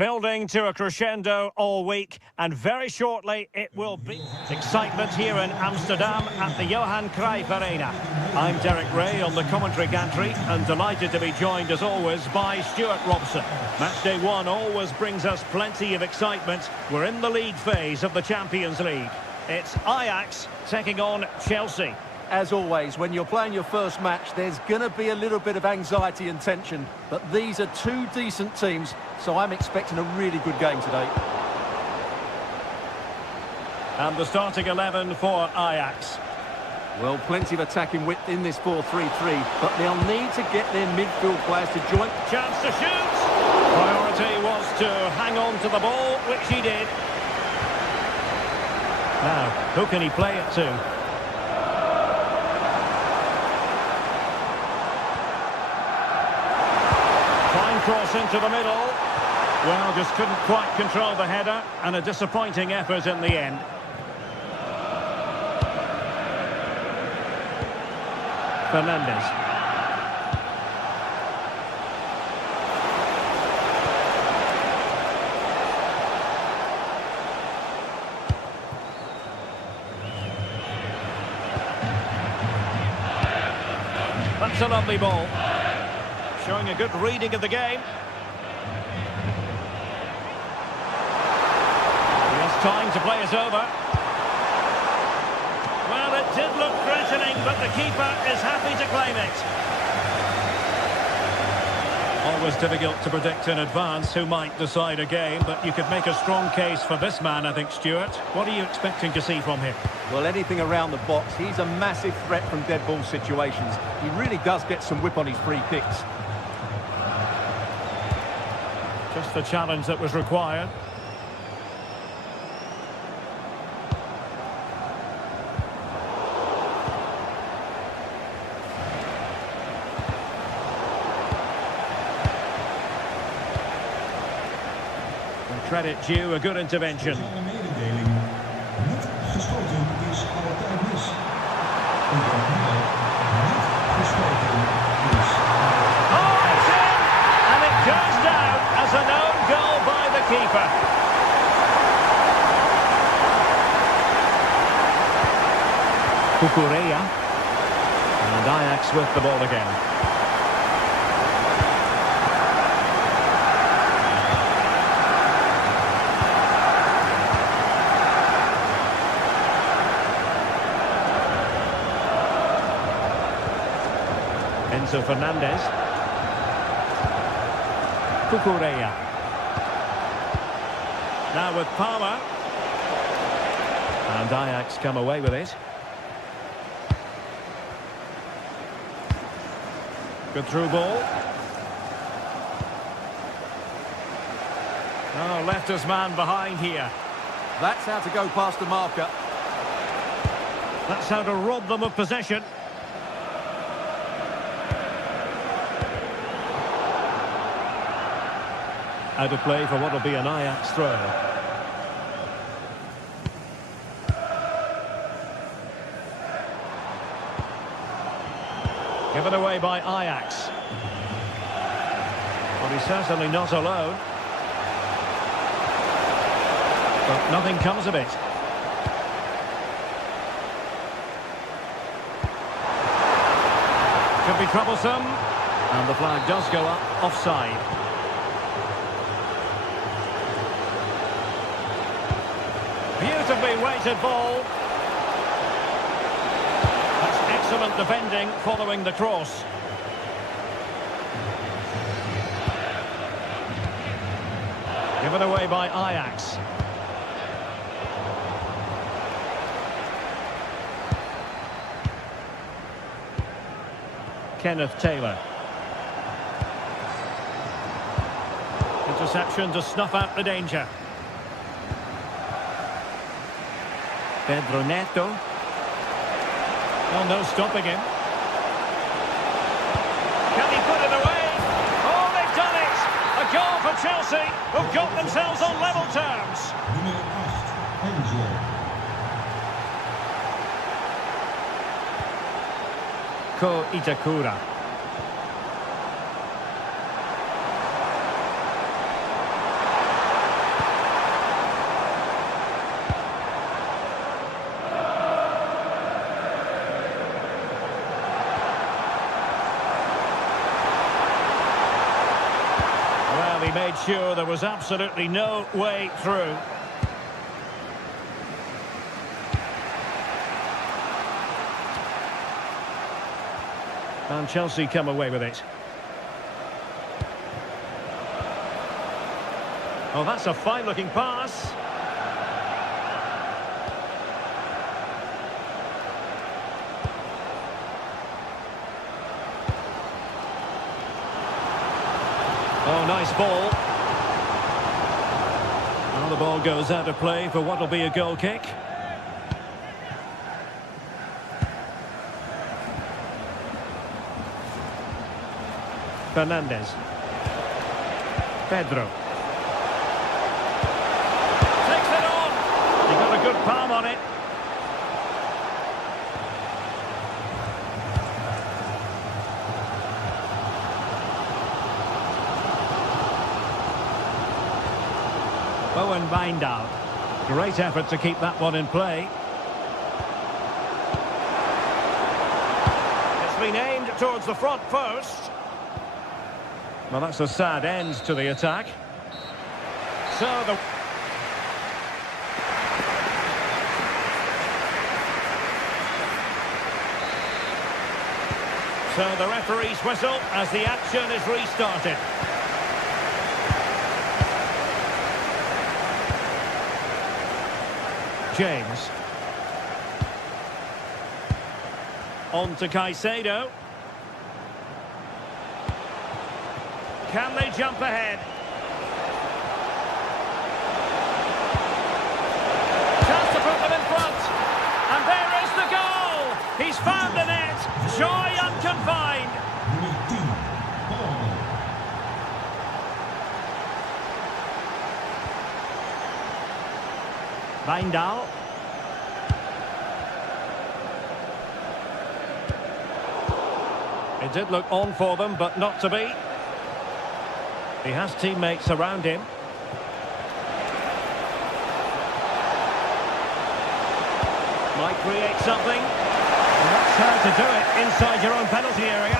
Building to a crescendo all week, and very shortly it will be. Excitement here in Amsterdam at the Johan Cruyff Arena. I'm Derek Ray on the commentary gantry, and delighted to be joined as always by Stuart Robson. Match day one always brings us plenty of excitement. We're in the league phase of the Champions League. It's Ajax taking on Chelsea. As always, when you're playing your first match, there's going to be a little bit of anxiety and tension. But these are two decent teams, so I'm expecting a really good game today. And the starting 11 for Ajax. Well, plenty of attacking width in this 4-3-3, but they'll need to get their midfield players to join. Chance to shoot. Priority was to hang on to the ball, which he did. Now, who can he play it to? Cross into the middle. Well, just couldn't quite control the header, and a disappointing effort in the end. Fernandes. That's a lovely ball. Showing a good reading of the game. He has time to play it over. Well, it did look threatening, but the keeper is happy to claim it. Always difficult to predict in advance who might decide a game, but you could make a strong case for this man, I think, Stuart. What are you expecting to see from him? Well, anything around the box. He's a massive threat from dead ball situations. He really does get some whip on his free kicks. Just the challenge that was required. And credit due, a good intervention. A known goal by the keeper. Cucurella. And Ajax with the ball again. Enzo Fernandez. Cucurella. Now with power. And Ajax come away with it. Good through ball. Oh, left his man behind here. That's how to go past the marker. That's how to rob them of possession. Out of play for what will be an Ajax throw. Given away by Ajax. Well, he's certainly not alone. But nothing comes of it. Could be troublesome. And the flag does go up, offside. Beautifully weighted ball. That's excellent defending following the cross. Given away by Ajax. Kenneth Taylor. Interception to snuff out the danger. Pedro Neto. Well, no stopping him. Can he put it away? Oh, they've done it! A goal for Chelsea, who've got themselves on level terms. Ko Itakura. He made sure there was absolutely no way through. And Chelsea come away with it. Oh, that's a fine-looking pass. Oh, nice ball. Well, the ball goes out of play for what will be a goal kick. Fernandez. Pedro. Takes it on. He got a good palm on it. Owen Wijndal. Great effort to keep that one in play. It's been aimed towards the front post. Well, that's a sad end to the attack. So the referee's whistle as the action is restarted. James. On to Caicedo. Can they jump ahead? Chance to put them in front. And there is the goal. He's found the net. Joy unconfined. Wijndal. It did look on for them, but not to be. He has teammates around him. Might create something. And that's how to do it inside your own penalty area.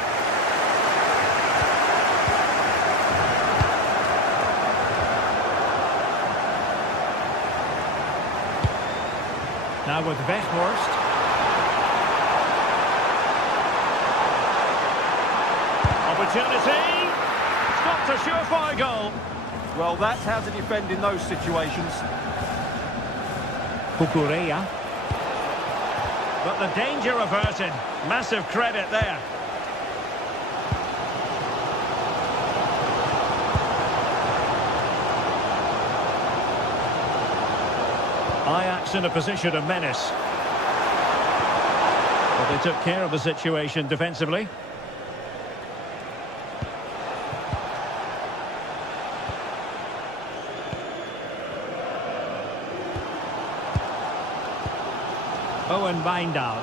Now with Weghorst. Opportunity. Stopped a surefire goal. Well, that's how to defend in those situations. Cucurella. But the danger averted. Massive credit there. Ajax in a position of menace. But they took care of the situation defensively. Owen Wijndal.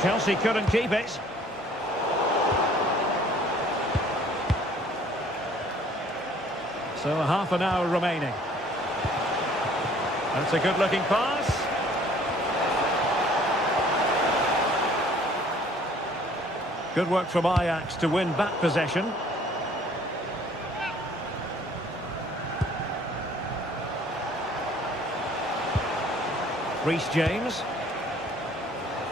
Chelsea couldn't keep it. So a half an hour remaining. That's a good-looking pass. Good work from Ajax to win back possession. Reece James.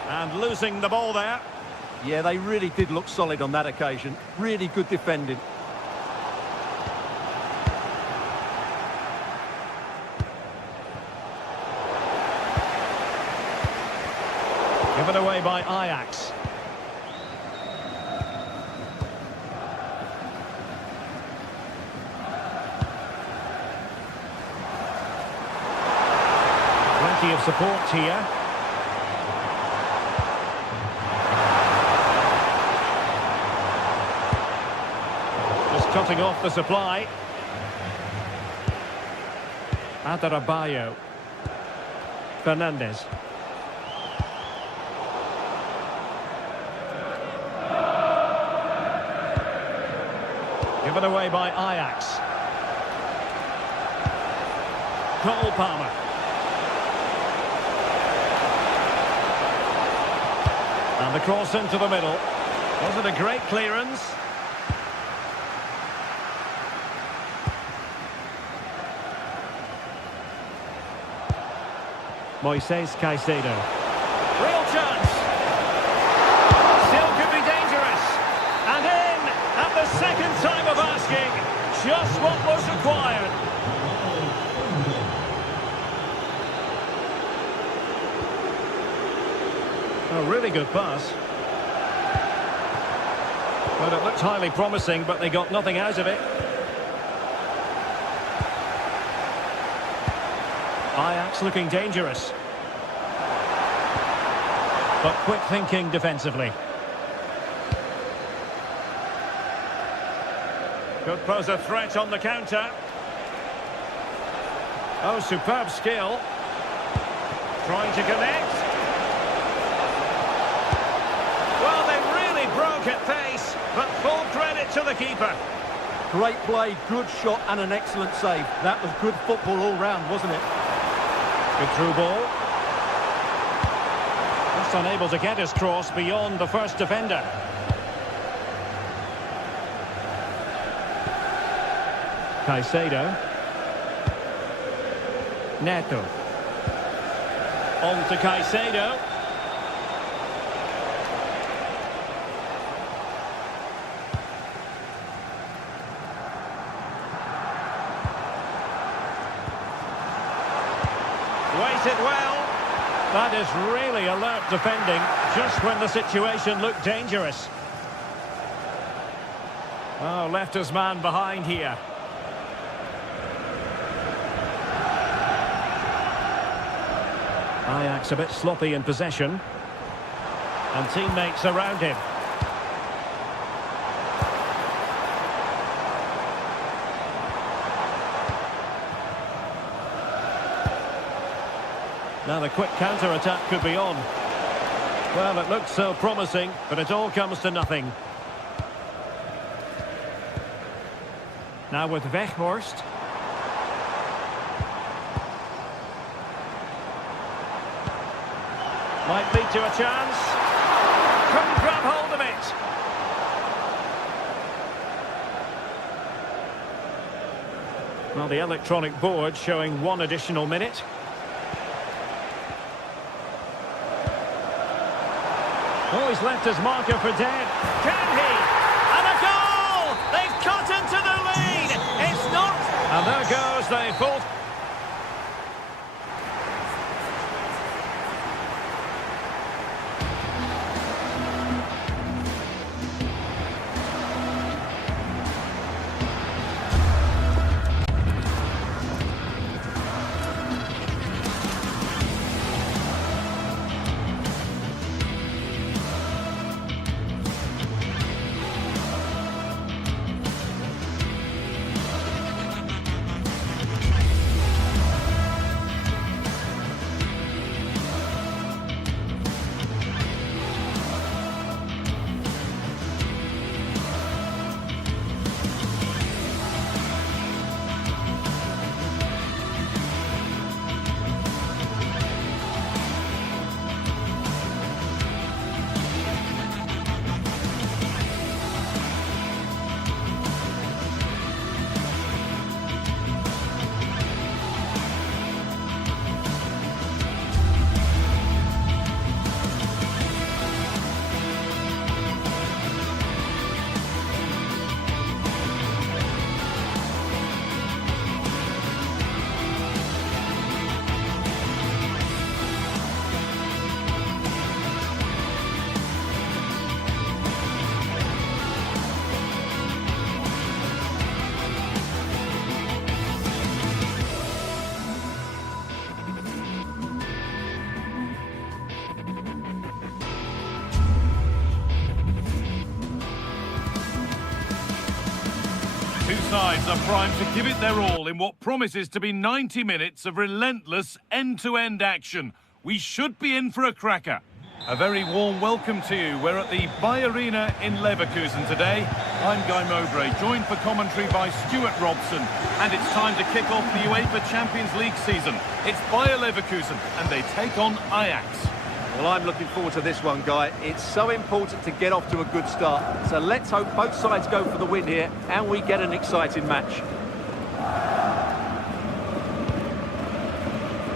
And losing the ball there. Yeah, they really did look solid on that occasion. Really good defending. Given away by Ajax. Plenty of support here. Just cutting off the supply. Adarabioyo. Fernandez. Given away by Ajax. Cole Palmer. And the cross into the middle. Was it a great clearance? Moises Caicedo. Real chance. Still could be dangerous. And in at the second time of asking. Just what was required. A really good pass. But it looked highly promising, but they got nothing out of it. Ajax looking dangerous. But quick thinking defensively. Could pose a threat on the counter. Oh, superb skill. Trying to connect. Well, they really broke at pace, but full credit to the keeper. Great play, good shot and an excellent save. That was good football all round, wasn't it? Good through ball. Just unable to get his cross beyond the first defender. Caicedo. Neto. On to Caicedo. Waited well. That is really alert defending, just when the situation looked dangerous. Oh, left his man behind here. Ajax a bit sloppy in possession. And teammates around him. Now the quick counter-attack could be on. Well, it looked so promising, but it all comes to nothing. Now with Weghorst. Might lead to a chance. Couldn't grab hold of it. Well, the electronic board showing one additional minute. Oh, he's left his marker for dead. Can he? And a goal! They've cut into the lead! It's not... And there goes the full... Two sides are primed to give it their all in what promises to be 90 minutes of relentless end-to-end action. We should be in for a cracker. A very warm welcome to you. We're at the Bayer Arena in Leverkusen today. I'm Guy Mowbray, joined for commentary by Stuart Robson. And it's time to kick off the UEFA Champions League season. It's Bayer Leverkusen and they take on Ajax. Well, I'm looking forward to this one, Guy. It's so important to get off to a good start. So let's hope both sides go for the win here and we get an exciting match.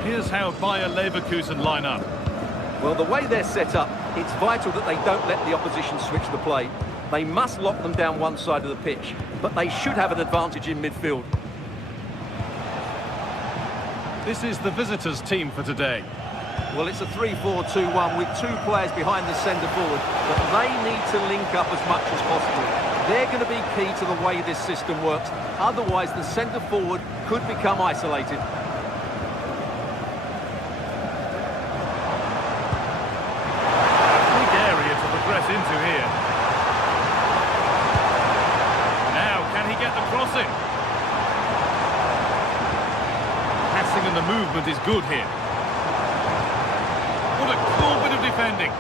Here's how Bayer Leverkusen line up. Well, the way they're set up, it's vital that they don't let the opposition switch the play. They must lock them down one side of the pitch, but they should have an advantage in midfield. This is the visitors' team for today. Well, it's a 3-4-2-1 with two players behind the centre forward, but they need to link up as much as possible. They're going to be key to the way this system works. Otherwise, the centre forward could become isolated. Big area to progress into here. Now, can he get the crossing? Passing and the movement is good here. What a cool bit of defending.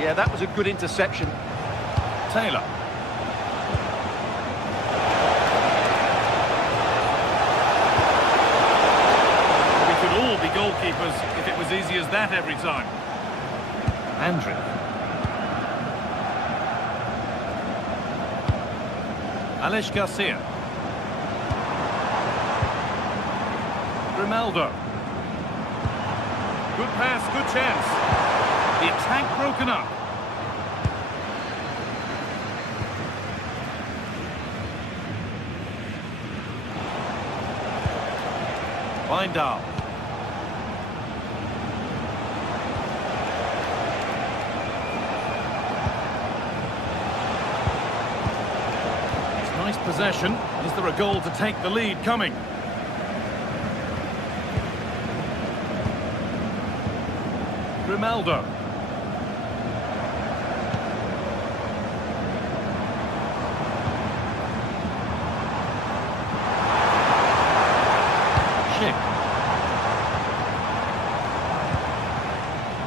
Yeah, that was a good interception. Taylor. We could all be goalkeepers if it was easy as that every time. Andrew. Alex Garcia. Ronaldo. Good pass, good chance. The attack broken up. Weindal. It's nice possession. Is there a goal to take the lead coming? Ronaldo. Schick.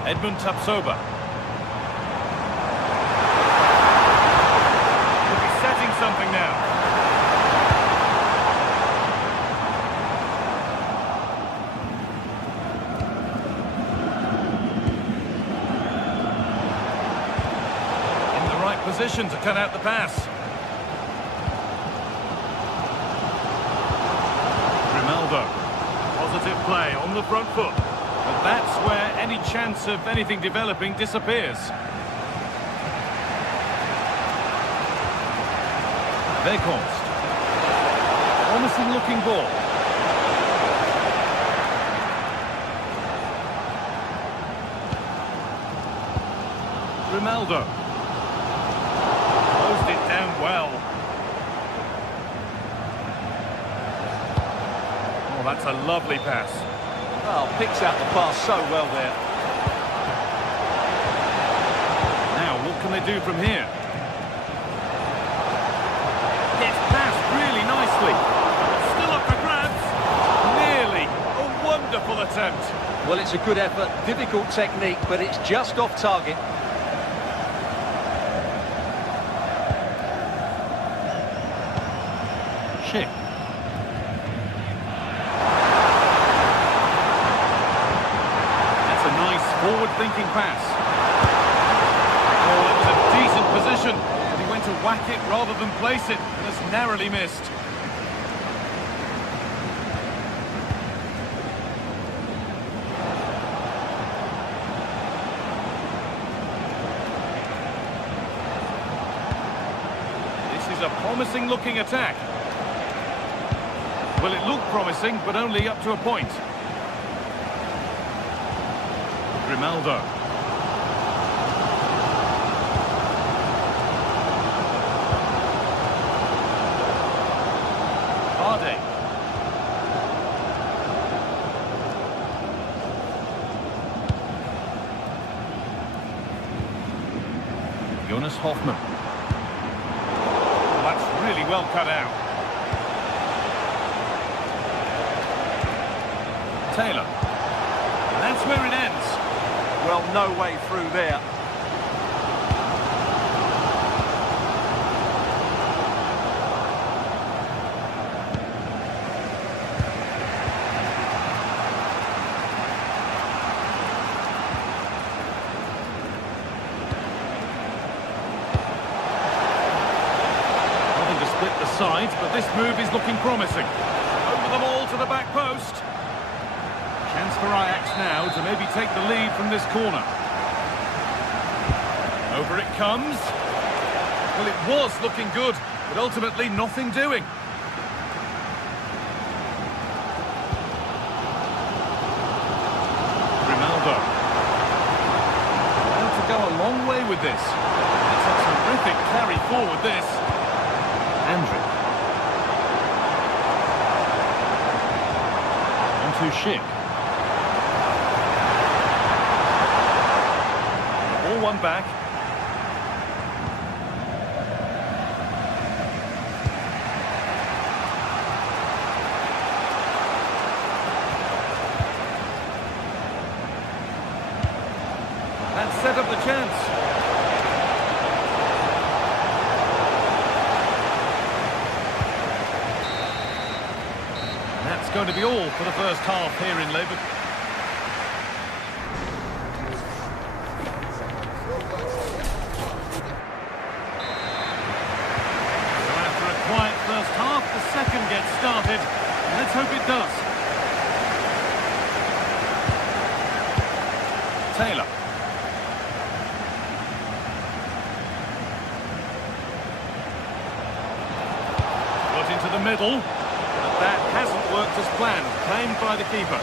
Edmund Tapsoba. Could be setting something now. Position to cut out the pass. Ronaldo. Positive play on the front foot. But that's where any chance of anything developing disappears. Weghorst. Promising looking ball. Ronaldo. It down well. Oh, that's a lovely pass. Oh, picks out the pass so well there. Now, what can they do from here? Gets passed really nicely. Still up for grabs. Nearly. A wonderful attempt. Well, it's a good effort, difficult technique, but it's just off target. Schick. That's a nice forward-thinking pass. Oh, that was a decent position, but he went to whack it rather than place it, and has narrowly missed. This is a promising-looking attack. Well, it looked promising, but only up to a point. Ronaldo. Vardy. Jonas Hoffmann. Oh, that's really well cut out. Taylor. And that's where it ends. Well, no way through there. sides, but this move is looking promising. Over the ball to the back post. Chance for Ajax now to maybe take the lead from this corner. Over it comes. Well, it was looking good, but ultimately nothing doing. Ronaldo. Able to go a long way with this. It's a terrific carry forward, this. Andrić. On to Schick. All one back. And set up the chance. And that's going to be all for the first half here in Leverkusen. So after a quiet first half, the second gets started. Let's hope it does. Taylor. Into the middle, but that hasn't worked as planned. Claimed by the keeper.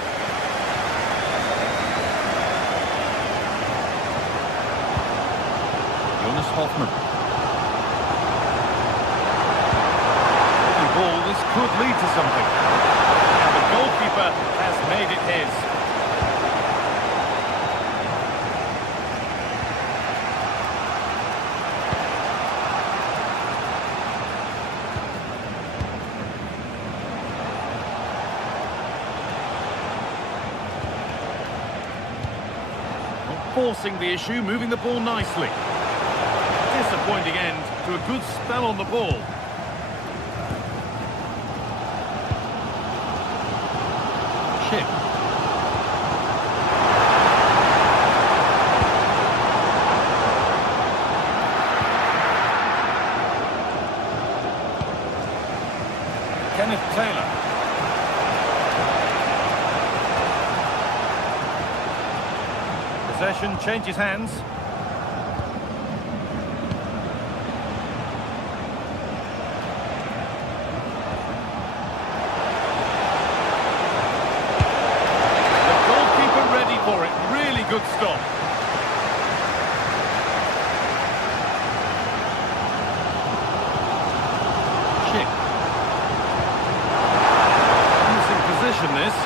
Jonas Hoffmann. Ball, this could lead to something. And the goalkeeper has made it his. Forcing the issue, moving the ball nicely. Disappointing end to a good spell on the ball. Schick. Kenneth Taylor. Possession changes hands. The goalkeeper ready for it. Really good stop. Schick. Missing position this.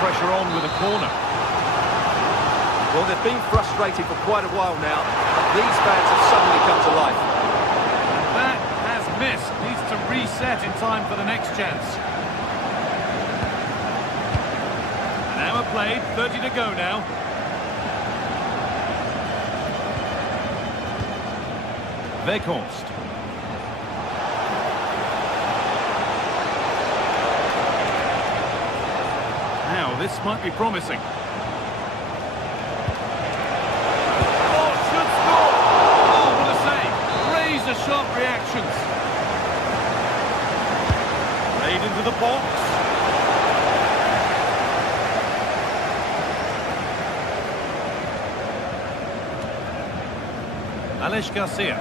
Pressure on with a corner. Well, they've been frustrated for quite a while now, but these fans have suddenly come to life. And that has missed. Needs to reset in time for the next chance. An hour played, 30 to go now. Weghorst. Now, this might be promising. Oh, should score! Oh, what a save! Razor-sharp reactions. Played into the box. Aleix Garcia.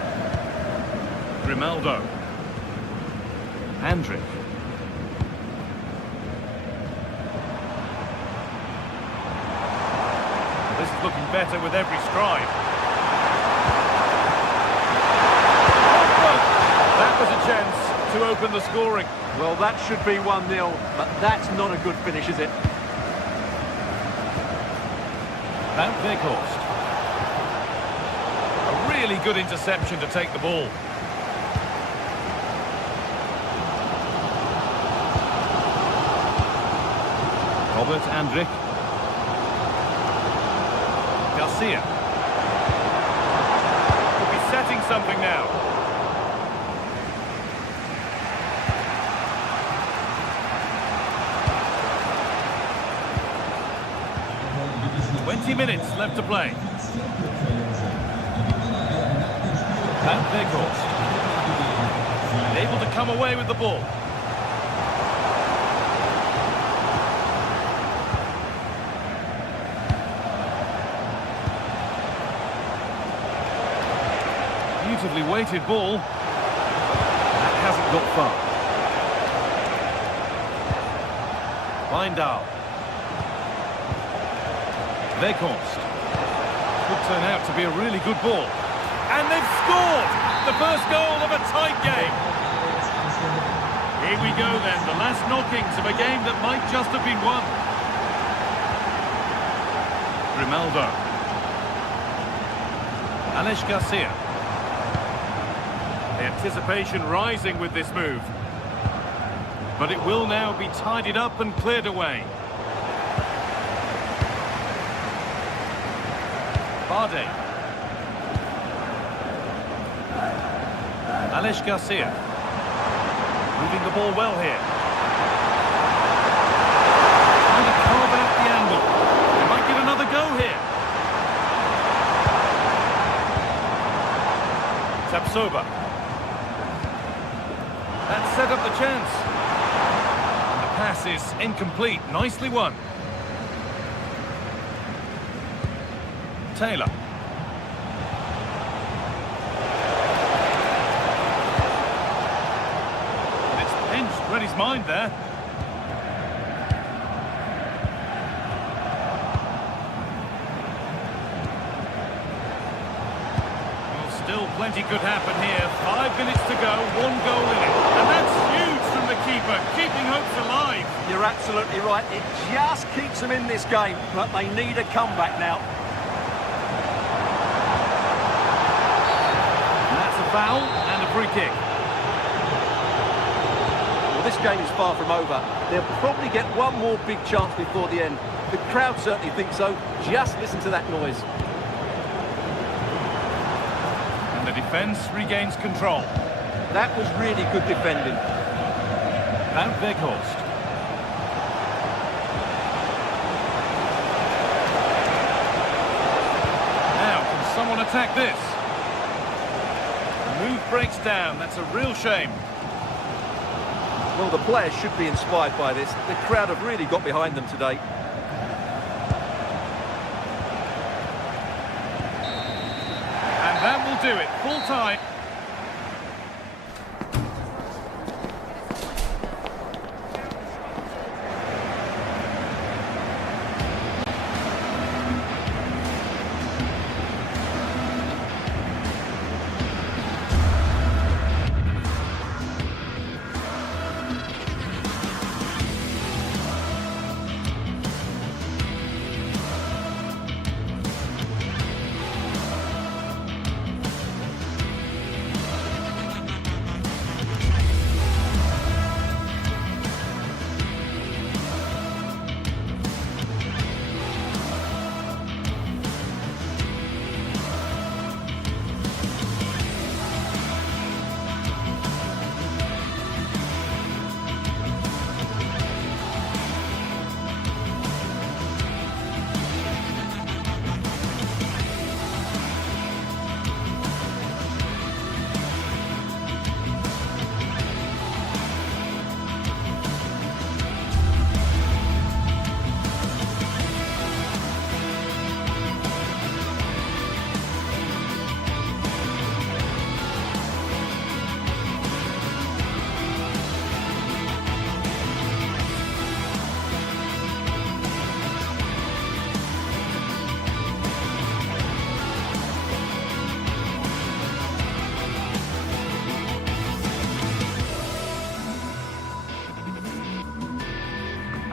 Grimaldo. Andrić. This is looking better with every stride. That was a chance to open the scoring. Well, that should be 1-0, but that's not a good finish, is it? Van Weghorst. A really good interception to take the ball. Robert Andrić. Garcia. Could be setting something now. .20 minutes left to play. Van Veghorst. Able to come away with the ball. Beautifully weighted ball. That hasn't got far. Weindal. Weghorst. Could turn out to be a really good ball. And they've scored! The first goal of a tight game. Here we go then, the last knockings of a game that might just have been won. Grimaldo. Alex Garcia. The anticipation rising with this move. But it will now be tidied up and cleared away. Bardet. Alex Garcia. Moving the ball well here. Trying to carve out the angle. They might get another go here. Tapsoba. That set up the chance. And the pass is incomplete. Nicely won. Taylor. And it's pinched, read his mind there. Well, still plenty could happen here. 5 minutes to go, 1 goal in it. And that's huge from the keeper, keeping hopes alive. You're absolutely right. It just keeps them in this game, but they need a comeback now. Foul and a free kick. Well, this game is far from over. They'll probably get one more big chance before the end. The crowd certainly think so. Just listen to that noise. And the defence regains control. That was really good defending. Van Veghorst. Now, can someone attack this? Move breaks down. That's a real shame. Well, the players should be inspired by this. The crowd have really got behind them today. And that will do it. Full time.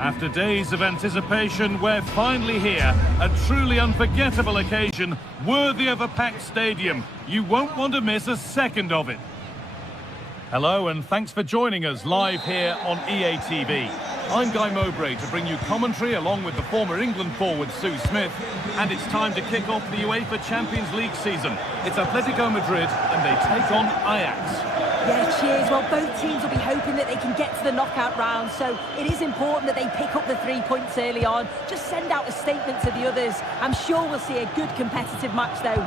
After days of anticipation, we're finally here. A truly unforgettable occasion, worthy of a packed stadium. You won't want to miss a second of it. Hello and thanks for joining us live here on EA TV. I'm Guy Mowbray to bring you commentary along with the former England forward Sue Smith. And it's time to kick off the UEFA Champions League season. It's Atletico Madrid and they take on Ajax. Yeah, cheers. Well, both teams will be hoping that they can get to the knockout round, so it is important that they pick up the 3 points early on. Just send out a statement to the others. I'm sure we'll see a good competitive match, though.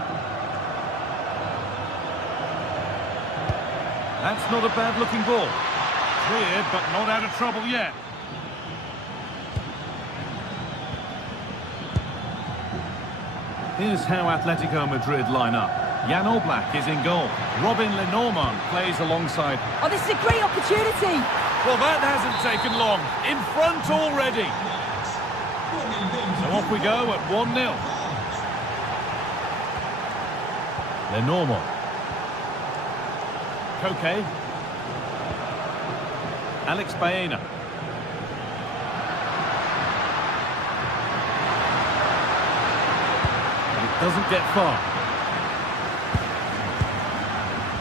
That's not a bad-looking ball. Clear, but not out of trouble yet. Here's how Atletico Madrid line up. Jan Oblak is in goal. Robin Lenormand plays alongside. Oh, this is a great opportunity. Well, that hasn't taken long. In front already. So off we go at 1-0. Lenormand. Koke. Alex Baena. But it doesn't get far.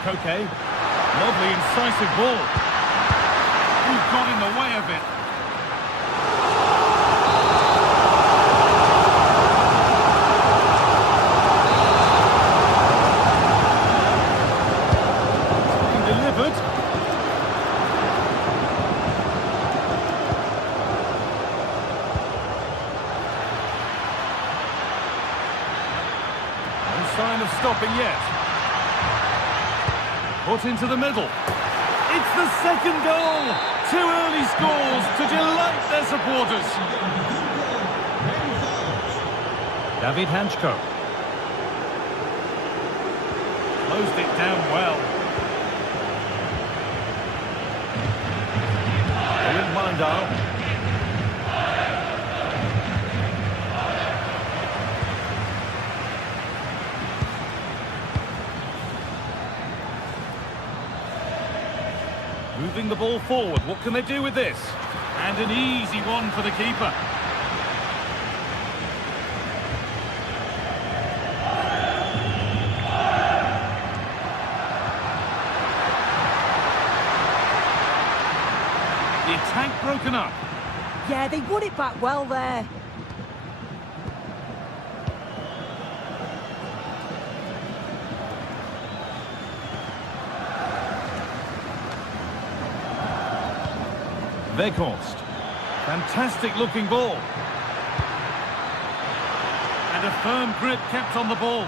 Koke. Lovely incisive ball. Who got in the way of it? Delivered. No sign of stopping yet. Put into the middle. It's the second goal. 2 early scores to delight their supporters. David Hanchko. Closed it down well. Owen Mandal. Moving the ball forward. What can they do with this? And an easy one for the keeper. The attack broken up. Yeah, they won it back well there. Weghorst. Fantastic looking ball. And a firm grip kept on the ball.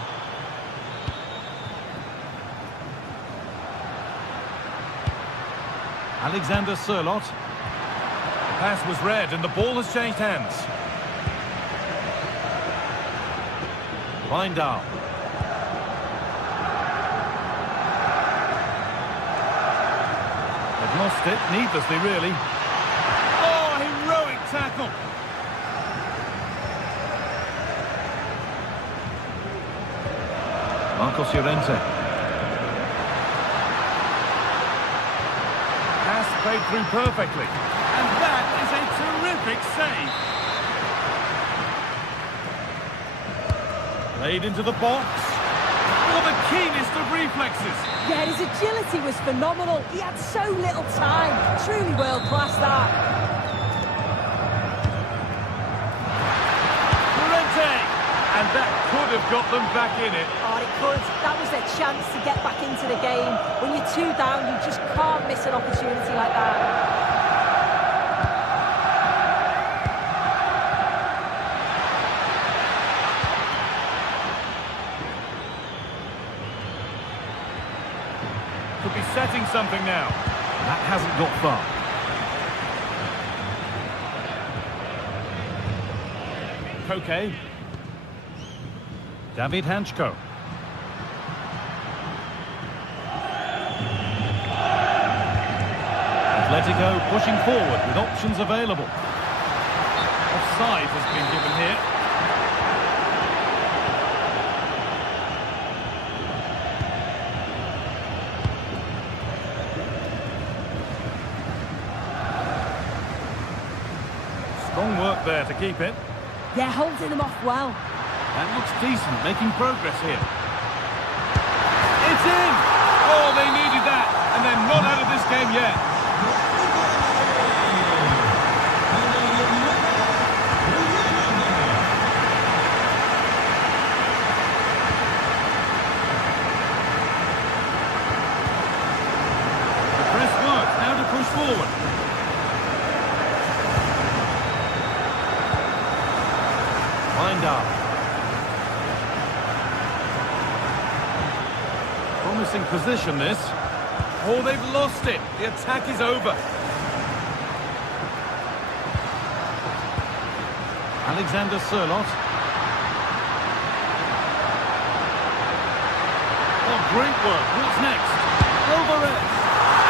Alexander Sørloth. The pass was read and the ball has changed hands. Wijndal. They've lost it needlessly, really. Heroic tackle. Marcos Llorente. Pass played through perfectly. And that is a terrific save. Played into the box. Oh, the keenest of reflexes. Yeah, his agility was phenomenal. He had so little time. Truly world-class, that. And that could have got them back in it. Oh, it could. That was their chance to get back into the game. When you're 2 down, you just can't miss an opportunity like that. Could be setting something now. That hasn't got far. Koke. David Hanchko. Atletico pushing forward with options available. Offside has been given here. Strong work there to keep it. Yeah, holding them off well. That looks decent, making progress here. It's in! Oh, they needed that, and they're not out of this game yet. The press works, now to push forward. Wijndal. Promising position, this. Oh, they've lost it. The attack is over. Alexander Sørloth. Oh, great work. What's next? Alvarez.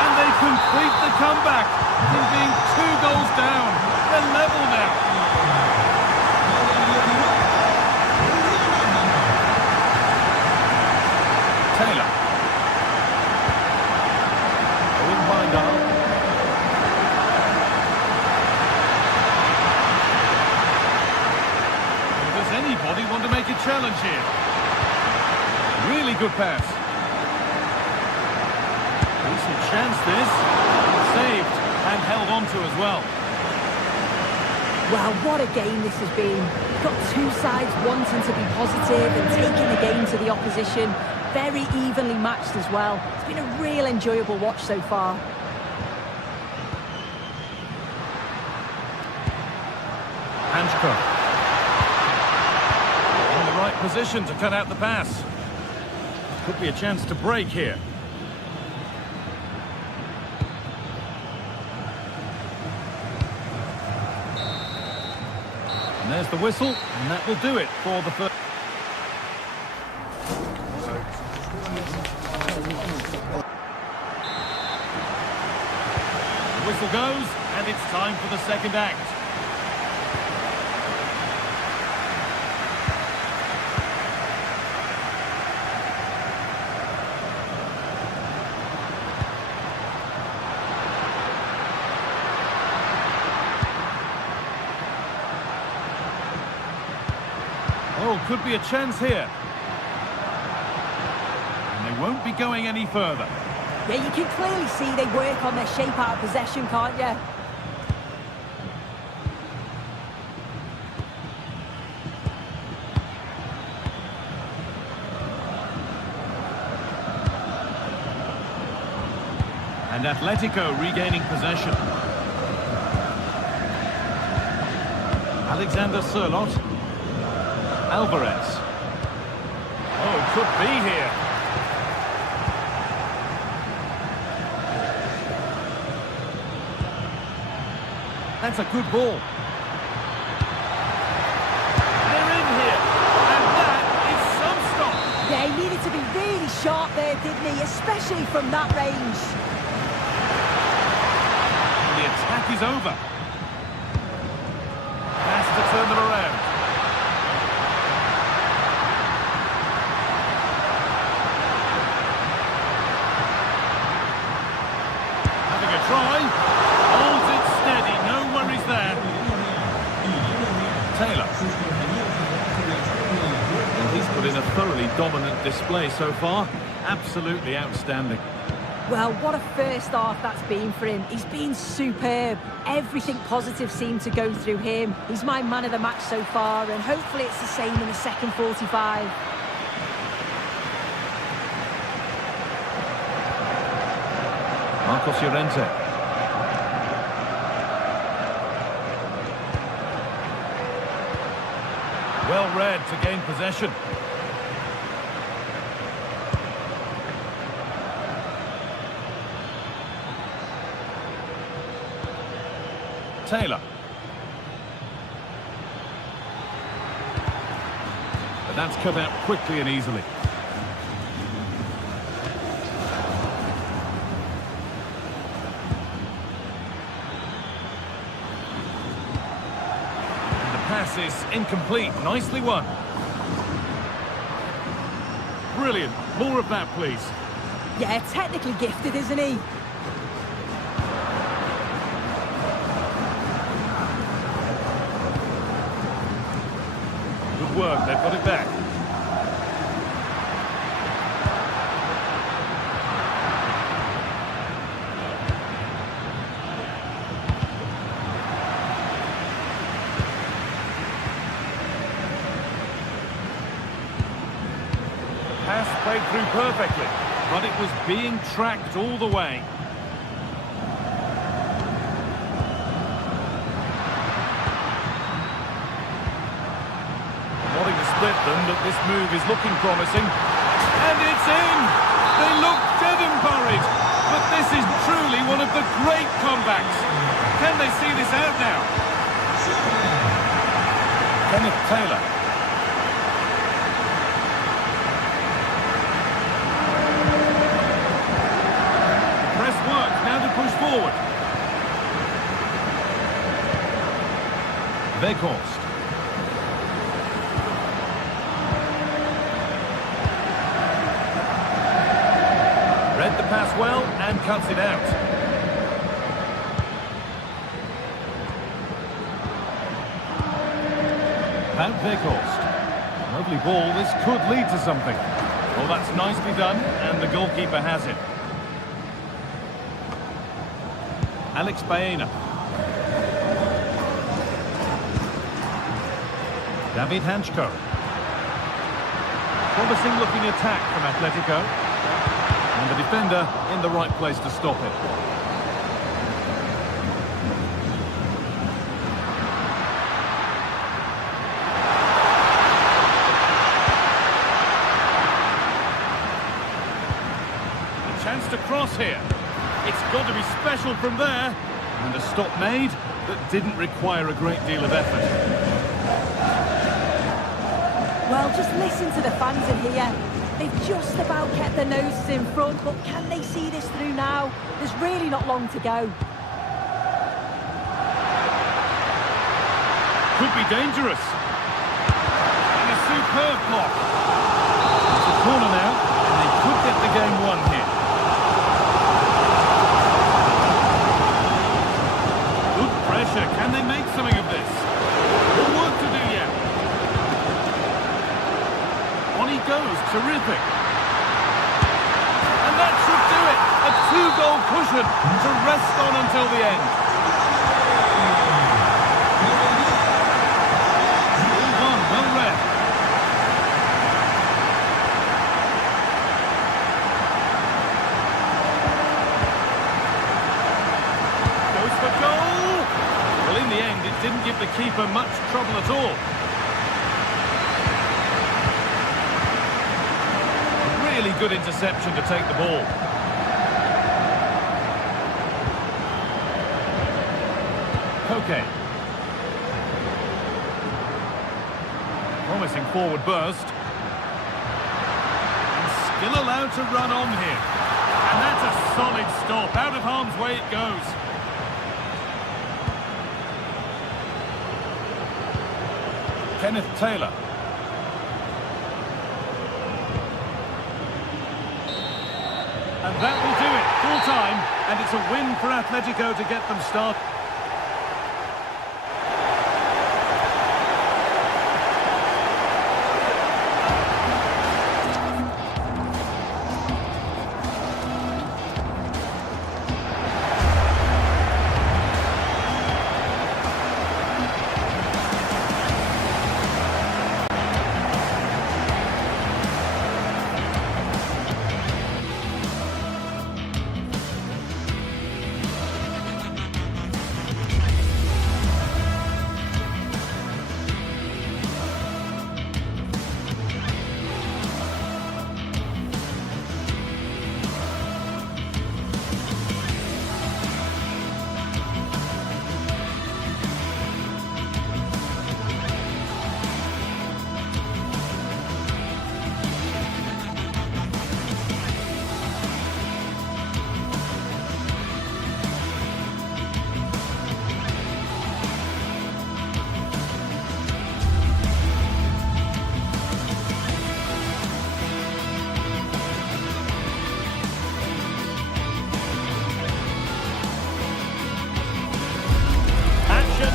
And they complete the comeback. From being 2 goals down. They're level now. Taylor. Owen Bindal. Does anybody want to make a challenge here? Really good pass. Decent chance this. Saved and held on to as well. Well, what a game this has been. You've got two sides wanting to be positive and taking the game to the opposition. Very evenly matched as well. It's been a real enjoyable watch so far. Hanchko. In the right position to cut out the pass. Could be a chance to break here. And there's the whistle, and that will do it for the first. The whistle goes, and it's time for the second act. Oh, could be a chance here. And they won't be going any further. Yeah, you can clearly see they work on their shape out of possession, can't you? And Atletico regaining possession. Alexander Sørloth. Alvarez. Oh, could be here. That's a good ball. They're in here. And that is some stop. Yeah, he needed to be really sharp there, didn't he? Especially from that range. The attack is over. Has to turn them around. Having a try. Holds it steady. No worries there. Taylor. And he's put in a thoroughly dominant display so far. Absolutely outstanding. Well, what a first half that's been for him. He's been superb. Everything positive seemed to go through him. He's my man of the match so far, and hopefully it's the same in the second 45. Marcos Llorente. Well read to gain possession. Taylor. But that's cut out quickly and easily. And the pass is incomplete. Nicely won. Brilliant. More of that, please. Yeah, technically gifted, isn't he? Good work, they've got it back. Pass played through perfectly, but it was being tracked all the way. Wanting to split them, but this move is looking promising. And it's in! They look dead and buried. But this is truly one of the great comebacks. Can they see this out now? Kenneth Taylor. The press works, now to push forward. Weghorst. Read the pass well and cuts it out. Van Weghorst. Lovely ball, this could lead to something. Well, that's nicely done, and the goalkeeper has it. Alex Baena. David Hanchko. Promising looking attack from Atletico. And the defender in the right place to stop it. A chance to cross here. It's got to be special from there. And a stop made that didn't require a great deal of effort. Well, just listen to the fans in here. They've just about kept their noses in front, but can they see this through now? There's really not long to go. Could be dangerous. And a superb block. It's a corner now, and they could get the game won here. Good pressure. Can they make something of this? More work to do yet. On he goes. Terrific. And that should do it. A two-goal cushion to rest on until the end. Well read. Goes for goal. Well, in the end, it didn't give the keeper much trouble at all. Really good interception to take the ball. Okay. Promising forward burst. And still allowed to run on here. And that's a solid stop. Out of harm's way it goes. Kenneth Taylor. And that will do it. Full time. And it's a win for Atletico to get them started.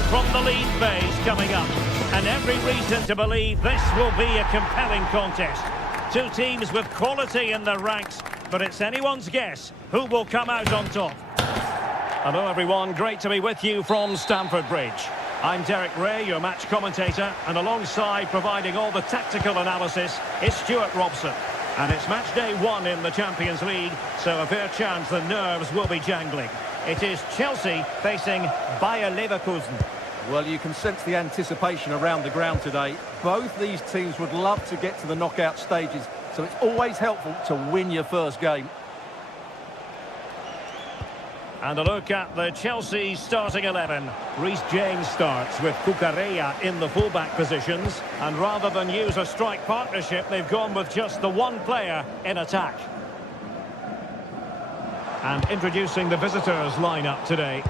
From the lead phase coming up, and every reason to believe this will be a compelling contest. Two teams with quality in their ranks, but it's anyone's guess who will come out on top. Hello everyone, great to be with you from Stamford Bridge. I'm Derek Ray, your match commentator, and alongside providing all the tactical analysis is Stuart Robson. And it's match day 1 in the Champions League, so a fair chance the nerves will be jangling. It is Chelsea facing Bayer Leverkusen. Well, you can sense the anticipation around the ground today. Both these teams would love to get to the knockout stages, so it's always helpful to win your first game. And a look at the Chelsea starting 11. Reece James starts with Cucurella in the fullback positions. And rather than use a strike partnership, they've gone with just the one player in attack. And introducing the visitors lineup today.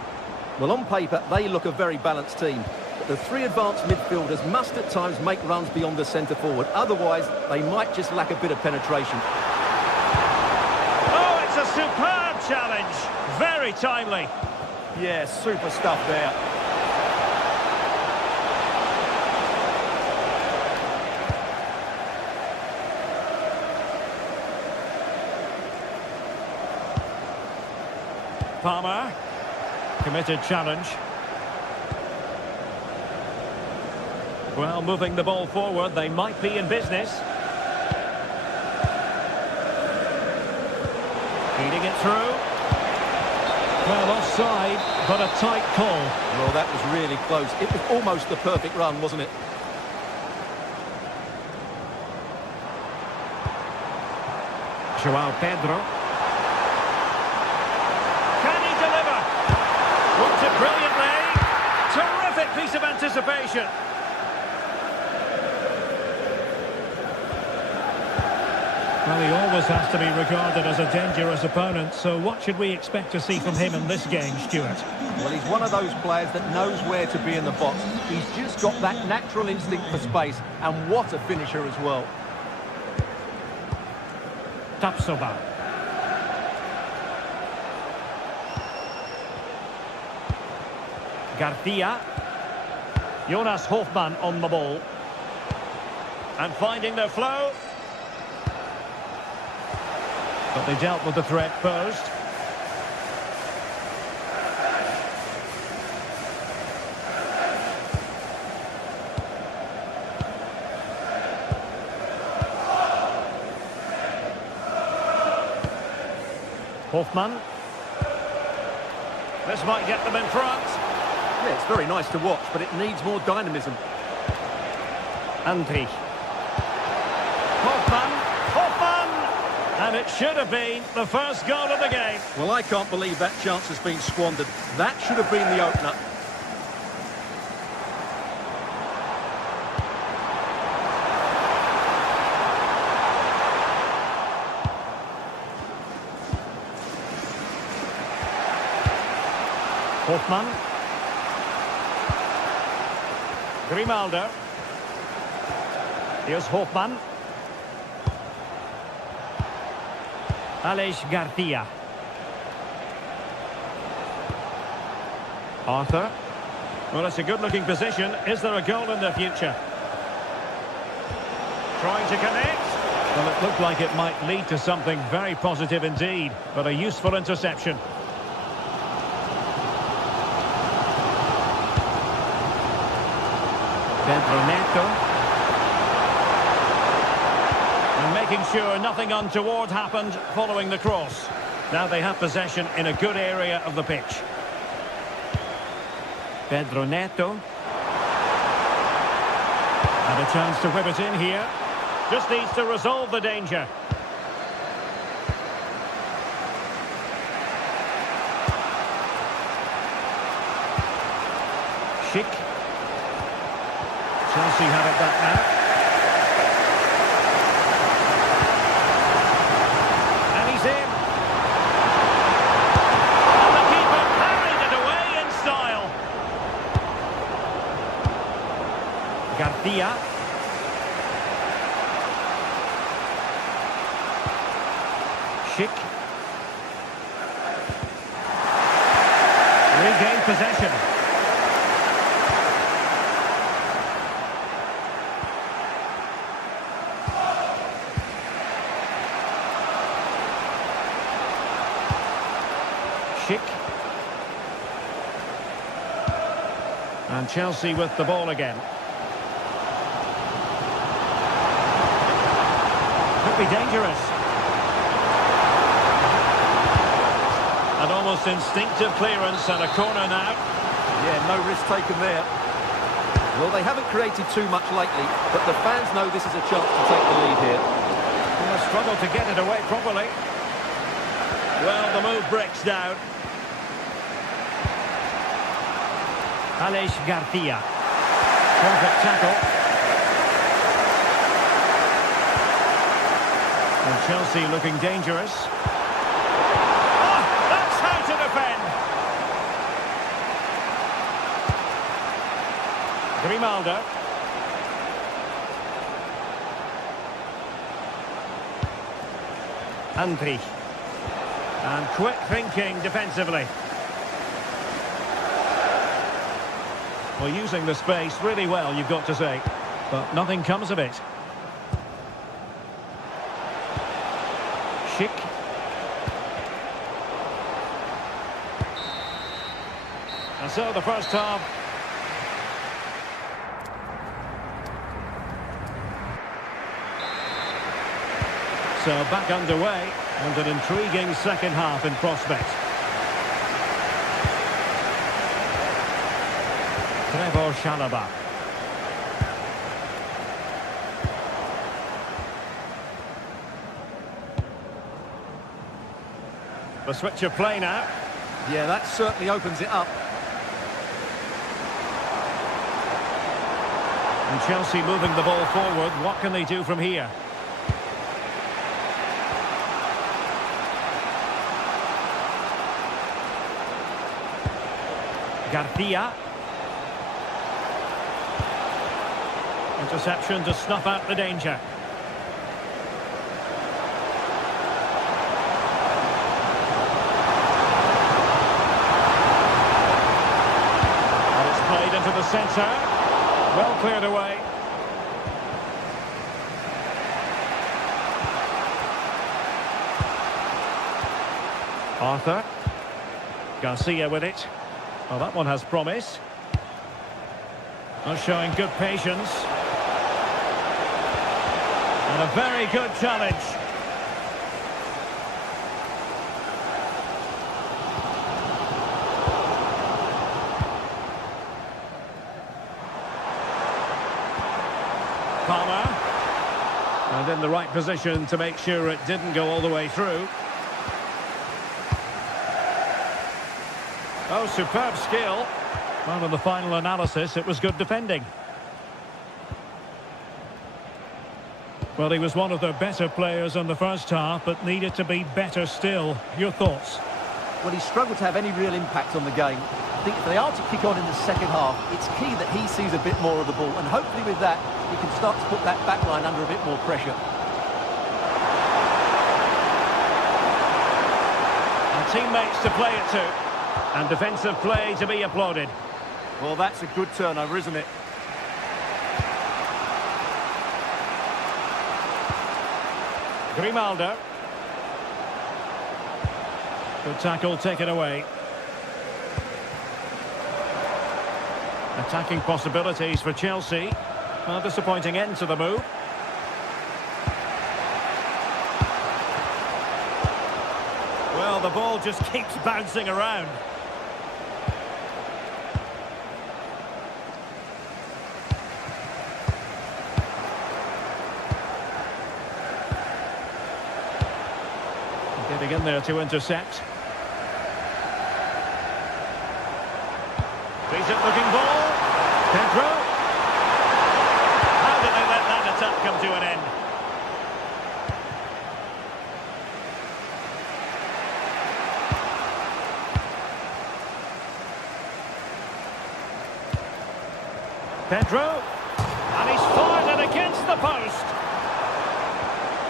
Well, on paper, they look a very balanced team. But the three advanced midfielders must at times make runs beyond the centre forward. Otherwise, they might just lack a bit of penetration. Oh, it's a superb challenge. Very timely. Yeah, super stuff there. Palmer. Committed challenge. Well, moving the ball forward, they might be in business. Feeding it through. Well, offside, but a tight call. Well, that was really close. It was almost the perfect run, wasn't it? João Pedro. Can he deliver? Worked it brilliantly. Terrific piece of anticipation. Well, he always has to be regarded as a dangerous opponent, so what should we expect to see from him in this game, Stuart? Well, he's one of those players that knows where to be in the box. He's just got that natural instinct for space, and what a finisher as well. Tapsoba. Garcia. Jonas Hofmann on the ball. And finding their flow. But they dealt with the threat posed. Hofmann. This might get them in front. Yeah, it's very nice to watch, but it needs more dynamism. Andri. Hofmann. Hofmann! And it should have been the first goal of the game. Well, I can't believe that chance has been squandered. That should have been the opener. Hofmann. Grimaldo. Here's Hofmann. Aleix Garcia. Arthur. Well, it's a good-looking position. Is there a goal in the future? Trying to connect. Well, it looked like it might lead to something very positive indeed, but a useful interception. Pedro Neto. And making sure nothing untoward happened following the cross. Now they have possession in a good area of the pitch. Pedro Neto. And a chance to whip it in here. Just needs to resolve the danger. Schick. Chelsea have it back now. And he's in. And the keeper carried it away in style. Garcia. Schick. Regained possession. Schick. And Chelsea with the ball again. Could be dangerous. An almost instinctive clearance and a corner now. Yeah, no risk taken there. Well, they haven't created too much lately, but the fans know this is a chance to take the lead here. Well, they struggle to get it away properly. Well, the move breaks down. Alex Garcia. Perfect tackle. And Chelsea looking dangerous. Oh, that's how to defend. Grimaldo. Andri. And quick thinking defensively. Well, using the space really well, you've got to say. But nothing comes of it. Schick. And so the first half. So back underway, and an intriguing second half in prospect. Trevor Chalobah. The switch of play now. Yeah, that certainly opens it up. And Chelsea moving the ball forward. What can they do from here? Garcia. Interception to snuff out the danger. And it's played into the centre. Well cleared away. Arthur. Garcia with it. Well, that one has promise. Showing good patience. And a very good challenge. Palmer. And in the right position to make sure it didn't go all the way through. Oh, superb skill. Well, in the final analysis, it was good defending. Well, he was one of the better players in the first half, but needed to be better still. Your thoughts? Well, he struggled to have any real impact on the game. I think if they are to kick on in the second half, it's key that he sees a bit more of the ball, and hopefully with that, he can start to put that back line under a bit more pressure. And teammates to play it to. And defensive play to be applauded. Well, that's a good turnover, isn't it? Grimaldo. Good tackle taken away. Attacking possibilities for Chelsea. A disappointing end to the move. Well, the ball just keeps bouncing around. Getting in there to intercept. Decent looking ball. Pedro. How did they let that attack come to an end? Pedro. And he's fired it against the post.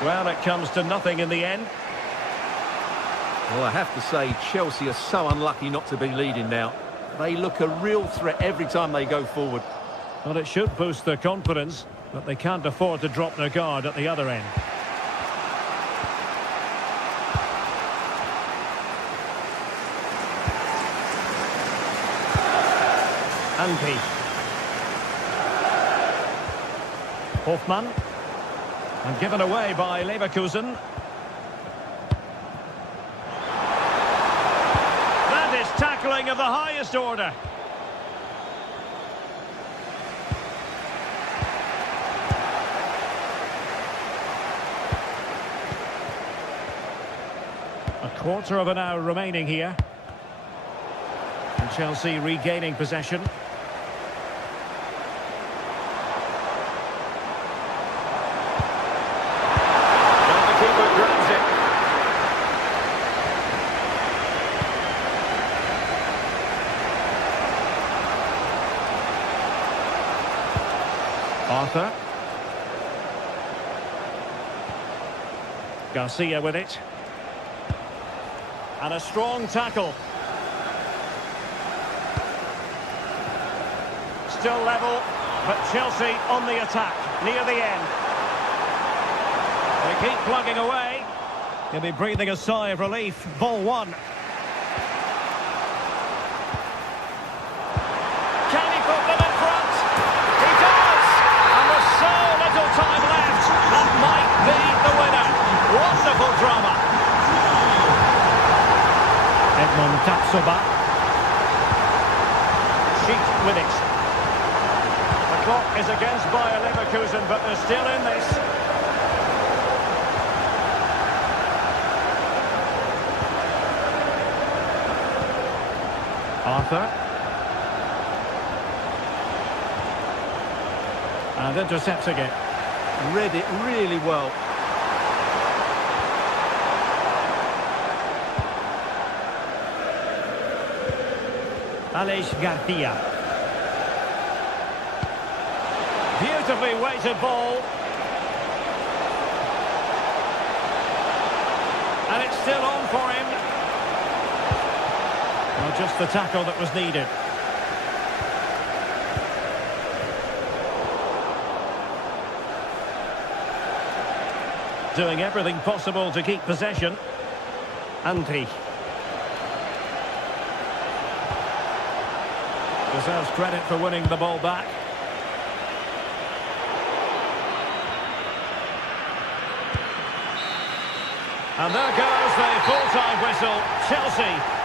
Well, it comes to nothing in the end. Well, I have to say, Chelsea are so unlucky not to be leading now. They look a real threat every time they go forward. Well, it should boost their confidence, but they can't afford to drop their guard at the other end. Anki. Hoffmann. And given away by Leverkusen. Tackling of the highest order. A quarter of an hour remaining here. And Chelsea regaining possession. Arthur. Garcia with it. And a strong tackle. Still level, but Chelsea on the attack, near the end. They keep plugging away. He'll be breathing a sigh of relief. Ball one. Can he put them in front? He does! And there's so little time left. That might be the winner. Wonderful drama. Edmond Tatsuba. Sheet with it. The clock is against Bayer Leverkusen, but they're still in this. Arthur. And intercepting it. Read it really well. Aleix Garcia. Beautifully weighted ball. And it's still on for him. Well, just the tackle that was needed. Doing everything possible to keep possession. Andri. Deserves credit for winning the ball back. And there goes the full-time whistle. Chelsea.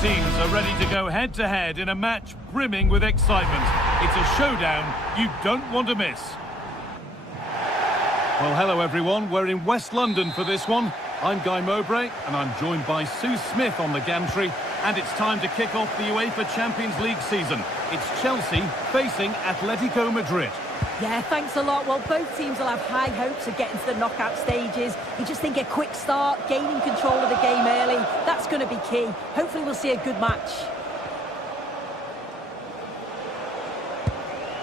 Teams are ready to go head-to-head in a match brimming with excitement. It's a showdown you don't want to miss. Well, hello everyone. We're in West London for this one. I'm Guy Mowbray, and I'm joined by Sue Smith on the gantry. And it's time to kick off the UEFA Champions League season. It's Chelsea facing Atletico Madrid. Yeah, thanks a lot. Well, both teams will have high hopes of getting to the knockout stages. You just think a quick start, gaining control of the game early, that's going to be key. Hopefully we'll see a good match.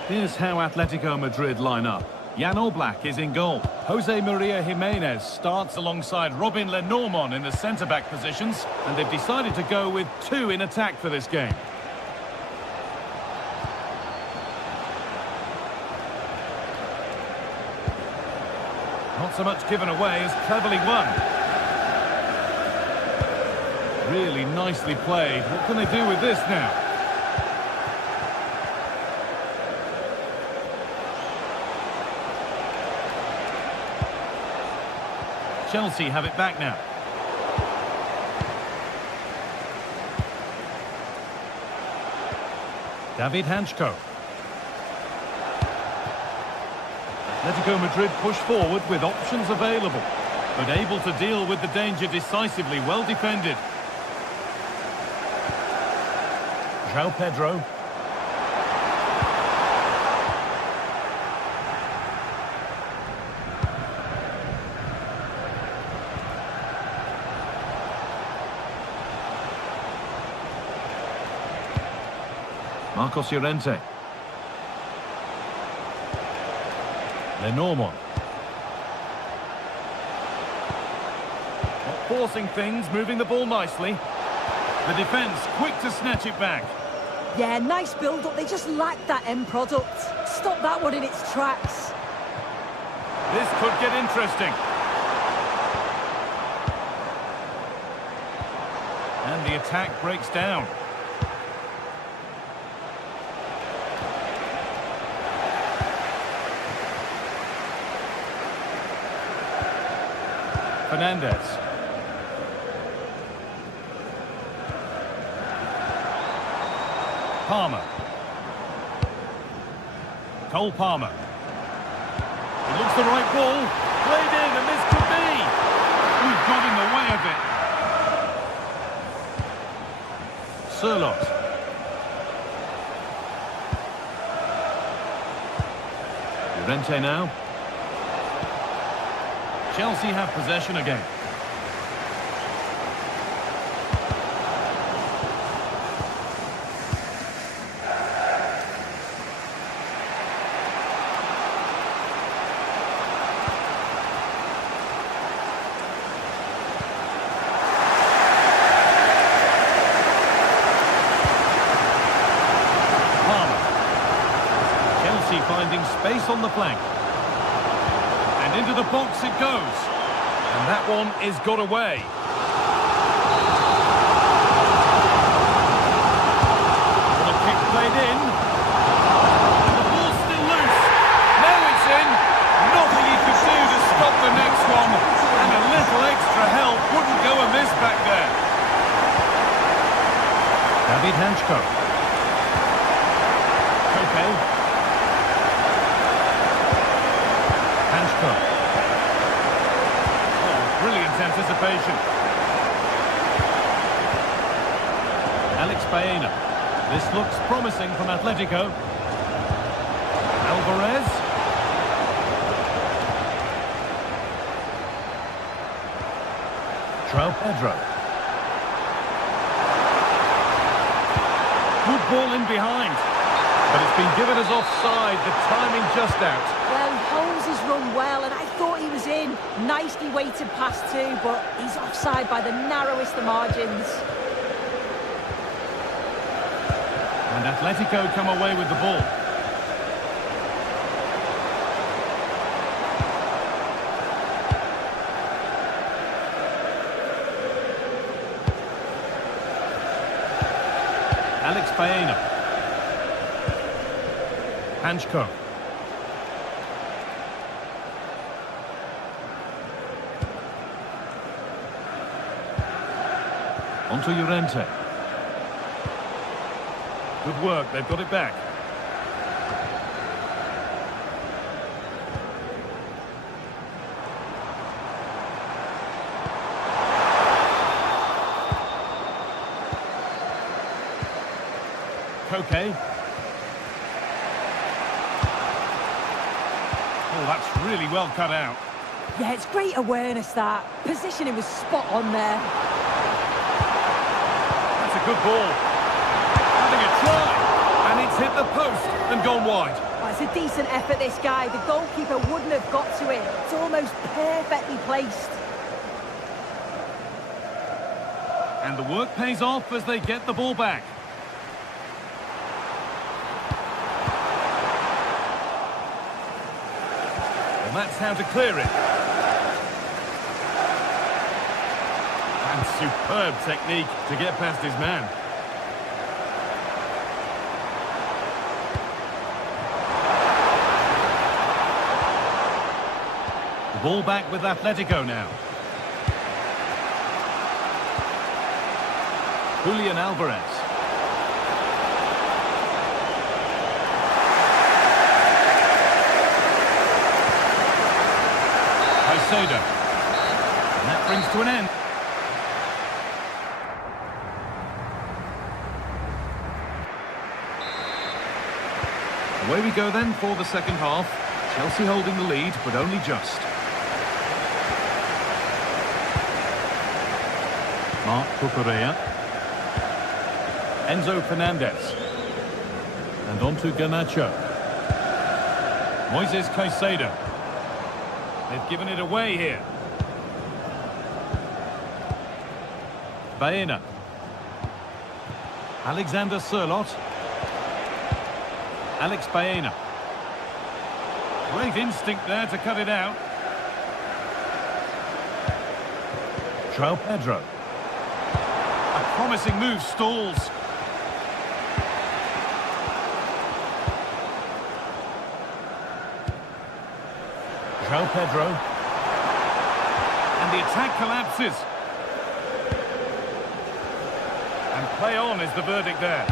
Here's how Atletico Madrid line up. Jan Oblak is in goal. Jose Maria Jimenez starts alongside Robin Lenormand in the centre-back positions, and they've decided to go with two in attack for this game. Not so much given away as cleverly won. Really nicely played. What can they do with this now? Chelsea have it back now. David Hanchko. Atletico Madrid push forward with options available, but able to deal with the danger decisively. Well defended. João Pedro. Marcos Llorente. Lenormand. Not forcing things, moving the ball nicely. The defence quick to snatch it back. Yeah, nice build-up. They just lacked that end product. Stop that one in its tracks. This could get interesting. And the attack breaks down. Fernandez. Palmer. Cole Palmer. It looks the right ball. Played in, and this could be. We've got in the way of it. Sirlot. Llorente now. Chelsea have possession again. Palmer. Chelsea finding space on the flank. And into the box it goes. And that one is got away. The kick played in. The ball's still loose. Now it's in. Nothing he could do to stop the next one. And a little extra help wouldn't go amiss back there. David Hanchko. Okay. Hanchko. Brilliant anticipation. Alex Baena. This looks promising from Atletico. Alvarez. João Pedro. Good ball in behind. But it's been given as offside. The timing just out. Well, Holmes has run well, and I thought he was in. Nicely weighted pass too, but he's offside by the narrowest of margins. And Atletico come away with the ball. Alex Baena. Hanchko. Onto Llorente. Good work, they've got it back. Koke. Oh, that's really well cut out. Yeah, it's great awareness, that. Positioning was spot on there. That's a good ball. Having a try. And it's hit the post and gone wide. Well, it's a decent effort, this guy. The goalkeeper wouldn't have got to it. It's almost perfectly placed. And the work pays off as they get the ball back. And that's how to clear it. And superb technique to get past his man. The ball back with Atletico now. Julian Alvarez. Caicedo. And that brings to an end. Away we go then for the second half. Chelsea holding the lead, but only just. Marc Cucurella. Enzo Fernandez. And on to Garnacho. Moises Caicedo. They've given it away here. Baena. Alexander Sørloth. Alex Baena. Great instinct there to cut it out. João Pedro. A promising move stalls. João Pedro. And the attack collapses. And play on is the verdict there.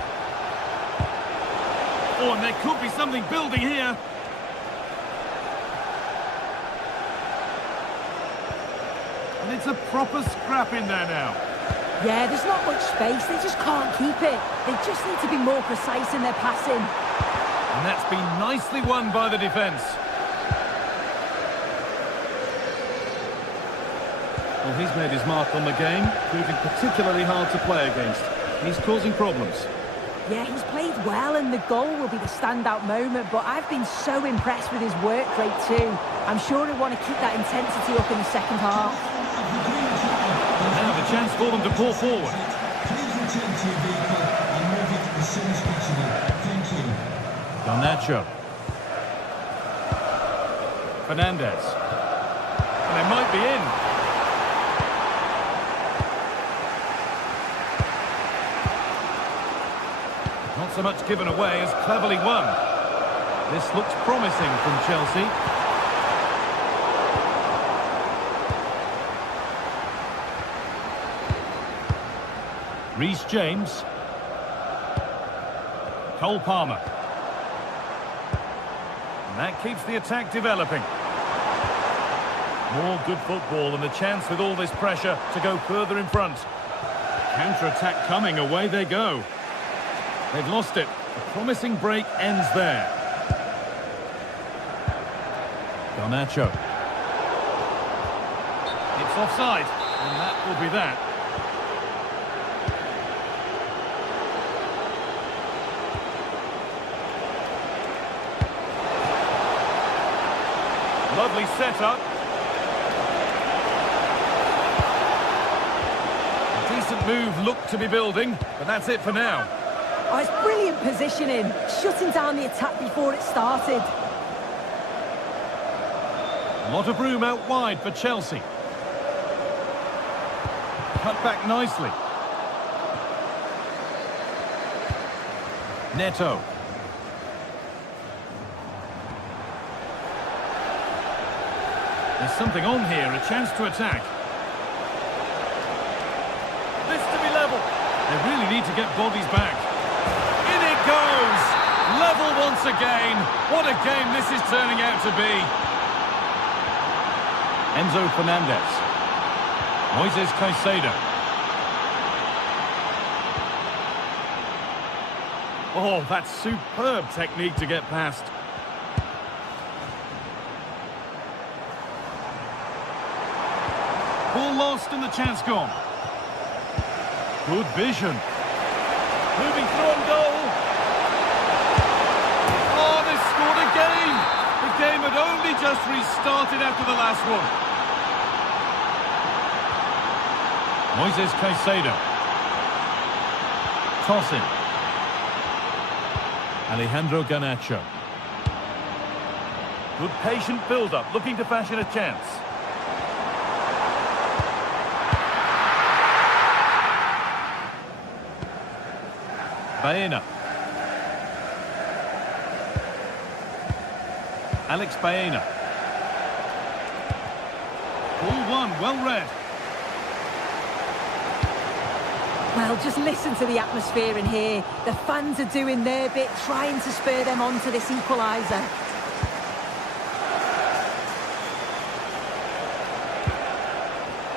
Oh, and there could be something building here. And it's a proper scrap in there now. Yeah, there's not much space. They just can't keep it. They just need to be more precise in their passing. And that's been nicely won by the defence. Well, he's made his mark on the game, proving particularly hard to play against. He's causing problems. Yeah, he's played well and the goal will be the standout moment, but I've been so impressed with his work rate too. I'm sure he'll want to keep that intensity up in the second half. Now the chance for them to pull forward. Garnacho. Fernandez. And they might be in. Not so much given away as cleverly won. This looks promising from Chelsea. Reece James. Cole Palmer. And that keeps the attack developing. More good football and the chance with all this pressure to go further in front. Counter-attack coming, away they go. They've lost it. A promising break ends there. Garnacho. It's offside, and that will be that. Lovely setup. A decent move looked to be building, but that's it for now. Oh, it's brilliant positioning, shutting down the attack before it started. A lot of room out wide for Chelsea. Cut back nicely. Neto. There's something on here, a chance to attack. This to be level. They really need to get bodies back. In it goes! Level once again. What a game this is turning out to be. Enzo Fernandez. Moises Caicedo. Oh, that's superb technique to get past. Ball lost and the chance gone. Good vision. Moving through on goal. Oh, they scored again. The game had only just restarted after the last one. Moises Caicedo. Tossing. Alejandro Garnacho. Good patient build-up, looking to fashion a chance. Baena. Alex Baena. Ball one, well read. Well, just listen to the atmosphere in here. The fans are doing their bit, trying to spur them on to this equaliser.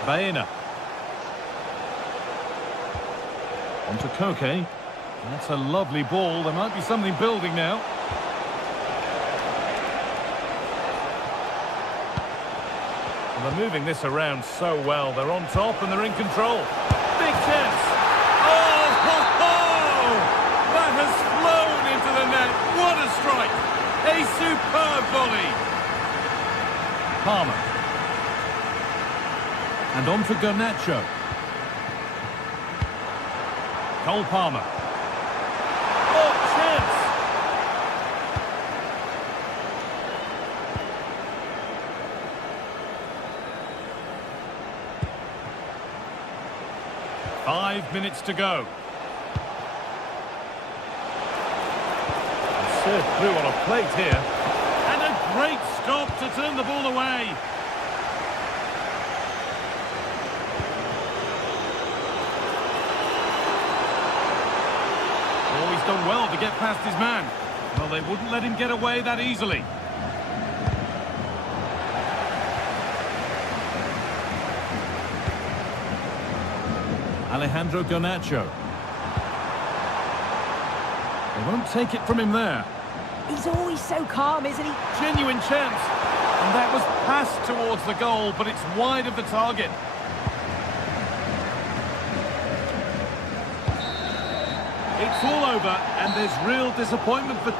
Baena. On to Koke. That's a lovely ball. There might be something building now. Well, they're moving this around so well. They're on top and they're in control. Big chance. Oh, ho, ho! That has flown into the net. What a strike. A superb volley. Palmer. And on for Garnacho. Cole Palmer. Oh, chance! Five minutes to go. Served through on a plate here. And a great stop to turn the ball away. He's done well to get past his man. Well, they wouldn't let him get away that easily. Alejandro Garnacho. They won't take it from him there. He's always so calm, isn't he? Genuine chance. And that was passed towards the goal, but it's wide of the target. It's all over, and there's real disappointment for...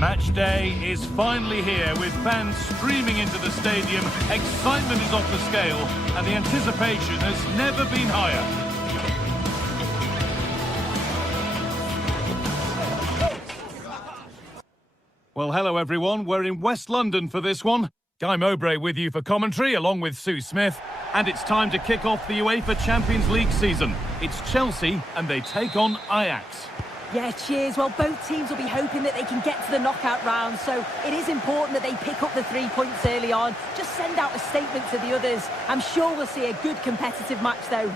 Match day is finally here with fans streaming into the stadium. Excitement is off the scale and the anticipation has never been higher. Well, hello everyone. We're in West London for this one. Guy Mowbray with you for commentary along with Sue Smith. And it's time to kick off the UEFA Champions League season. It's Chelsea and they take on Ajax. Yeah, cheers. Well, both teams will be hoping that they can get to the knockout round, so it is important that they pick up the 3 points early on. Just send out a statement to the others. I'm sure we'll see a good competitive match, though.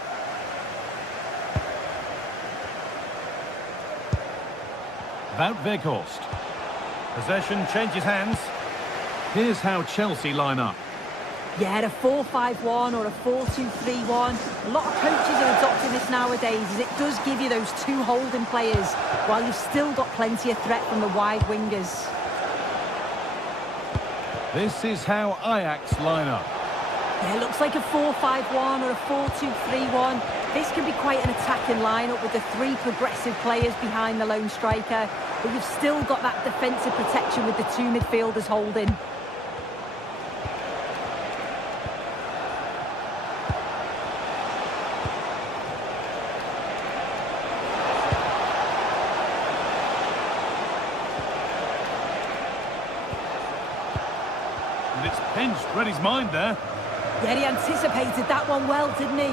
Wout Weghorst. Possession changes hands. Here's how Chelsea line up. Yeah, a 4-5-1 or a 4-2-3-1. A lot of coaches are adopting this nowadays as it does give you those two holding players while you've still got plenty of threat from the wide wingers. This is how Ajax line up. Yeah, it looks like a 4-5-1 or a 4-2-3-1. This can be quite an attacking lineup with the three progressive players behind the lone striker, but you've still got that defensive protection with the two midfielders holding. it's pinched. Read his mind there. Yeah, he anticipated that one well, didn't he?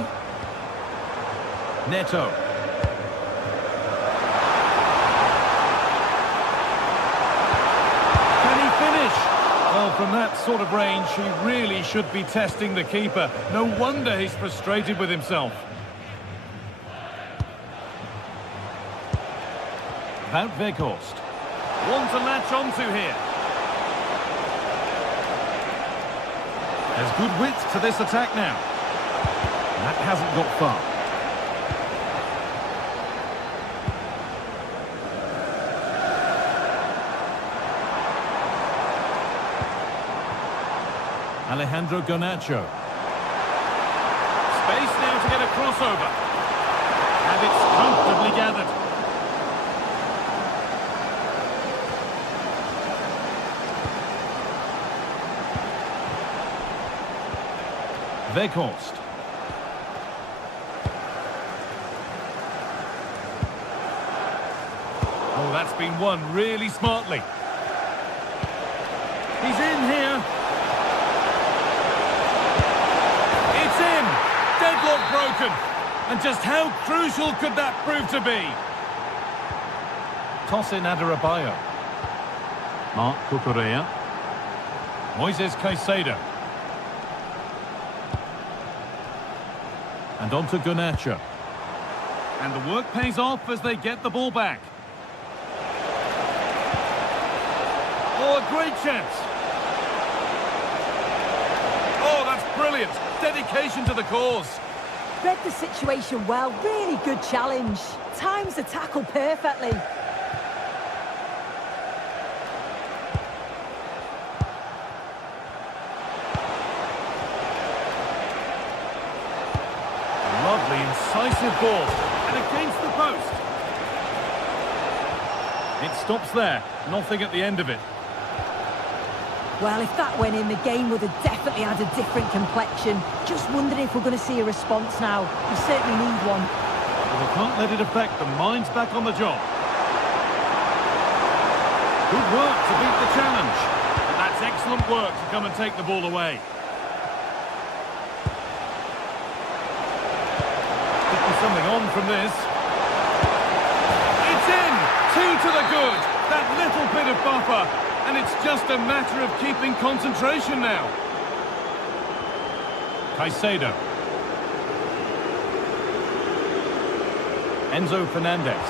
Neto. Can he finish? Well, from that sort of range, he really should be testing the keeper. No wonder he's frustrated with himself. Wout Weghorst. One to latch onto here. There's good width to this attack now. That hasn't got far. Alejandro Garnacho. Space now to get a crossover. And it's comfortably gathered. Weghorst. Oh, that's been won really smartly. He's in here. It's in. Deadlock broken. And just how crucial could that prove to be? Tosin Adarabioyo. Marc Cucurella. Moises Caicedo. And on to Garnacho. And the work pays off as they get the ball back. Oh, a great chance. Oh, that's brilliant. Dedication to the cause. Read the situation well. Really good challenge. Times the tackle perfectly. Lovely, incisive ball. And against the post. It stops there. Nothing at the end of it. Well, if that went in, the game would have definitely had a different complexion. Just wondering if we're going to see a response now. We certainly need one. Well, they can't let it affect them. Mind's back on the job. Good work to beat the challenge. And that's excellent work to come and take the ball away. Something on from this. It's in! 2 to the good. That little bit of buffer. And it's just a matter of keeping concentration now. Caicedo. Enzo Fernandez.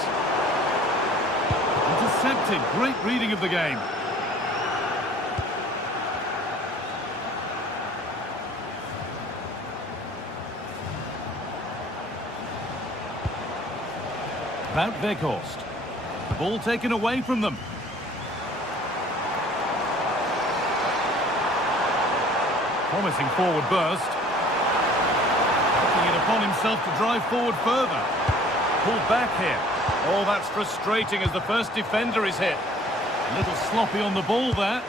Intercepted. Great reading of the game. Wout Weghorst. The ball taken away from them. Promising forward burst. Taking it upon himself to drive forward further. Pulled back here. Oh, that's frustrating as the first defender is hit. A little sloppy on the ball there.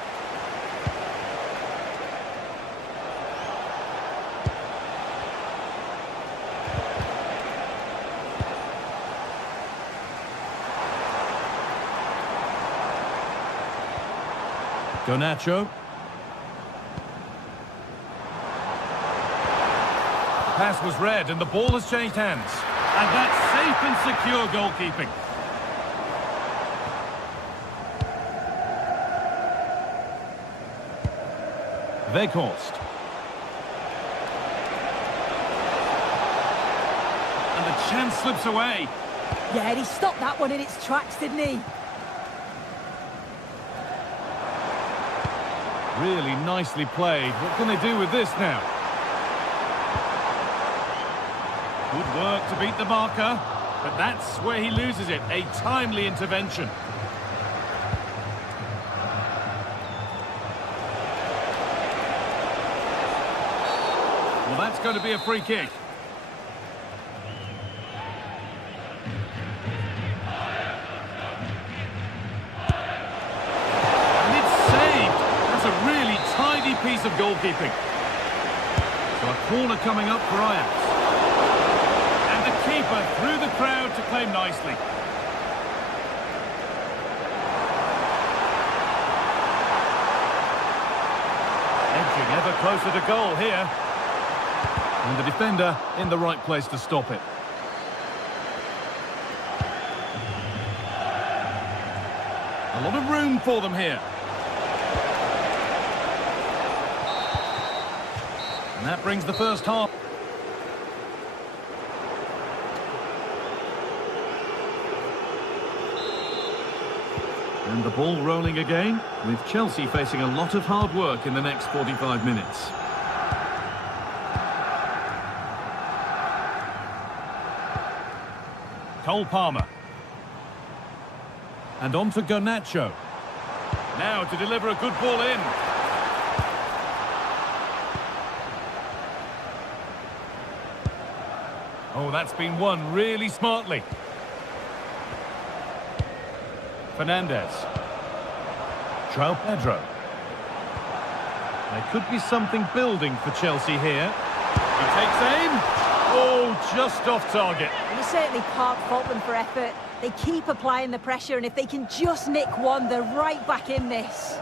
Garnacho. The pass was read and the ball has changed hands. And that's safe and secure goalkeeping. Weghorst. And the chance slips away. Yeah, he stopped that one in its tracks, didn't he? Really nicely played. What can they do with this now? Good work to beat the marker. But that's where he loses it. A timely intervention. Well, that's going to be a free kick. Piece of goalkeeping. So a corner coming up for Ajax. And the keeper through the crowd to claim nicely. A closer to goal here. And the defender in the right place to stop it. A lot of room for them here. And that brings the first half. And the ball rolling again, with Chelsea facing a lot of hard work in the next 45 minutes. Cole Palmer. And on to Garnacho. Now to deliver a good ball in. Oh, that's been won really smartly. Fernandez. João Pedro. There could be something building for Chelsea here. He takes aim. Oh, just off target. You certainly can't fault them for effort. They keep applying the pressure, and if they can just nick one, they're right back in this.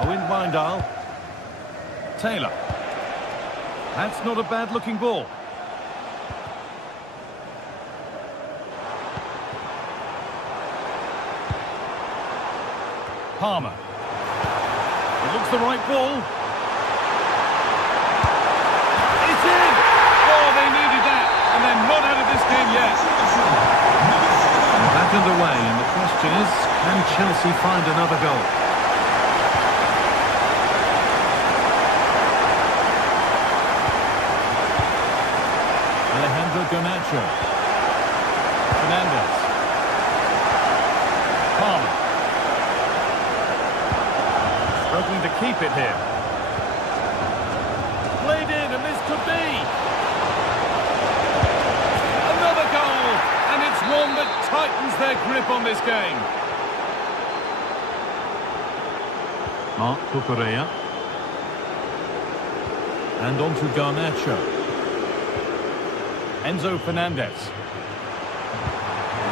Owen Wijndal. Taylor. That's not a bad-looking ball. Palmer. It looks the right ball. It's in! Oh, they needed that, and they're not out of this game yet. Back underway, and the question is, can Chelsea find another goal? Garnacho. Fernandez. Palmer. Struggling to keep it here. Played in, and this could be another goal, and it's one that tightens their grip on this game. Marc Cucurella. And on to Garnacho. Enzo Fernandez.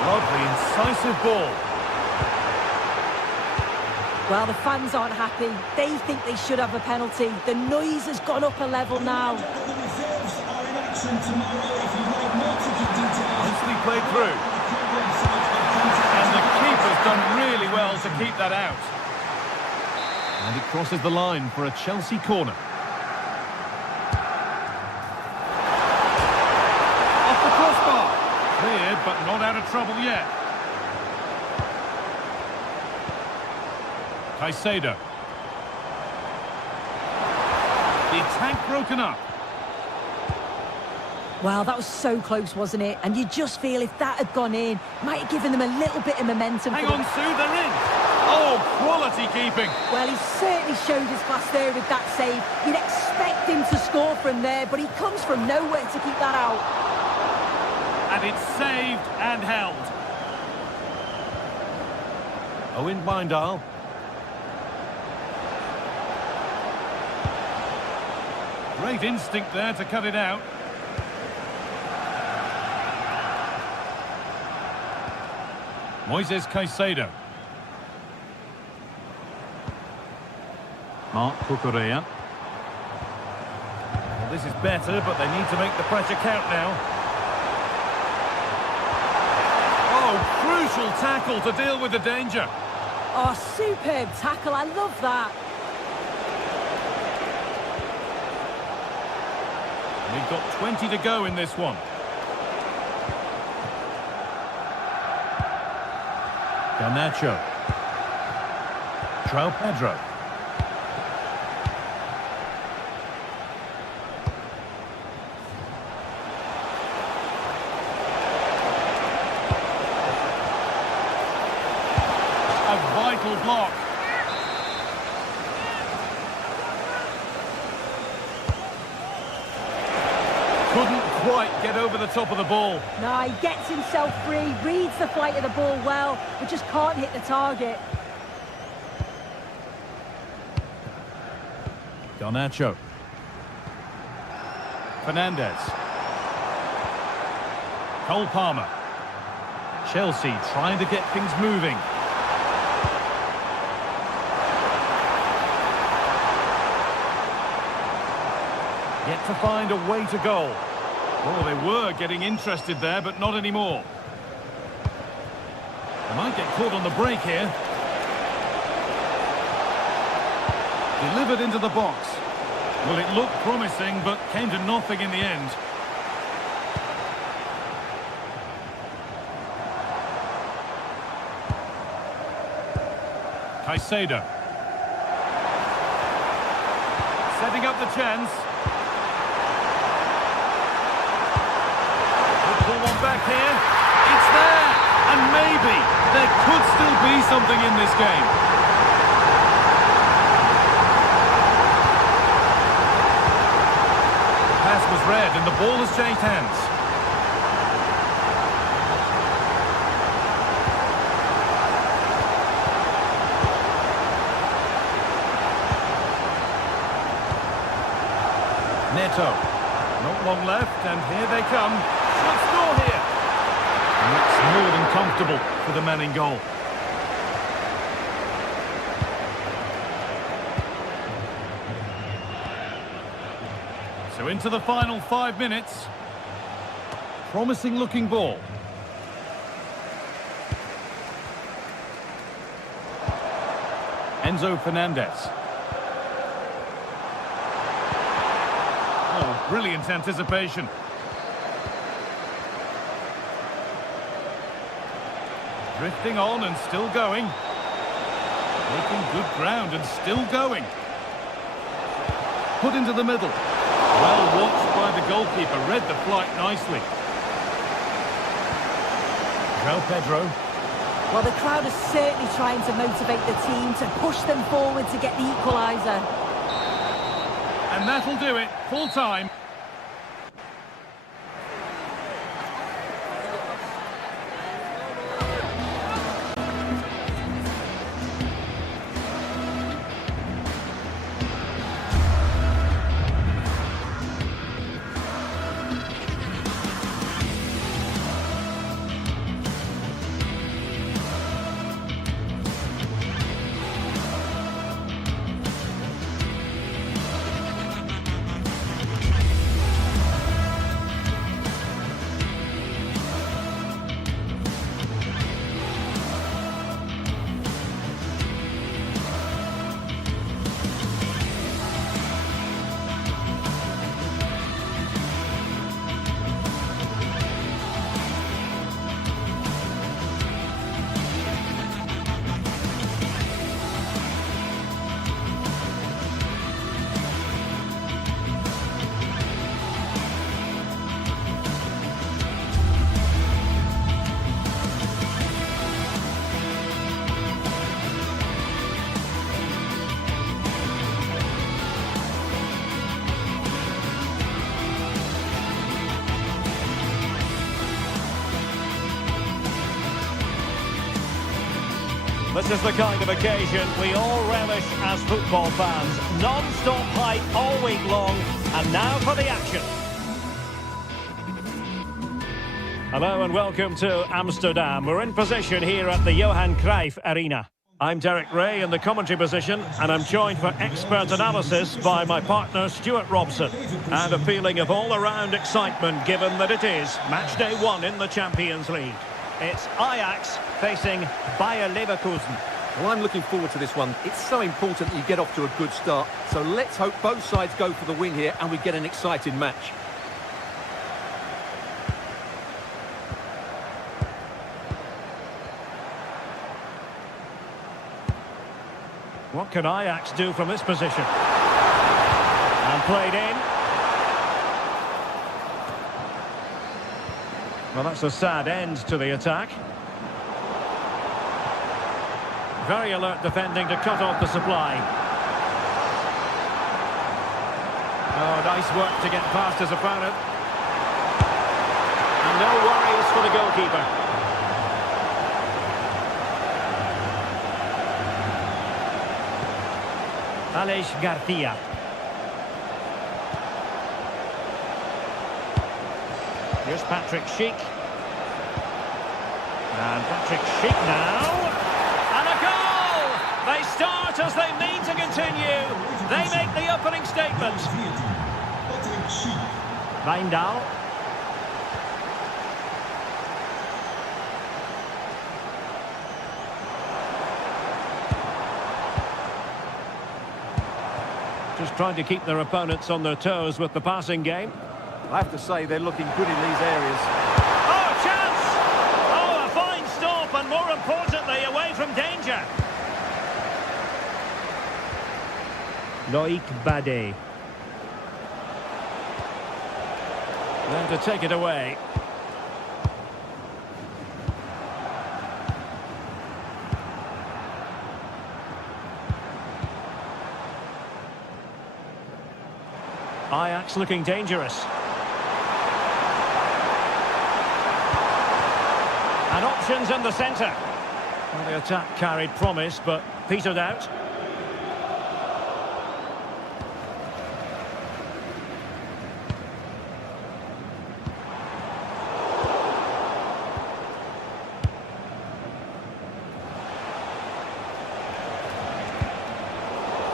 Lovely, incisive ball. Well, the fans aren't happy. They think they should have a penalty. The noise has gone up a level now. Nicely played through. And the keeper's done really well to keep that out. And it crosses the line for a Chelsea corner. Cleared, but not out of trouble yet. Caicedo. The attack broken up. Well, that was so close, wasn't it? And you just feel if that had gone in, might have given them a little bit of momentum. Hang on, Sue, they're in. Oh, quality keeping. Well, he certainly showed his class there with that save. You'd expect him to score from there, but he comes from nowhere to keep that out. And it's saved and held. Owen Wijndal. Great instinct there to cut it out. Moises Caicedo. Marc Cucurella. Well, this is better, but they need to make the pressure count now. Oh, crucial tackle to deal with the danger. Oh, superb tackle. I love that. We've got 20 to go in this one. Garnacho. João Pedro. A vital block. Couldn't quite get over the top of the ball. No, he gets himself free, reads the flight of the ball well, but just can't hit the target. Garnacho. Fernandez. Cole Palmer. Chelsea trying to get things moving. Yet to find a way to goal. Oh, they were getting interested there, but not anymore. They might get caught on the break here. Delivered into the box. Well, it looked promising, but came to nothing in the end. Caicedo. Setting up the chance. Could pull one back here. It's there! And maybe there could still be something in this game. The pass was read and the ball has changed hands. Neto. Not long left, and here they come. Should score here. And that's more than comfortable for the man in goal. So into the final 5 minutes. Promising looking ball. Enzo Fernandez. Oh, brilliant anticipation. Drifting on and still going. Making good ground and still going. Put into the middle. Well watched by the goalkeeper. Read the flight nicely. João Pedro. Well, the crowd is certainly trying to motivate the team to push them forward to get the equaliser. And that'll do it. Full time. This is the kind of occasion we all relish as football fans. Non-stop hype all week long, and now for the action. Hello and welcome to Amsterdam. We're in position here at the Johan Cruyff Arena. I'm Derek Ray in the commentary position, and I'm joined for expert analysis by my partner Stuart Robson. And a feeling of all-around excitement given that it is match day 1 in the Champions League. It's Ajax facing Bayer Leverkusen. Well, I'm looking forward to this one. It's so important that you get off to a good start. So let's hope both sides go for the win here and we get an exciting match. What can Ajax do from this position? And played in. Well, that's a sad end to the attack. Very alert defending to cut off the supply. Oh, nice work to get past his opponent. And no worries for the goalkeeper. Aleix Garcia. Here's Patrick Schick. And Patrick Schick now. And a goal! They start as they mean to continue. They make the opening statement. Wijndal. Just trying to keep their opponents on their toes with the passing game. I have to say they're looking good in these areas. Oh, chance! Oh, a fine stop, and more importantly, away from danger. Loic Bade. Then to take it away. Ajax looking dangerous. And options in the centre. Well, the attack carried promise, but petered out.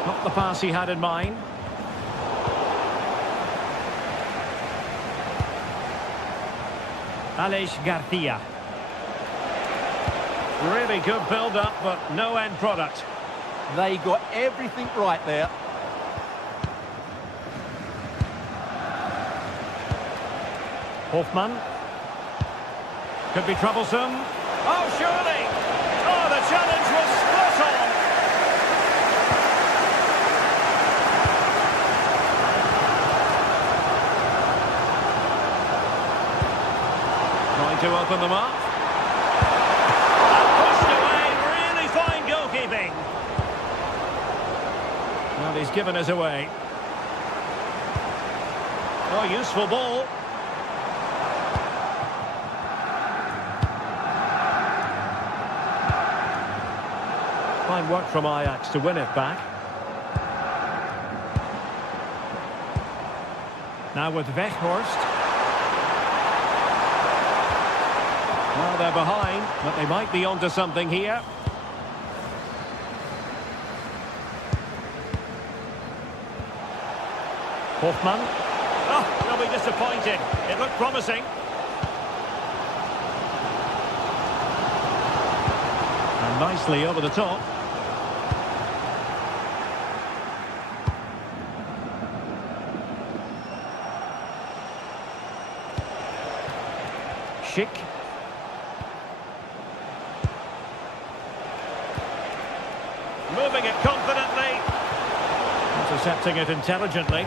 Not the pass he had in mind. Aleix Garcia. Really good build-up, but no end product. They got everything right there. Hofmann. Could be troublesome. Oh, surely! Oh, the challenge was spot on! Trying to open them up. And pushed away, really fine goalkeeping. Well, he's given us away. Oh, useful ball. Fine work from Ajax to win it back. Now with Weghorst. Well, they're behind, but they might be onto something here. Hofmann. Oh, they'll be disappointed. It looked promising. And nicely over the top. Schick. Moving it confidently. Intercepting it intelligently.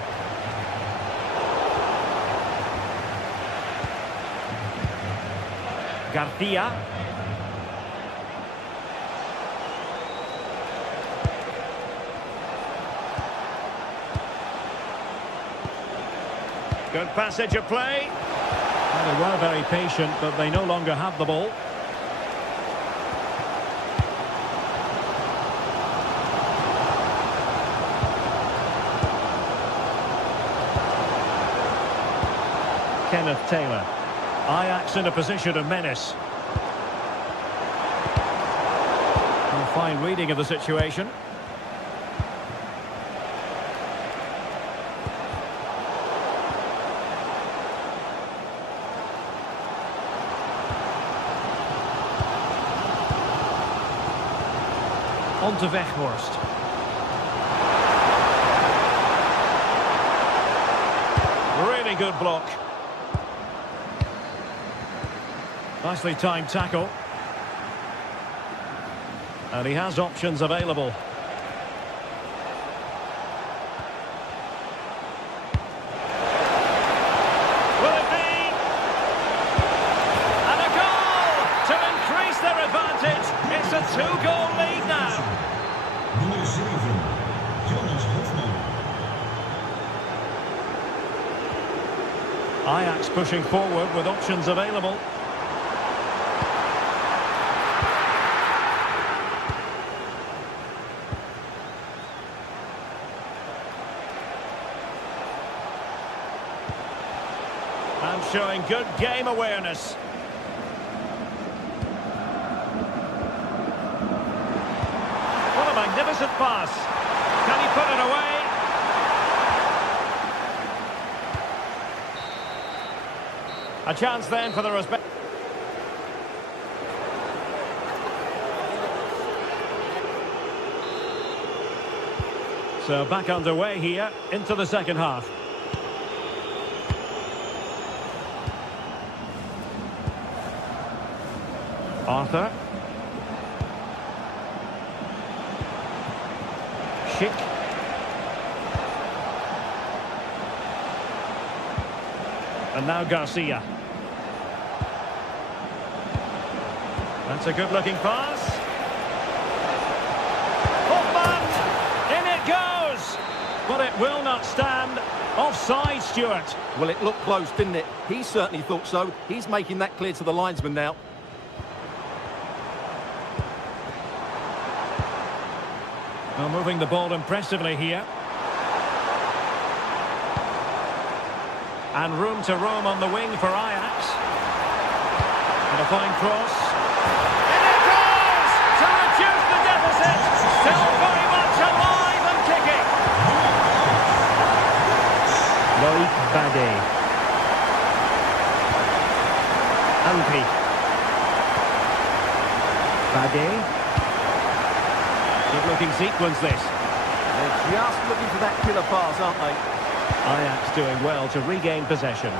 Garcia. Good passage of play. Well, they were very patient, but they no longer have the ball. Kenneth Taylor. Ajax in a position of menace. A fine reading of the situation. On to Weghorst. Really good block. Nicely timed tackle. And he has options available. Will it be? And a goal to increase their advantage. It's a two-goal lead now. Nummer 7, Jonas Hofmann. Ajax pushing forward with options available. And showing good game awareness. What a magnificent pass. Can he put it away? A chance then for the respect. So back underway here into the second half. Arthur. Schick. And now Garcia. That's a good-looking pass. Hoffman! In it goes! But it will not stand. Offside, Stuart. Well, it looked close, didn't it? He certainly thought so. He's making that clear to the linesman now. Well, moving the ball impressively here. And room to roam on the wing for Ajax. And a fine cross. In it goes! To reduce the deficit. Still very much alive and kicking. Loïc Badet. Andri. Badet. Good-looking sequence, this. They're just looking for that killer pass, aren't they? Ajax doing well to regain possession.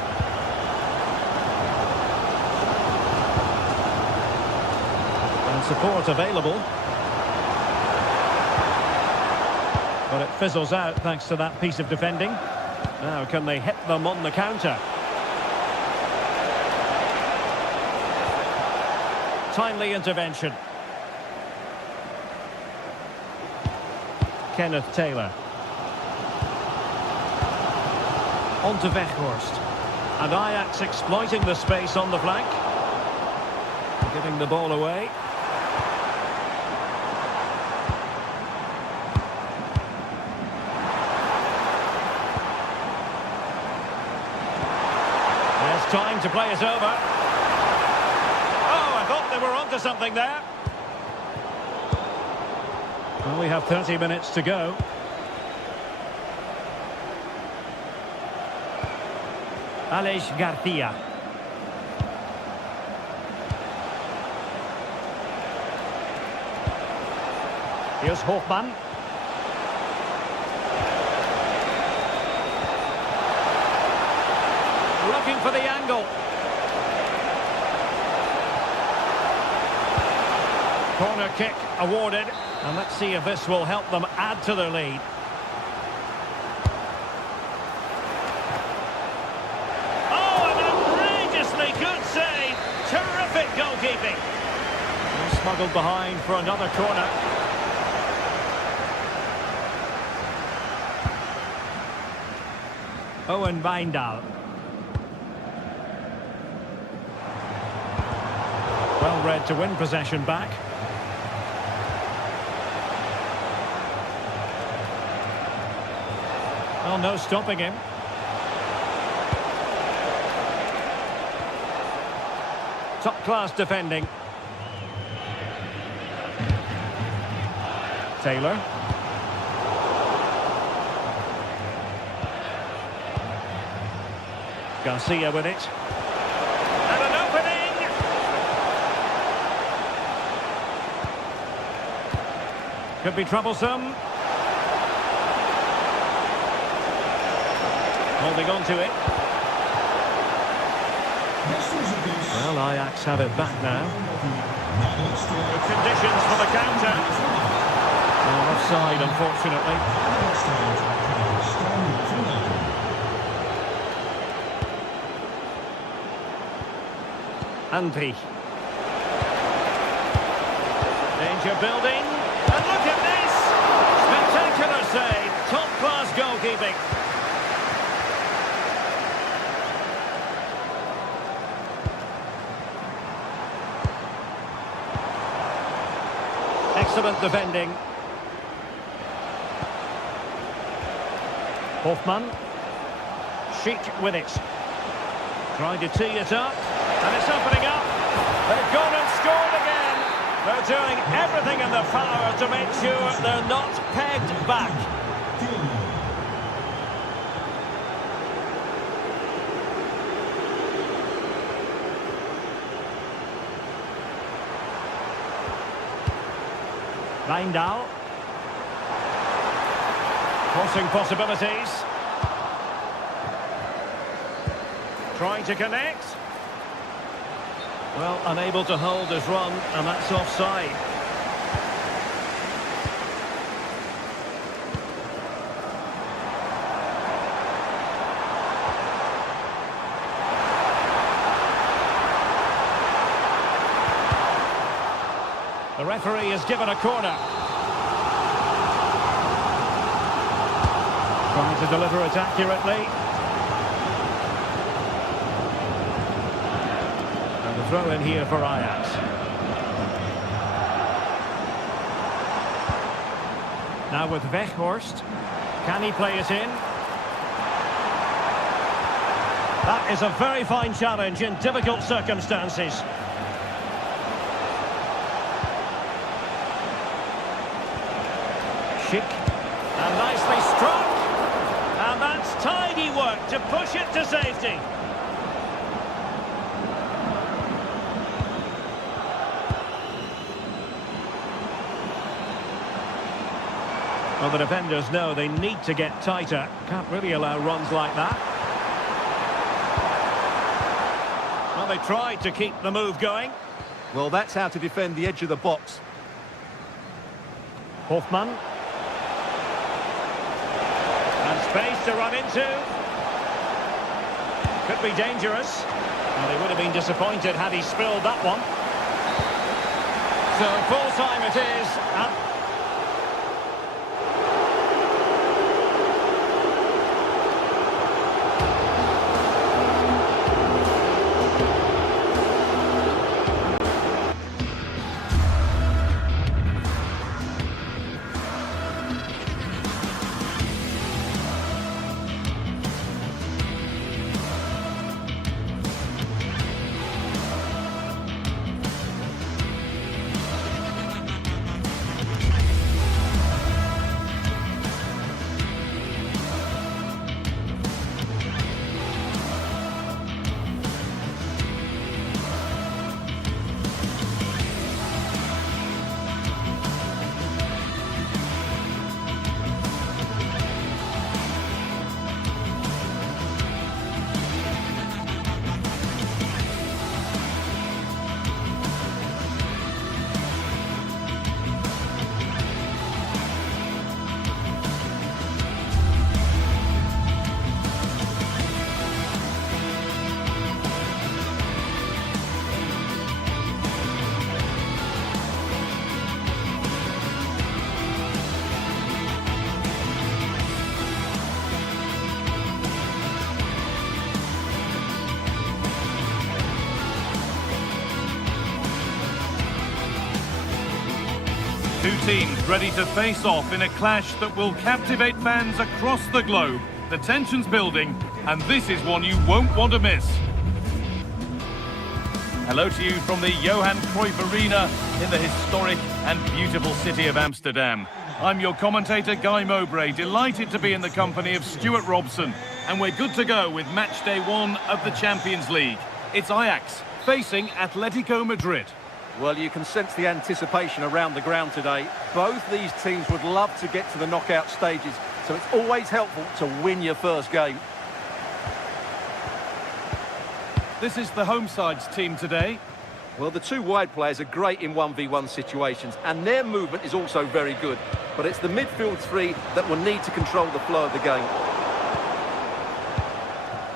And support available. But it fizzles out thanks to that piece of defending. Now can they hit them on the counter? Timely intervention. Kenneth Taylor. On to Weghorst. And Ajax exploiting the space on the flank. Giving the ball away. There's time to play it over. Oh, I thought they were onto something there. Well, we have 30 minutes to go. Aleix Garcia. Here's Hoffman. Looking for the angle. Corner kick awarded. And let's see if this will help them add to their lead. Terrific goalkeeping. And smuggled behind for another corner. Owen Wijndal. Well read to win possession back. Well, no stopping him. Top-class defending. Taylor. Garcia with it. And an opening! Could be troublesome. Holding on to it. Well, Ajax have it back now. Good conditions for the counter. Oh, offside, unfortunately. Andri. Danger building. And look at this! Spectacular save. Top-class goalkeeping. Excellent defending. Hoffman. Schick with it. Trying to tee it up. And it's opening up. They've gone and scored again. They're doing everything in their power to make sure they're not pegged back. Wijndal. Crossing possibilities. Trying to connect. Well, unable to hold his run, and that's offside. The referee has given a corner. Trying to deliver it accurately. And the throw in here for Ajax. Now with Weghorst. Can he play it in? That is a very fine challenge in difficult circumstances. Schick, and nicely struck, and that's tidy work to push it to safety. Well, the defenders know they need to get tighter. Can't really allow runs like that. Well, they tried to keep the move going. Well, that's how to defend the edge of the box. Hofmann. And space to run into. Could be dangerous. Well, he would have been disappointed had he spilled that one. So full time it is. Two teams ready to face off in a clash that will captivate fans across the globe. The tension's building, and this is one you won't want to miss. Hello to you from the Johan Cruyff Arena in the historic and beautiful city of Amsterdam. I'm your commentator, Guy Mowbray, delighted to be in the company of Stuart Robson. And we're good to go with match day 1 of the Champions League. It's Ajax facing Atletico Madrid. Well, you can sense the anticipation around the ground today. Both these teams would love to get to the knockout stages, so it's always helpful to win your first game. This is the home side's team today. Well, the two wide players are great in 1v1 situations, and their movement is also very good. But it's the midfield three that will need to control the flow of the game.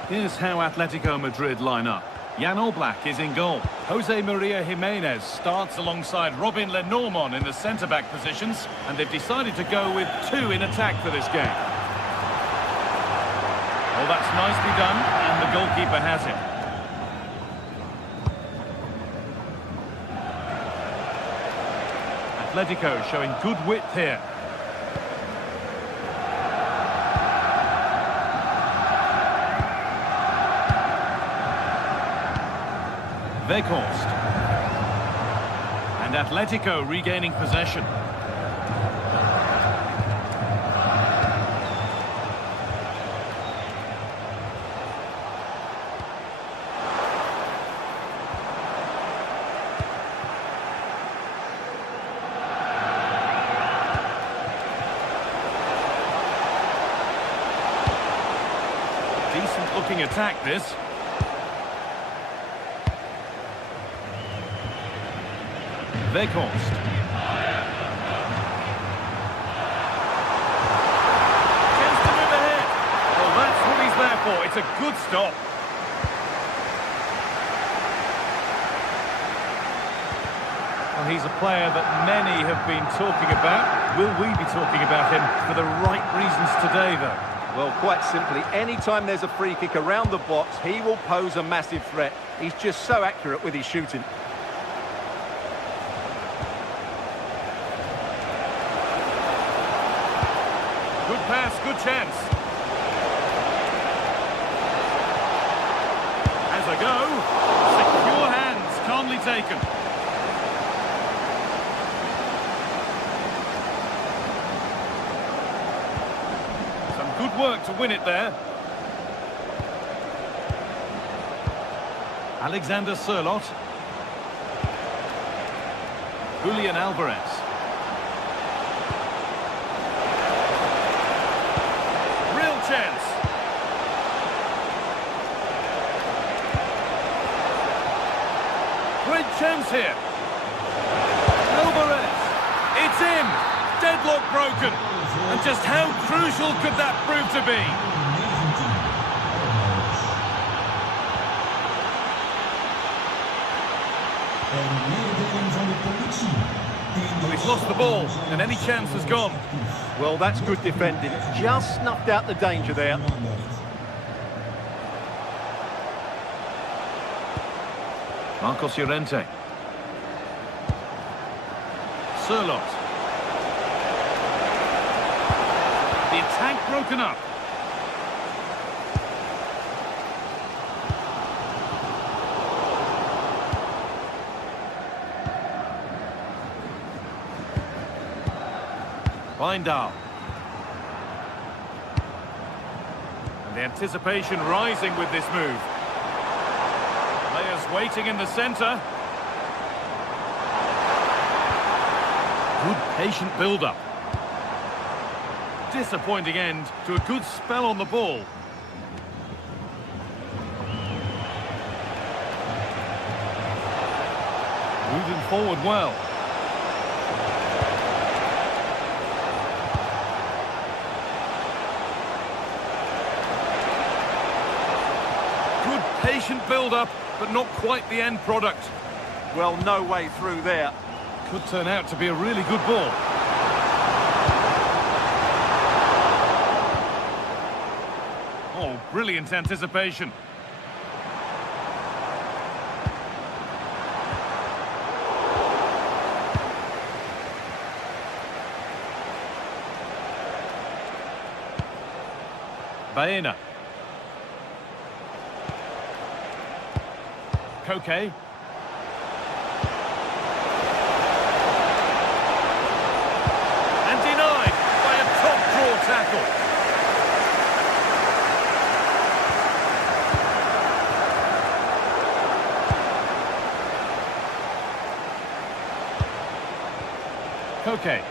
Here's how Atletico Madrid line up. Jan Oblak is in goal. Jose Maria Jimenez starts alongside Robin Lenormand in the centre-back positions, and they've decided to go with two in attack for this game. Oh, that's nicely done, and the goalkeeper has it. Atletico showing good width here. Weghorst. And Atletico regaining possession. Provoking attack, this. Weghorst. Chance to move ahead. Well, that's what he's there for. It's a good stop. Well, he's a player that many have been talking about. Will we be talking about him for the right reasons today, though? Well, quite simply, anytime there's a free kick around the box, he will pose a massive threat. He's just so accurate with his shooting. Good pass, good chance. Has a go. Secure hands, calmly taken. Good work to win it there. Alexander Sørloth. Julian Alvarez. Real chance. Great chance here. Alvarez. It's in. Deadlock broken. And just how crucial could that prove to be? Well, he's lost the ball, and any chance has gone. Well, that's good defending. Just snuffed out the danger there. Marcos Llorente. Sørloth. The attack broken up. Wijndal. And the anticipation rising with this move. Players waiting in the centre. Good patient build-up. Disappointing end to a good spell on the ball. Moving forward well. Good patient build-up, but not quite the end product. Well, no way through there. Could turn out to be a really good ball. Oh, brilliant anticipation. Baena. Koke. And denied by a top-draw tackle. Koke.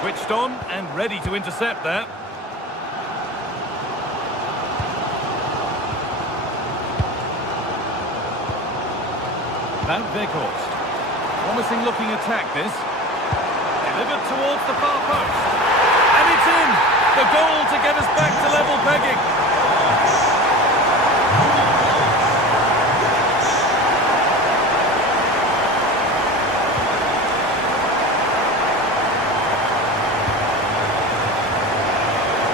Switched on and ready to intercept that. Van Weghorst. Promising looking attack this. Delivered towards the far post. And it's in! The goal to get us back to level pegging.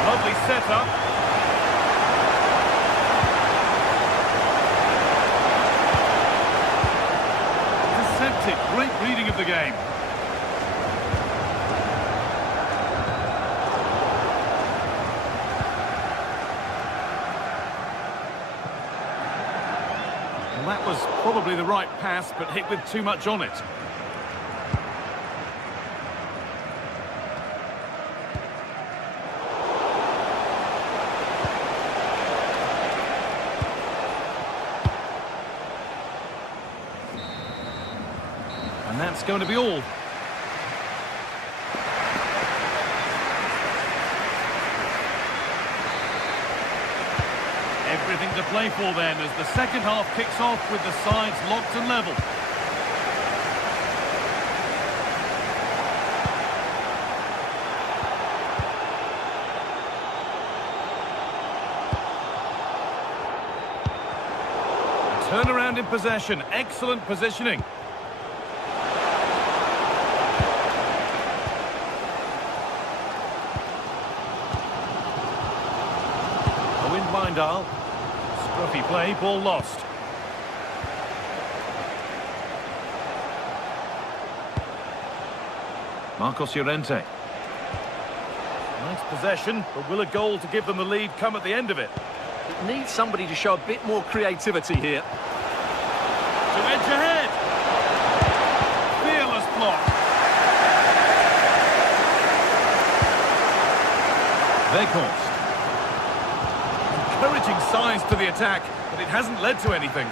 Lovely setup. Deceptive, great reading of the game. Well, that was probably the right pass, but hit with too much on it. And that's going to be all. play for then as the second half kicks off with the sides locked and level. Turnaround in possession, excellent positioning. Mindal. Scruffy play, ball lost. Marcos Llorente. Nice possession, but will a goal to give them the lead come at the end of it? It needs somebody to show a bit more creativity here. To edge ahead. Fearless block. Weghorst. Encouraging signs to the attack, but it hasn't led to anything.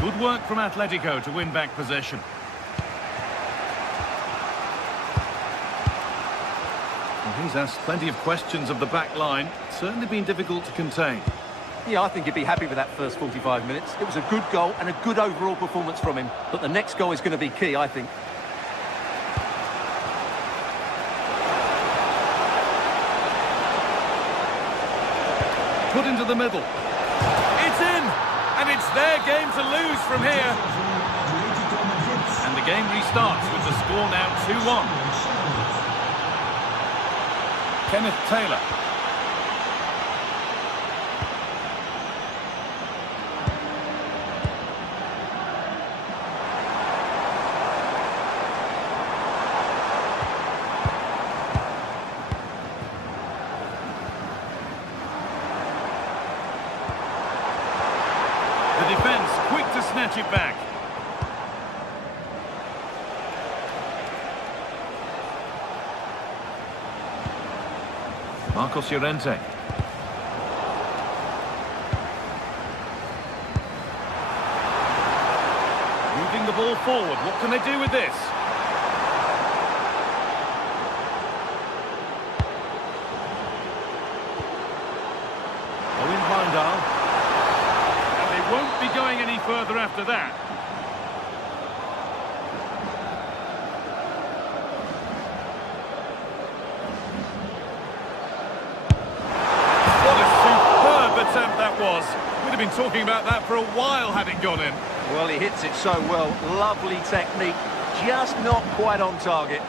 Good work from Atletico to win back possession. He's asked plenty of questions of the back line. Certainly been difficult to contain. Yeah, I think he'd be happy with that first 45 minutes. It was a good goal and a good overall performance from him. But the next goal is going to be key, I think. Put into the middle. It's in! And it's their game to lose from here. And the game restarts with the score now 2-1. Kenneth Taylor. The defence quick to snatch it back. Marcos Llorente. Moving the ball forward. What can they do with this? Owen Mindal. And they won't be going any further after that. That was. We'd have been talking about that for a while had it gone in. Well, he hits it so well. Lovely technique. Just not quite on target.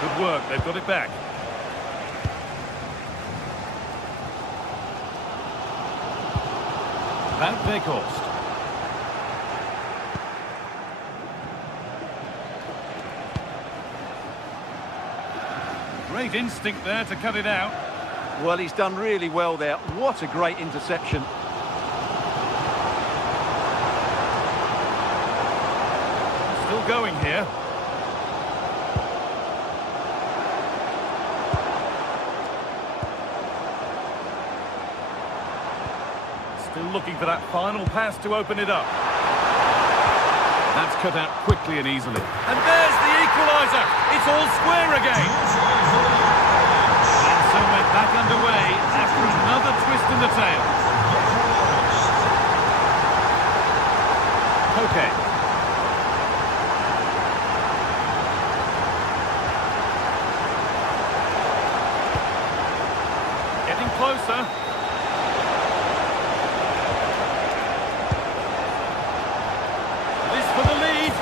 Good work. They've got it back. Van Weghorst. Great instinct there to cut it out. Well, he's done really well there. What a great interception. Still going here. Still looking for that final pass to open it up. That's cut out quickly and easily. And there's the equaliser. It's all square again. And so we're back underway after another twist in the tail. Okay. Getting closer. This for the lead.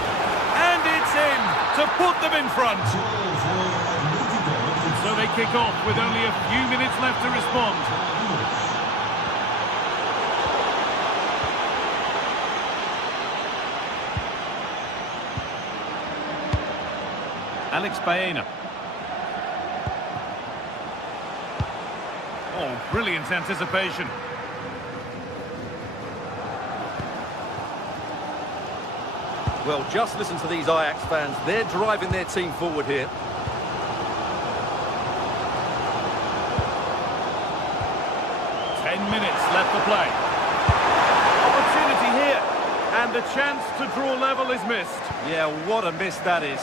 And it's in to put them in front. So they kick off with only a few minutes left to respond. Alex Baena. Oh, brilliant anticipation. Well, just listen to these Ajax fans. They're driving their team forward here. minutes left to play. Opportunity here. And the chance to draw level is missed. Yeah, what a miss that is.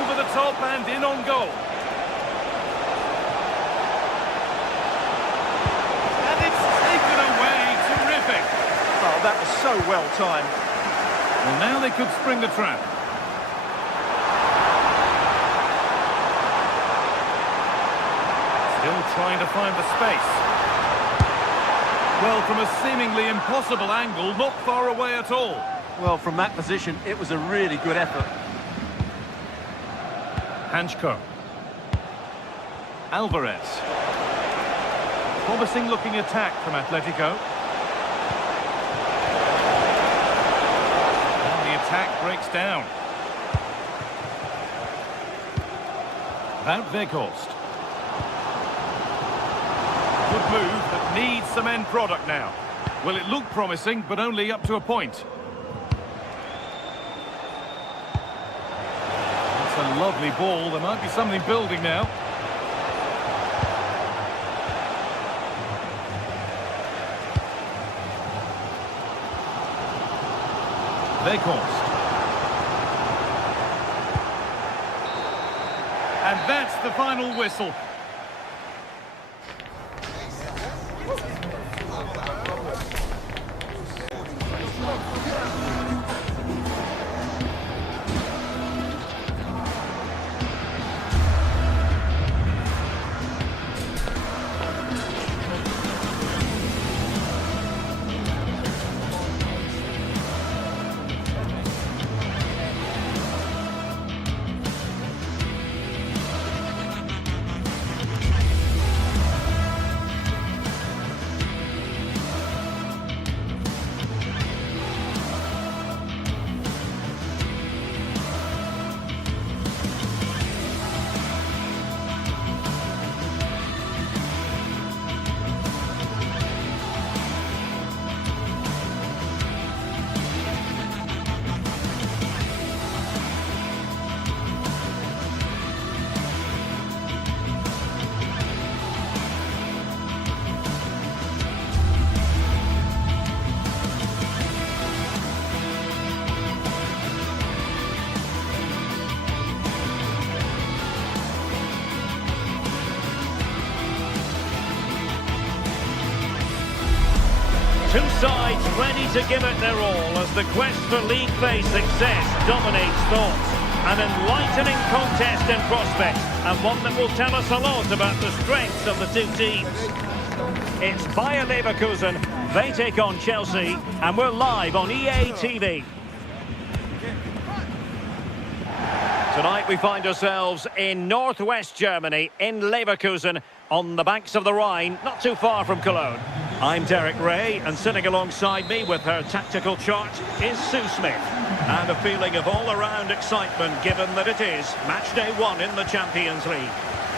Over the top and in on goal. And it's taken away. Terrific. Oh, that was so well timed. Well, now they could spring the trap. Still trying to find the space. Well, from a seemingly impossible angle, not far away at all. Well, from that position, it was a really good effort. Hanchko. Alvarez. Promising looking attack from Atletico. And the attack breaks down. Wout Weghorst. Good move, but needs some end product now. Well, it looked promising, but only up to a point. That's a lovely ball. There might be something building now. Weghorst. And that's the final whistle. Two sides ready to give it their all as the quest for league phase success dominates thoughts. An enlightening contest in prospect, and one that will tell us a lot about the strengths of the two teams. It's Bayer Leverkusen, they take on Chelsea, and we're live on EA TV. Tonight we find ourselves in northwest Germany, in Leverkusen, on the banks of the Rhine, not too far from Cologne. I'm Derek Ray, and sitting alongside me with her tactical chart is Sue Smith. And a feeling of all-around excitement given that it is match day 1 in the Champions League.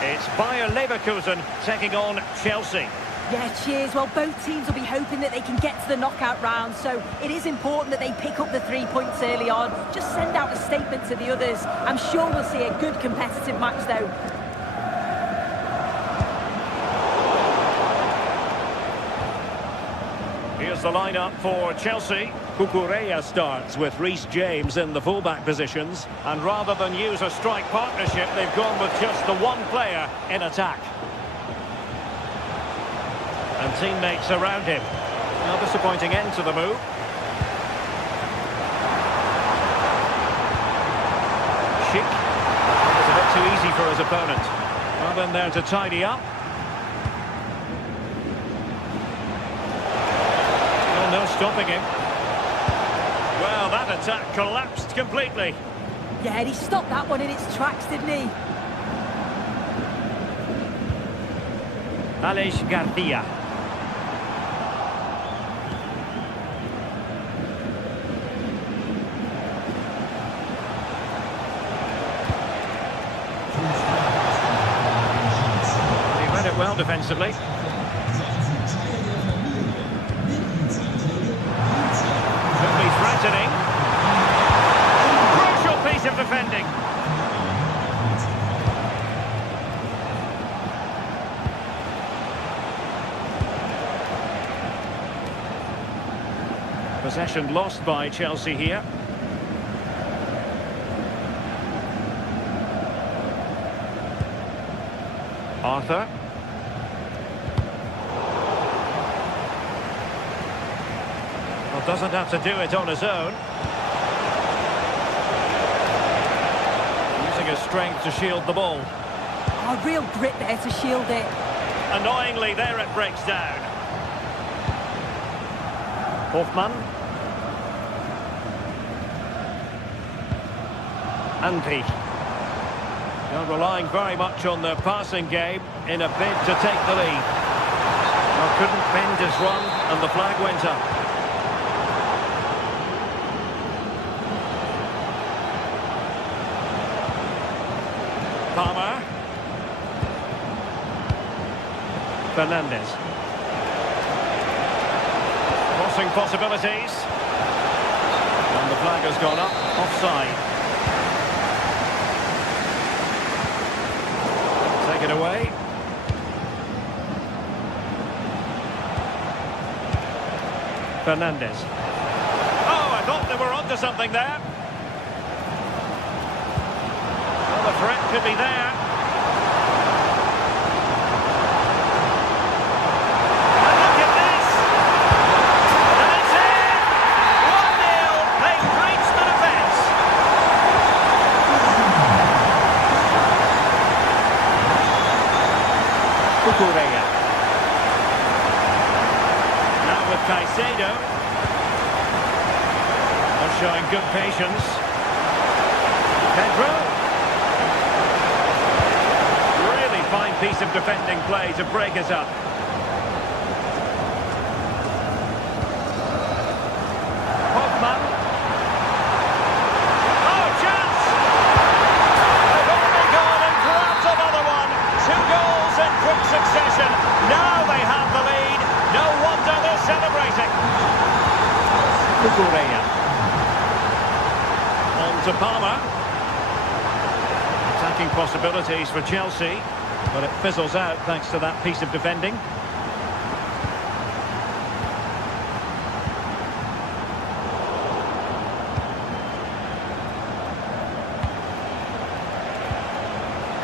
It's Bayer Leverkusen taking on Chelsea. Yeah, cheers. Well, both teams will be hoping that they can get to the knockout round, so it is important that they pick up the 3 points early on. Just send out a statement to the others. I'm sure we'll see a good competitive match, though. Here's the lineup for Chelsea. Cucurella starts with Reece James in the fullback positions. And rather than use a strike partnership, they've gone with just the one player in attack. And teammates around him. A disappointing end to the move. Schick. That was a bit too easy for his opponent. Well, then there to tidy up. No stopping him. Well, that attack collapsed completely. Yeah, and he stopped that one in its tracks, didn't he? Aleix Garcia. He read it well defensively. Threatening. Crucial piece of defending. Possession lost by Chelsea here. Arthur. Well, doesn't have to do it on his own. Using his strength to shield the ball. Oh, real grit there to shield it. Annoyingly, there it breaks down. Hoffmann. Andri. They're relying very much on their passing game in a bid to take the lead. Well, couldn't bend his run, and the flag went up. Palmer. Fernandes. Crossing possibilities. And the flag has gone up, offside. Take it away. Fernandes. Oh, I thought they were onto something there. Well, the threat could be there. And look at this! That's it! 1-0. They've breached the defence. Cucurella. Now with Caicedo. They're showing good patience. Pedro. Really fine piece of defending play to break it up. Hoffmann. Oh, chance! They've only gone and grabbed another one. 2 goals in quick succession. Now they have the lead. No wonder they're celebrating. Cucurella. On to Palmer. Attacking possibilities for Chelsea, but it fizzles out thanks to that piece of defending.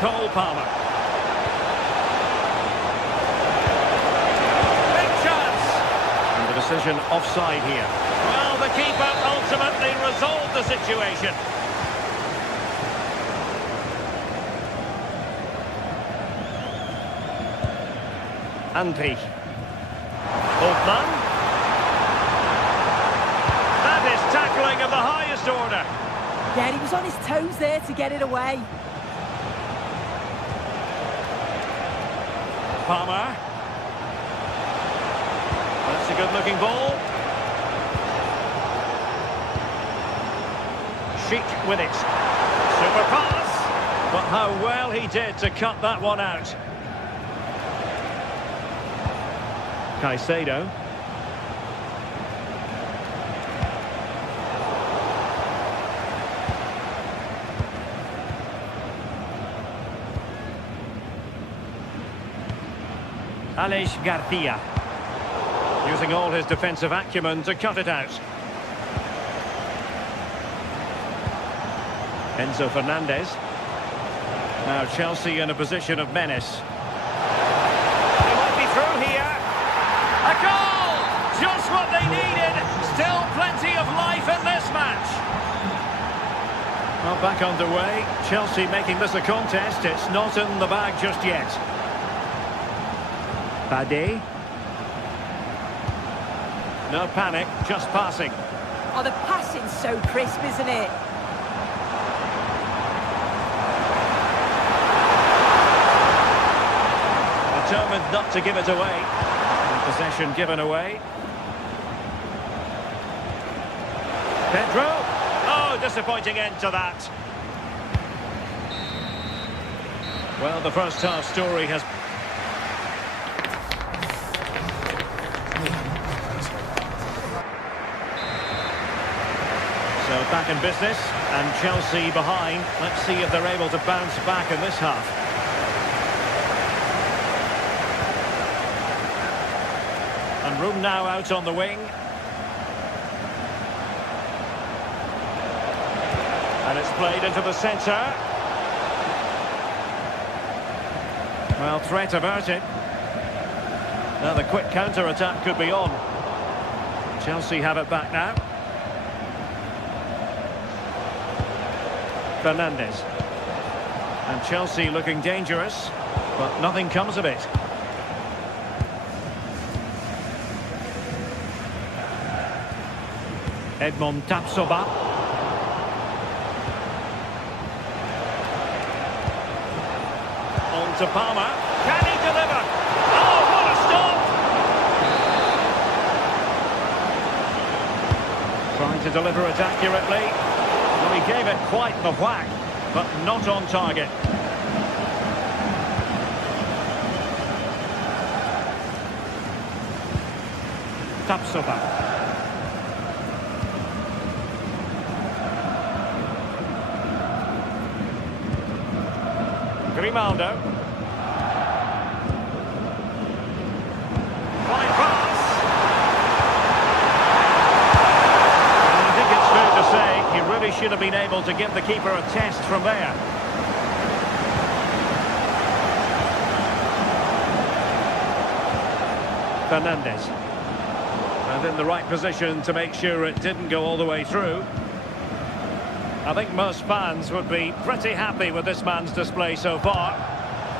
Cole Palmer. Big chance! And the decision offside here. Well, the keeper ultimately resolved the situation. Andri. Hoffmann. That is tackling of the highest order. Yeah, he was on his toes there to get it away. Palmer. That's a good-looking ball. Sheik with it. Super pass. But how well he did to cut that one out. Caicedo. Aleix Garcia. Using all his defensive acumen to cut it out. Enzo Fernandez. Now Chelsea in a position of menace. They might be through here. A goal! Just what they needed. Still plenty of life in this match. Well, back underway. Chelsea making this a contest. It's not in the bag just yet. Bade. No panic, just passing. Oh, the passing's so crisp, isn't it? Determined not to give it away. Possession given away. Pedro. Oh, disappointing end to that. Well, the first half story has... So back in business, and Chelsea behind. Let's see if they're able to bounce back in this half. And room now out on the wing. It's played into the centre. Well, threat averted. Now the quick counter-attack could be on. Chelsea have it back now. Fernandes. And Chelsea looking dangerous, but nothing comes of it. Edmond Tapsoba. On to Palmer. Can he deliver? Oh, what a stop! Trying to deliver it accurately. Well, he gave it quite the whack, but not on target. Tapsoba. Grimaldo. Fine pass. And I think it's fair to say he really should have been able to give the keeper a test from there. Fernandes. And in the right position to make sure it didn't go all the way through. I think most fans would be pretty happy with this man's display so far.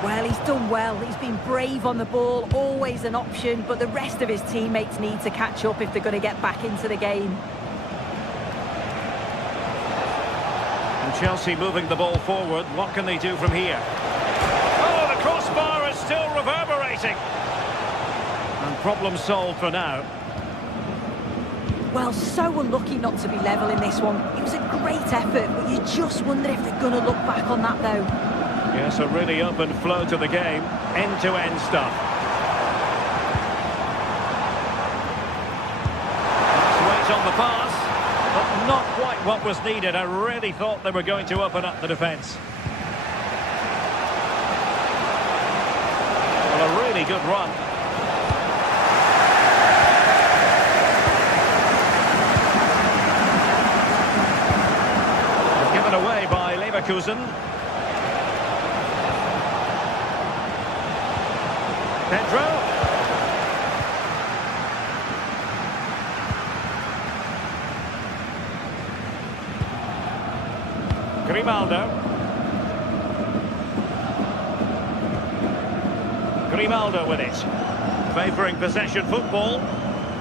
Well, he's done well. He's been brave on the ball, always an option, but the rest of his teammates need to catch up if they're going to get back into the game. And Chelsea moving the ball forward. What can they do from here? Oh, the crossbar is still reverberating. And problem solved for now. Well, so unlucky not to be level in this one. It was a great effort, but you just wonder if they're going to look back on that, though. Yes, a really open flow to the game. End-to-end stuff. Let's wait on the pass, but not quite what was needed. I really thought they were going to open up the defence. Well, a really good run. Given away by Leverkusen. Pedro. Grimaldo. Grimaldo with it. Favouring possession football.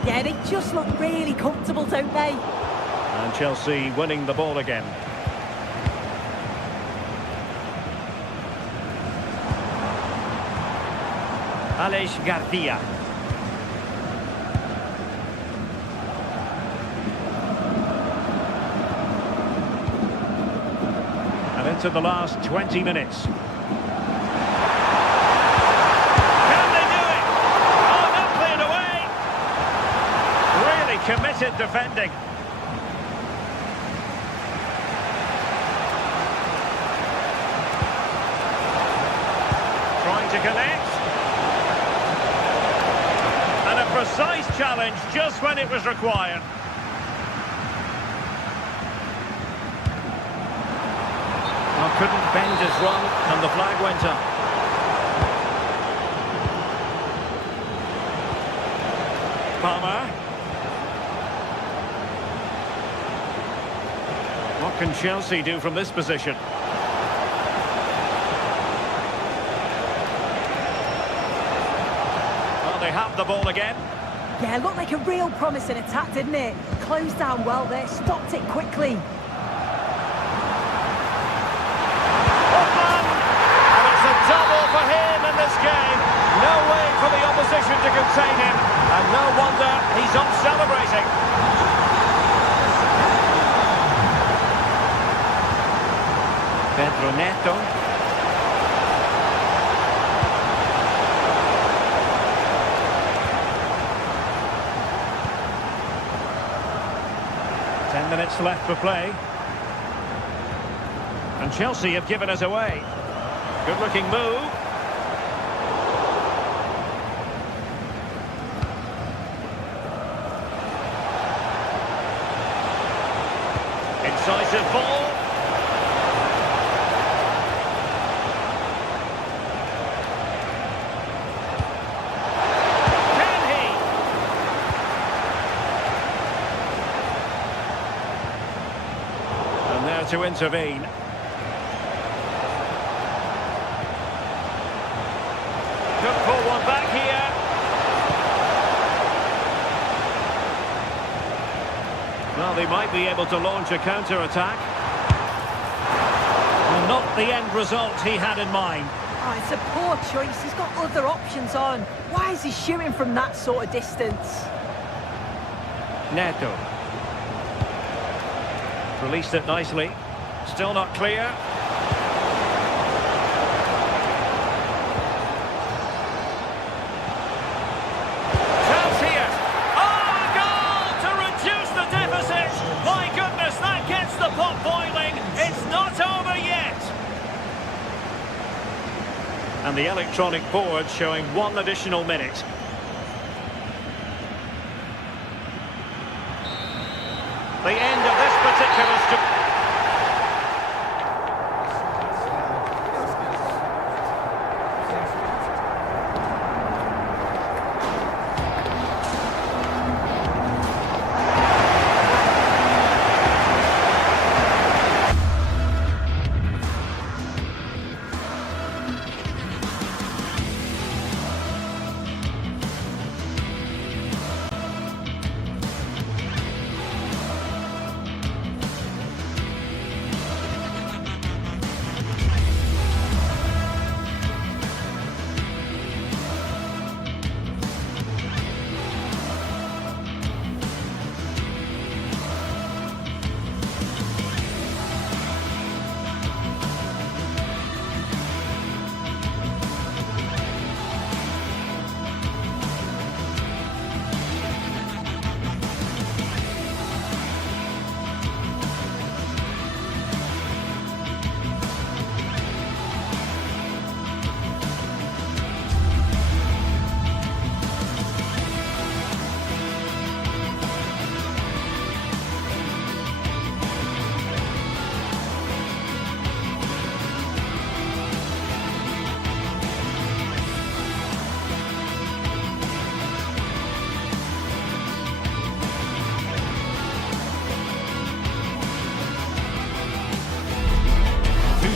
Yeah, they just look really comfortable, don't they? And Chelsea winning the ball again. Alex Garcia. And into the last 20 minutes. Can they do it? Oh, not cleared away. Really committed defending. Trying to connect. Precise challenge just when it was required. Well, couldn't bend his run and the flag went up. Palmer. What can Chelsea do from this position? They have the ball again. Yeah, looked like a real promising attack, didn't it? Closed down well there, stopped it quickly. Hoffman! And it's a double for him in this game. No way for the opposition to contain him. And no wonder he's off celebrating. Pedro Neto. Minutes left for play. And Chelsea have given us away. Good looking move. Incisive ball. there to intervene. Could pull one back here. Well, they might be able to launch a counter-attack. Well, not the end result he had in mind. Oh, it's a poor choice. He's got other options on. Why is he shooting from that sort of distance? Neto. Released it nicely. Still not clear. Chance here. Oh, a goal to reduce the deficit. My goodness, that gets the pot boiling. It's not over yet. And the electronic board showing 1 additional minute. The end of this particular strip.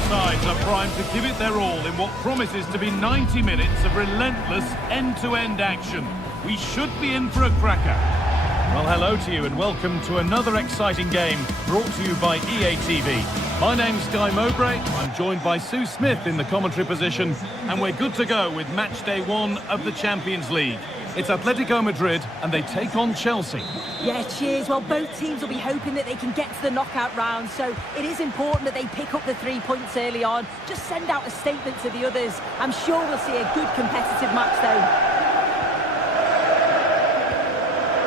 Sides are primed to give it their all in what promises to be 90 minutes of relentless end-to-end action. We should be in for a cracker. Well, hello to you and welcome to another exciting game brought to you by EA TV. My name's Guy Mowbray. I'm joined by Sue Smith in the commentary position, and we're good to go with match day 1 of the Champions League. It's Atletico Madrid and they take on Chelsea. Yeah, cheers. Well, both teams will be hoping that they can get to the knockout round, so it is important that they pick up the 3 points early on. Just send out a statement to the others. I'm sure we'll see a good competitive match, though.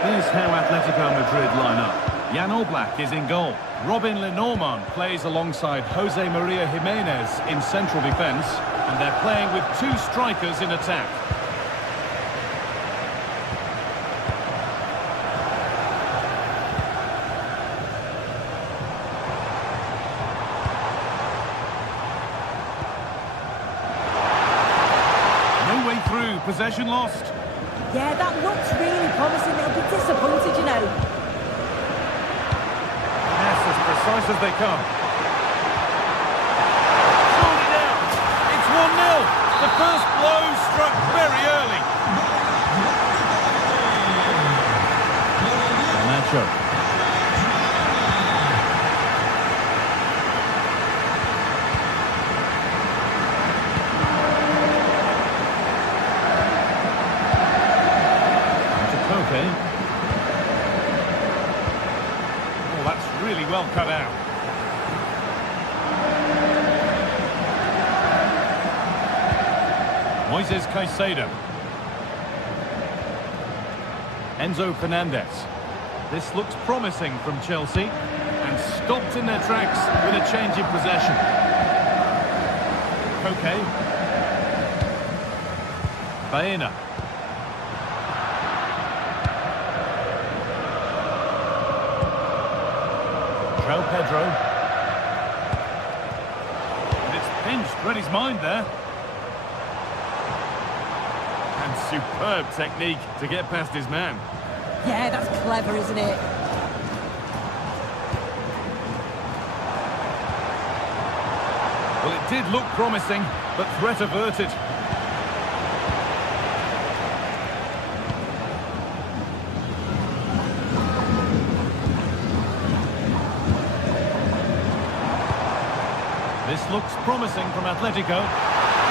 Here's how Atletico Madrid line up. Jan Oblak is in goal. Robin Lenormand plays alongside Jose Maria Jimenez in central defence, and they're playing with 2 strikers in attack. Possession lost. Yeah, that looks really promising. They'll be disappointed, you know. Yes, as precise as they come. Surely now. It's 1-0. The first blow struck very early. Nacho. Oh, that's really well cut out. Moises Caicedo. Enzo Fernandez. This looks promising from Chelsea and stopped in their tracks with a change in possession. Okay. Baena. João Pedro. And it's pinched, read his mind there. And superb technique to get past his man. Yeah, that's clever, isn't it? Well, it did look promising, but threat averted. This looks promising from Atletico.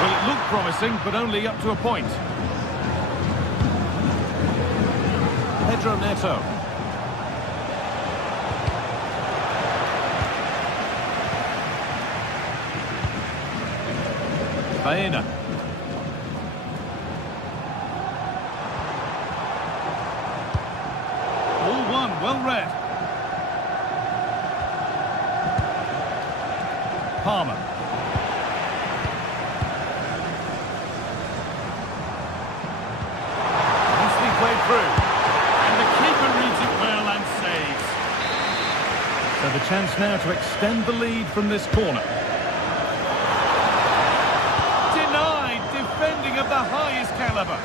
Well, it looked promising, but only up to a point. Pedro Neto. Baena. All one, well read. Palmer. Nicely played through. And the keeper reads it well and saves. So the chance now to extend the lead from this corner. Denied, defending of the highest caliber.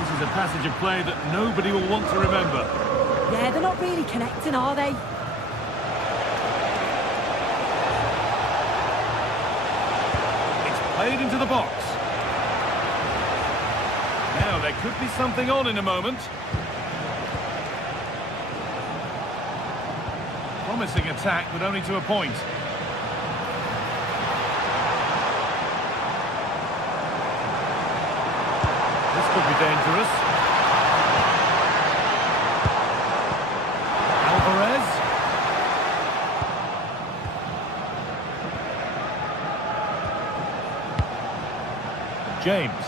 This is a passage of play that nobody will want to remember. Yeah, they're not really connecting, are they? It's played into the box. Now, there could be something on in a moment. Promising attack, but only to a point. This could be dangerous. Alvarez. James.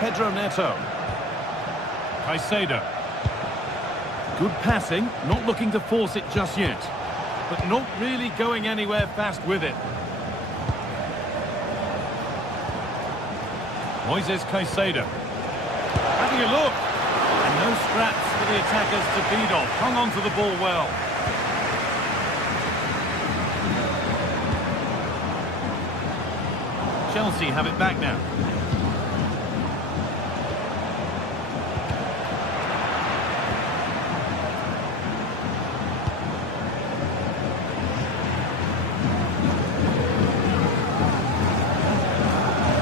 Pedro Neto. Caicedo. Good passing, not looking to force it just yet, but not really going anywhere fast with it. Moises Caicedo. Having a look. And no scraps for the attackers to feed off. Hung on to the ball well. Chelsea have it back now.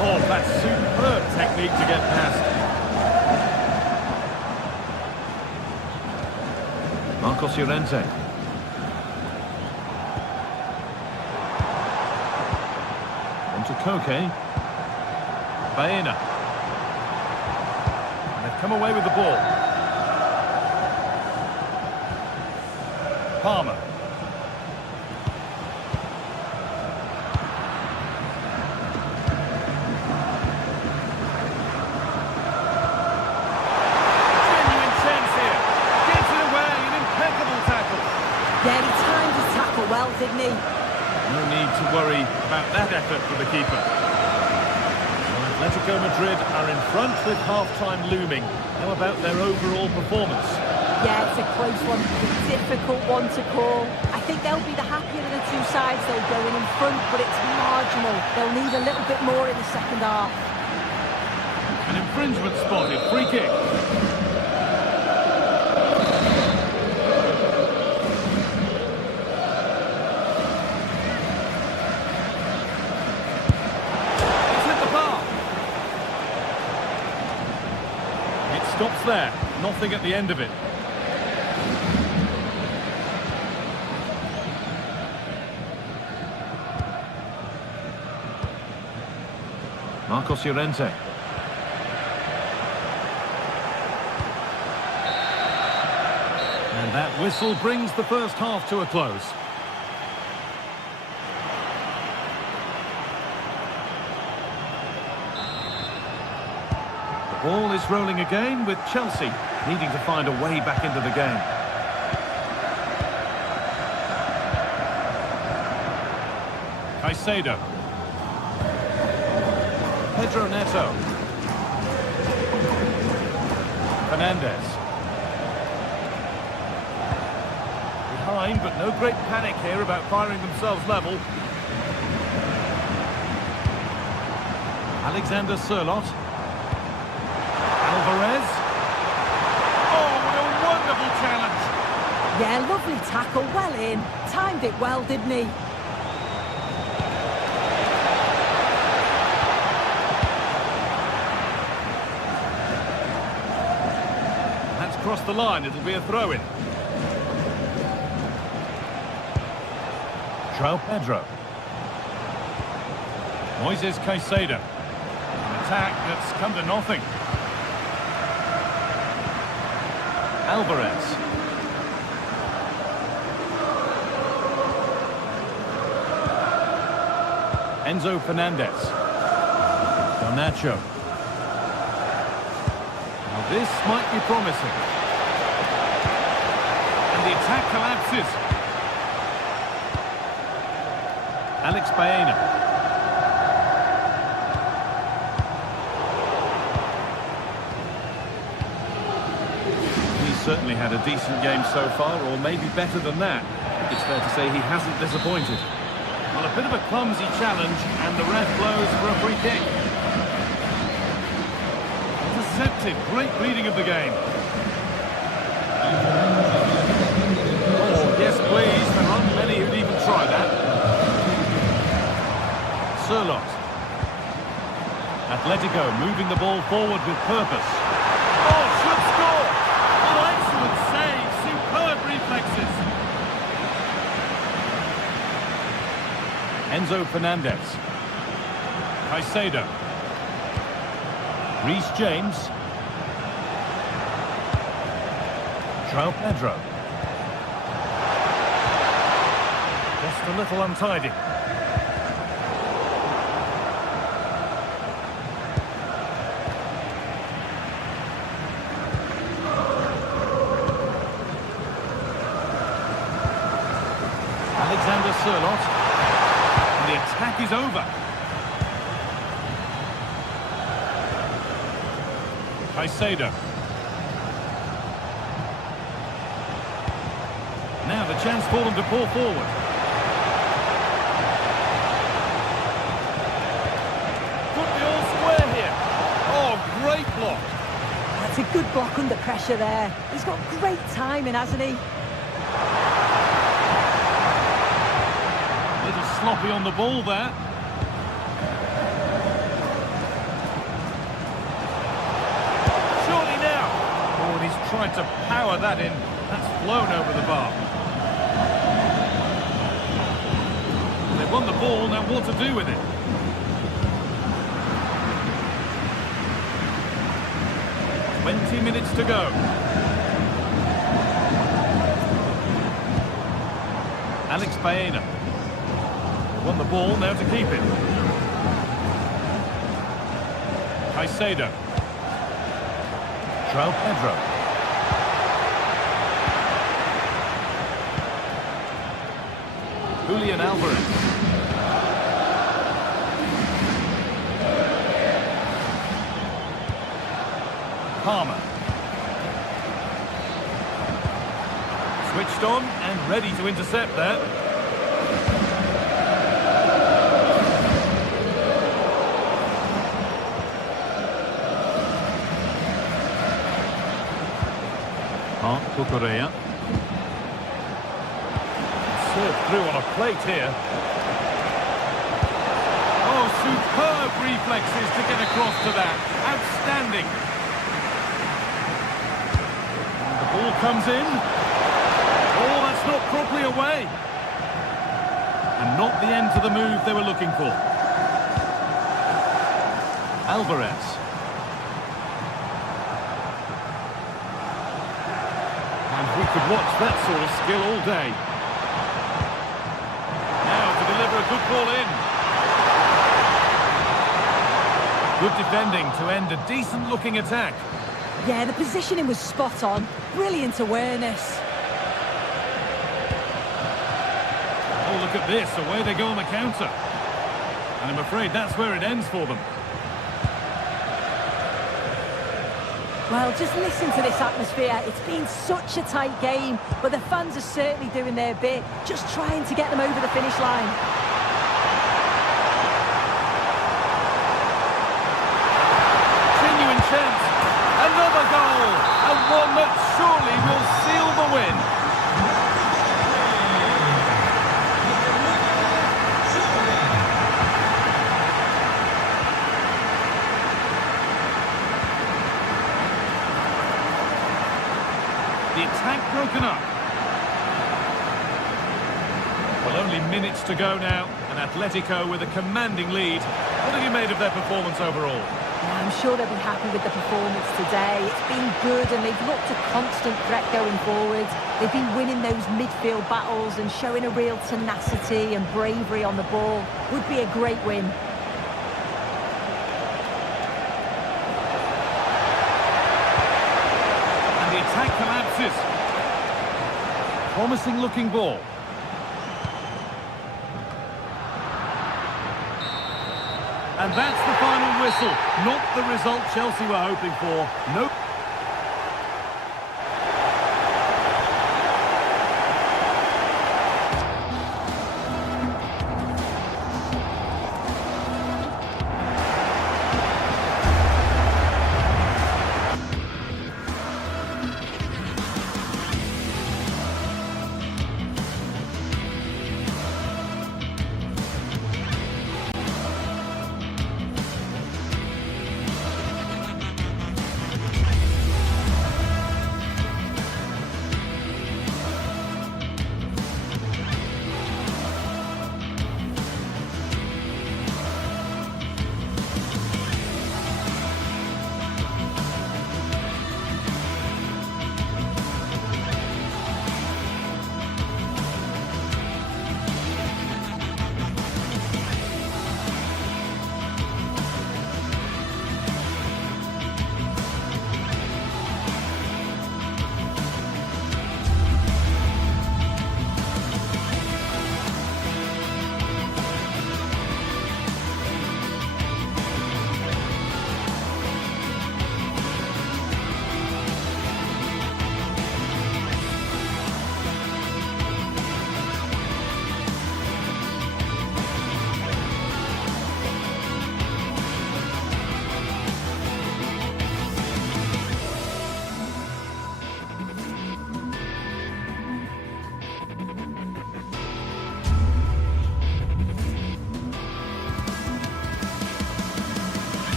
Oh, that's superb technique to get past. Marcos Llorente. On to Koke. Baena. And they've come away with the ball. Palmer. Genuine chance here. Gets it away, an impeccable tackle. Yeah, he timed his tackle well, didn't he? No need to worry about that effort for the keeper. So Atletico Madrid are in front with half-time looming. How about their overall performance? Yeah, it's a close one, a difficult one to call. I think they'll be the happier of the two sides, though, going in front, but it's marginal. They'll need a little bit more in the second half. An infringement spotted, free kick. It's hit the bar. It stops there, nothing at the end of it. Marcos Llorente. And that whistle brings the first half to a close. The ball is rolling again with Chelsea needing to find a way back into the game. Caicedo. Pedro Neto. Fernandez. Behind, but no great panic here about firing themselves level. Alexander Sørloth. Alvarez. Oh, what a wonderful challenge. Yeah, lovely tackle, well in. Timed it well, didn't he? That's crossed the line, it'll be a throw-in. João Pedro. Moises Caicedo. An attack that's come to nothing. Alvarez. Enzo Fernandez. Garnacho. Now this might be promising. And the attack collapses. Alex Baena. He's certainly had a decent game so far, or maybe better than that. It's fair to say he hasn't disappointed. Well, a bit of a clumsy challenge, and the ref blows for a free kick. Intercepted, great reading of the game. Oh, yes please, there aren't many who'd even try that. Sirlot. Atletico moving the ball forward with purpose. Oh, should score! Oh, excellent save, superb reflexes. Enzo Fernandez. Caicedo. Reece James. João Pedro. Just a little untidy. Alexander Sirlot. And the attack is over. Caicedo. Now the chance for them to pull forward. Could be all square here. Oh, great block. That's a good block under pressure there. He's got great timing, hasn't he? Sloppy on the ball there. Surely now. Oh, and he's tried to power that in. That's flown over the bar. They've won the ball, now what to do with it? "20 minutes to go. Alex Baena. Won the ball, now to keep it. Caicedo. João Pedro. Julian Alvarez. Palmer. Switched on and ready to intercept that. Correa. Served through on a plate here. Oh, superb reflexes to get across to that. Outstanding. And the ball comes in. Oh, that's not properly away. And not the end to the move they were looking for. Alvarez. We could watch that sort of skill all day. Now to deliver a good ball in. Good defending to end a decent-looking attack. Yeah, the positioning was spot on. Brilliant awareness. Oh, look at this. Away they go on the counter. And I'm afraid that's where it ends for them. Well, just listen to this atmosphere. It's been such a tight game, but the fans are certainly doing their bit, just trying to get them over the finish line. Genuine chance. Another goal. And one that surely will seal the win. The attack broken up. Well, only minutes to go now, and Atletico with a commanding lead. What have you made of their performance overall? Yeah, I'm sure they'll be happy with the performance today. It's been good and they've looked a constant threat going forward. They've been winning those midfield battles and showing a real tenacity and bravery on the ball. Would be a great win. And the attack collapses. Promising looking ball. And that's the final whistle. Not the result Chelsea were hoping for. No.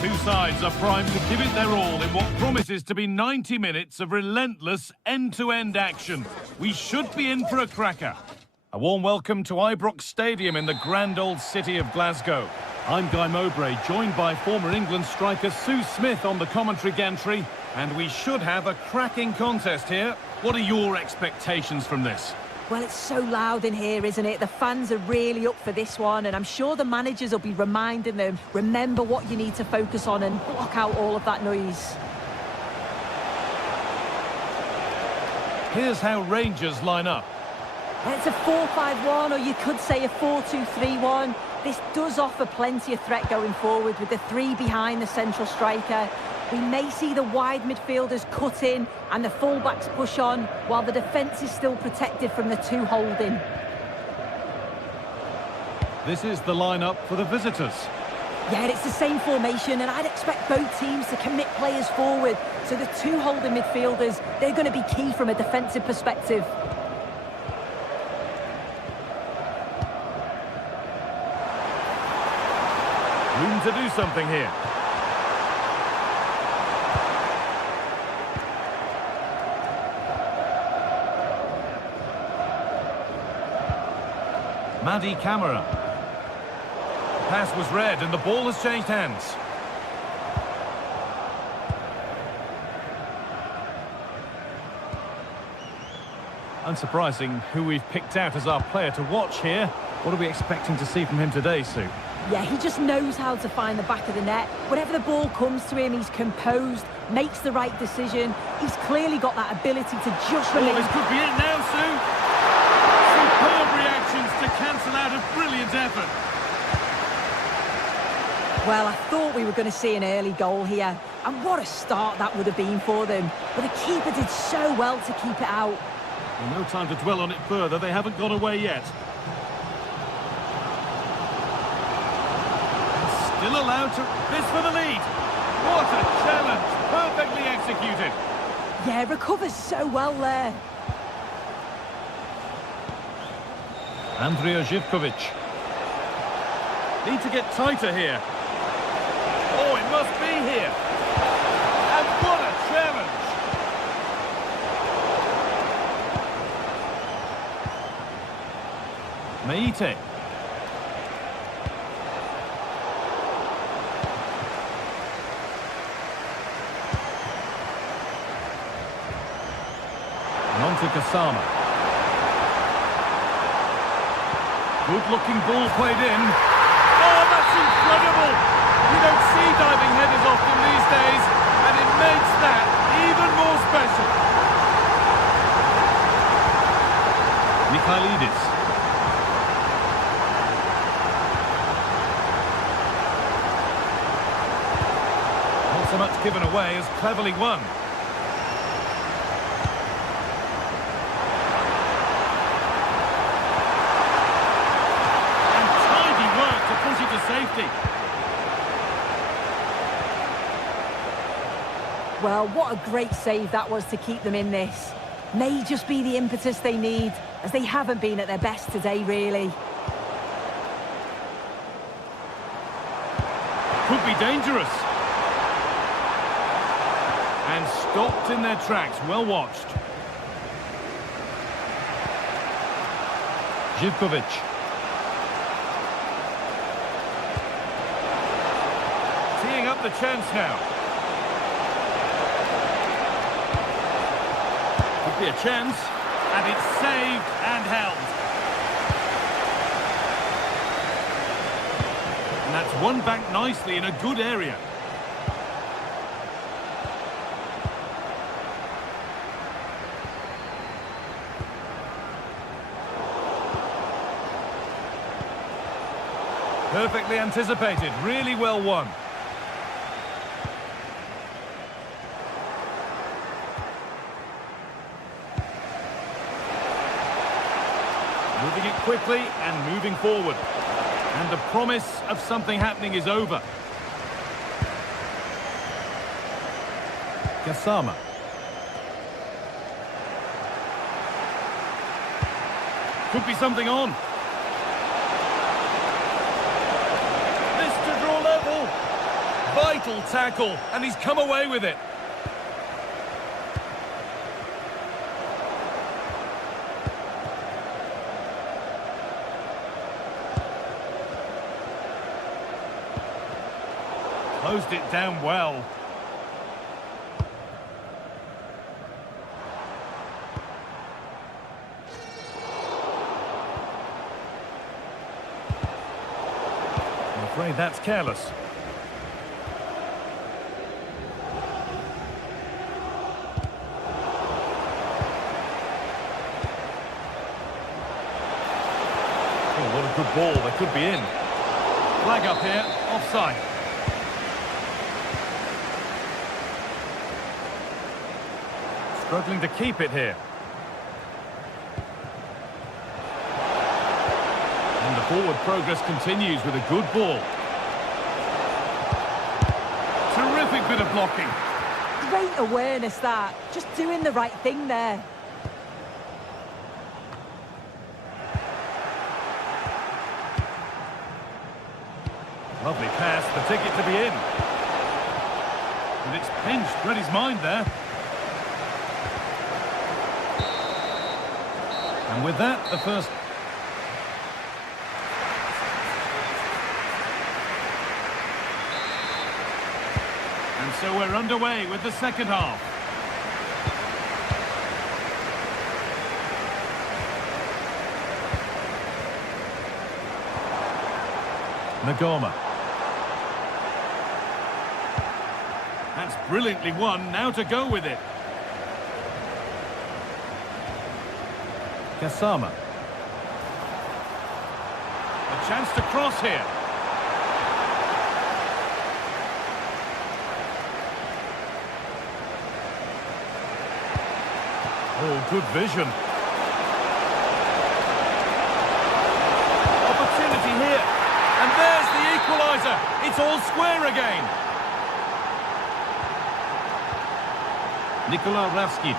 Two sides are primed to give it their all in what promises to be 90 minutes of relentless end-to-end action. We should be in for a cracker. A warm welcome to Ibrox Stadium in the grand old city of Glasgow. I'm Guy Mowbray, joined by former England striker Sue Smith on the commentary gantry, and we should have a cracking contest here. What are your expectations from this? Well, it's so loud in here, isn't it? The fans are really up for this one, and I'm sure the managers will be reminding them, remember what you need to focus on and block out all of that noise. Here's how Rangers line up. It's a 4-5-1, or you could say a 4-2-3-1. This does offer plenty of threat going forward with the three behind the central striker. We may see the wide midfielders cut in and the fullbacks push on, while the defence is still protected from the two holding. This is the lineup for the visitors. Yeah, it's the same formation, and I'd expect both teams to commit players forward. So the two holding midfielders, they're going to be key from a defensive perspective. Room to do something here. Madi Camara. Pass was read and the ball has changed hands. Unsurprising who we've picked out as our player to watch here. What are we expecting to see from him today, Sue? Yeah, he just knows how to find the back of the net. Whenever the ball comes to him, he's composed, makes the right decision. He's clearly got that ability to just remain... Oh, this could be it now, Sue. Superb reactions to cancel out a brilliant effort. Well, I thought we were going to see an early goal here. And what a start that would have been for them. But the keeper did so well to keep it out. Well, no time to dwell on it further. They haven't gone away yet. Still allowed to... This for the lead. What a challenge. Perfectly executed. Yeah, recovers so well there. Andrija Živković. Need to get tighter here. Oh, it must be here. And what a challenge! Meite. And on to Kasama. Good-looking ball played in. Oh, that's incredible! You don't see diving headers often these days, and it makes that even more special. Mikhailidis. Not so much given away as cleverly won. And tidy work to push it to safety. Well, what a great save that was to keep them in this. May just be the impetus they need, as they haven't been at their best today, really. Could be dangerous. And stopped in their tracks. Well watched. Živkovic. Teeing up the chance now. Could be a chance. And it's saved and held. And that's won back nicely in a good area. Perfectly anticipated, really well won. Moving it quickly and moving forward. And the promise of something happening is over. Kasama. Could be something on. This to draw level. Vital tackle, and he's come away with it. Closed it down well. I'm afraid that's careless. Oh, what a good ball. They could be in. Flag up here. Offside. Struggling to keep it here. And the forward progress continues with a good ball. Terrific bit of blocking. Great awareness, that. Just doing the right thing there. Lovely pass, the ticket to be in. And it's pinched, read his mind there. And with that, the first... And so we're underway with the second half. Nagoma. That's brilliantly won, now to go with it. Kasama. A chance to cross here. Oh, good vision. Opportunity here. And there's the equaliser. It's all square again. Nikola Ravsky.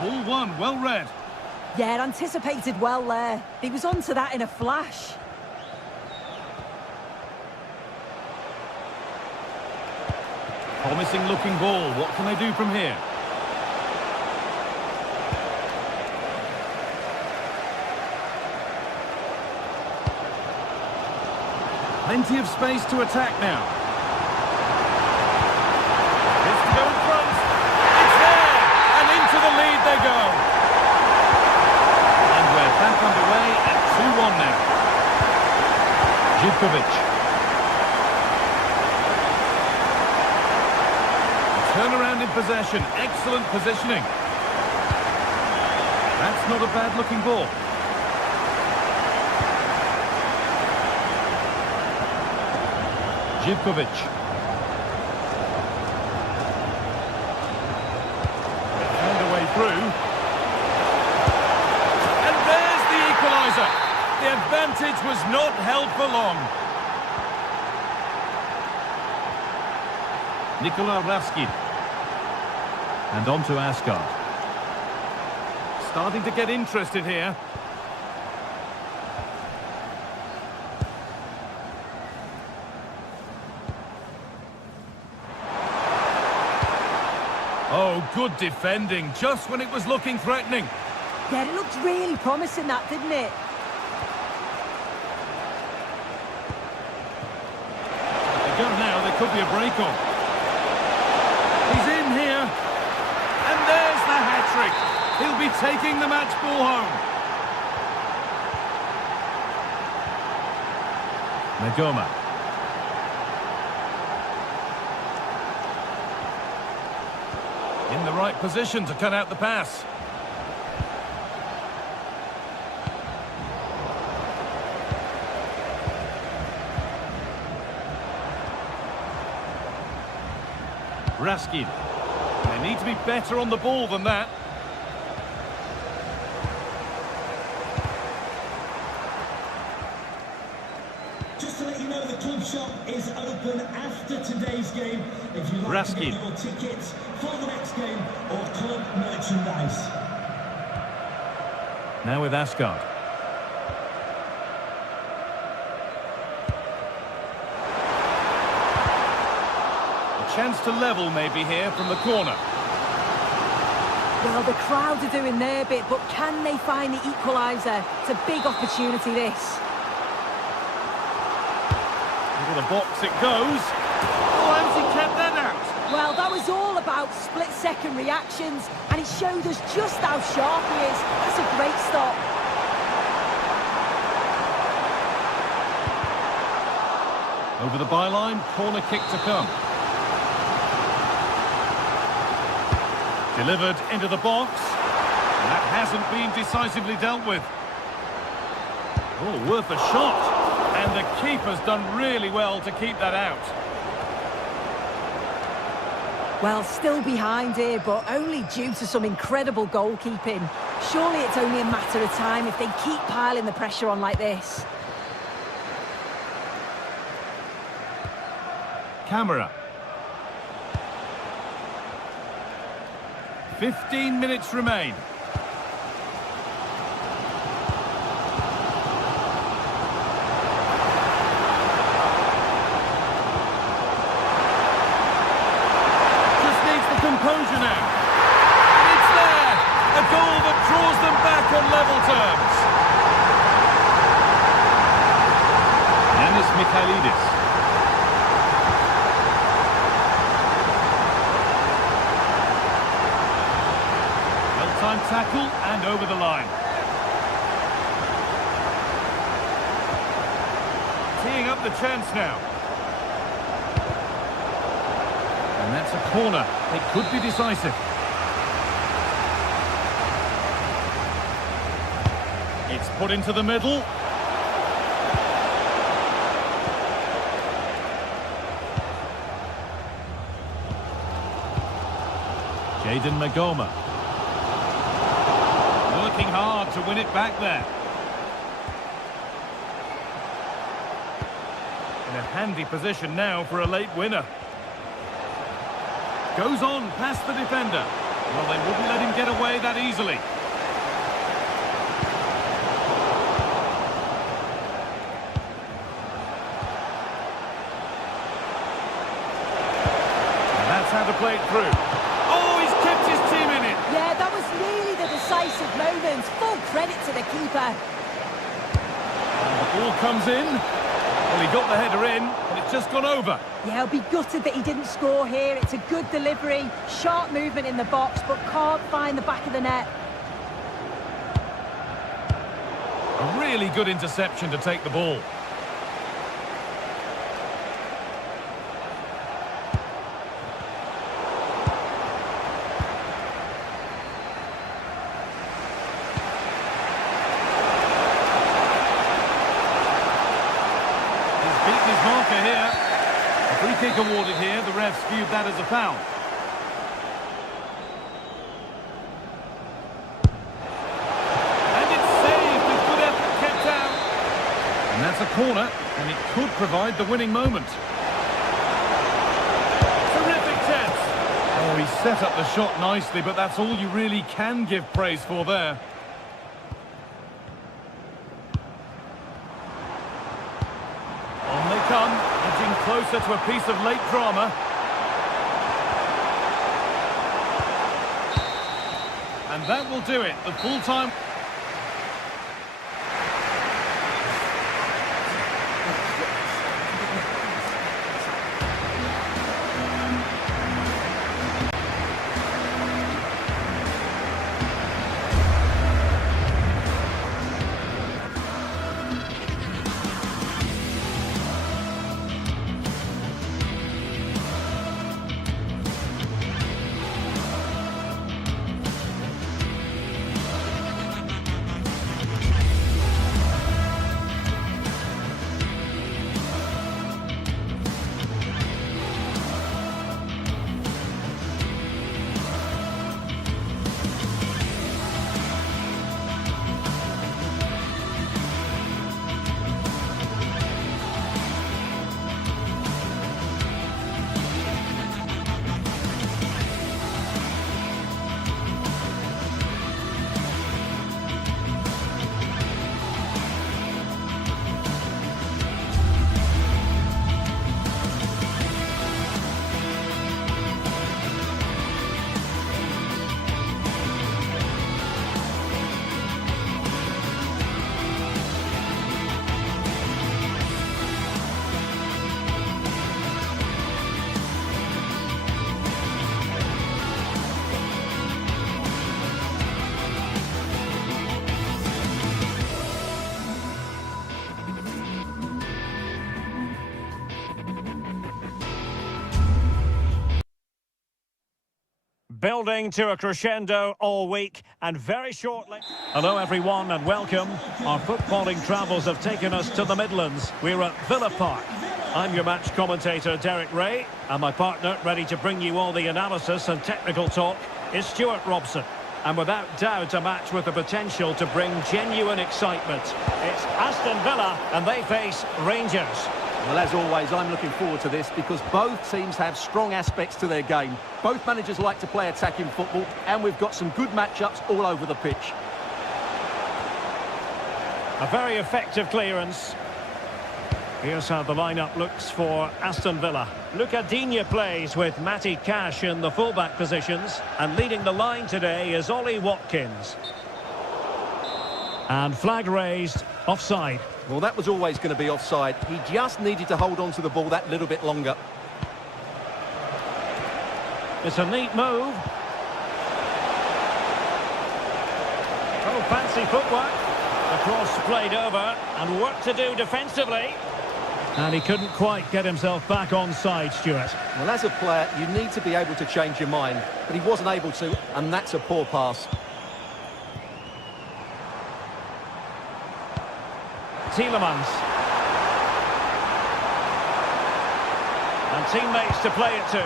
Ball one, well read. Yeah, anticipated well there. He was onto that in a flash. Promising looking ball. What can they do from here? Plenty of space to attack now. It's to go in front. It's there! And into the lead they go. And we're back underway at 2-1 now. Živković. Turnaround in possession. Excellent positioning. That's not a bad looking ball. Živković. Found a way through. And there's the equaliser. The advantage was not held for long. Nikola Ravskin. And on to Asgard. Starting to get interested here. Oh, good defending, just when it was looking threatening. Yeah, it looked really promising, that, didn't it? If they go now, there could be a break on. He's in here. And there's the hat-trick. He'll be taking the match ball home. Nagoma. In the right position to cut out the pass. Raskin. They need to be better on the ball than that. Just to let you know, the club shop is open after today's game. If you like to get your tickets for the next game or club merchandise. Now with Asgard. A chance to level maybe here from the corner. Well, the crowd are doing their bit, but can they find the equaliser? It's a big opportunity, this. Into the box it goes. Oh, how's he kept that out? Well, that was all about split-second reactions, and it showed us just how sharp he is. That's a great stop. Over the byline, corner kick to come. Delivered into the box. That hasn't been decisively dealt with. Oh, worth a shot. And the keeper's done really well to keep that out. Well, still behind here, but only due to some incredible goalkeeping. Surely it's only a matter of time if they keep piling the pressure on like this. Camera. 15 minutes remain. Just needs the composure now. And it's there! A goal that draws them back on level terms. Yanis Mikhailidis. Well-timed tackle and over the line. Teeing up the chance now. And that's a corner. It could be decisive. It's put into the middle. Jayden Magoma. Working hard to win it back there. In a handy position now for a late winner. Goes on past the defender. Well, they wouldn't let him get away that easily. play it through. Oh, he's kept his team in it. Yeah, that was really the decisive moment. Full credit to the keeper. And the ball comes in. Well, he got the header in, but it's just gone over. Yeah, I'll be gutted that he didn't score here. It's a good delivery, sharp movement in the box, but can't find the back of the net. A really good interception to take the ball. Marker here. A free kick awarded here. The refs viewed that as a foul. And it's saved with good effort kept out. And that's a corner, and it could provide the winning moment. Terrific test. Oh, he set up the shot nicely, but that's all you really can give praise for there. Come, edging closer to a piece of late drama. And that will do it. The full-time... Building to a crescendo all week, and very shortly... Hello everyone and welcome. Our footballing travels have taken us to the Midlands. We're at Villa Park. I'm your match commentator Derek Ray, and my partner ready to bring you all the analysis and technical talk is Stuart Robson. And without doubt a match with the potential to bring genuine excitement. It's Aston Villa and they face Rangers. Well, as always, I'm looking forward to this because both teams have strong aspects to their game. Both managers like to play attacking football, and we've got some good matchups all over the pitch. A very effective clearance. Here's how the lineup looks for Aston Villa. Luca Digne plays with Matty Cash in the fullback positions, and leading the line today is Ollie Watkins. And flag raised, offside. Well, that was always going to be offside. He just needed to hold on to the ball that little bit longer. It's a neat move. Oh, fancy footwork. The cross played over, and work to do defensively. And he couldn't quite get himself back on side, Stuart. Well, as a player, you need to be able to change your mind, but he wasn't able to, and that's a poor pass. Tielemans. And teammates to play it to.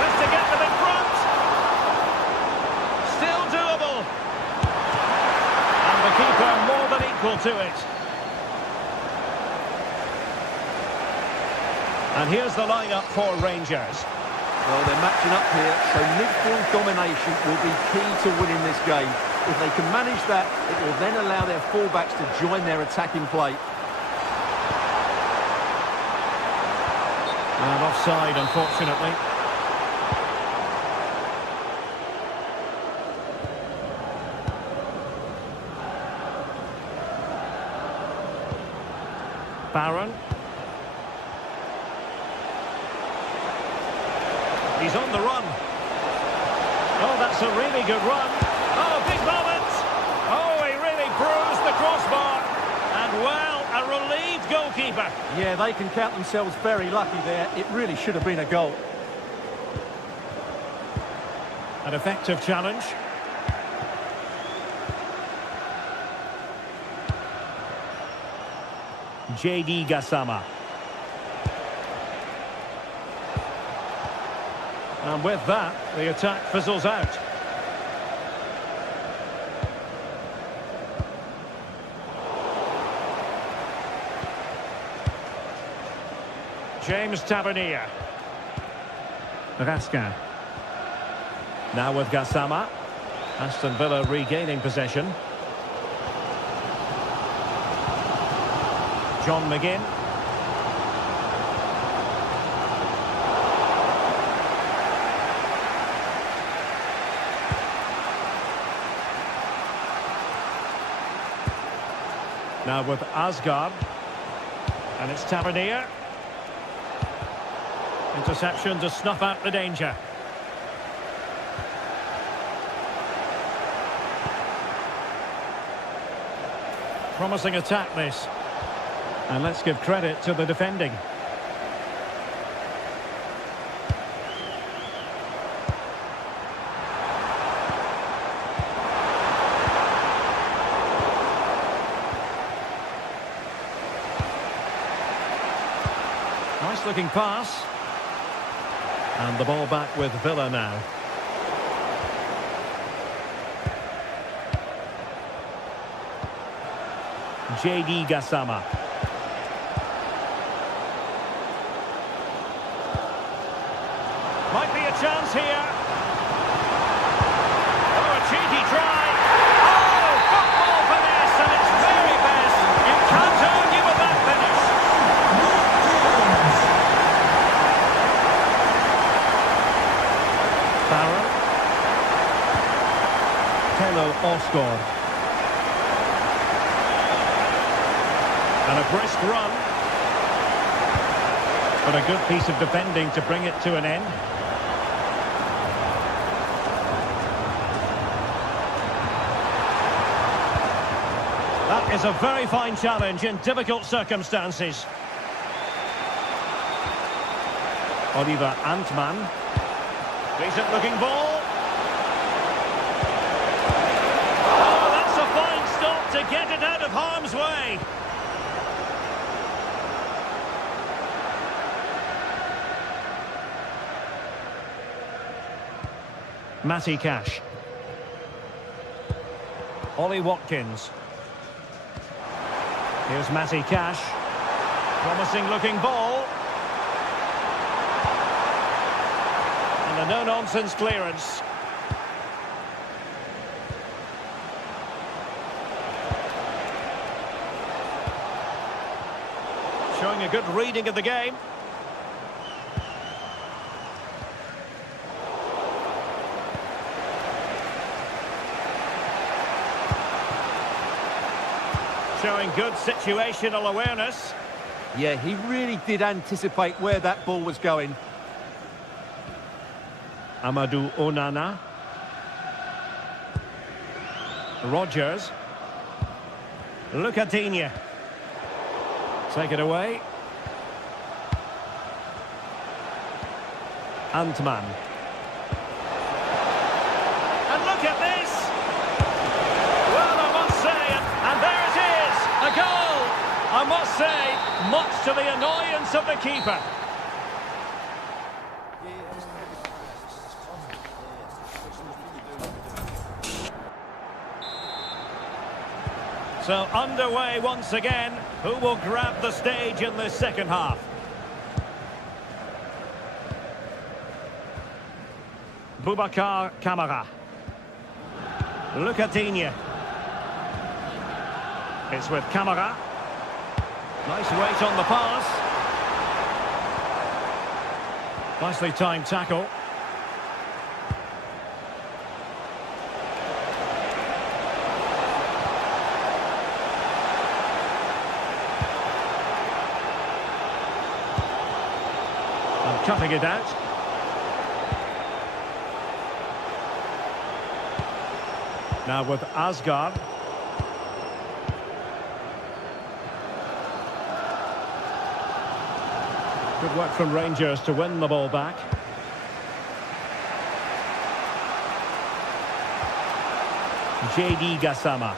Let's to get them in front. Still doable. And the keeper more than equal to it. And here's the lineup for Rangers. Well, they're matching up here, so midfield domination will be key to winning this game. If they can manage that, it will then allow their fullbacks to join their attacking play. And offside, unfortunately. Barron. He's on the run. Oh, that's a really good run. Oh, big moment. Oh, he really bruised the crossbar. And, well, a relieved goalkeeper. Yeah, they can count themselves very lucky there. It really should have been a goal. An effective challenge. JD Gassama. And with that, the attack fizzles out. James Tavernier. Raskin. Now with Gassama. Aston Villa regaining possession. John McGinn. Now with Asgard. And it's Tavernier. Interception to snuff out the danger. Promising attack, this. And let's give credit to the defending. Nice looking pass. And the ball back with Villa now. JD Gassama. Might be a chance here. Oh, a cheeky try. Oh, football finesse at its very best. You can't argue with that finish. Barron. Telo Osgård. And a brisk run. But a good piece of defending to bring it to an end. That is a very fine challenge in difficult circumstances. Oliver Antman. Decent looking ball. Oh, that's a fine stop to get it out of harm's way. Matty Cash. Ollie Watkins. Here's Matty Cash. Promising looking ball. And a no-nonsense clearance. Showing a good reading of the game. Showing good situational awareness. Yeah, he really did anticipate where that ball was going. Amadou Onana. Rogers. Lucadinha. Take it away. Antman. And look at this! Well, I must say, and there it is, a goal! I must say, much to the annoyance of the keeper. So underway once again. Who will grab the stage in this second half? Boubacar Kamara. Lucadinha. It's with Kamara. Nice weight on the pass. Nicely timed tackle. cutting it out. Now with Asgard. Good work from Rangers to win the ball back. JD Gassama.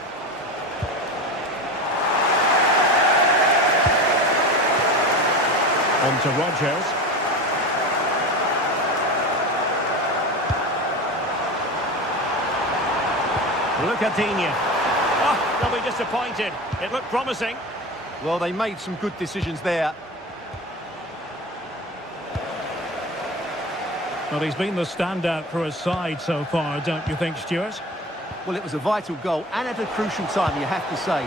On to Rogers. Lucadinha. Oh, they'll be disappointed. It looked promising. Well, they made some good decisions there. Well, he's been the standout for his side so far, don't you think, Stuart? Well, it was a vital goal and at a crucial time, you have to say.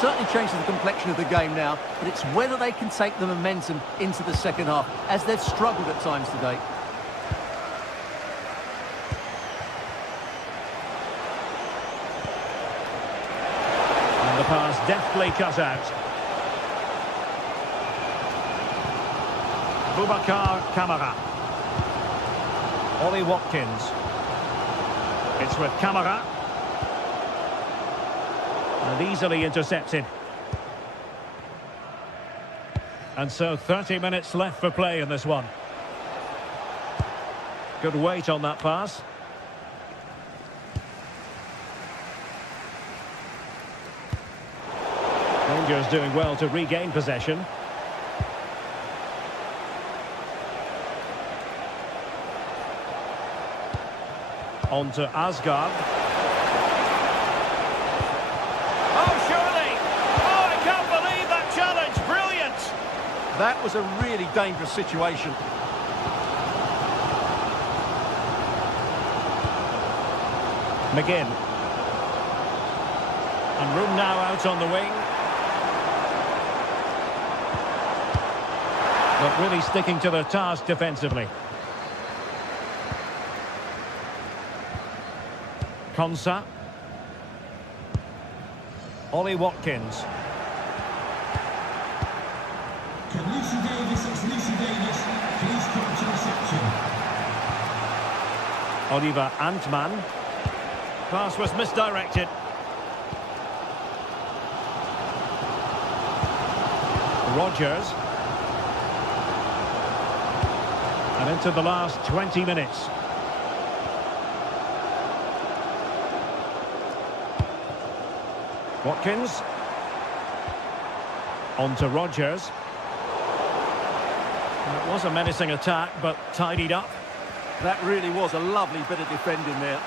Certainly changes the complexion of the game now, but it's whether they can take the momentum into the second half, as they've struggled at times today. And the pass deftly cut out. Boubacar Kamara. Ollie Watkins. It's with Kamara. And easily intercepted. And so 30 minutes left for play in this one. Good weight on that pass. Rangers doing well to regain possession. On to Asgard. Oh, surely! Oh, I can't believe that challenge. Brilliant! That was a really dangerous situation. McGinn. And room now out on the wing. But really sticking to their task defensively. Konsa. Ollie Watkins. Can Lucy Davis, it's Lucy Davis, please come to reception. Oliver Antman. Pass was misdirected. Rogers. And into the last 20 minutes. Watkins. On to Rogers. It was a menacing attack, but tidied up. That really was a lovely bit of defending there.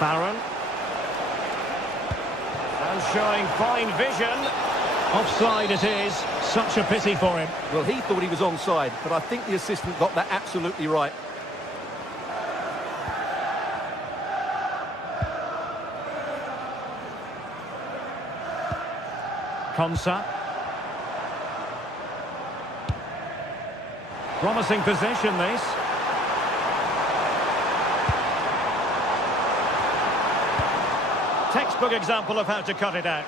Barron. And showing fine vision. Offside it is. Such a pity for him. Well, he thought he was onside, but I think the assistant got that absolutely right. Konsa. Promising position, this. Textbook example of how to cut it out.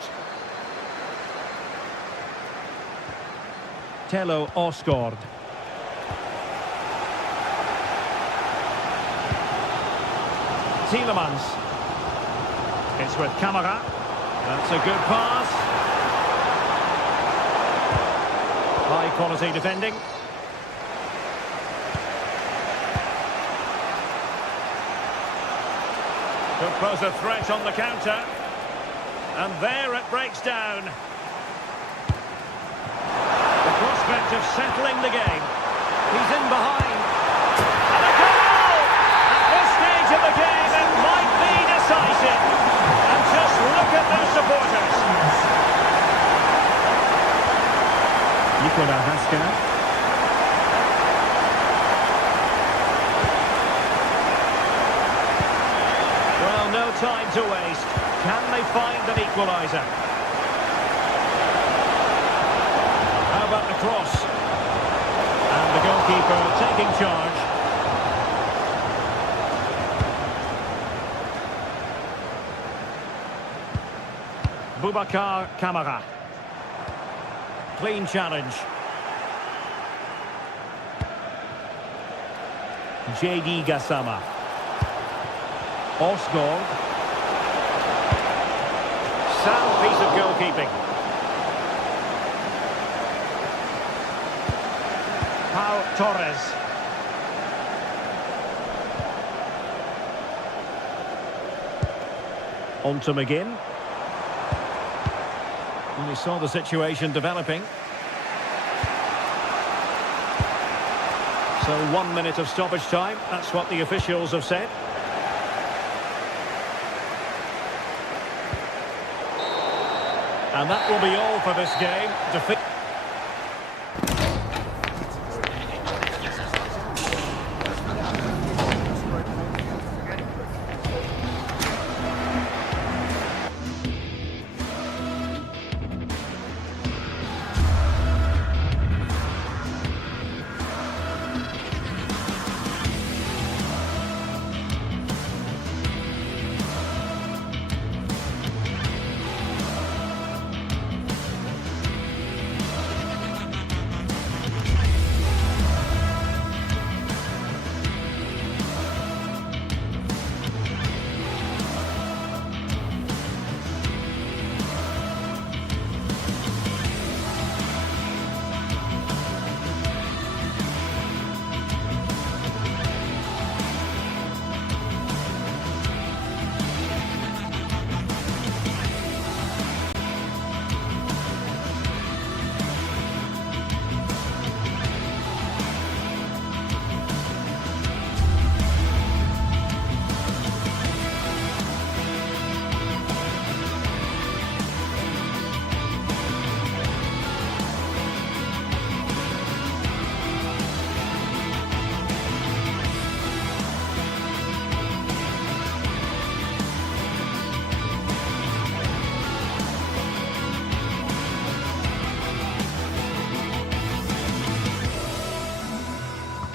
Tello Osgård. Tielemans. It's with Kamara. That's a good pass. High quality defending. Could pose a threat on the counter. And there it breaks down. The prospect of settling the game. He's in behind. And a goal! At this stage of the game, it might be decisive. And just look at those supporters. Nicola Haskell. Well, no time to waste. Can they find an equaliser? How about the cross? And the goalkeeper taking charge. Boubacar Kamara. Clean challenge. J.D. Gassama. Osgård. Sound piece of goalkeeping. Pau Torres. On to McGinn. And we saw the situation developing. So 1 minute of stoppage time. That's what the officials have said. And that will be all for this game. Defeat.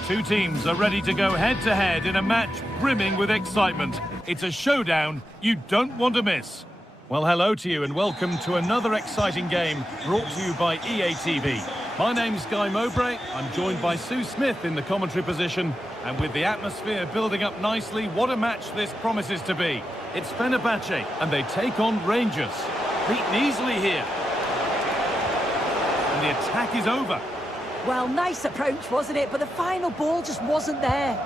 Two teams are ready to go head-to-head in a match brimming with excitement. It's a showdown you don't want to miss. Well, hello to you and welcome to another exciting game brought to you by EA TV. My name's Guy Mowbray. I'm joined by Sue Smith in the commentary position. And with the atmosphere building up nicely, what a match this promises to be. It's Fenerbahce and they take on Rangers. Beaten easily here. And the attack is over. Well, nice approach, wasn't it? But the final ball just wasn't there.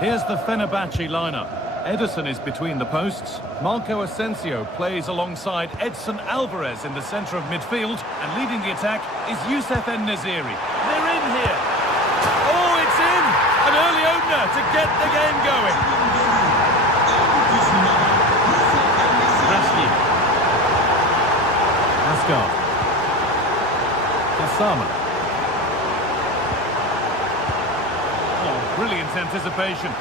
Here's the Fenerbahce lineup. Ederson is between the posts. Marco Asensio plays alongside Edson Alvarez in the centre of midfield. And leading the attack is Youssef En-Nesyri. They're in here. Oh, it's in! An early opener to get the game going. Raski. Asgard. Gassama. Oh, brilliant anticipation.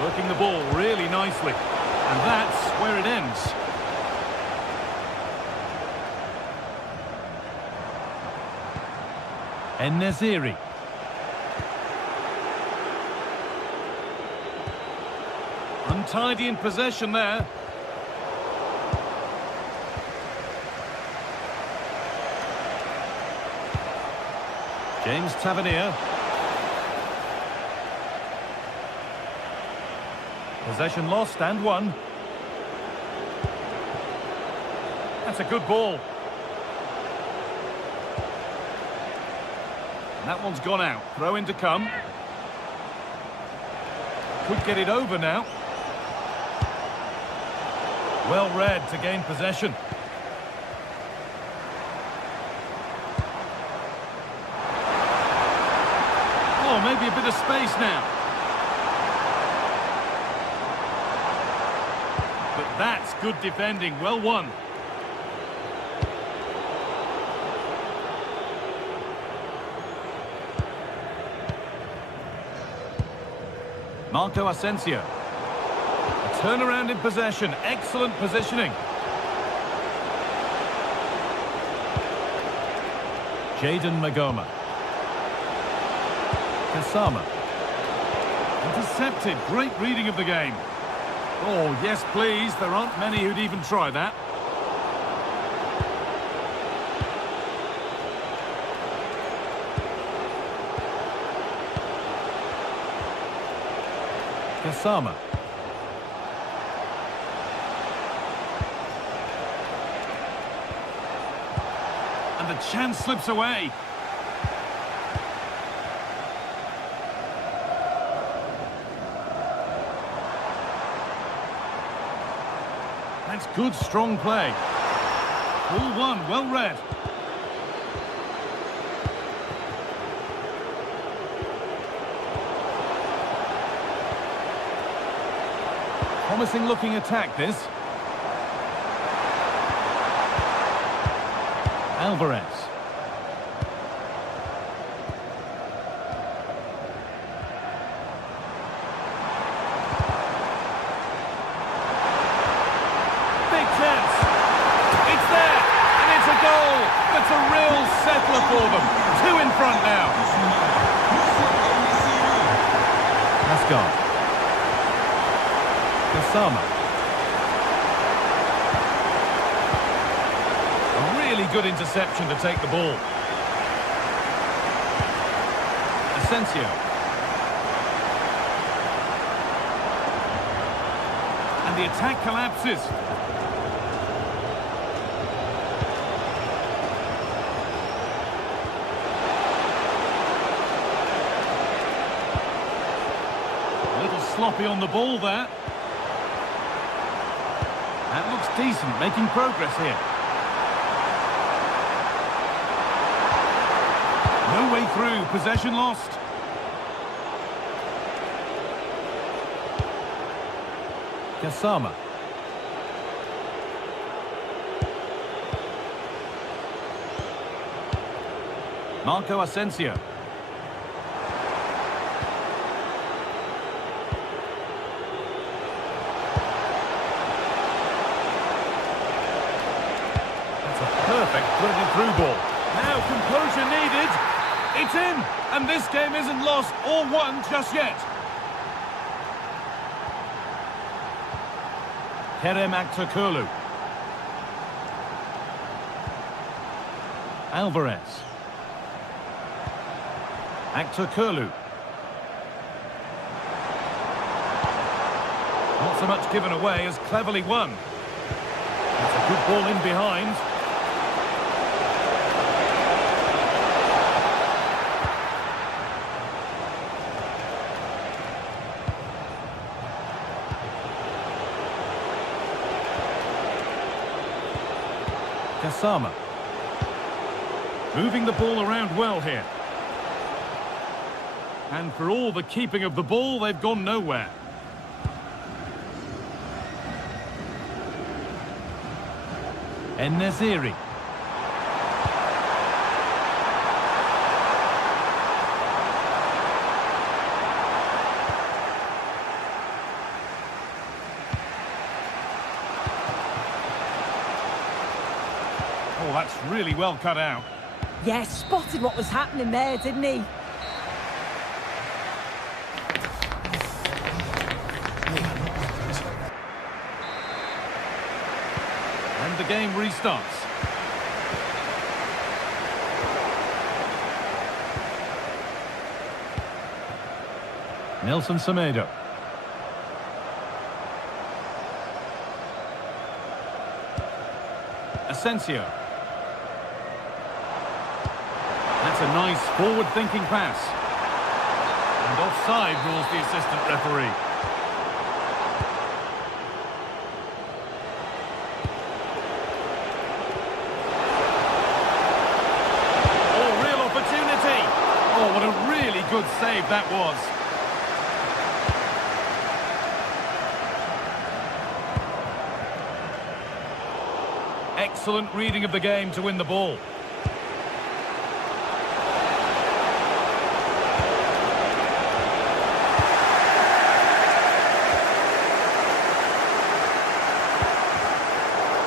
Working the ball really nicely. And that's where it ends. En-Nesyri. Untidy in possession there. James Tavernier. Possession lost and won. That's a good ball. And that one's gone out. Throw in to come. Could get it over now. Well read to gain possession. Oh, maybe a bit of space now. But that's good defending. Well won. Marco Asensio. A turnaround in possession. Excellent positioning. Jadon Magoma. Gassama. Intercepted. Great reading of the game. Oh, yes, please. There aren't many who'd even try that. Kasama. And the chance slips away. That's good, strong play. Ball one, well read. Promising looking attack, this. Alvarez. Big chance. It's there, and it's a goal. That's a real settler for them. 2 in front now. That's gone. Kasama. A really good interception to take the ball. Asensio. And the attack collapses. A little sloppy on the ball there. That looks decent, making progress here. No way through, possession lost. Kasama. Marco Asensio. Perfect threaded through ball. Now composure needed. It's in, and this game isn't lost or won just yet. Kerem Aktürkoğlu. Alvarez. Aktürkoğlu. Not so much given away as cleverly won. That's a good ball in behind. Kasama. Moving the ball around well here. And for all the keeping of the ball, they've gone nowhere. En-Nesyri. Oh, that's really well cut out. Yeah, spotted what was happening there, didn't he? And the game restarts. Nelson Semedo. Asensio. That's a nice forward-thinking pass. And offside rules the assistant referee. Oh, real opportunity. Oh, what a really good save that was. Excellent reading of the game to win the ball.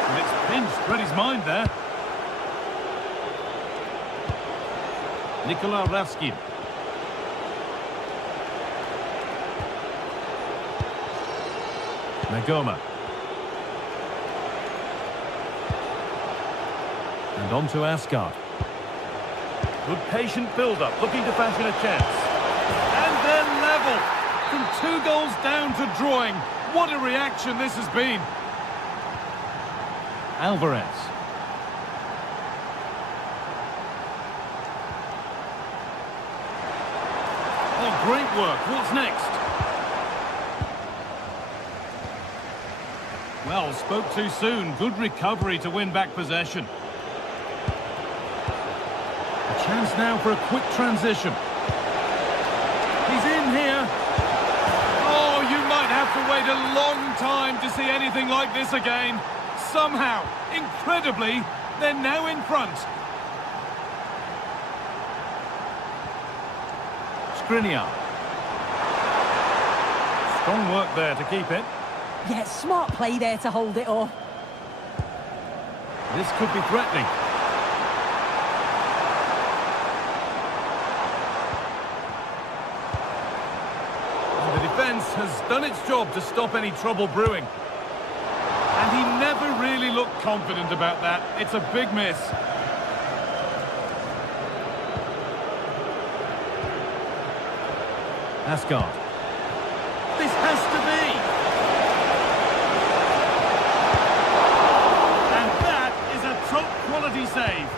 And it's pinched, read his mind there. Nikola Raskin. Nagoma. And on to Ascot. Good patient build-up, looking to fashion a chance. And they're level. From 2 goals down to drawing. What a reaction this has been. Alvarez. Oh, great work. What's next? Well, spoke too soon. Good recovery to win back possession. A chance now for a quick transition. He's in here. Oh, you might have to wait a long time to see anything like this again. Somehow, incredibly, they're now in front. Skriniar. Strong work there to keep it. Yeah, smart play there to hold it off. This could be threatening. And the defence has done its job to stop any trouble brewing. And he never really looked confident about that. It's a big miss. Ascot. This has to be. And that is a top quality save.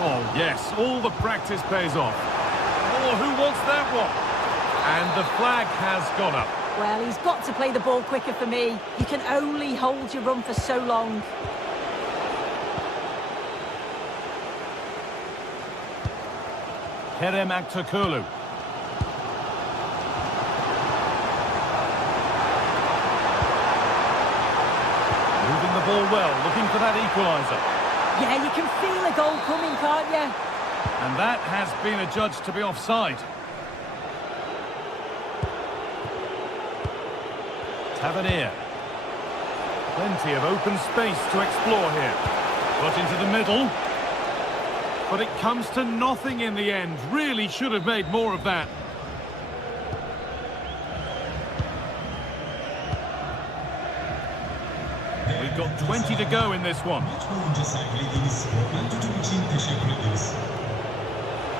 Oh, yes, all the practice pays off. Oh, who wants that one? And the flag has gone up. Well, he's got to play the ball quicker for me. You can only hold your run for so long. Kerem Aktürkoğlu. Moving the ball well, looking for that equaliser. Yeah, you can feel a goal coming, can't you? And that has been adjudged to be offside. Tavernier. Plenty of open space to explore here. Got into the middle. But it comes to nothing in the end. Really should have made more of that. We've got 20 to go in this one.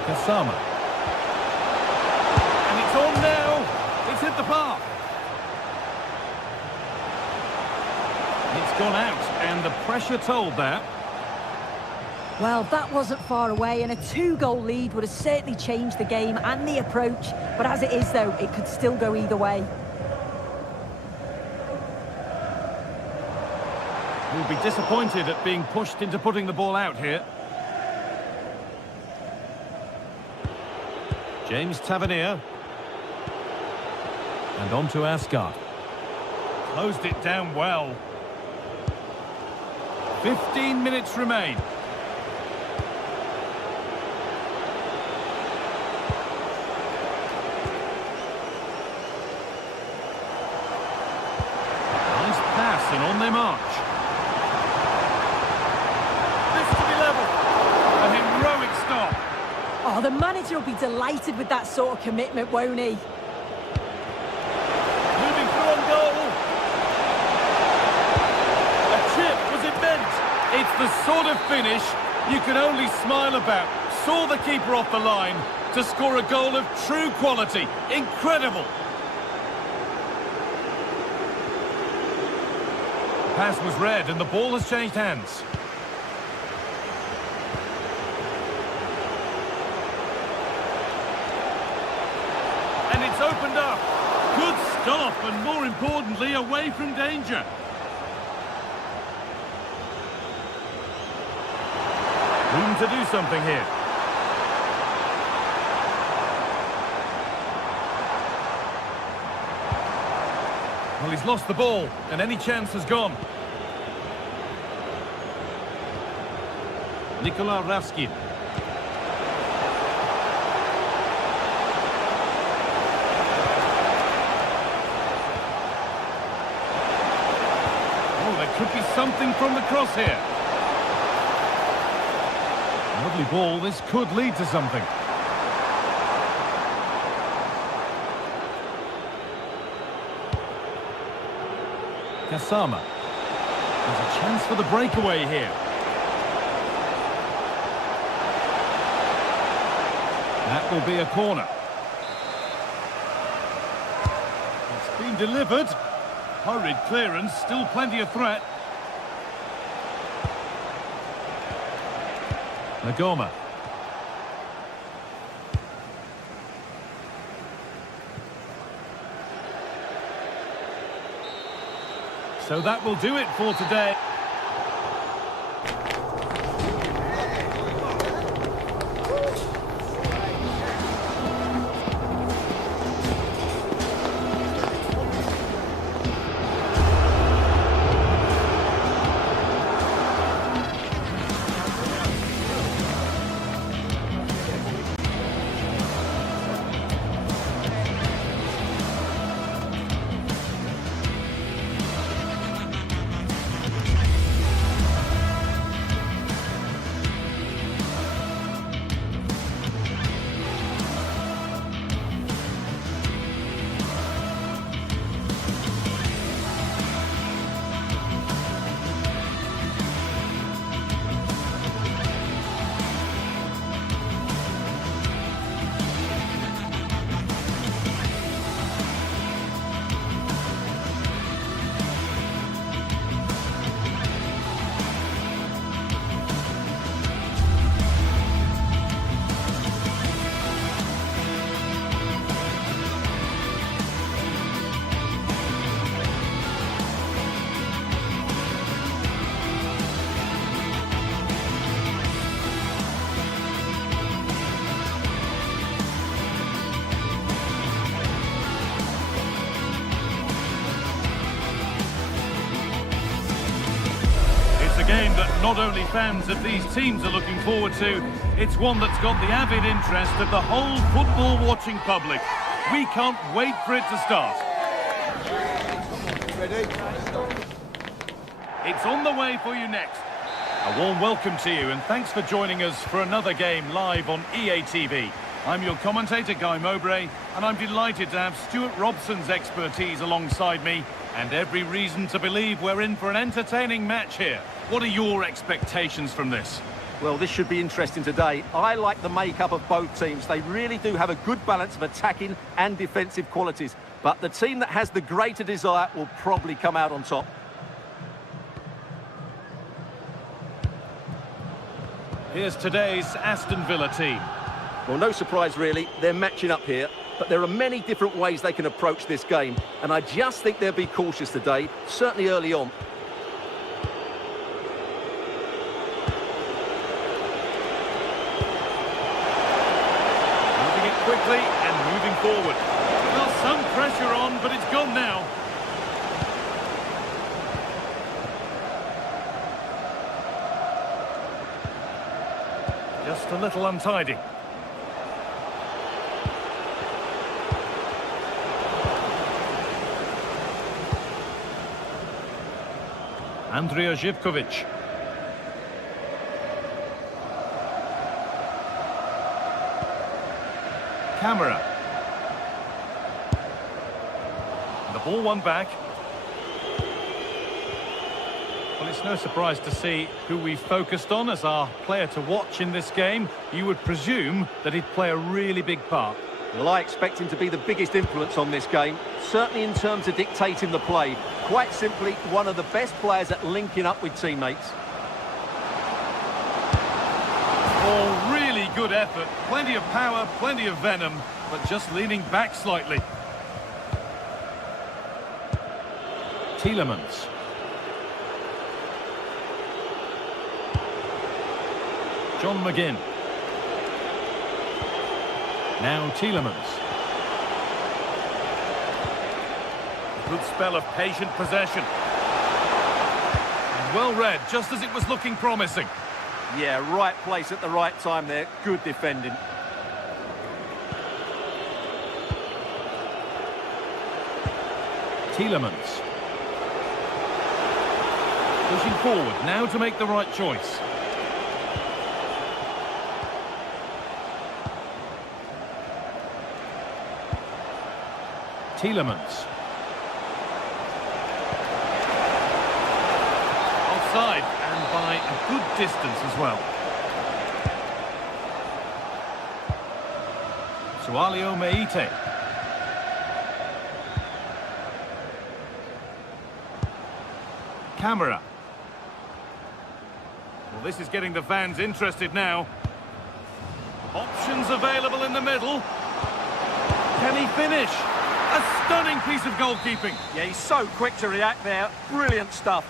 Kasama. And it's on now. It's hit the path. It's gone out, and the pressure told that. Well, that wasn't far away, and a 2-goal lead would have certainly changed the game and the approach. But as it is, though, it could still go either way. We'll be disappointed at being pushed into putting the ball out here. James Tavernier. And on to Ascot. Closed it down well. 15 minutes remain. Nice pass and on they march. This to be level. A heroic stop. Oh, the manager will be delighted with that sort of commitment, won't he? Moving through on goal. A chip, was it meant? It's the sort of finish you can only smile about. Saw the keeper off the line to score a goal of true quality. Incredible. The pass was read and the ball has changed hands. And it's opened up. Good stop and more importantly away from danger. Room to do something here. Well, he's lost the ball, and any chance has gone. Nikola Raskin. Oh, there could be something from the cross here. Lovely ball, this could lead to something. Kasama. There's a chance for the breakaway here. That will be a corner. It's been delivered. Hurried clearance, still plenty of threat. Nagoma. So that will do it for today. Game that not only fans of these teams are looking forward to, it's one that's got the avid interest of the whole football-watching public. We can't wait for it to start. Ready? It's on the way for you next. A warm welcome to you and thanks for joining us for another game live on EA TV. I'm your commentator, Guy Mowbray, and I'm delighted to have Stuart Robson's expertise alongside me, and every reason to believe we're in for an entertaining match here. What are your expectations from this? Well, this should be interesting today. I like the makeup of both teams. They really do have a good balance of attacking and defensive qualities. But the team that has the greater desire will probably come out on top. Here's today's Aston Villa team. Well, no surprise really, they're matching up here, but there are many different ways they can approach this game, and I just think they'll be cautious today, certainly early on. Moving it quickly and moving forward. Well, some pressure on, but it's gone now. Just a little untidy. Andrija Živković. Camera. The ball won back. Well, it's no surprise to see who we focused on as our player to watch in this game. You would presume that he'd play a really big part. Well, I expect him to be the biggest influence on this game, certainly in terms of dictating the play. Quite simply, one of the best players at linking up with teammates. Oh, really good effort. Plenty of power, plenty of venom, but just leaning back slightly. Tielemans. John McGinn. Now Tielemans. Good spell of patient possession. And well read, just as it was looking promising. Yeah, right place at the right time there. Good defending. Tielemans. Pushing forward, now to make the right choice. Tielemans. a good distance as well. Sualio Meite. Camera. Well, this is getting the fans interested now. Options available in the middle. Can he finish? A stunning piece of goalkeeping. Yeah, he's so quick to react there. Brilliant stuff.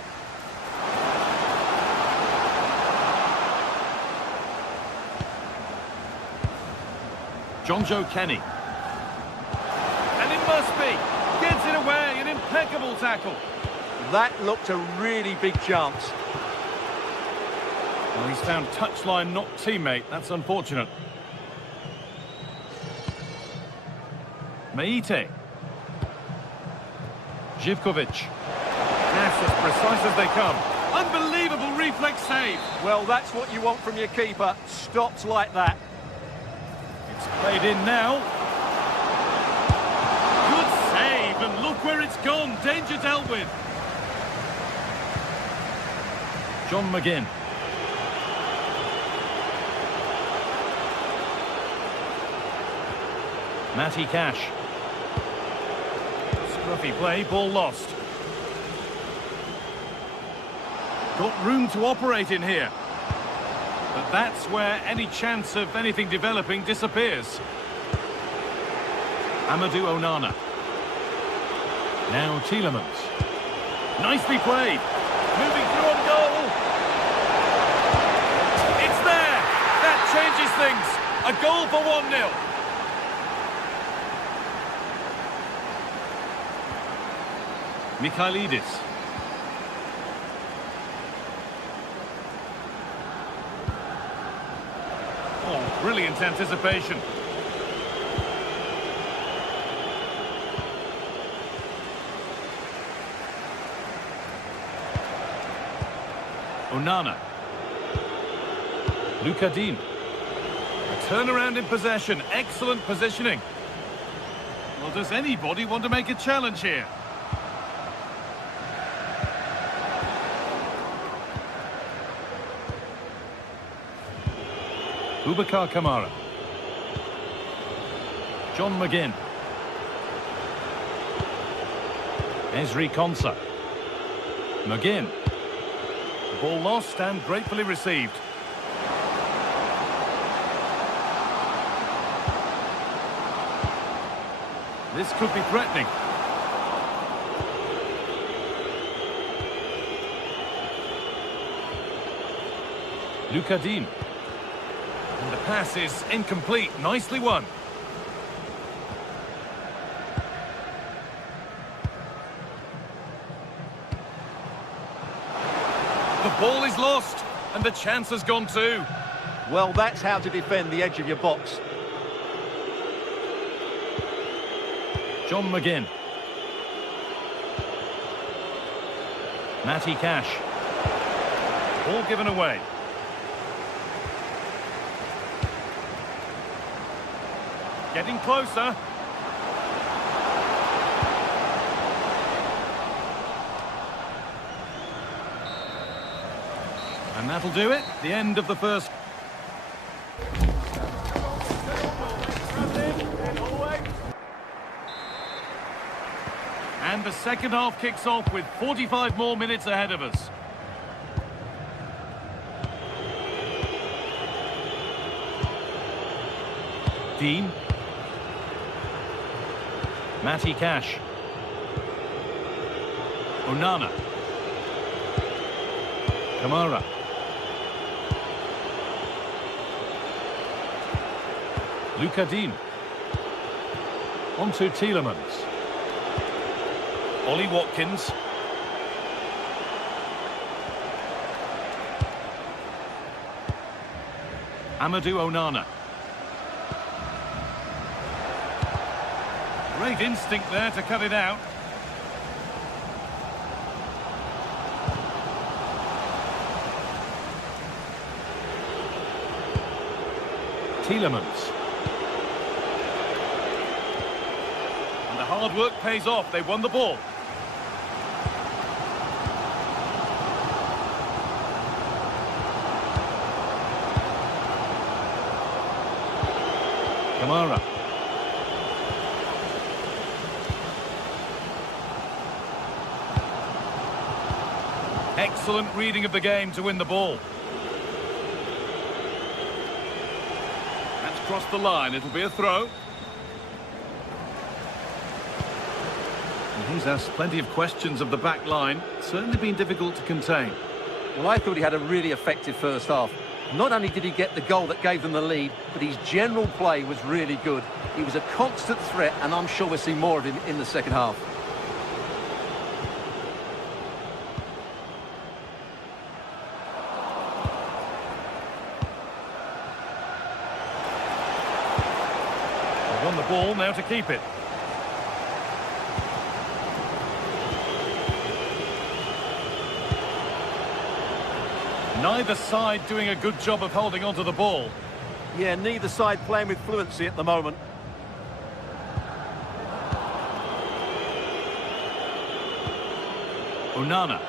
John Joe Kenny. And it must be. Gets it away. An impeccable tackle. That looked a really big chance. Well, he's found touchline, not teammate. That's unfortunate. Meite. Živkovic. Yes, as precise as they come. Unbelievable reflex save. Well, that's what you want from your keeper. Stops like that. It's played in now. Good save, and look where it's gone. Danger dealt with. John McGinn. Matty Cash. Scruffy play, ball lost. Got room to operate in here. But that's where any chance of anything developing disappears. Amadou Onana. Now Tielemans. Nicely played. Moving through on goal. It's there. That changes things. A goal for 1-0. Mikhailidis. Oh, brilliant anticipation. Onana. Luca Dean. A turnaround in possession. Excellent positioning. Well, does anybody want to make a challenge here? Boubacar Kamara. John McGinn. Ezri Konsa. McGinn. Ball lost and gratefully received. This could be threatening. Luca Dean. And the pass is incomplete. Nicely won. The ball is lost, and the chance has gone too. Well, that's how to defend the edge of your box. John McGinn. Matty Cash. Ball given away. Getting closer. And that'll do it. The end of the first. And the second half kicks off with 45 more minutes ahead of us. Dean. Matty Cash. Onana. Kamara. Luca Dean. On to Tielemans. Ollie Watkins. Amadou Onana. Great instinct there to cut it out. Tielemans. And the hard work pays off. They won the ball. Kamara. Excellent reading of the game to win the ball. That's crossed the line. It'll be a throw. And he's asked plenty of questions of the back line. Certainly been difficult to contain. Well, I thought he had a really effective first half. Not only did he get the goal that gave them the lead, but his general play was really good. He was a constant threat, and I'm sure we'll see more of him in the second half. They've won the ball, now to keep it. Neither side doing a good job of holding onto the ball. Yeah, neither side playing with fluency at the moment. Onana.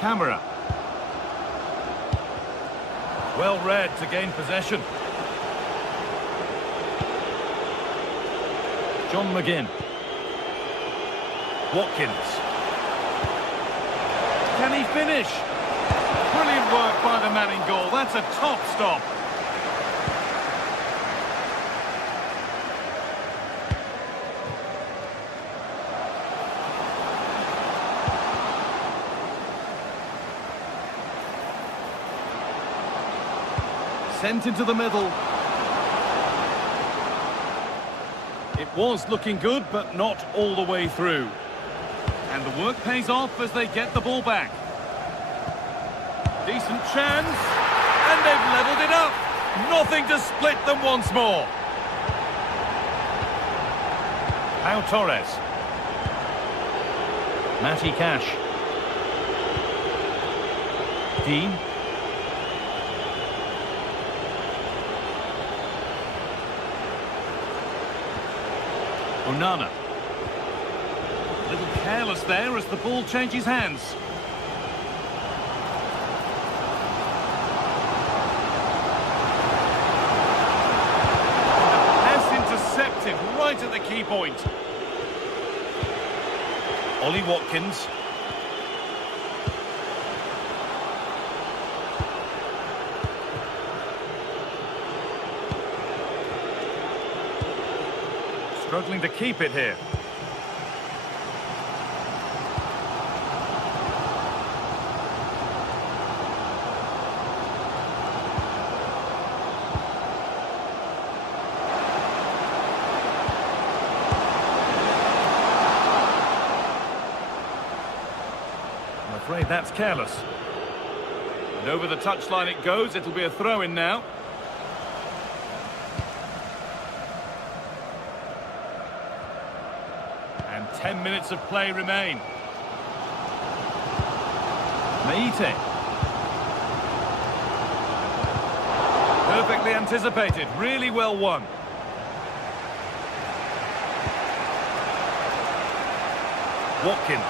Camera. Well read to gain possession. John McGinn. Watkins. Can he finish? Brilliant work by the man in goal. That's a top stop. Sent into the middle. It was looking good, but not all the way through. And the work pays off as they get the ball back. Decent chance. And they've levelled it up. Nothing to split them once more. Pau Torres. Matty Cash. Dean. Onana. A little careless there as the ball changes hands. Pass intercepted right at the key point. Ollie Watkins. Struggling to keep it here. I'm afraid that's careless. And over the touchline it goes. It'll be a throw-in now. And 10 minutes of play remain. Meite. Perfectly anticipated, really well won. Watkins.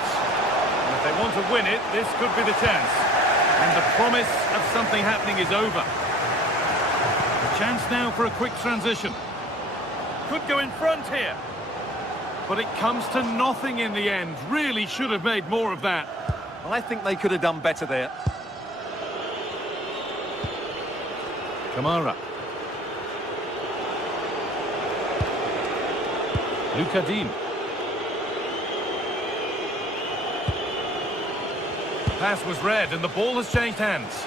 And if they want to win it, this could be the chance. And the promise of something happening is over. A chance now for a quick transition. Could go in front here. But it comes to nothing in the end. Really should have made more of that. I think they could have done better there. Kamara. Luca Dean. Pass was read and the ball has changed hands.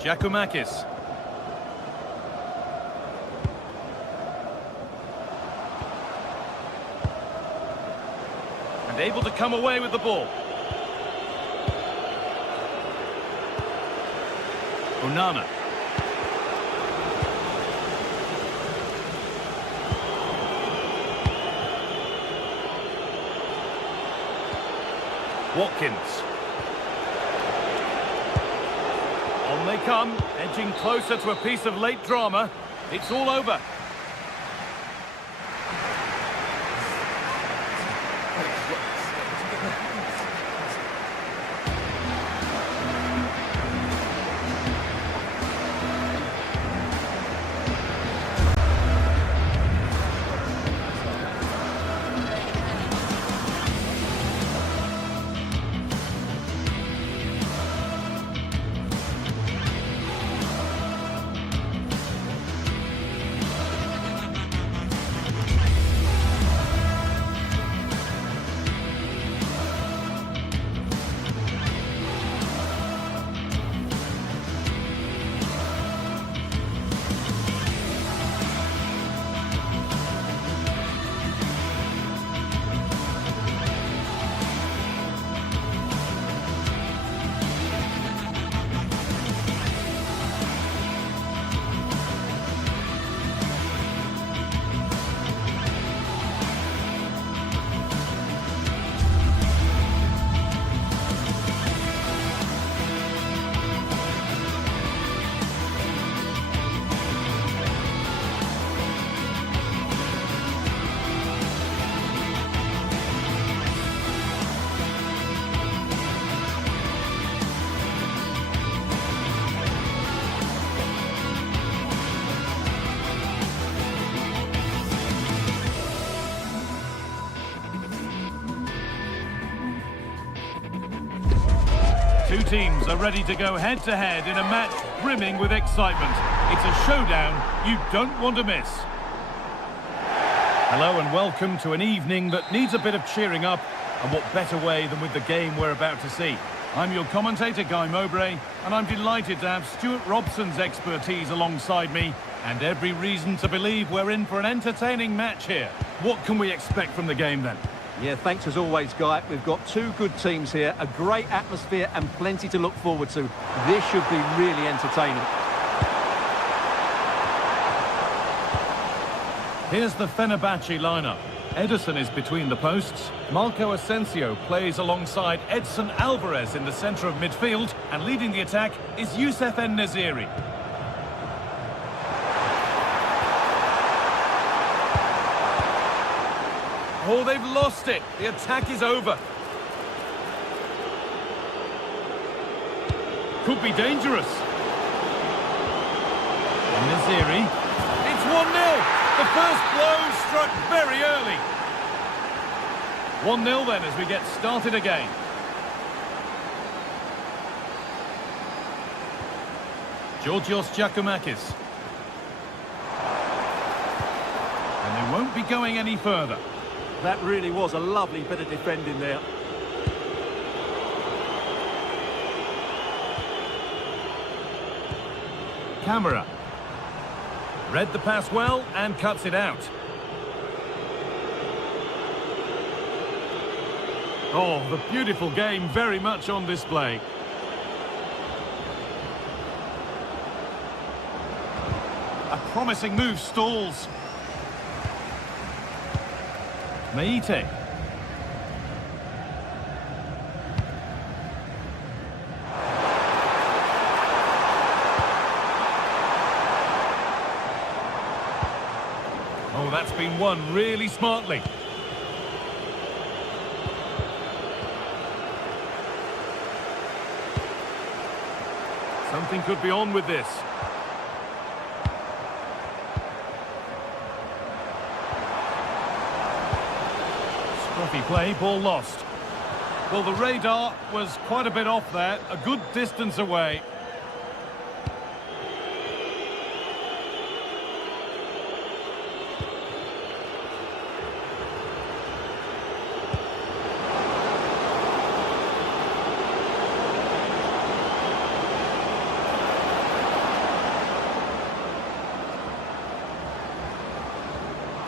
Giacomakis. And able to come away with the ball. Onana. Watkins. On they come, edging closer to a piece of late drama. It's all over. Two teams are ready to go head-to-head in a match brimming with excitement. It's a showdown you don't want to miss. Hello and welcome to an evening that needs a bit of cheering up, and what better way than with the game we're about to see. I'm your commentator, Guy Mowbray, and I'm delighted to have Stuart Robson's expertise alongside me, and every reason to believe we're in for an entertaining match here. What can we expect from the game then? Yeah, thanks as always, Guy. We've got two good teams here, a great atmosphere and plenty to look forward to. This should be really entertaining. Here's the Fenerbahce lineup. Ederson is between the posts. Marco Asensio plays alongside Edson Alvarez in the centre of midfield, and leading the attack is Youssef En-Nesyri. Oh, they've lost it. The attack is over. Could be dangerous. En-Nesyri. It's 1-0. The first blow struck very early. 1-0 then as we get started again. Georgios Giacomakis. And they won't be going any further. That really was a lovely bit of defending there. Camera. Read the pass well and cuts it out. Oh, the beautiful game very much on display. A promising move stalls. Meite. Oh, that's been won really smartly. Something could be on with this. Scruffy play, ball lost. Well, the radar was quite a bit off there, a good distance away.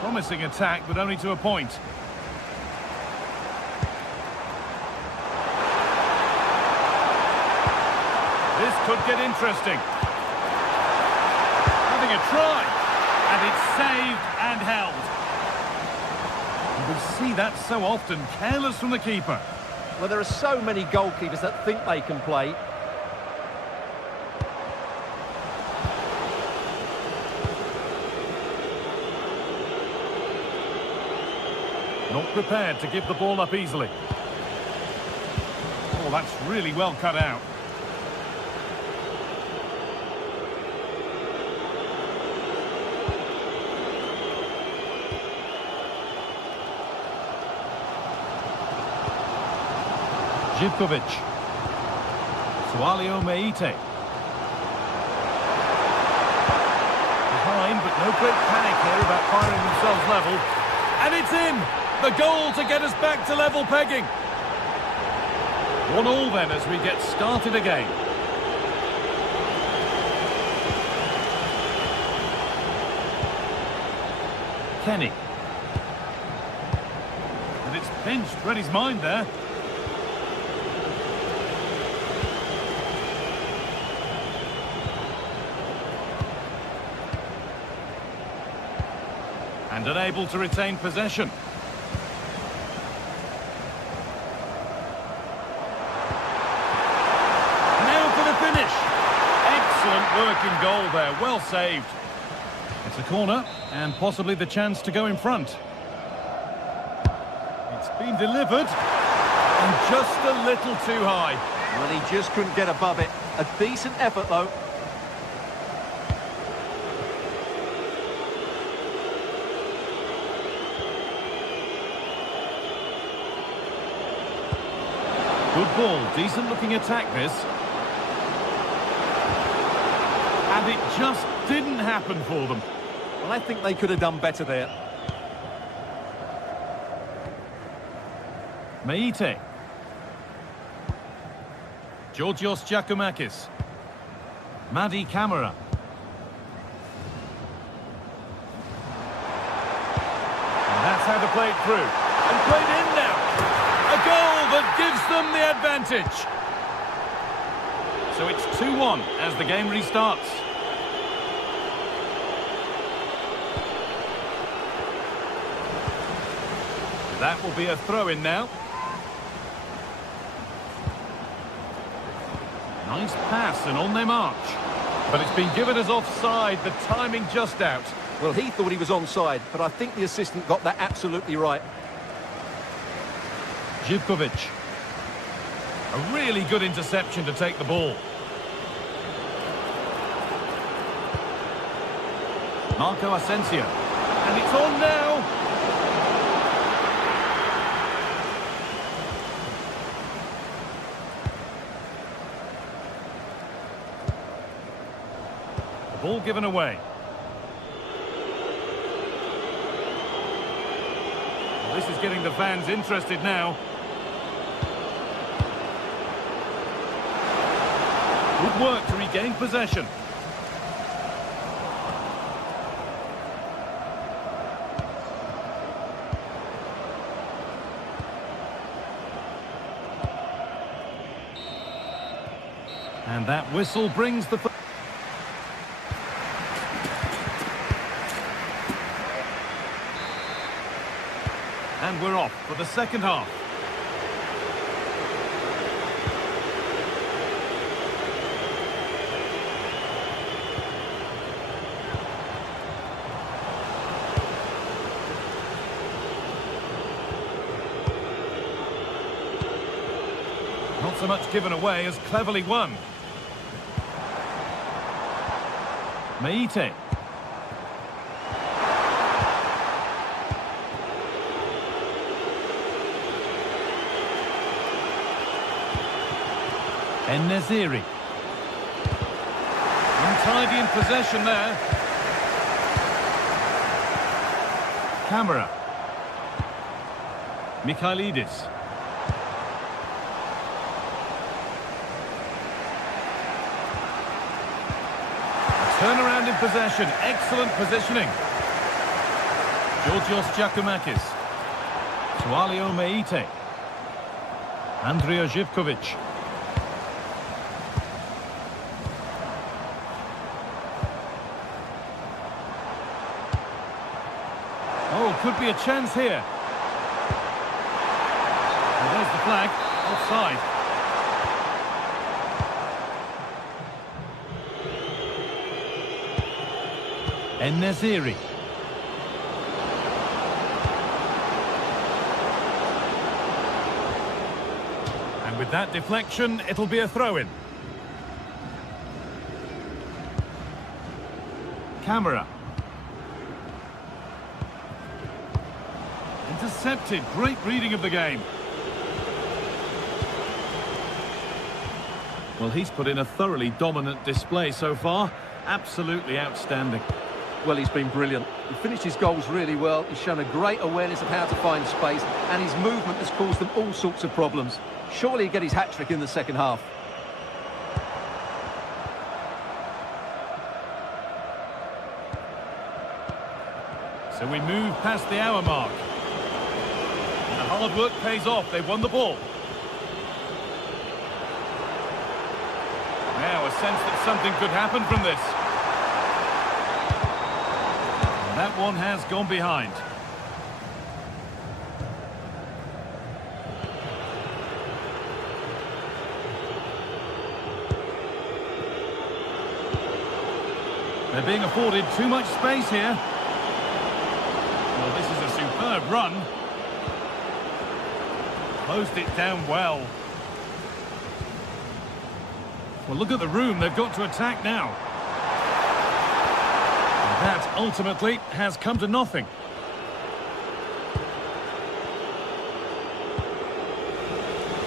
Promising attack, but only to a point. This could get interesting. Having a try. And it's saved and held. We see that so often. Careless from the keeper. Well, there are so many goalkeepers that think they can play. Not prepared to give the ball up easily. Oh, that's really well cut out. Živković. Sualio Meite. Behind, but no great panic here about firing themselves level. And it's in! The goal to get us back to level pegging. 1-1 then as we get started again. Kenny. And it's pinched, read his mind there. And unable to retain possession. Now for the finish. Excellent working goal there, well saved. It's a corner and possibly the chance to go in front. It's been delivered and just a little too high. Well, he just couldn't get above it. A decent effort though. Good ball, decent looking attack this. And it just didn't happen for them. Well, I think they could have done better there. Meite. Georgios Giacomakis. Madi Camara. And that's how to play it through. And played in now. A goal that gives them the advantage. So it's 2-1 as the game restarts. That will be a throw-in now. Nice pass and on they march. But it's been given as offside, the timing just out. Well, he thought he was onside, but I think the assistant got that absolutely right. Živković. A really good interception to take the ball. Marco Asensio. And it's on now. The ball given away. Well, this is getting the fans interested now. Good work to regain possession. And that whistle brings the... And we're off for the second half. Not so much given away as cleverly won. Meite. En-Nesyri. Untidy in possession there. Camara. Mikhailidis. Turnaround in possession, excellent positioning. Georgios Giacomakis. Sualio Meite. Andrea Živković. could be a chance here. Well, there's the flag. Offside. En-Nesyri. And with that deflection, it'll be a throw-in. Camera. Intercepted. Great reading of the game. Well, he's put in a thoroughly dominant display so far. Absolutely outstanding. Well, he's been brilliant. He finished his goals really well. He's shown a great awareness of how to find space, and his movement has caused them all sorts of problems. Surely he'll get his hat-trick in the second half. So we move past the hour mark. And the hard work pays off. They've won the ball. Now a sense that something could happen from this. And that one has gone behind. They're being afforded too much space here. Well, this is a superb run. Closed it down well. Well, look at the room they've got to attack now. And that ultimately has come to nothing.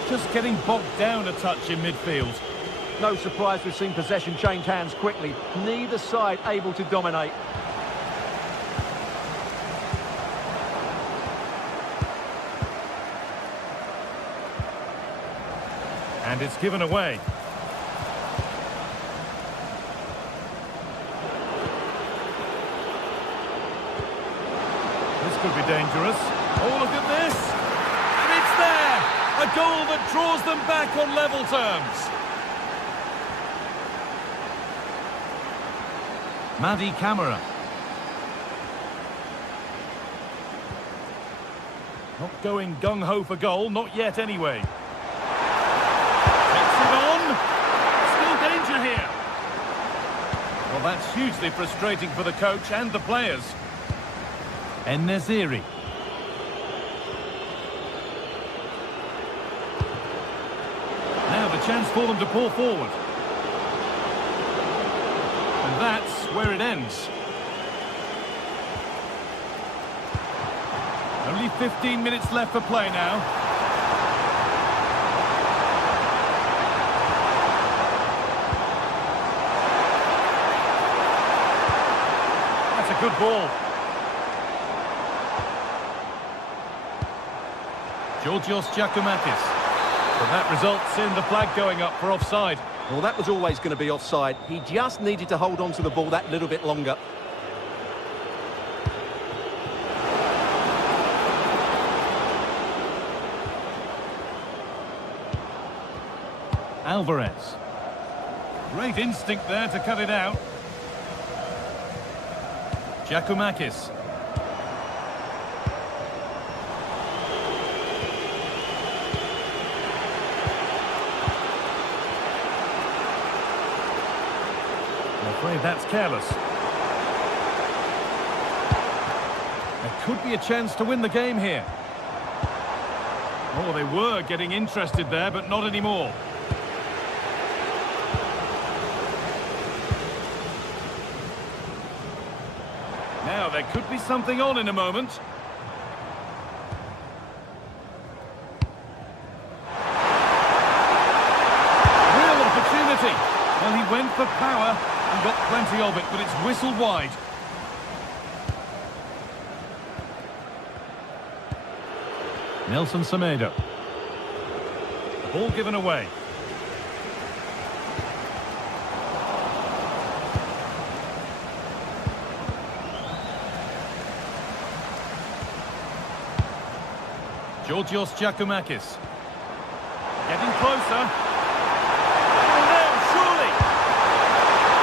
Just getting bogged down a touch in midfield. No surprise we've seen possession change hands quickly. Neither side able to dominate. And it's given away. This could be dangerous. Oh, look at this! And it's there! A goal that draws them back on level terms. Madi Camara. Not going gung-ho for goal, not yet anyway. Takes it on. Still danger here. Well, that's hugely frustrating for the coach and the players. En-Nesyri. Now the chance for them to pull forward. And that's where it ends. Only 15 minutes left for play now. That's a good ball. Georgios Giacomakis. But that results in the flag going up for offside. Well, that was always going to be offside. He just needed to hold on to the ball that little bit longer. Alvarez. Great instinct there to cut it out. Giacomakis. I'm afraid that's careless. There could be a chance to win the game here. Oh, they were getting interested there, but not anymore. Now, there could be something on in a moment. Real opportunity. Well, he went for power and got plenty of it, but it's whistled wide. Nelson Semedo. The ball given away. Georgios Giacomakis. Getting closer. Oh, no, surely!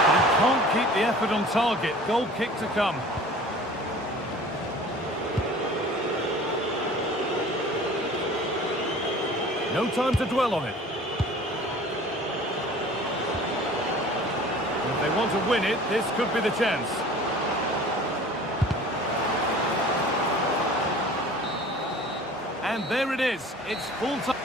But he can't keep the effort on target. Goal kick to come. No time to dwell on it. If they want to win it, this could be the chance. And there it is. It's full time.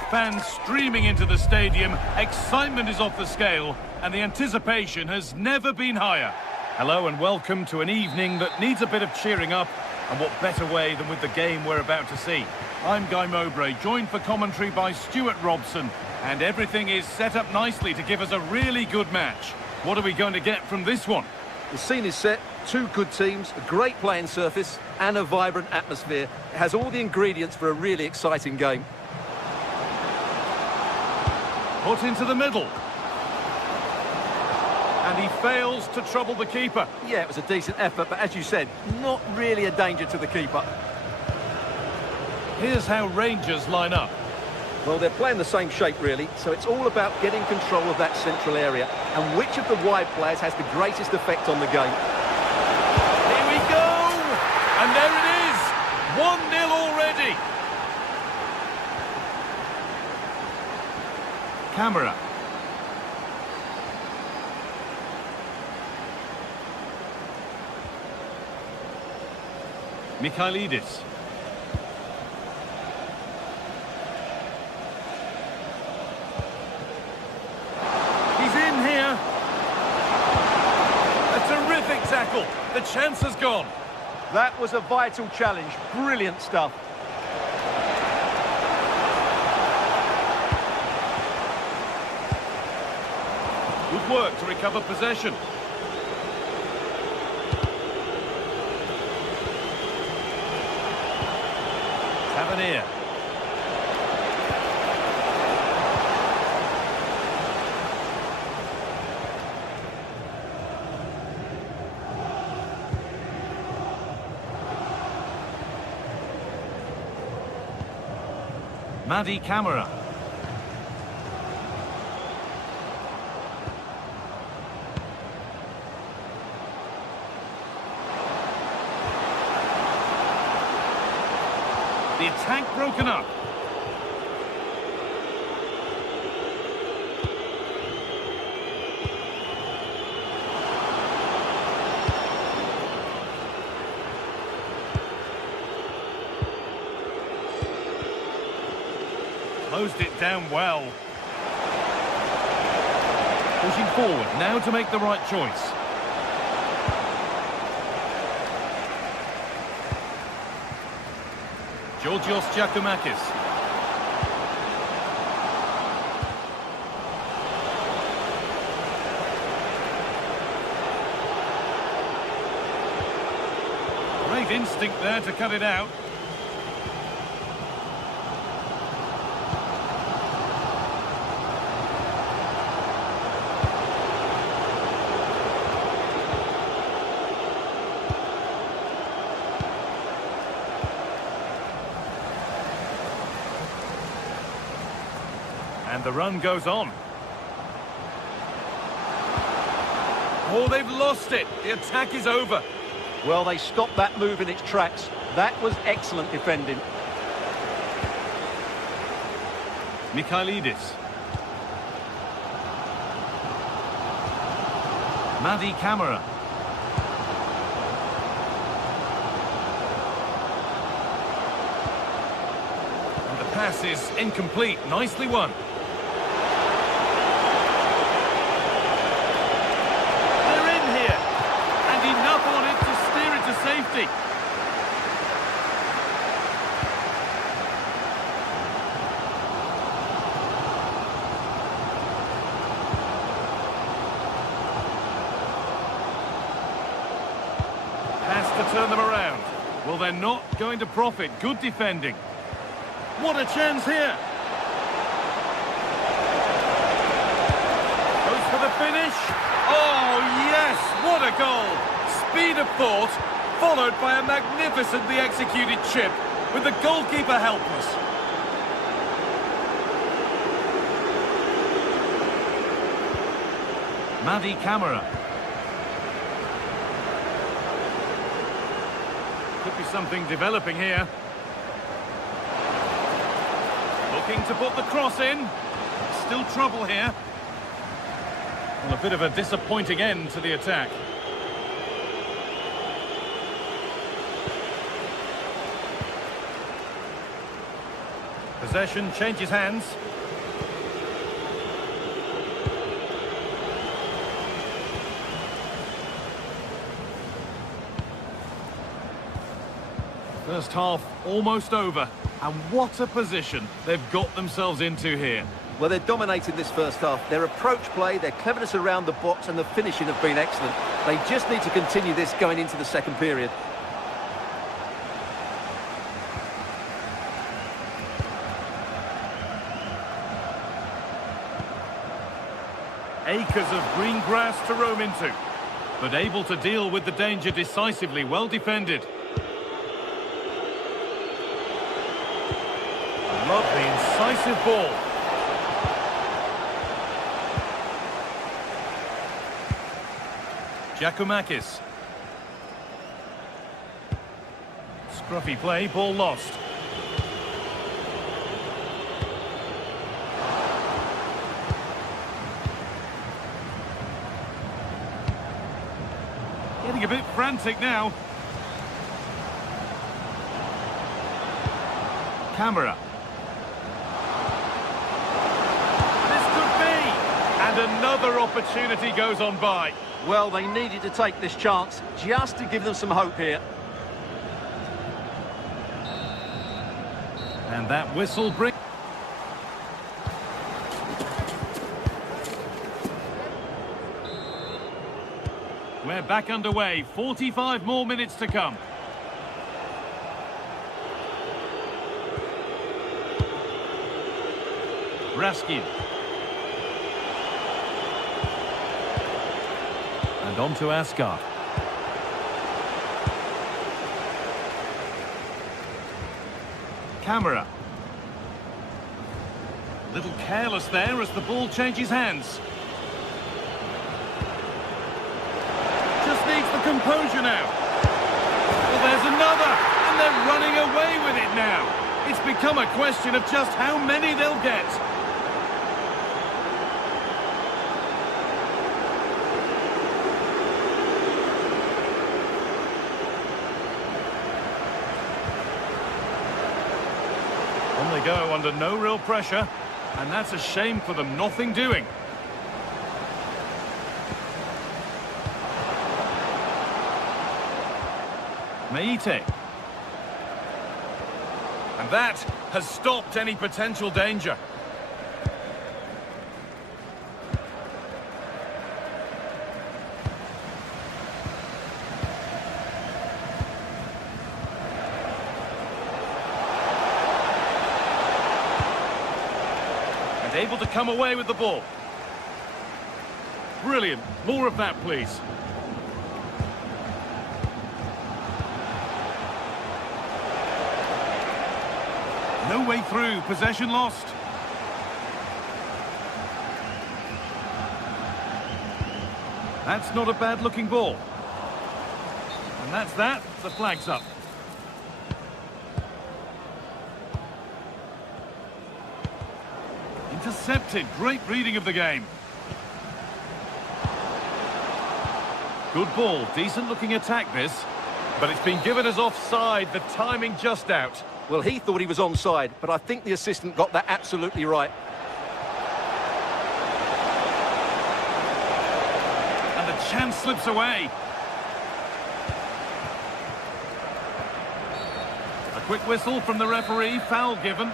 With fans streaming into the stadium, excitement is off the scale, and the anticipation has never been higher. Hello and welcome to an evening that needs a bit of cheering up, and what better way than with the game we're about to see. I'm Guy Mowbray, joined for commentary by Stuart Robson, and everything is set up nicely to give us a really good match. What are we going to get from this one? The scene is set, two good teams, a great playing surface and a vibrant atmosphere. It has all the ingredients for a really exciting game. Put into the middle. And he fails to trouble the keeper. Yeah, it was a decent effort, but as you said, not really a danger to the keeper. Here's how Rangers line up. Well, they're playing the same shape, really, so it's all about getting control of that central area and which of the wide players has the greatest effect on the game. Here we go! And there it is! 1-0 already! Camera. Mikhailidis. He's in here. A terrific tackle. The chance has gone. That was a vital challenge. Brilliant stuff. Good work to recover possession. Tavernier. Madi Camara. The attack broken up. Closed it down well. Pushing forward, now to make the right choice. Georgios Giacomakis. Great instinct there to cut it out. And the run goes on. Oh, they've lost it. The attack is over. Well, they stopped that move in its tracks. That was excellent defending. Mikhailidis. Madi Camara. And the pass is incomplete. Nicely won. Safety. Has to turn them around. Well, they're not going to profit. Good defending. What a chance here. Goes for the finish. Oh, yes. What a goal. Speed of thought, followed by a magnificently executed chip, with the goalkeeper helpless. Madi Camara. Could be something developing here. Looking to put the cross in. Still trouble here. Well, a bit of a disappointing end to the attack. Possession changes hands. First half almost over. And what a position they've got themselves into here. Well, they're dominating this first half. Their approach play, their cleverness around the box and the finishing have been excellent. They just need to continue this going into the second period. Acres of green grass to roam into, but able to deal with the danger decisively. Well defended. Lovely, incisive ball. Giacomakis. Scruffy play, ball lost. Getting a bit frantic now. Camera. This could be. And another opportunity goes on by. Well, they needed to take this chance just to give them some hope here. And that whistle brings... We're back underway. 45 more minutes to come. Raskin. And on to Asgard. Camera. A little careless there as the ball changes hands. Just needs the composure now. Well, there's another, and they're running away with it now. It's become a question of just how many they'll get. On they go under no real pressure, and that's a shame for them. Nothing doing. Meite. And that has stopped any potential danger. And able to come away with the ball. Brilliant. More of that, please. No way through, possession lost. That's not a bad looking ball. And that's that, the flag's up. Intercepted, great reading of the game. Good ball, decent looking attack this. But it's been given as offside, the timing just out. Well, he thought he was onside, but I think the assistant got that absolutely right. And the chance slips away. A quick whistle from the referee, foul given.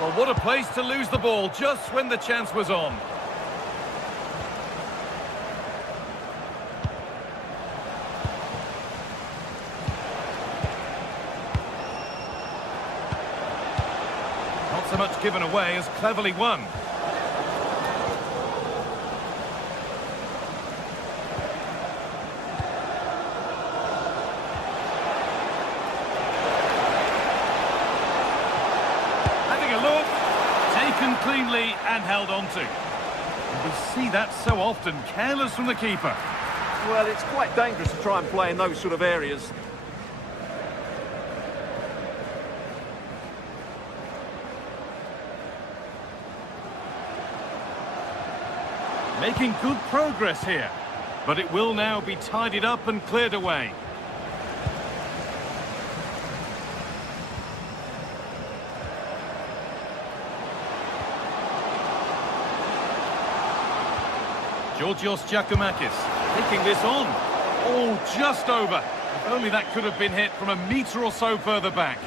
Well, what a place to lose the ball just when the chance was on. Not so much given away as cleverly won. Having a look, taken cleanly and held on to. And we see that so often, careless from the keeper. Well, it's quite dangerous to try and play in those sort of areas. Making good progress here. But it will now be tidied up and cleared away. Georgios Giacomakis taking this on. Oh, just over. If only that could have been hit from a metre or so further back.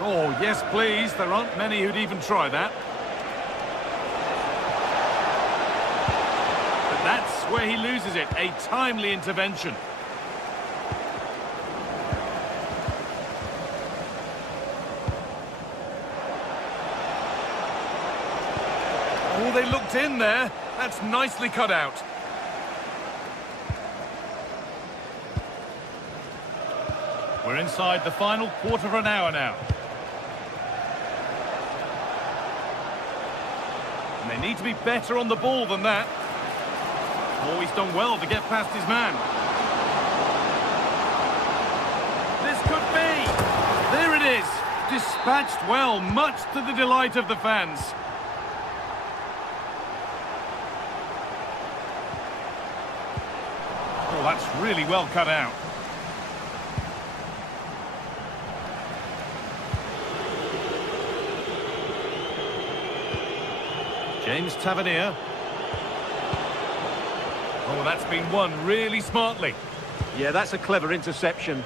Oh, yes, please. There aren't many who'd even try that. But that's where he loses it. A timely intervention. Oh, they looked in there. That's nicely cut out. We're inside the final quarter of an hour now. And they need to be better on the ball than that. Oh, he's done well to get past his man. This could be. There it is. Dispatched well, much to the delight of the fans. Oh, that's really well cut out. James Tavernier. Oh, that's been won really smartly. Yeah, that's a clever interception.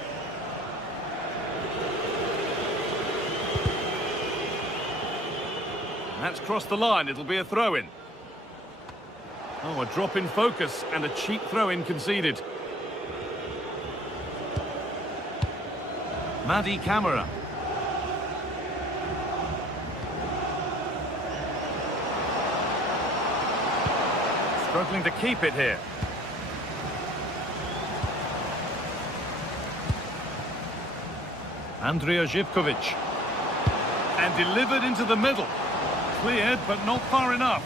That's crossed the line. It'll be a throw-in. Oh, a drop in focus and a cheap throw-in conceded. Madi Camara. Struggling to keep it here. Andrija Živković. And delivered into the middle. Cleared, but not far enough.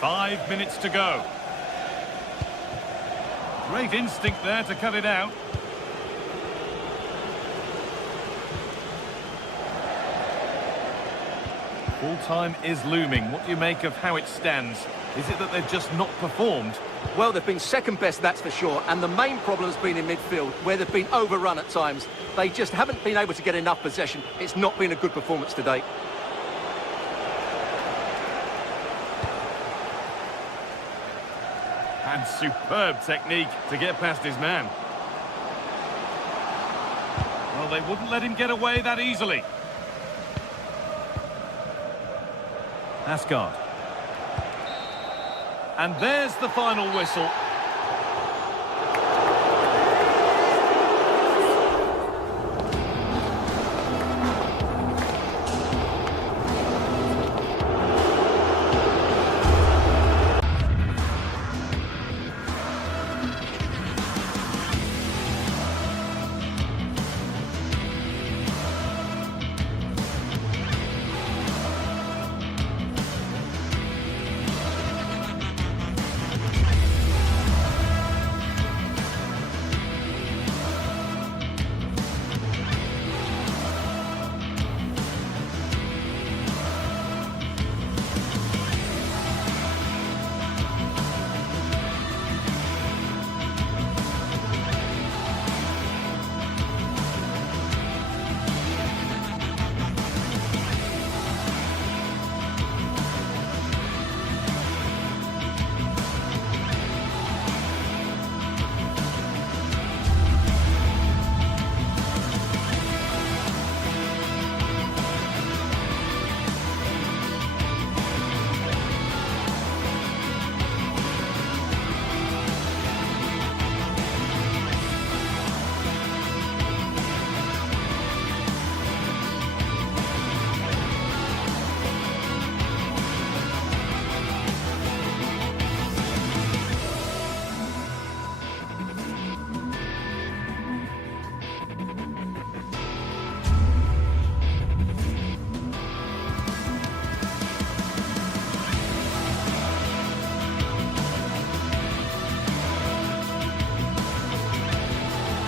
Five minutes to go. Great instinct there to cut it out. Full time is looming. What do you make of how it stands? Is it that they've just not performed? Well, they've been second best, that's for sure. And the main problem has been in midfield, where they've been overrun at times. They just haven't been able to get enough possession. It's not been a good performance to date. And superb technique to get past his man. Well, they wouldn't let him get away that easily. Asgard. And there's the final whistle.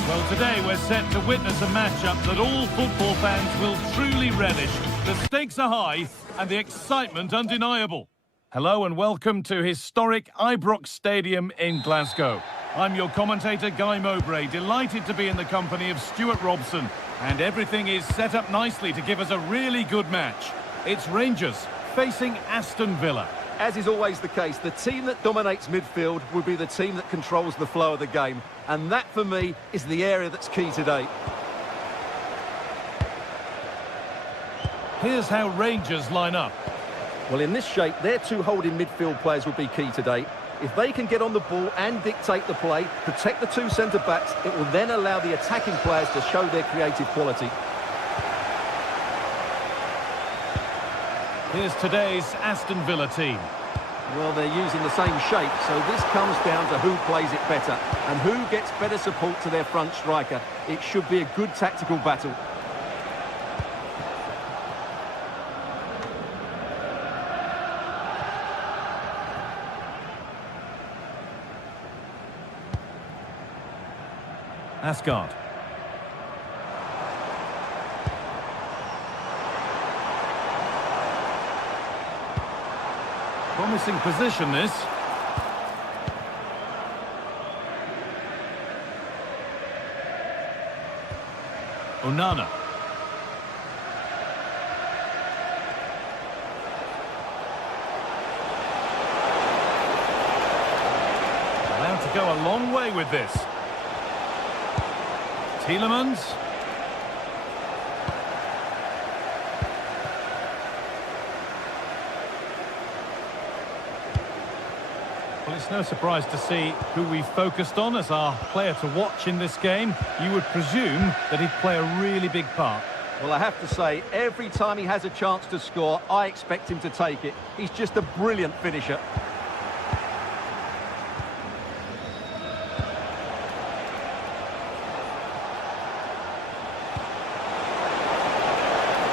Well, today we're set to witness a matchup that all football fans will truly relish. The stakes are high and the excitement undeniable. Hello and welcome to historic Ibrox Stadium in Glasgow. I'm your commentator, Guy Mowbray, delighted to be in the company of Stuart Robson. And everything is set up nicely to give us a really good match. It's Rangers facing Aston Villa. As is always the case, the team that dominates midfield will be the team that controls the flow of the game. And that, for me, is the area that's key today. Here's how Rangers line up. Well, in this shape, their two holding midfield players will be key today. If they can get on the ball and dictate the play, protect the two centre-backs, it will then allow the attacking players to show their creative quality. Here's today's Aston Villa team. Well, they're using the same shape, so this comes down to who plays it better and who gets better support to their front striker. It should be a good tactical battle. Asgard. Promising position, this. Onana. Allowed to go a long way with this. Tielemans. Well, it's no surprise to see who we focused on as our player to watch in this game. You would presume that he'd play a really big part. Well, I have to say, every time he has a chance to score, I expect him to take it. He's just a brilliant finisher.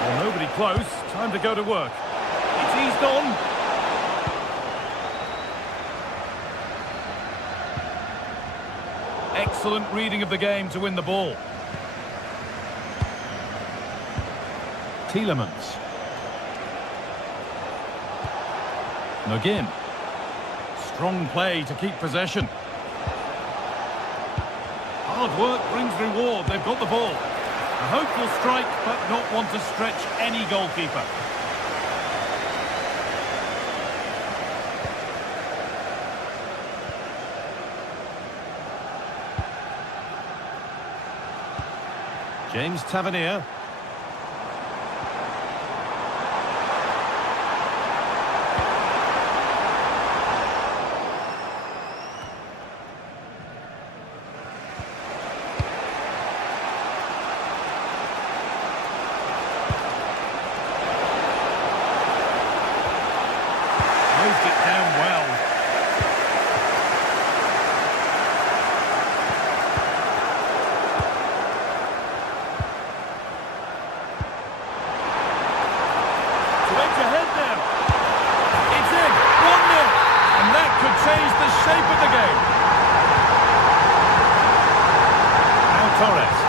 Well, nobody close. Time to go to work. It's eased on. Excellent reading of the game to win the ball. Tielemans. Nogin. Strong play to keep possession. Hard work brings reward. They've got the ball. A hopeful strike, but not one to stretch any goalkeeper. James Tavernier. Moved it down well. Ahead now. It's in. 1-0. And that could change the shape of the game. Now Torres.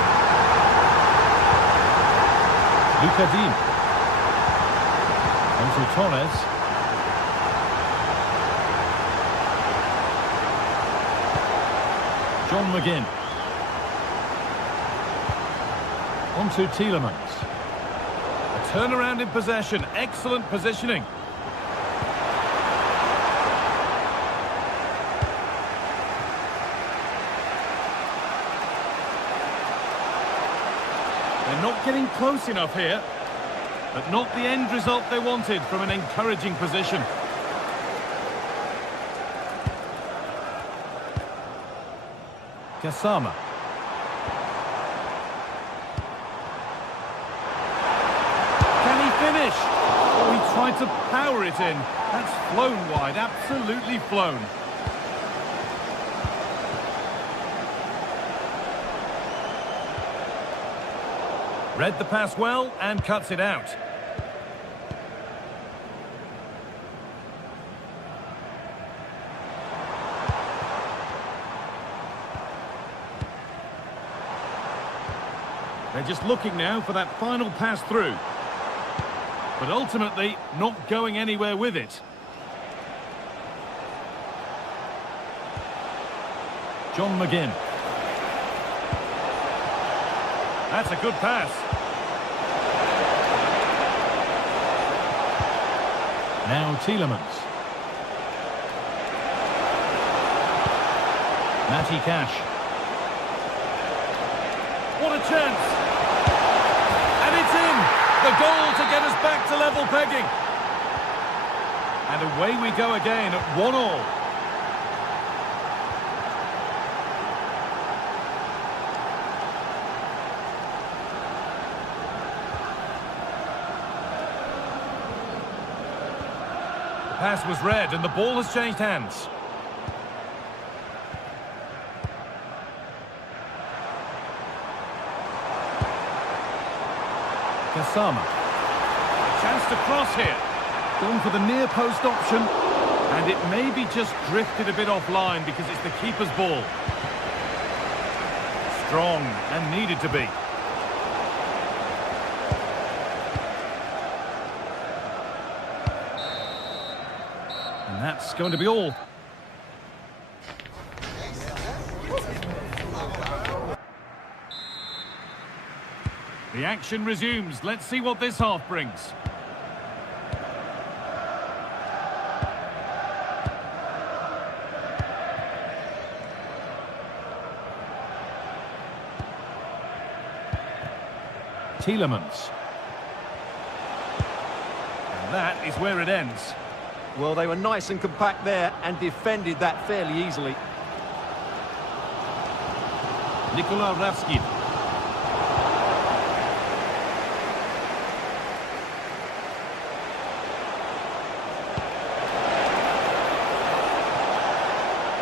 Luca Dean. On to Torres. John McGinn. On to Tielemans. Turnaround in possession, excellent positioning. They're not getting close enough here, but not the end result they wanted from an encouraging position. Gassama. Finish. Oh, he tried to power it in. That's flown wide, absolutely flown. Read the pass well and cuts it out. They're just looking now for that final pass through. But ultimately, not going anywhere with it. John McGinn. That's a good pass. Now Tielemans. Matty Cash. What a chance! And it's in! The goal to get us back to level pegging. And away we go again at 1-1. The pass was read and the ball has changed hands. Kasama. Chance to cross here. Gone for the near post option. And it may be just drifted a bit offline because it's the keeper's ball. Strong and needed to be. And that's going to be all. The action resumes. Let's see what this half brings. Tielemans. And that is where it ends. Well, they were nice and compact there and defended that fairly easily. Nikola Ravskin.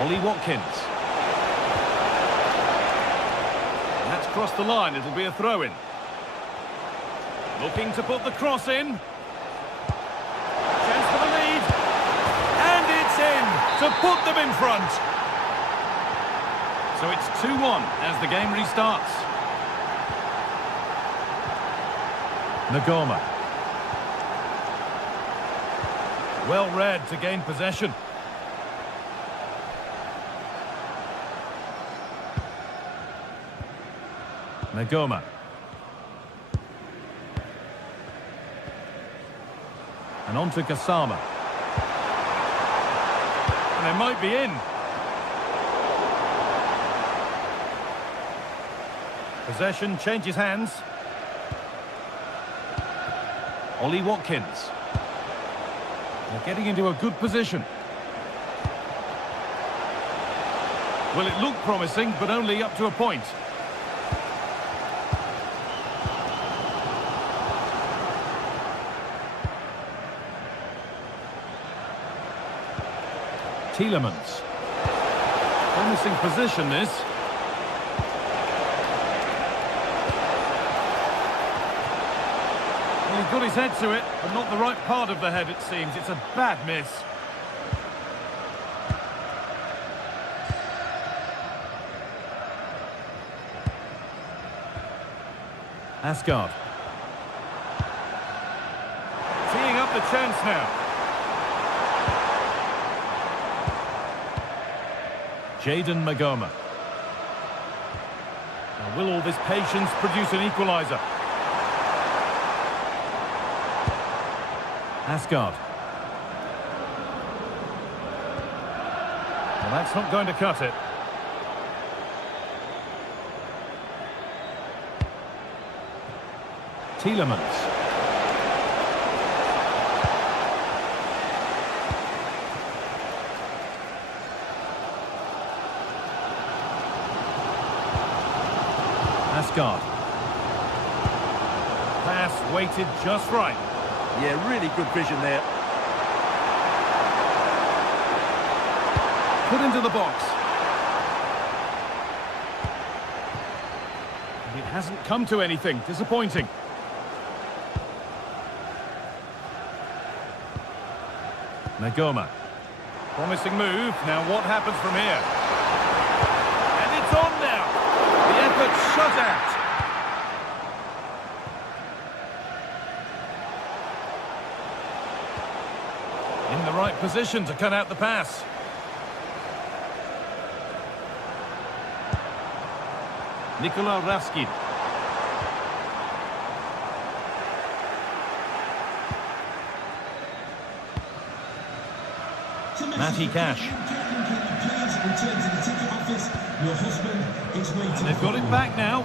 Ollie Watkins. And that's crossed the line. It'll be a throw-in. Looking to put the cross in. Chance for the lead. And it's in to put them in front. So it's 2-1 as the game restarts. Nagoma. Well read to gain possession. Nagoma. And on to Kasama. And they might be in. Possession changes hands. Ollie Watkins. They're getting into a good position. Well, it looked promising, but only up to a point. Tielemans. Promising position, this. Well, he got his head to it, but not the right part of the head, it seems. It's a bad miss. Asgard. Teeing up the chance now. Jayden Magoma. Now, will all this patience produce an equaliser? Asgard. Well, that's not going to cut it. Tielemans. Asgard. Pass weighted just right. Yeah, really good vision there. Put into the box. And it hasn't come to anything. Disappointing. Nagoma. Promising move. Now what happens from here? And it's on now. The effort shut out. position to cut out the pass. Nikola Raskin. Matty Cash. And they've got it back now.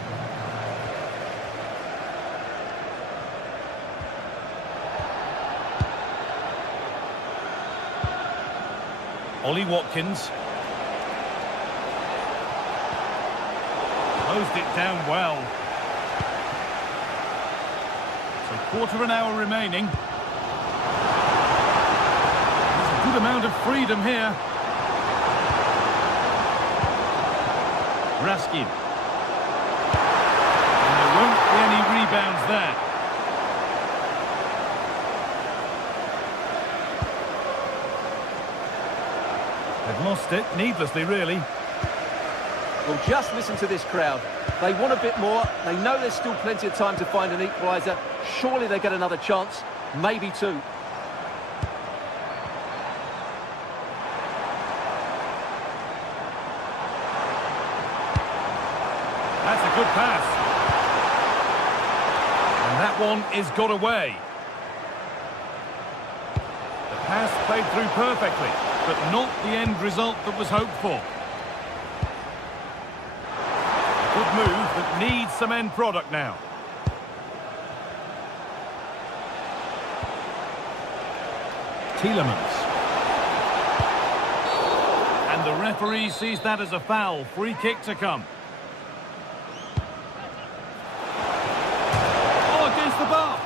Ollie Watkins. Closed it down well. So quarter of an hour remaining. There's a good amount of freedom here. Raskin. And there won't be any rebounds there. They've lost it, needlessly really. Well, just listen to this crowd. They want a bit more. They know there's still plenty of time to find an equaliser. Surely they get another chance, maybe two. That's a good pass. And that one is got away. The pass played through perfectly, but not the end result that was hoped for. Good move, but needs some end product now. Tielemans. And the referee sees that as a foul. Free kick to come. Oh, against the bar.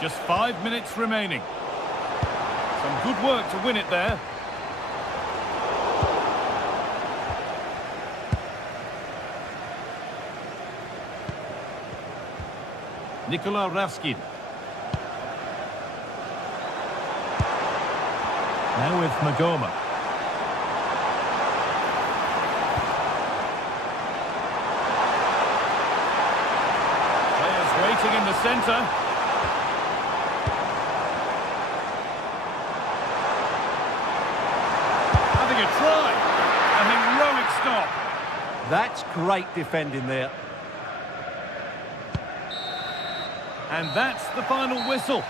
Just 5 minutes remaining. Some good work to win it there. Nikola Raskin. Now with Magoma. Players waiting in the centre. A try, a heroic stop. That's great defending there. And that's the final whistle.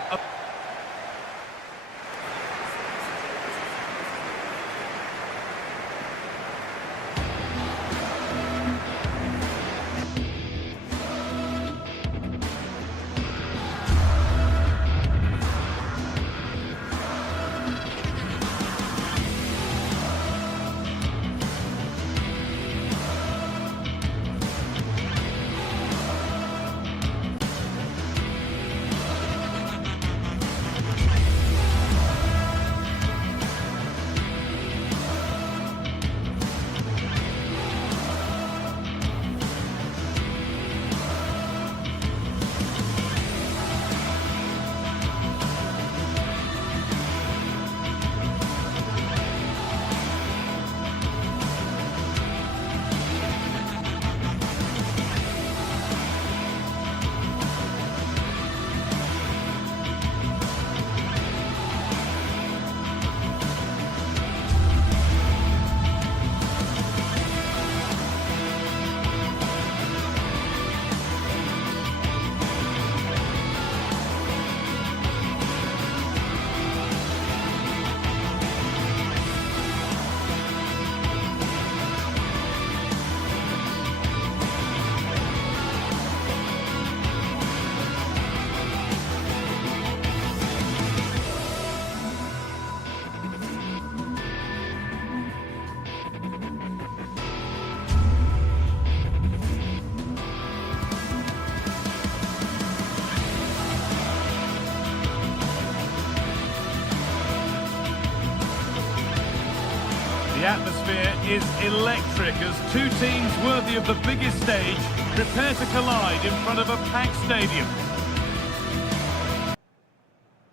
The atmosphere is electric as two teams worthy of the biggest stage prepare to collide in front of a packed stadium.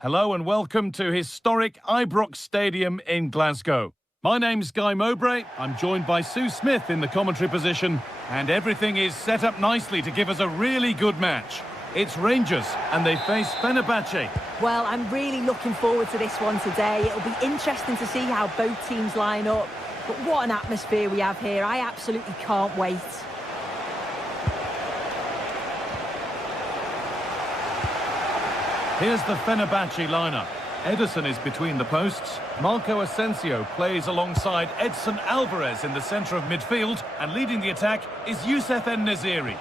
Hello and welcome to historic Ibrox Stadium in Glasgow. My name's Guy Mowbray. I'm joined by Sue Smith in the commentary position, and everything is set up nicely to give us a really good match. It's Rangers, and they face Fenerbahce. Well, I'm really looking forward to this one today. It'll be interesting to see how both teams line up. But what an atmosphere we have here. I absolutely can't wait. Here's the Fenerbahce lineup. Ederson is between the posts. Marco Asensio plays alongside Edson Alvarez in the centre of midfield. And leading the attack is Youssef En-Nesyri.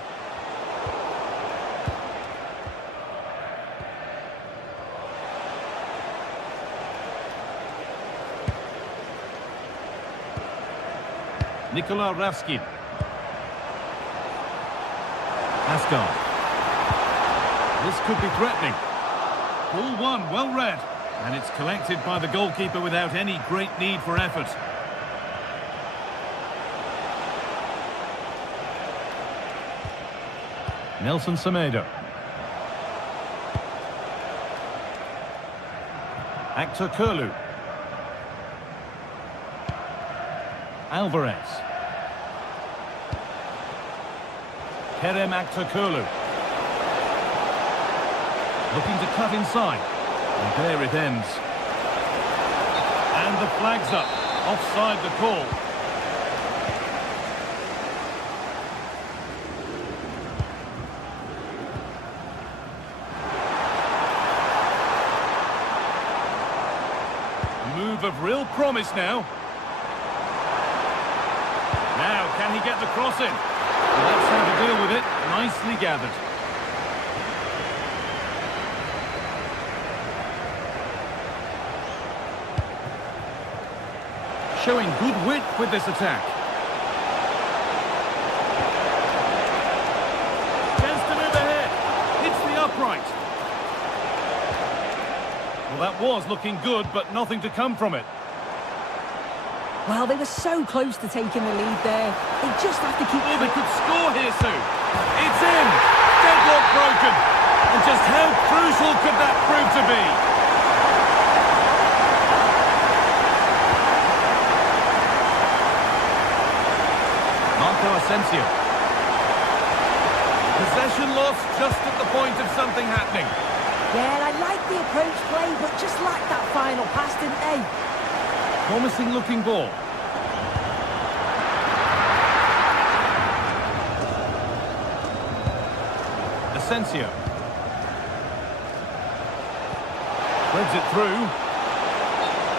Nikola Raskin. Asgard. This could be threatening. Ball one, well read. And it's collected by the goalkeeper without any great need for effort. Nelson Semedo. Actor Kurlu. Alvarez. Kerem Aktürkoğlu. Looking to cut inside. And there it ends. And the flag's up. Offside the call. Move of real promise now. Now, can he get the cross in? Well, that's how to deal with it. Nicely gathered. Showing good width with this attack. Chance to move ahead. Hits the upright. Well, that was looking good, but nothing to come from it. Well, they were so close to taking the lead there. They just have to keep... Oh, they could score here, Sue. It's in. Deadlock broken. And just how crucial could that prove to be? Marco Asensio. Possession lost just at the point of something happening. Yeah, I like the approach play, but just lacked that final pass, didn't they? Promising looking ball. Asensio. Threads it through.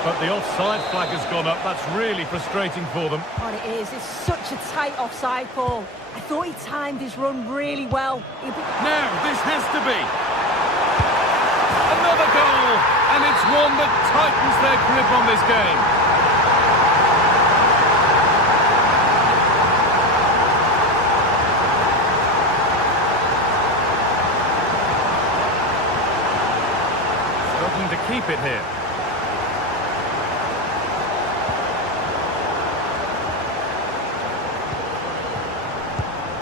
But the offside flag has gone up. That's really frustrating for them. God, it is. It's such a tight offside call. I thought he timed his run really well. Now, this has to be. Another goal! And it's one that tightens their grip on this game. Struggling to keep it here.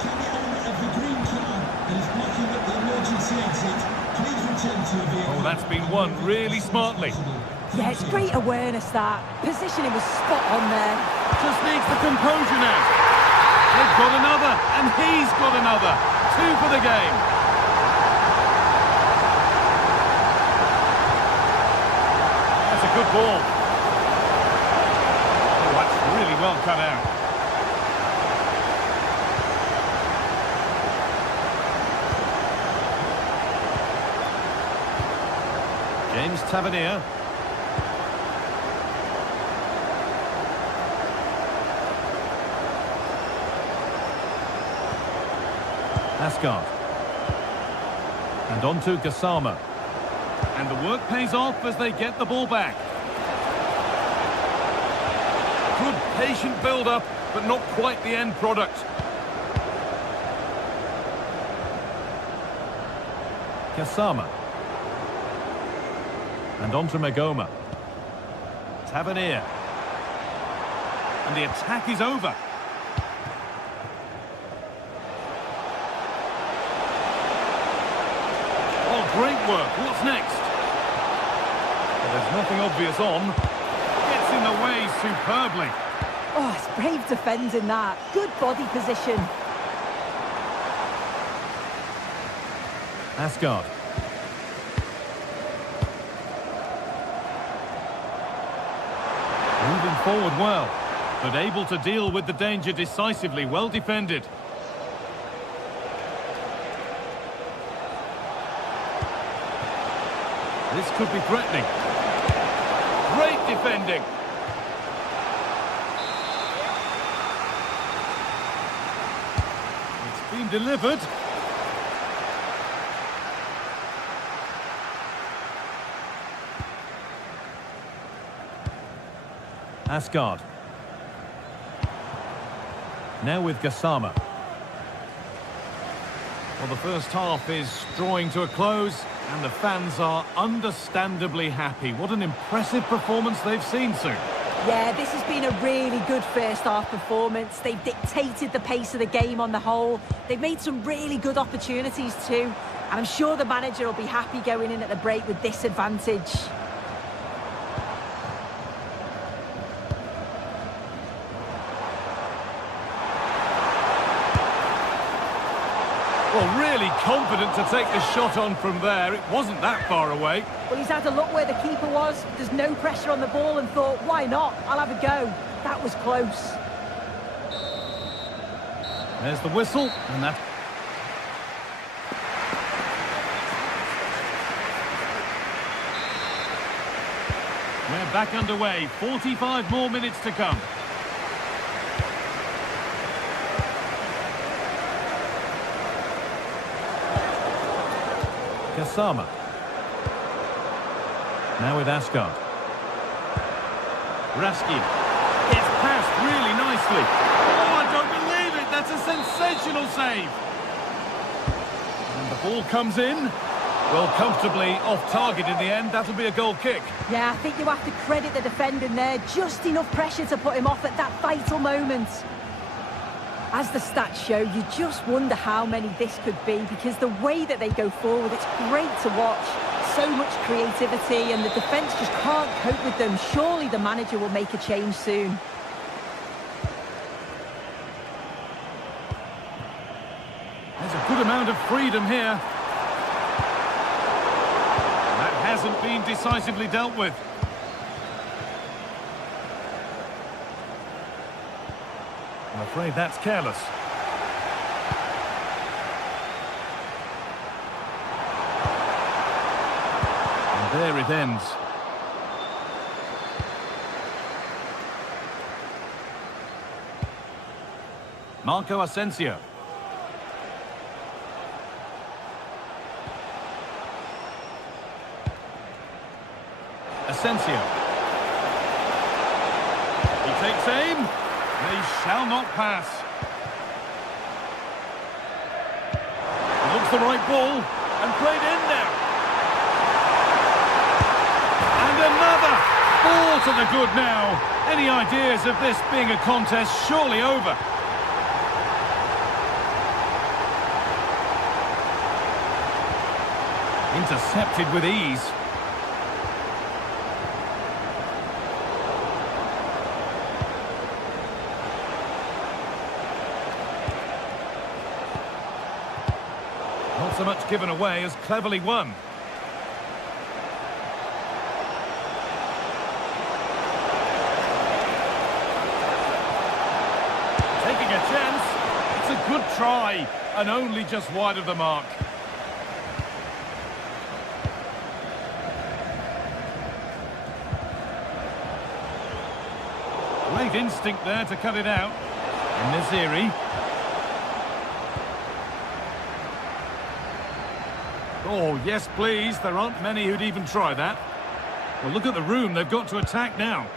Can the owner of the green car that is blocking up the emergency exit please return to the vehicle? Oh, that's been won really smartly. Yeah, it's great awareness, that. Positioning was spot on there. Just needs the composure now. They've got another, and he's got another. 2 for the game. That's a good ball. Oh, that's really well cut out. James Tavernier. Asgard. And on to Gassama. And the work pays off as they get the ball back. Good patient build-up, but not quite the end product. Gassama. And on to Magoma. Tavernier. And the attack is over. Oh, great work. What's next? Well, there's nothing obvious on. Gets in the way superbly. Oh, it's brave defending that. Good body position. Asgard. Moving forward well, but able to deal with the danger decisively. Well defended. This could be threatening. Great defending. It's been delivered. Asgard. Now with Gassama. Well, the first half is drawing to a close, and the fans are understandably happy. What an impressive performance they've seen, Sue. Yeah, this has been a really good first half performance. They've dictated the pace of the game on the whole. They've made some really good opportunities too. And I'm sure the manager will be happy going in at the break with this advantage. Well, really confident to take the shot on from there. It wasn't that far away. Well, he's had a look where the keeper was. There's no pressure on the ball and thought, why not? I'll have a go. That was close. There's the whistle, and that... We're back underway. 45 more minutes to come. Gassama. Now with Asgard. Raskin. It's passed really nicely. Oh, I don't believe it. That's a sensational save. And the ball comes in. Well, comfortably off target in the end. That'll be a goal kick. Yeah, I think you have to credit the defending there. Just enough pressure to put him off at that vital moment. As the stats show, you just wonder how many this could be, because the way that they go forward, it's great to watch. So much creativity, and the defence just can't cope with them. Surely the manager will make a change soon. There's a good amount of freedom here. That hasn't been decisively dealt with. I'm afraid that's careless. And there it ends. Marco Asensio. Asensio. He takes aim. They shall not pass. He looks the right ball and played in now. And another ball to the good now. Any ideas of this being a contest surely over? Intercepted with ease. Not so much given away as cleverly won. Taking a chance. It's a good try, and only just wide of the mark. Great instinct there to cut it out. In this area. Oh, yes, please. There aren't many who'd even try that. Well, look at the room they've got to attack now.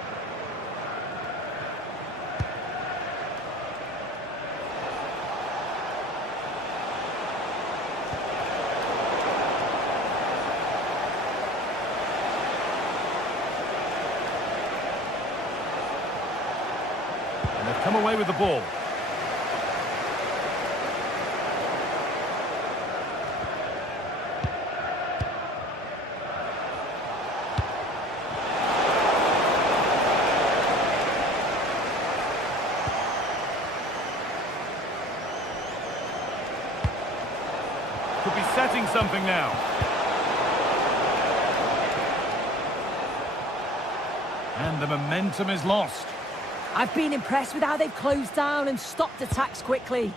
And they've come away with the ball. could be setting something now. And the momentum is lost. I've been impressed with how they've closed down and stopped attacks quickly.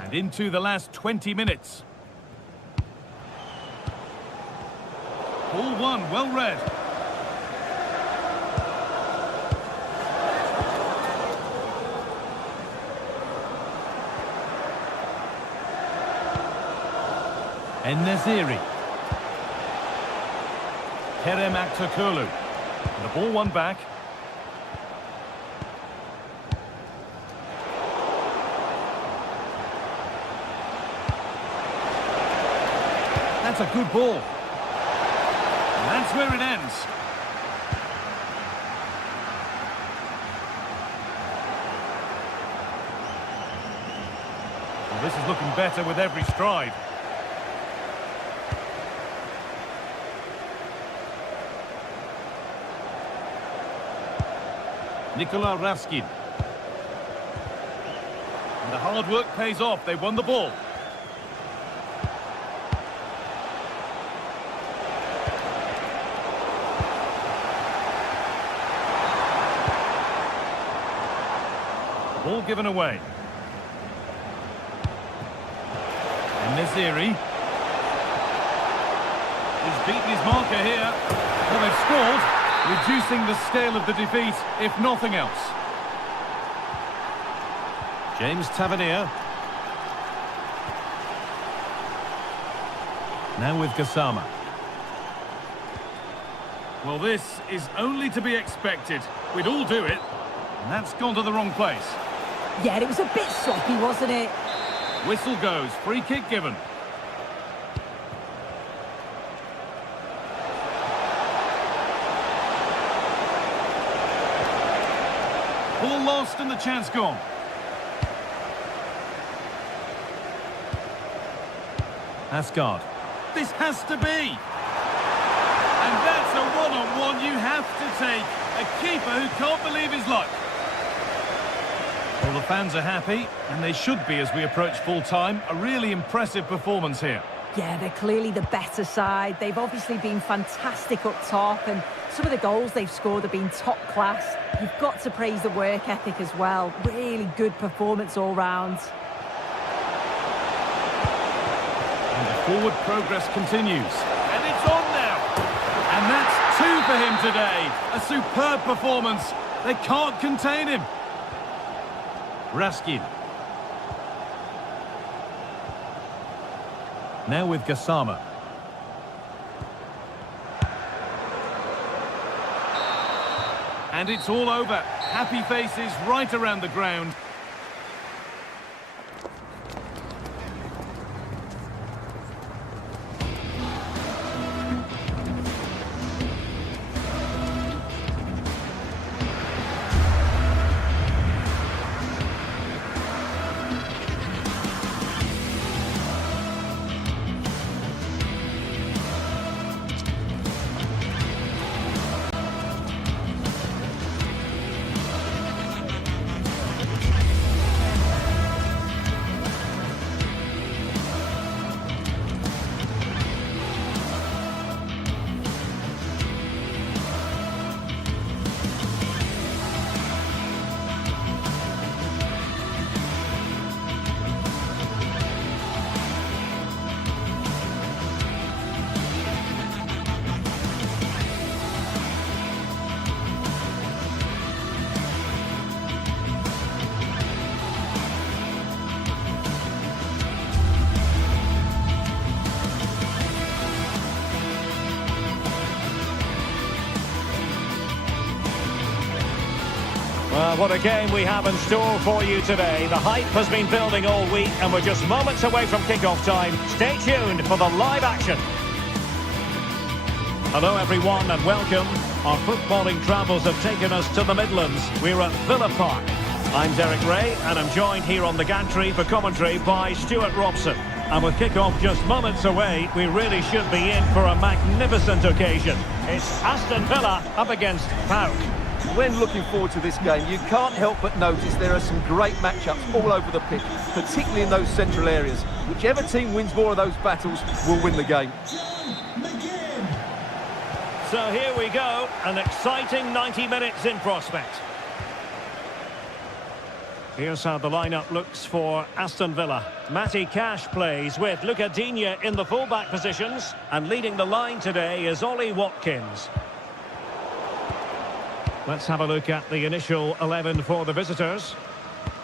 And into the last 20 minutes. Ball one, well read. En-Nesyri. Kerem Aktürkoğlu. And the ball won back. That's a good ball. And that's where it ends. Well, this is looking better with every stride. Nikola Raskin. And the hard work pays off. They won the ball. Ball given away. And En-Nesyri. He's beaten his marker here. Well, they've scored, reducing the scale of the defeat, if nothing else. James Tavernier. Now with Gassama. Well, this is only to be expected. We'd all do it, and that's gone to the wrong place. Yeah, it was a bit sloppy, wasn't it? Whistle goes, free kick given. Ball lost and the chance gone. Asgard. This has to be. And that's a one-on-one you have to take. A keeper who can't believe his luck. Well, the fans are happy, and they should be as we approach full-time. A really impressive performance here. Yeah, they're clearly the better side. They've obviously been fantastic up top, and some of the goals they've scored have been top class. You've got to praise the work ethic as well. Really good performance all round. And the forward progress continues. And it's on now. And that's two for him today. A superb performance. They can't contain him. Raskin. Now with Gassama. And it's all over. Happy faces right around the ground. What a game we have in store for you today. The hype has been building all week and we're just moments away from kick-off time. Stay tuned for the live action. Hello everyone and welcome. Our footballing travels have taken us to the Midlands. We're at Villa Park. I'm Derek Ray and I'm joined here on the gantry for commentary by Stuart Robson. And with kick-off just moments away, we really should be in for a magnificent occasion. It's Aston Villa up against PAOK. When looking forward to this game, you can't help but notice there are some great matchups all over the pitch, particularly in those central areas. Whichever team wins more of those battles will win the game. So here we go, an exciting 90 minutes in prospect. Here's how the lineup looks for Aston Villa. Matty Cash plays with Luca Digne in the fullback positions, and leading the line today is Ollie Watkins. Let's have a look at the initial 11 for the visitors.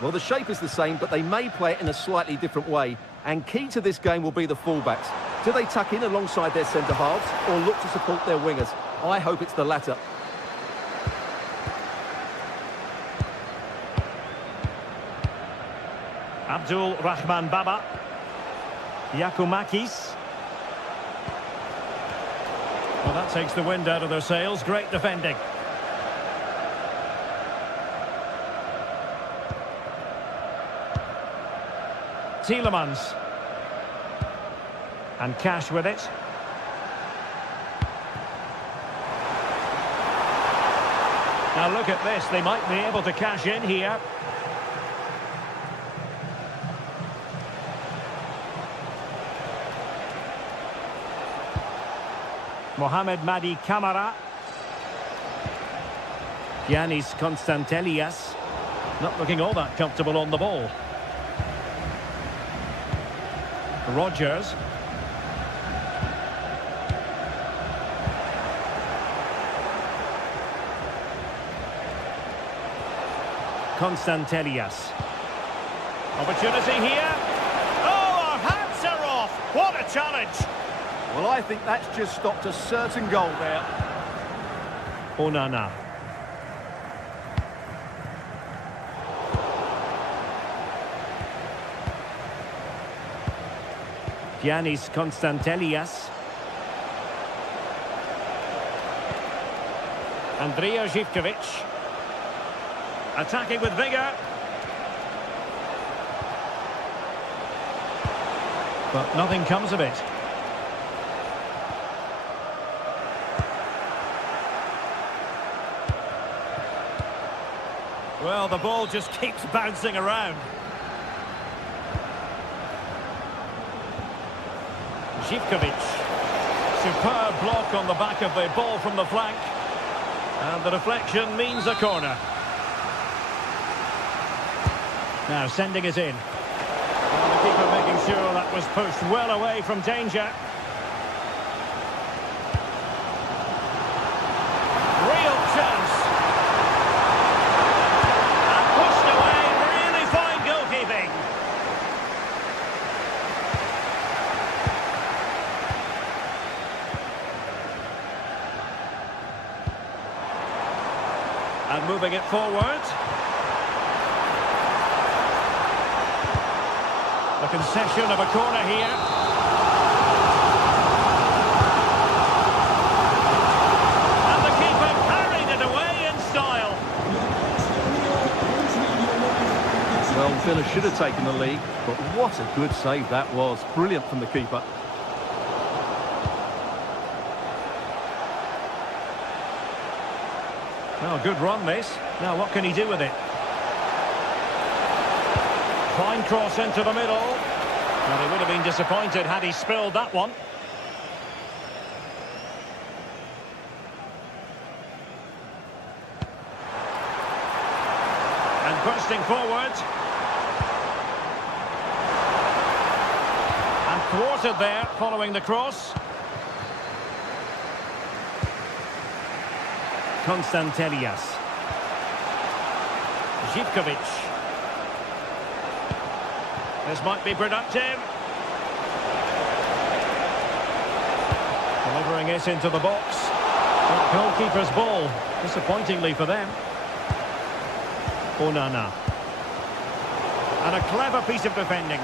Well, the shape is the same, but they may play it in a slightly different way. And key to this game will be the fullbacks. Do they tuck in alongside their centre-halves or look to support their wingers? I hope it's the latter. Abdul Rahman Baba. Yakumakis. Well, that takes the wind out of their sails. Great defending. Tielemans. And Cash with it. Now look at this, they might be able to cash in here. Mohamed Madi Camara. Giannis Constantelias. Not looking all that comfortable on the ball. Rodgers. Constantelias. Opportunity here. Oh, our hats are off. What a challenge. Well, I think that's just stopped a certain goal there. Onana. Giannis Constantelias. Andrija Živković. Attacking with vigour. But nothing comes of it. Well, the ball just keeps bouncing around. Živković. Superb block on the back of the ball from the flank. And the deflection means a corner. Now sending it in. Well, the keeper making sure that was pushed well away from danger. Real chance. And pushed away. Really fine goalkeeping. And moving it forward. A concession of a corner here. And the keeper carried it away in style. Well, Villa should have taken the lead, but what a good save that was. Brilliant from the keeper. Well, good run this. Now what can he do with it? Fine cross into the middle. Well, he would have been disappointed had he spilled that one. And bursting forward. And thwarted there following the cross. Constantelias. Živković. This might be productive. Delivering it into the box. Goalkeeper's ball, disappointingly for them. Onana. And a clever piece of defending.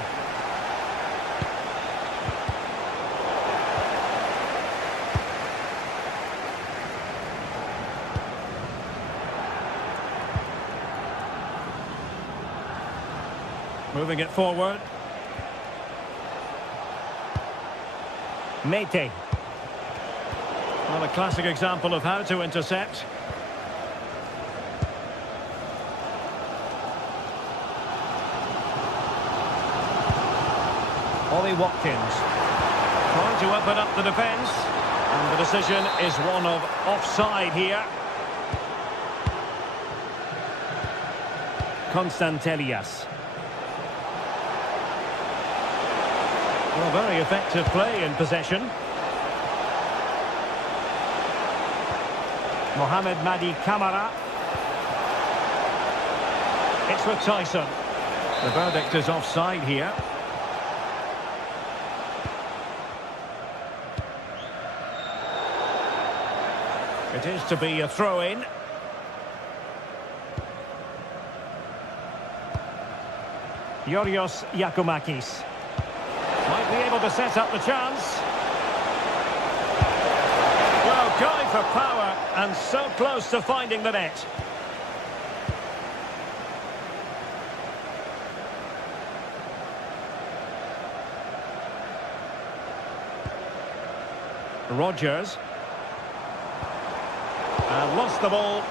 Moving it forward. Mete. Well, a classic example of how to intercept. Ollie Watkins trying to open up the defence, and the decision is one of offside here. Constantelias. Well, very effective play in possession. Mohamed Madi Camara. It's with Tyson. The verdict is offside here. It is to be a throw-in. Yorios Yakumakis might be able to set up the chance. Well, going for power and so close to finding the net. Rodgers. And lost the ball.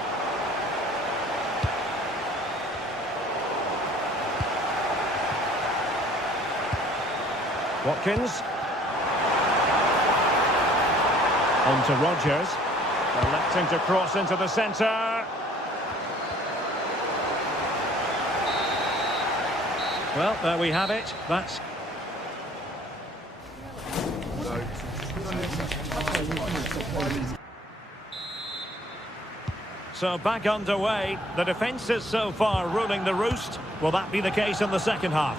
Watkins. On to Rodgers. Electing to cross into the centre. Well, there we have it. That's... So back underway. The defence is so far ruling the roost. Will that be the case in the second half?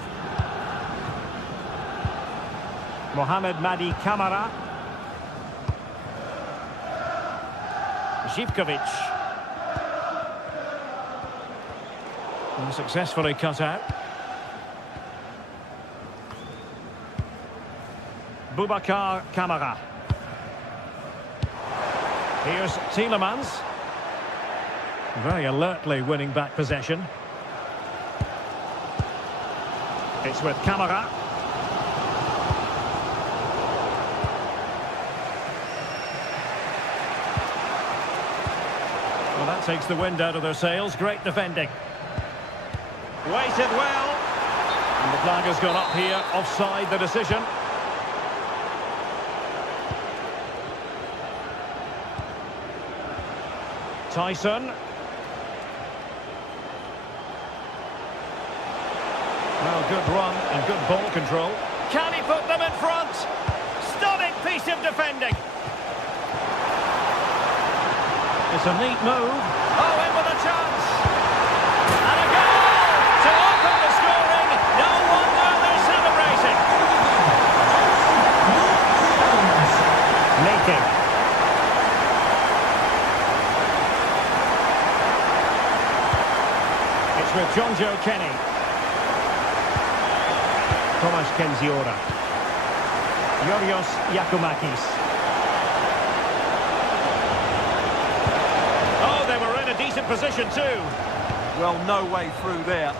Mohamed Madi Camara. Zivkovic. Successfully cut out. Boubacar Kamara. Here's Tielemans. Very alertly winning back possession. It's with Kamara. Well, that takes the wind out of their sails. Great defending. Waited well. And the flag has gone up here. Offside the decision. Tyson. Well, good run and good ball control. Can he put them in front? Stunning piece of defending. It's a neat move. Oh, in with a chance. And a goal to open the scoring. No wonder they're celebrating. Making. It's with John Joe Kenny. Tomasz Kenziora. Yorios Yakumakis. Oh, they were in a decent position too. Well, no way through there.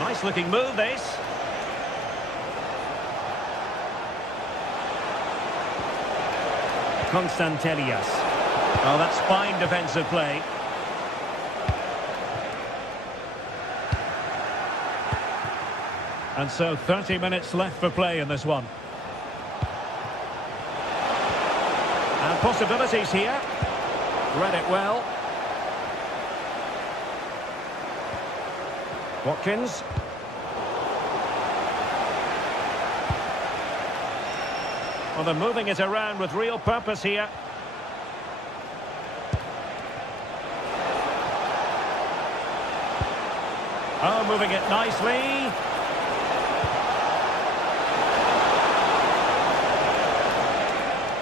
Nice looking move, this. Constantelias. Oh, that's fine defensive play. And so 30 minutes left for play in this one. And possibilities here. Read it well. Watkins. Well, they're moving it around with real purpose here. Oh, moving it nicely.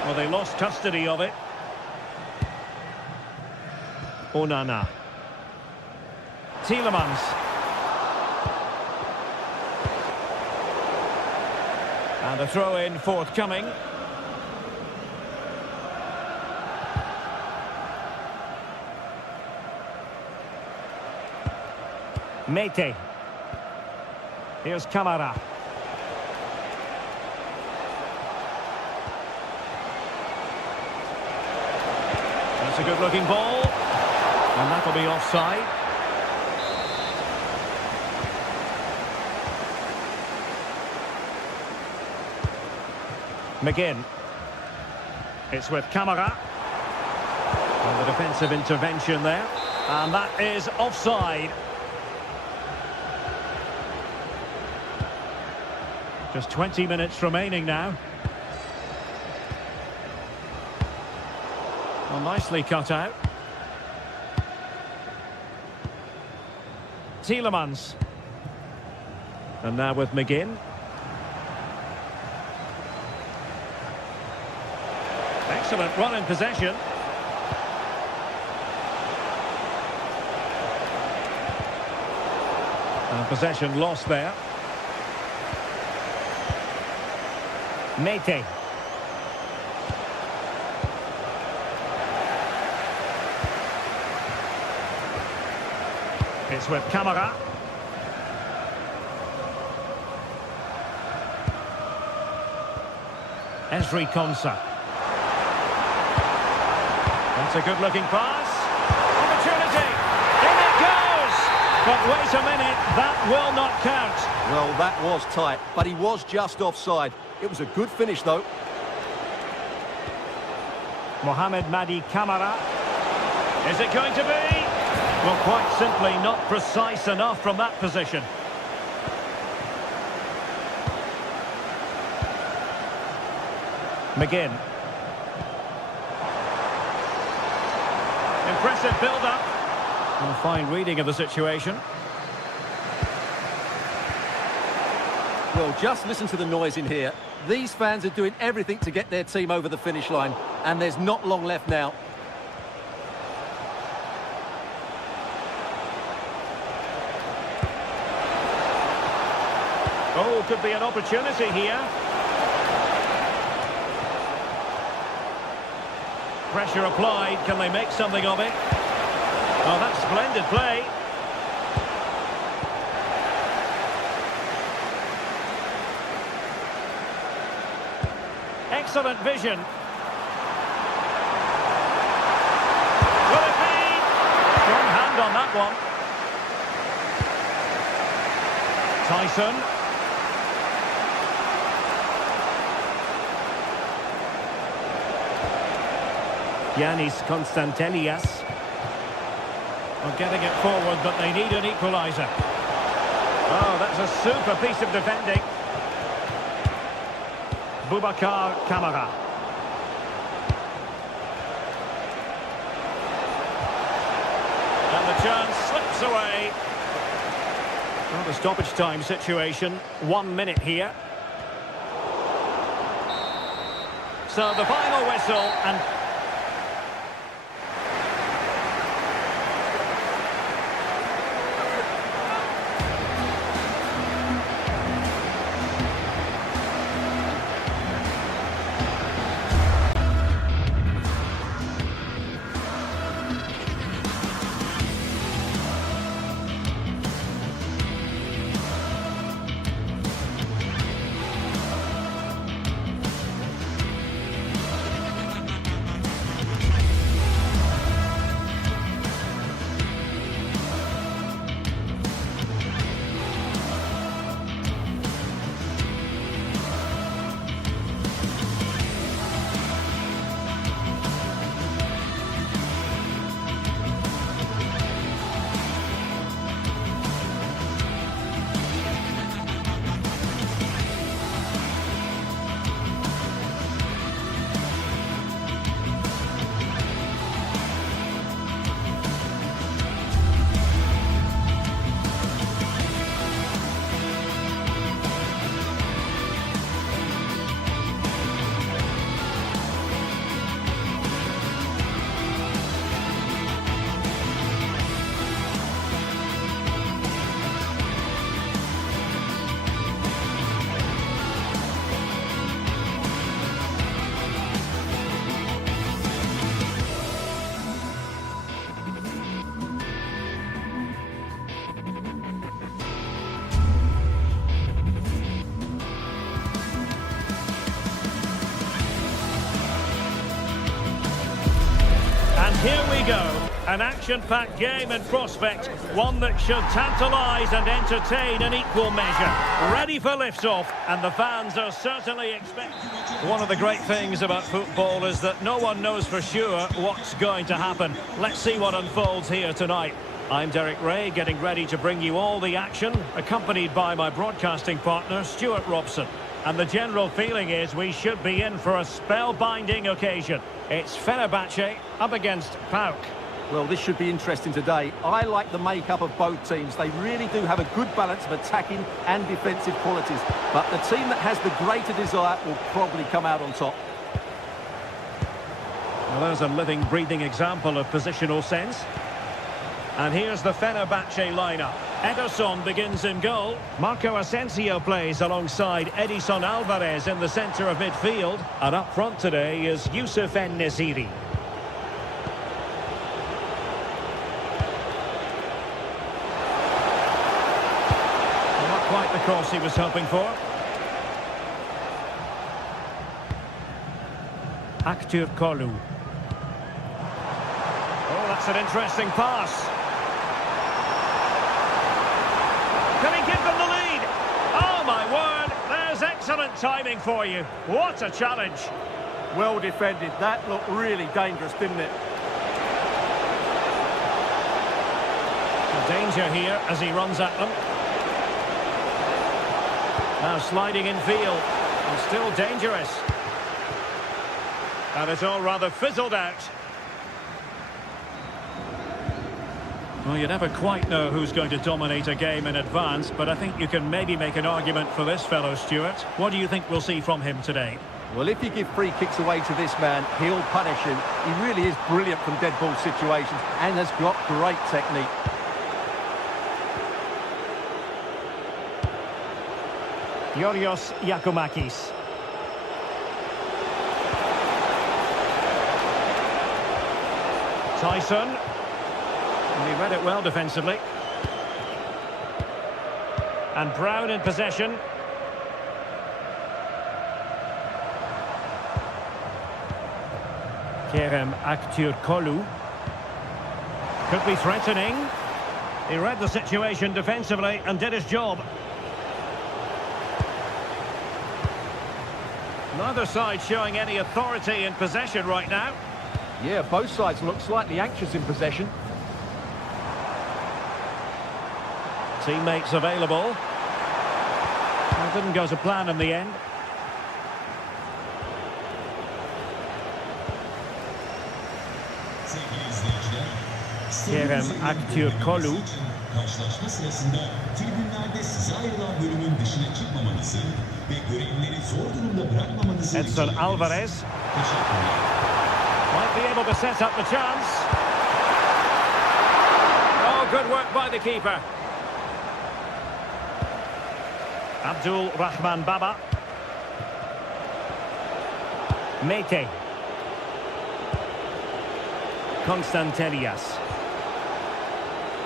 Well, they lost custody of it. Onana. Tielemans. And a throw-in forthcoming. Mete. Here's Kamara. That's a good-looking ball. And that'll be offside. McGinn. It's with Camara. And the defensive intervention there. And that is offside. Just 20 minutes remaining now. Well, nicely cut out. Tielemans. And now with McGinn. Excellent run in possession. And possession lost there. Mete. It's with Camara. Esri Konsa. That's a good-looking pass. Opportunity. In it goes. But wait a minute, that will not count. Well, that was tight, but he was just offside. It was a good finish, though. Mohamed Madi Camara. Is it going to be? Well, quite simply not precise enough from that position. McGinn. Impressive build-up. And a fine reading of the situation. Well, just listen to the noise in here. These fans are doing everything to get their team over the finish line, and there's not long left now. Oh, could be an opportunity here. Pressure applied. Can they make something of it? Oh, that's splendid play. Excellent vision. Will it be? Strong hand on that one. Tyson. Yanis Konstantelias. Well, getting it forward, but they need an equaliser. Oh, that's a super piece of defending. Boubacar Kamara. And the chance slips away. Well, the stoppage time situation, 1 minute here. So the final whistle and... Here we go, An action-packed game in prospect, one that should tantalise and entertain in equal measure. Ready for liftoff, and the fans are certainly expecting. One of the great things about football is that no one knows for sure what's going to happen. Let's see what unfolds here tonight. I'm Derek Ray, getting ready to bring you all the action, accompanied by my broadcasting partner, Stuart Robson. And the general feeling is we should be in for a spellbinding occasion. It's Fenerbahce up against PAOK. Well, this should be interesting today. I like the makeup of both teams. They really do have a good balance of attacking and defensive qualities. But the team that has the greater desire will probably come out on top. Well, there's a living, breathing example of positional sense. And here's the Fenerbahce lineup. Ederson begins in goal. Marco Asensio plays alongside Edison Alvarez in the centre of midfield. And up front today is Youssef En-Nesyri. Quite the cross he was hoping for. Aktürk Kolu. Oh, that's an interesting pass. Can he give them the lead? Oh, my word. There's excellent timing for you. What a challenge. Well defended. That looked really dangerous, didn't it? Danger here as he runs at them. Now sliding in field, and still dangerous. And it's all rather fizzled out. Well, you never quite know who's going to dominate a game in advance, but I think you can maybe make an argument for this fellow, Stuart. What do you think we'll see from him today? Well, if you give free kicks away to this man, he'll punish you. He really is brilliant from dead ball situations and has got great technique. Yorios Yakumakis. Tyson. And he read it well defensively. And Brown in possession. Kerem Aktürkoğlu. Could be threatening. He read the situation defensively and did his job. Neither side showing any authority in possession right now. Yeah, both sides look slightly anxious in possession. Teammates available. Well, didn't go to plan in the end. Kerem Aktürkoğlu. Karşılaşma sırasında tribünlerde size ayrılan bölümün dışına çıkmamanızı ve görevlileri zor durumda bırakmamanızı Edson Alvarez. Might be able to set up the chance. Oh, good work by the keeper. Abdul Rahman Baba. Mete. Konstantelias.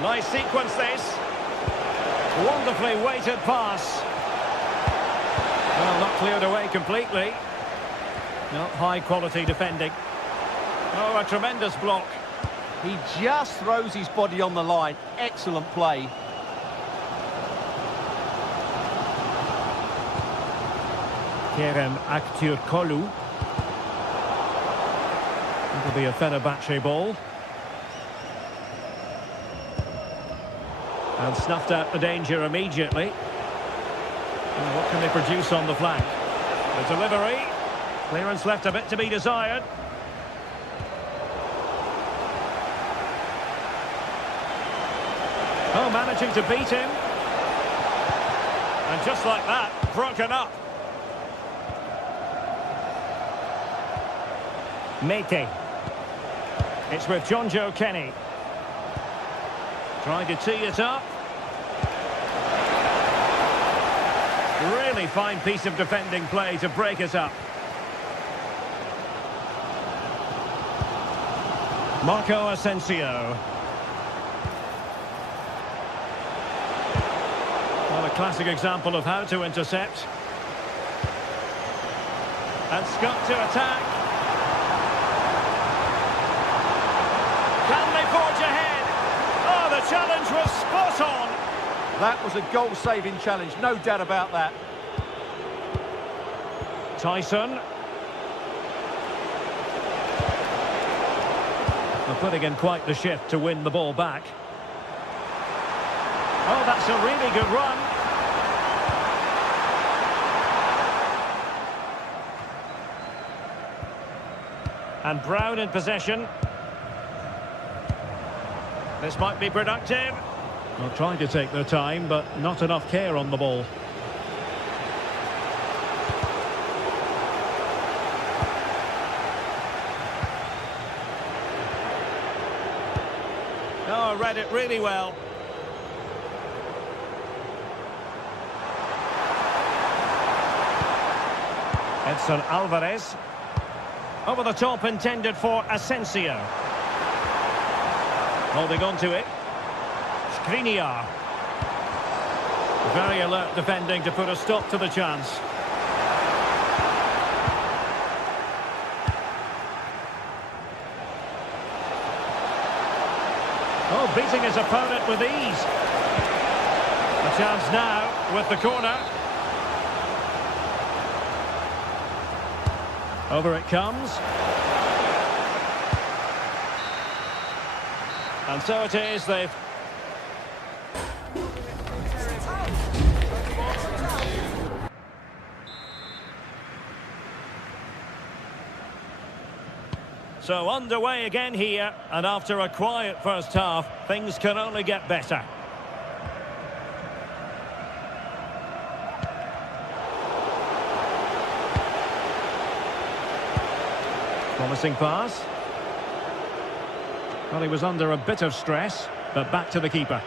Nice sequence this. Wonderfully weighted pass. Well, not cleared away completely. Not high quality defending. Oh, a tremendous block. He just throws his body on the line. Excellent play. Kerem Aktürkoğlu. It'll be a Fenerbahce ball. And snuffed out the danger immediately. And what can they produce on the flank? The delivery. Clearance left a bit to be desired. Oh, managing to beat him. And just like that, broken up. Mete. It's with John Joe Kenny. Trying to tee it up. Really fine piece of defending play to break it up. Marco Asensio. Well, a classic example of how to intercept. And Scott to attack. Can they forge ahead. Oh, the challenge was spot on. That was a goal-saving challenge, no doubt about that. Tyson. They're putting in quite the shift to win the ball back. Oh, that's a really good run. And Brown in possession. This might be productive. Well, trying to take their time, but not enough care on the ball. Oh, read it really well. Edson Alvarez. Over the top, intended for Asensio. Holding on to it. Skriniar. Very alert defending to put a stop to the chance. Oh, beating his opponent with ease. A chance now with the corner. Over it comes. And so it is, they've... So underway again here, and after a quiet first half, things can only get better. Promising pass. Well, he was under a bit of stress, but back to the keeper.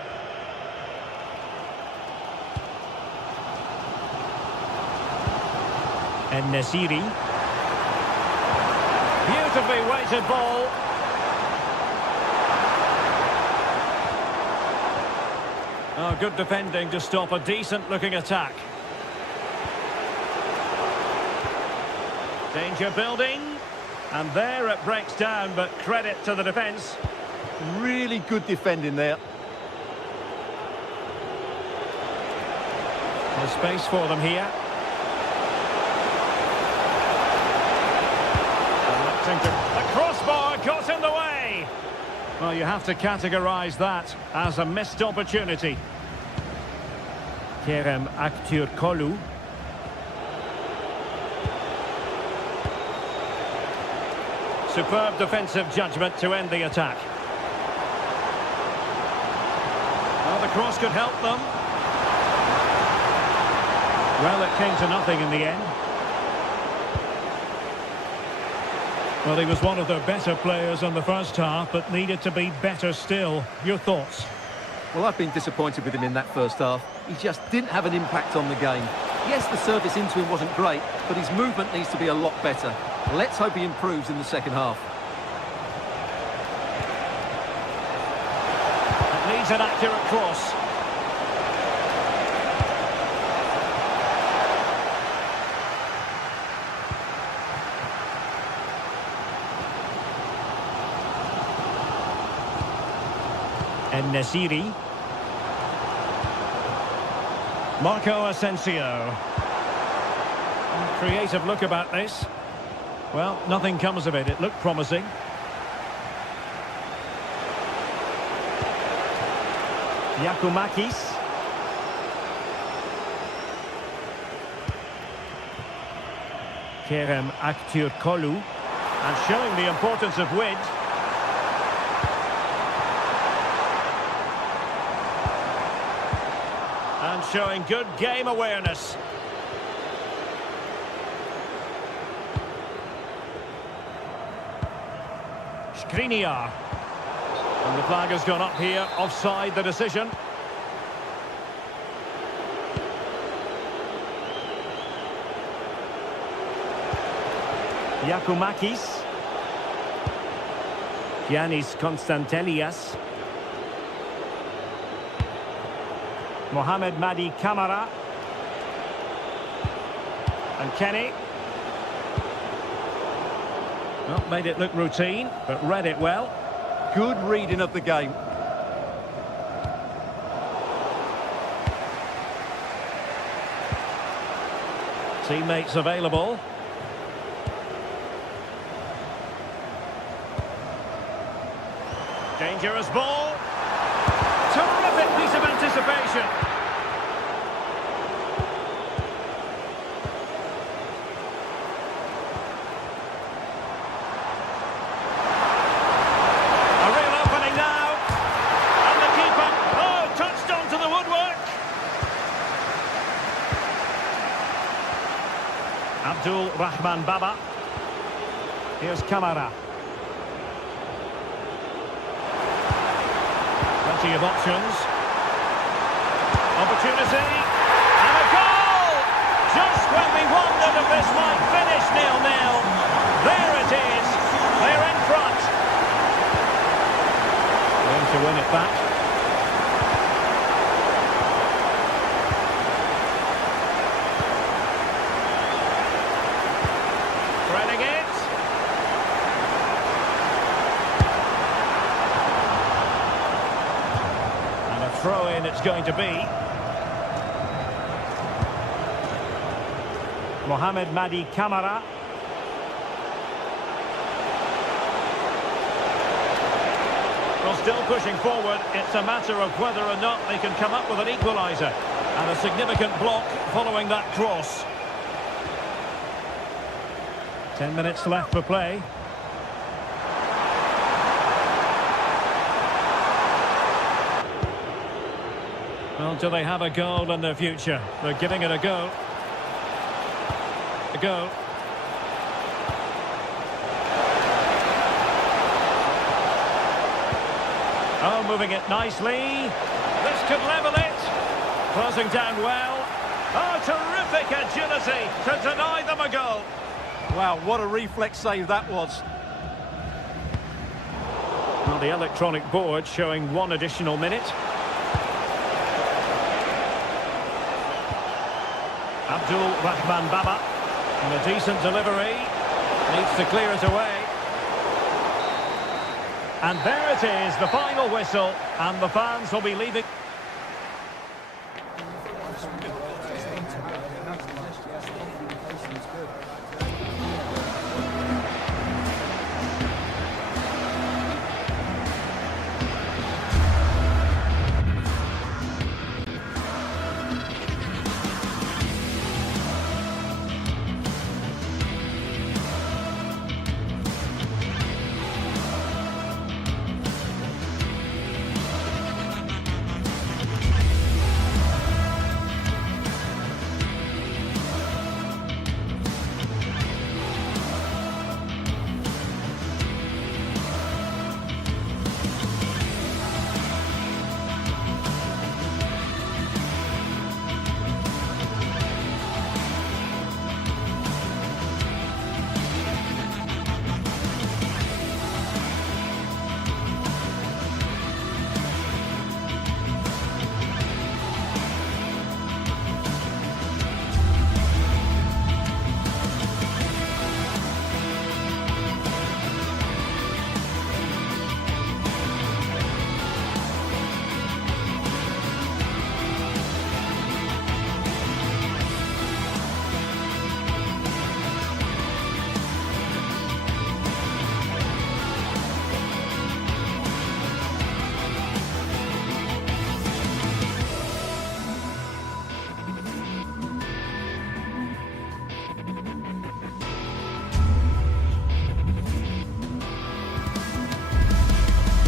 En-Nesyri. Beautifully weighted ball. Oh, good defending to stop a decent-looking attack. Danger building. And there it breaks down, but credit to the defence. Really good defending there. There's space for them here. The crossbar got in the way. Well, you have to categorise that as a missed opportunity. Kerem Aktürkoğlu. Superb defensive judgment to end the attack. Well, the cross could help them. Well, it came to nothing in the end. Well, he was one of the better players in the first half, but needed to be better still. Your thoughts? Well, I've been disappointed with him in that first half. He just didn't have an impact on the game. Yes, the service into him wasn't great, but his movement needs to be a lot better. Let's hope he improves in the second half. It needs an accurate cross. En-Nesyri. Marco Asensio. Creative look about this. Well, nothing comes of it. It looked promising. Giacomakis. Kerem Aktürkoğlu. And showing the importance of width. And showing good game awareness. Skriniar. And the flag has gone up here, offside the decision. Giacomakis. Giannis Konstantelias. Mohamed Madi Kamara. And Kenny. Well, made it look routine, but read it well. good reading of the game. Teammates available. Dangerous ball. Terrific piece of anticipation. A real opening now. And the keeper, oh, touched onto the woodwork. Abdul Rahman Baba. Here's Kamara. Plenty of options. Opportunity. And a goal! Just when we wondered if this might finish 0-0. There it is. They're in front. Going to win it back. Threading it. And a throw-in it's going to be. Mohamed Madi Kamara. Well, still pushing forward. It's a matter of whether or not they can come up with an equaliser. And a significant block following that cross. 10 minutes left for play. Well, do they have a goal in their future? They're giving it a go. A go. Oh, moving it nicely. This could level it. Closing down well. Oh, terrific agility to deny them a goal. Wow, what a reflex save that was. Well, the electronic board showing 1 additional minute. Abdul Rahman Baba. And a decent delivery. Needs to clear it away. And there it is, the final whistle. And the fans will be leaving.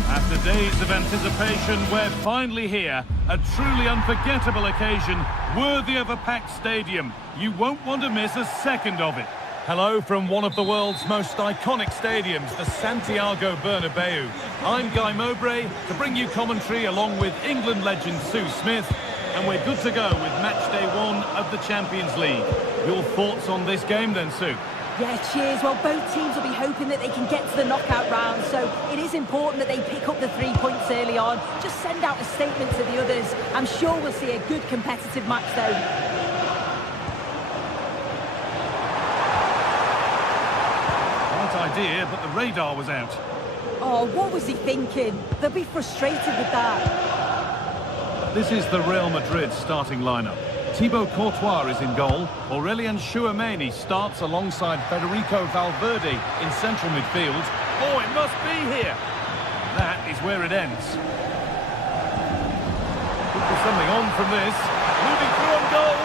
After days of anticipation, we're finally here. A truly unforgettable occasion, worthy of a packed stadium. You won't want to miss a second of it. Hello from one of the world's most iconic stadiums, the Santiago Bernabeu. I'm Guy Mowbray to bring you commentary along with England legend Sue Smith. And we're good to go with match day 1 of the Champions League. Your thoughts on this game then, Sue? Yeah, cheers. Well, both teams will be hoping that they can get to the knockout round, so it is important that they pick up the 3 points early on. Just send out a statement to the others. I'm sure we'll see a good competitive match, though. Right idea, but the radar was out. Oh, what was he thinking? They'll be frustrated with that. This is the Real Madrid starting lineup. Thibaut Courtois is in goal. Aurélien Tchouameni starts alongside Federico Valverde in central midfield. Oh, it must be here. That is where it ends. Could be something on from this. Moving through on goal.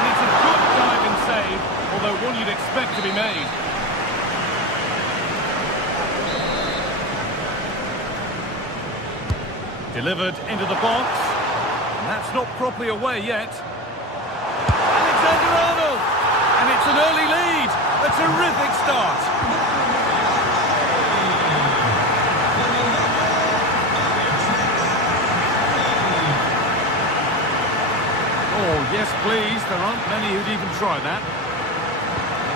And it's a good diving save, although one you'd expect to be made. Delivered into the box. And that's not properly away yet. Alexander-Arnold! And it's an early lead. A terrific start. Oh, yes, please. There aren't many who'd even try that.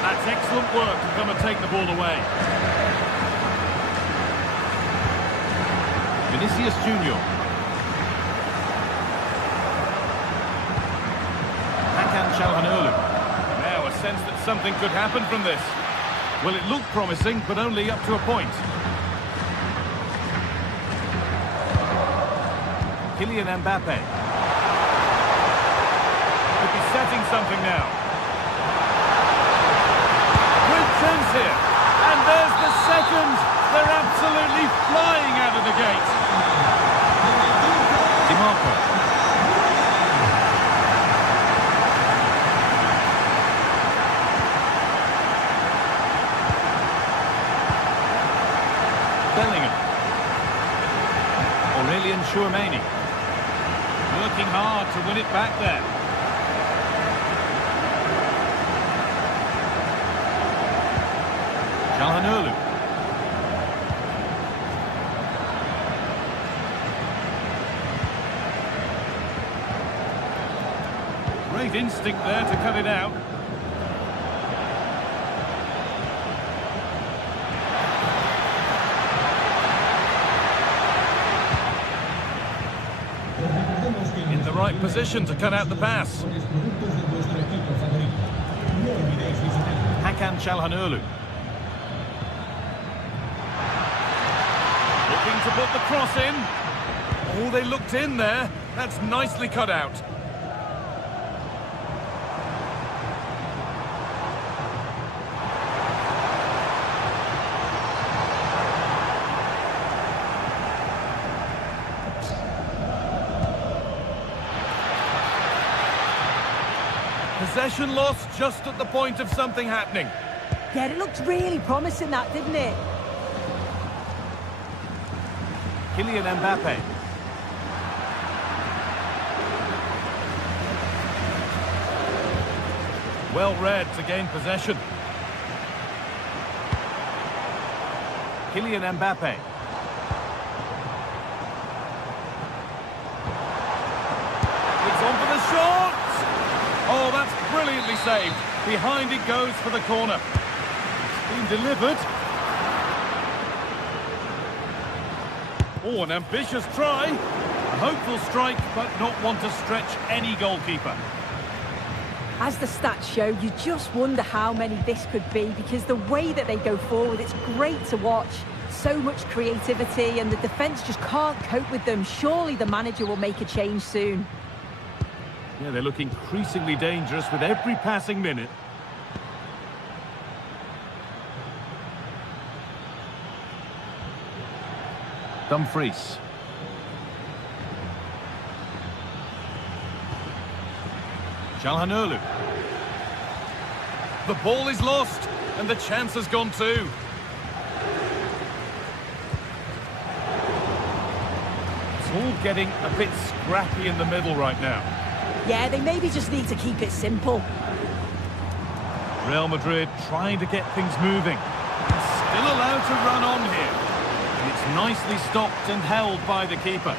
That's excellent work to come and take the ball away. Vinicius Junior. Now a sense that something could happen from this. Well, it looked promising, but only up to a point. Kylian Mbappe. Could be setting something now. Great chance here. And there's the second. They're absolutely flying out of the gate. Di Marco. Aurélien Tchouameni working hard to win it back there. Calhanoglu. Great instinct there to cut it out. Right position to cut out the pass. Hakan Calhanoglu. Looking to put the cross in. Oh, they looked in there. That's nicely cut out. Possession lost just at the point of something happening. Yeah, it looked really promising, that, didn't it? Kylian Mbappe. Well read to gain possession. Kylian Mbappe. It's on for the shot! Oh, that's brilliantly saved. Behind it goes for the corner. It's been delivered. Oh, an ambitious try. A hopeful strike, but not one to stretch any goalkeeper. As the stats show, you just wonder how many this could be, because the way that they go forward, it's great to watch. So much creativity, and the defence just can't cope with them. Surely the manager will make a change soon. Yeah, they look increasingly dangerous with every passing minute. Dumfries. Calhanoglu. The ball is lost, and the chance has gone too. It's all getting a bit scrappy in the middle right now. Yeah, they maybe just need to keep it simple. Real Madrid trying to get things moving. Still allowed to run on here. And it's nicely stopped and held by the keeper.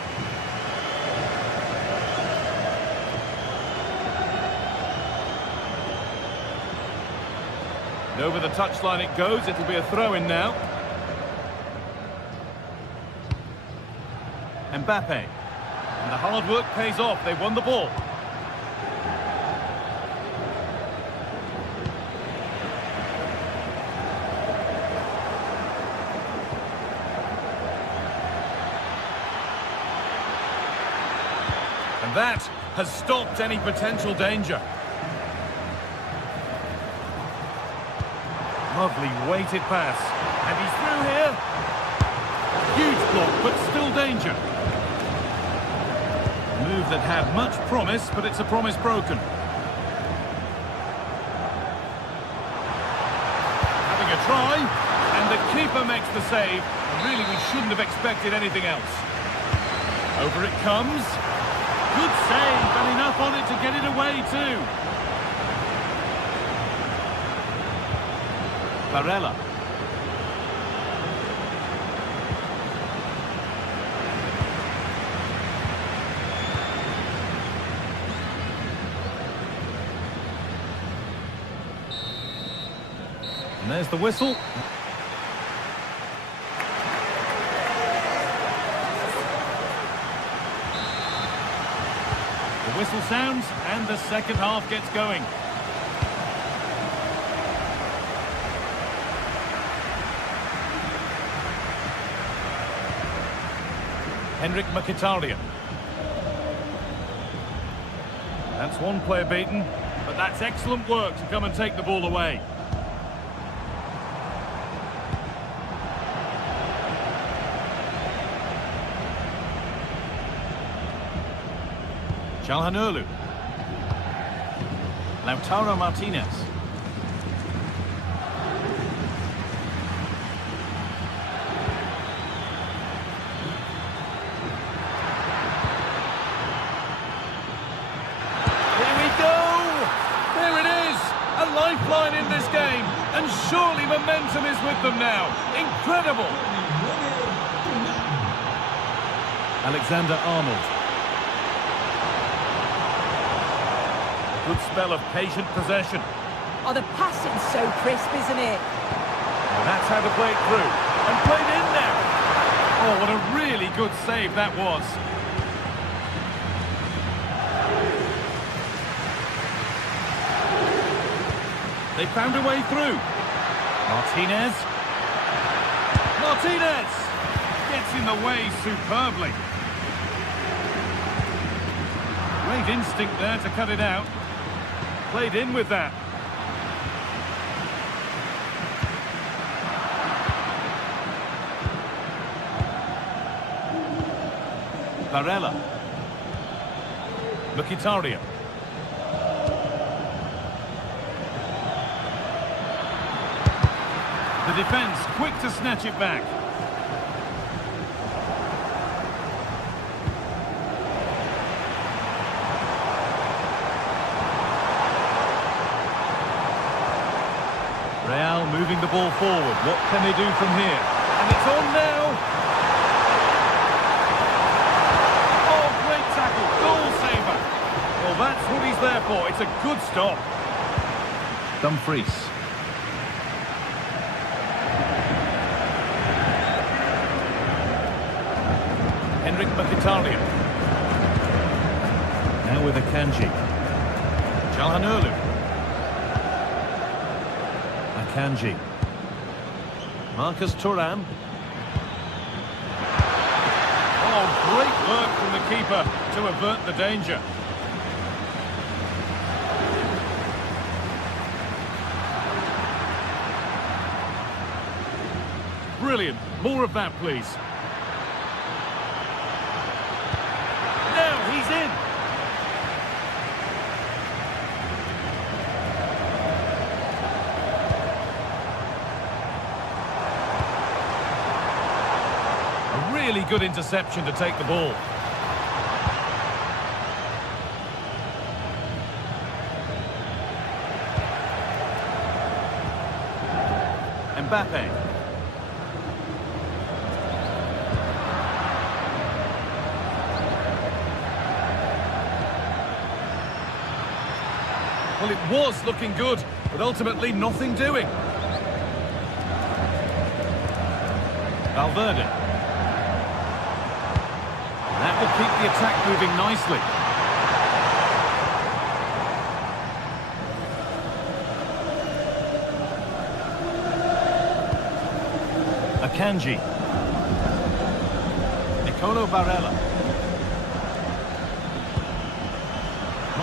And over the touchline it goes. It'll be a throw-in now. Mbappe. And the hard work pays off. They've won the ball. That has stopped any potential danger. Lovely weighted pass. And he's through here. Huge block, but still danger. Move that had much promise, but it's a promise broken. Having a try, and the keeper makes the save. Really, we shouldn't have expected anything else. Over it comes. Good save, and enough on it to get it away too. Barella. And there's the whistle. The whistle sounds and the second half gets going. Henrik Mkhitaryan. That's one player beaten, but that's excellent work to come and take the ball away. Calhanoglu. Lautaro Martinez. Here we go! There it is! A lifeline in this game, and surely momentum is with them now. Incredible! Alexander-Arnold. Good spell of patient possession. Oh, the passing's so crisp, isn't it? And that's how to play it through. And played in now. Oh, what a really good save that was. They found a way through. Martinez. Martinez! Gets in the way superbly. Great instinct there to cut it out. Played in with that. Barella. Mkhitaryan. The defence quick to snatch it back. Real moving the ball forward. What can they do from here? And it's on now. Oh, great tackle. Goal saver. Well, that's what he's there for. It's a good stop. Dumfries. Henrik Mkhitaryan. Now with Akanji. Calhanoglu. Akanji. Marcus Thuram. Oh, great work from the keeper to avert the danger. Brilliant. More of that, please. Now he's in. Really good interception to take the ball. Mbappe. Well, it was looking good, but ultimately nothing doing. Valverde. That will keep the attack moving nicely. Akanji. Nicolo Barella.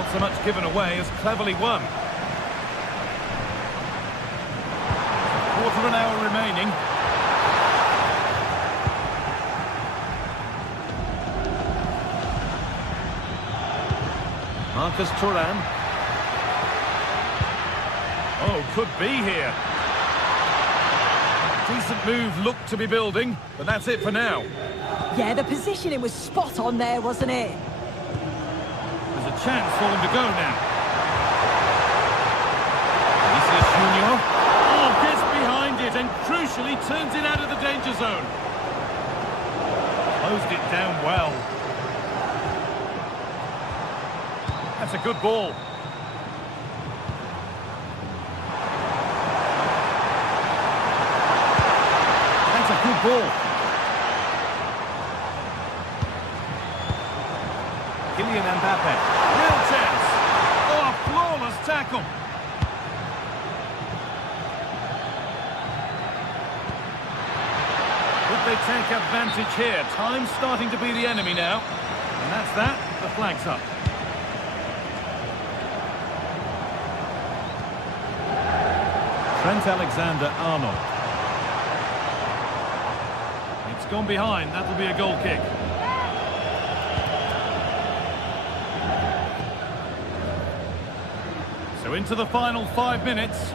Not so much given away as cleverly won. Quarter of an hour remaining. Marcus Thuram. Oh, could be here. Decent move looked to be building, but that's it for now. Yeah, the positioning was spot on there, wasn't it? There's a chance for them to go now. Vinicius Junior. Oh, gets behind it and crucially turns it out of the danger zone. Closed it down well. That's a good ball. That's a good ball. Kylian Mbappe. Real chance. Oh, a flawless tackle. Would they take advantage here? Time's starting to be the enemy now. And that's that. The flag's up. Trent Alexander-Arnold. It's gone behind. That'll be a goal kick. So into the final 5 minutes.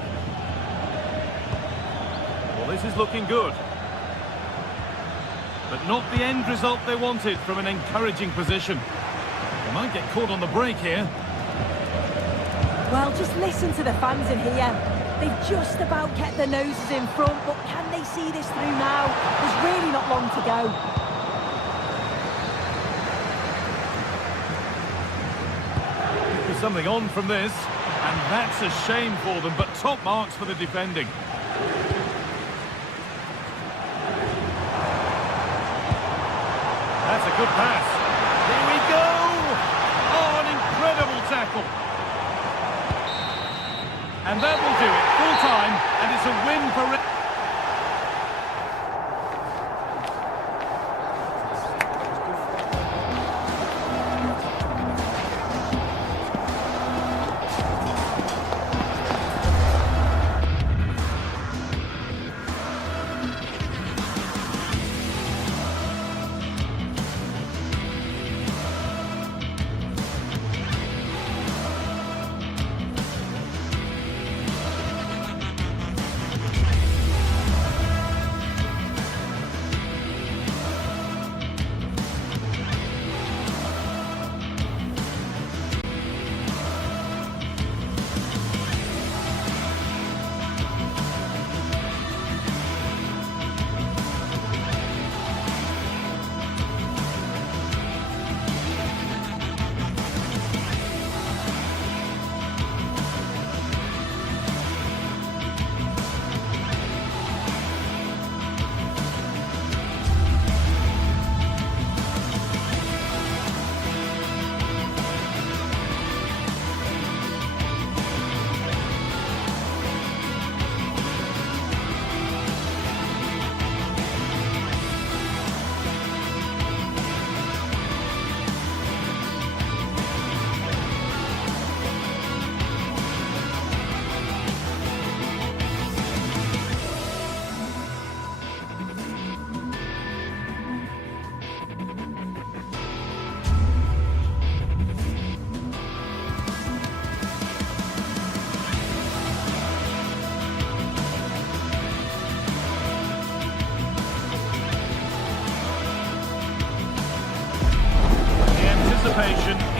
Well, this is looking good. But not the end result they wanted from an encouraging position. They might get caught on the break here. Well, just listen to the fans in here. They've just about kept their noses in front, but can they see this through now? There's really not long to go. There's something on from this, and that's a shame for them, but top marks for the defending. That's a good pass. Here we go! Oh, an incredible tackle. And that will do it, full time, and it's a win for...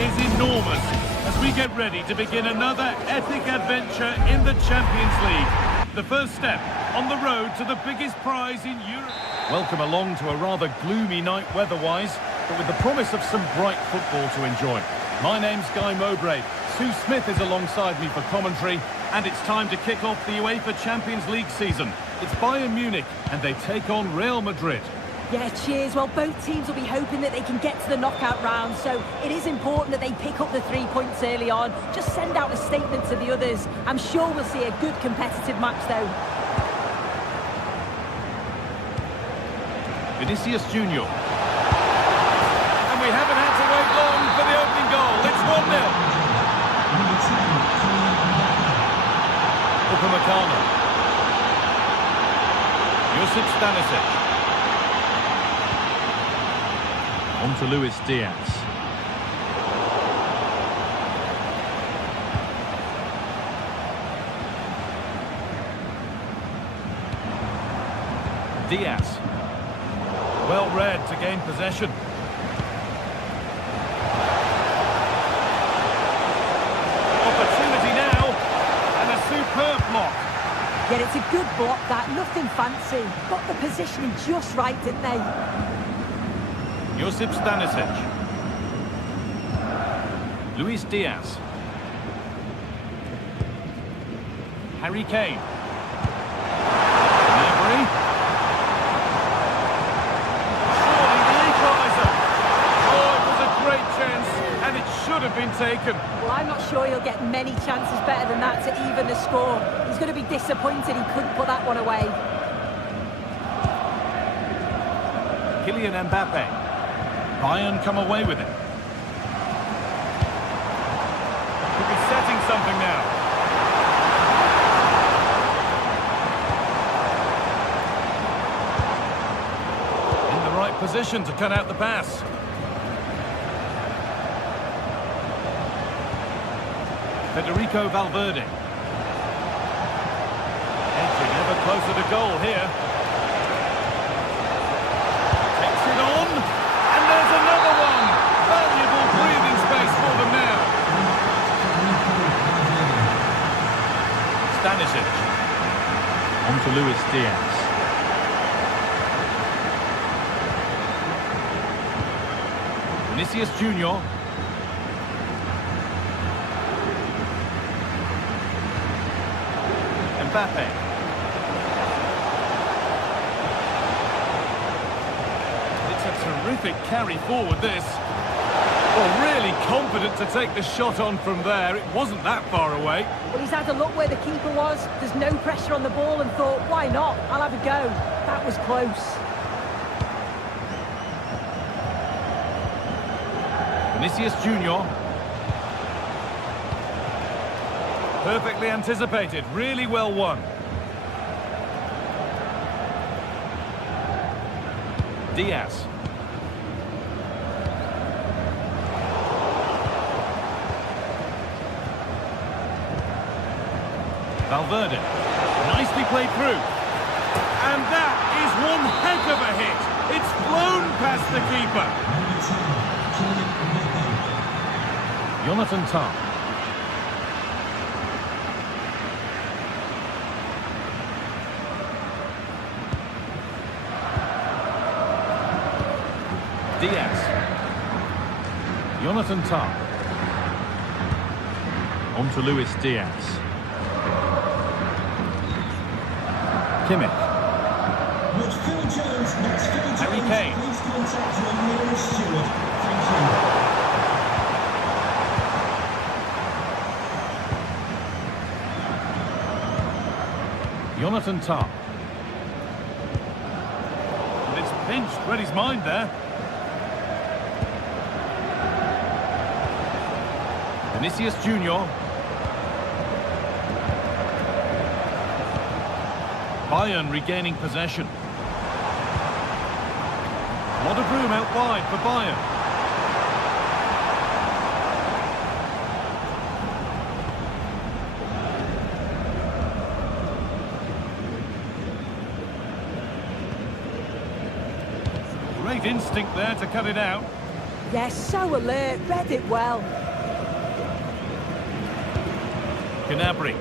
Is enormous as we get ready to begin another epic adventure in the Champions League. The first step on the road to the biggest prize in Europe. Welcome along to a rather gloomy night weather-wise, but with the promise of some bright football to enjoy. My name's Guy Mowbray. Sue Smith is alongside me for commentary, and it's time to kick off the UEFA Champions League season. It's Bayern Munich, and they take on Real Madrid. Yeah, cheers. Well, both teams will be hoping that they can get to the knockout round, so it is important that they pick up the 3 points early on. Just send out a statement to the others. I'm sure we'll see a good competitive match, though. Vinicius Junior. And we haven't had to wait long for the opening goal. It's 1-0. Upamecano. Josip Stanisic. On to Luis Diaz. Diaz. Well read to gain possession. Opportunity now, and a superb block. Yeah, it's a good block, that. Nothing fancy. Got the positioning just right, didn't they? Josip Stanisic. Luis Diaz. Harry Kane. Gnabry. Surely the equaliser. Oh, it was a great chance, and it should have been taken. Well, I'm not sure he'll get many chances better than that to even the score. He's going to be disappointed he couldn't put that one away. Kylian Mbappe. Bayern come away with it. Could be setting something now. In the right position to cut out the pass. Federico Valverde. Edging ever closer to goal here. Takes it on. And there's another one. Valuable breathing space for them now. Stanisic. On to Luis Diaz. Vinicius Junior. Mbappe. It's a terrific carry forward, this. Well, really confident to take the shot on from there. It wasn't that far away. Well, he's had a look where the keeper was. There's no pressure on the ball and thought, why not? I'll have a go. That was close. Vinicius Junior. Perfectly anticipated, really well won. Diaz. Valverde. Nicely played through. And that is one heck of a hit. It's blown past the keeper. Jonathan Tah. Diaz. Jonathan Tah. On to Luis Diaz. Kimmich. Harry Kane. Please contact your nearest steward. Thank you. Jonathan Tah. And it's pinched, read his mind there. Vinicius Junior. Bayern regaining possession. A lot of room out wide for Bayern. Great instinct there to cut it out. Yes, so alert, read it well. Gnabry.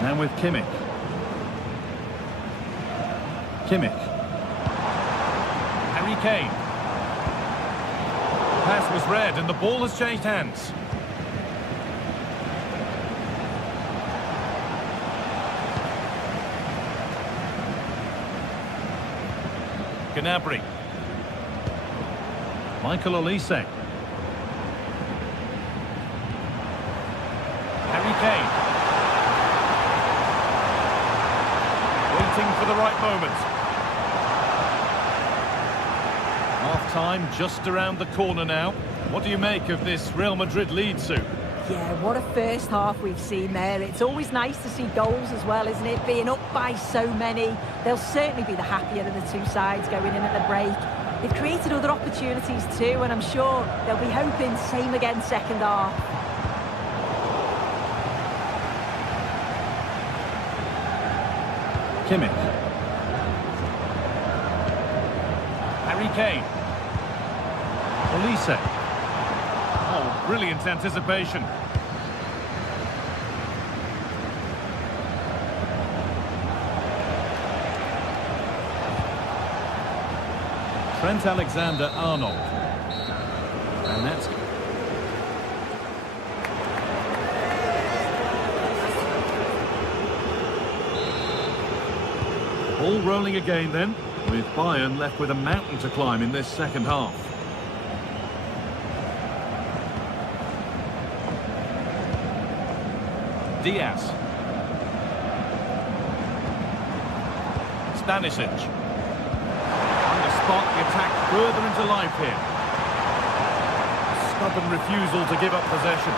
Now with Kimmich. Kimmich. Harry Kane. Pass was read and the ball has changed hands. Gnabry. Michael Olise. Harry Kane. Waiting for the right moment. Half-time just around the corner now. What do you make of this Real Madrid lead, Sue? Yeah, what a first half we've seen there. It's always nice to see goals as well, isn't it? Being up by so many. They'll certainly be the happier of the two sides going in at the break. They've created other opportunities too, and I'm sure they'll be hoping same again second half. Kimmich. Harry Kane. Olise. Oh, brilliant anticipation. Trent Alexander-Arnold. And that's... All rolling again then, with Bayern left with a mountain to climb in this second half. Diaz. Stanisic. Spark the attack further into life here. Stubborn refusal to give up possession.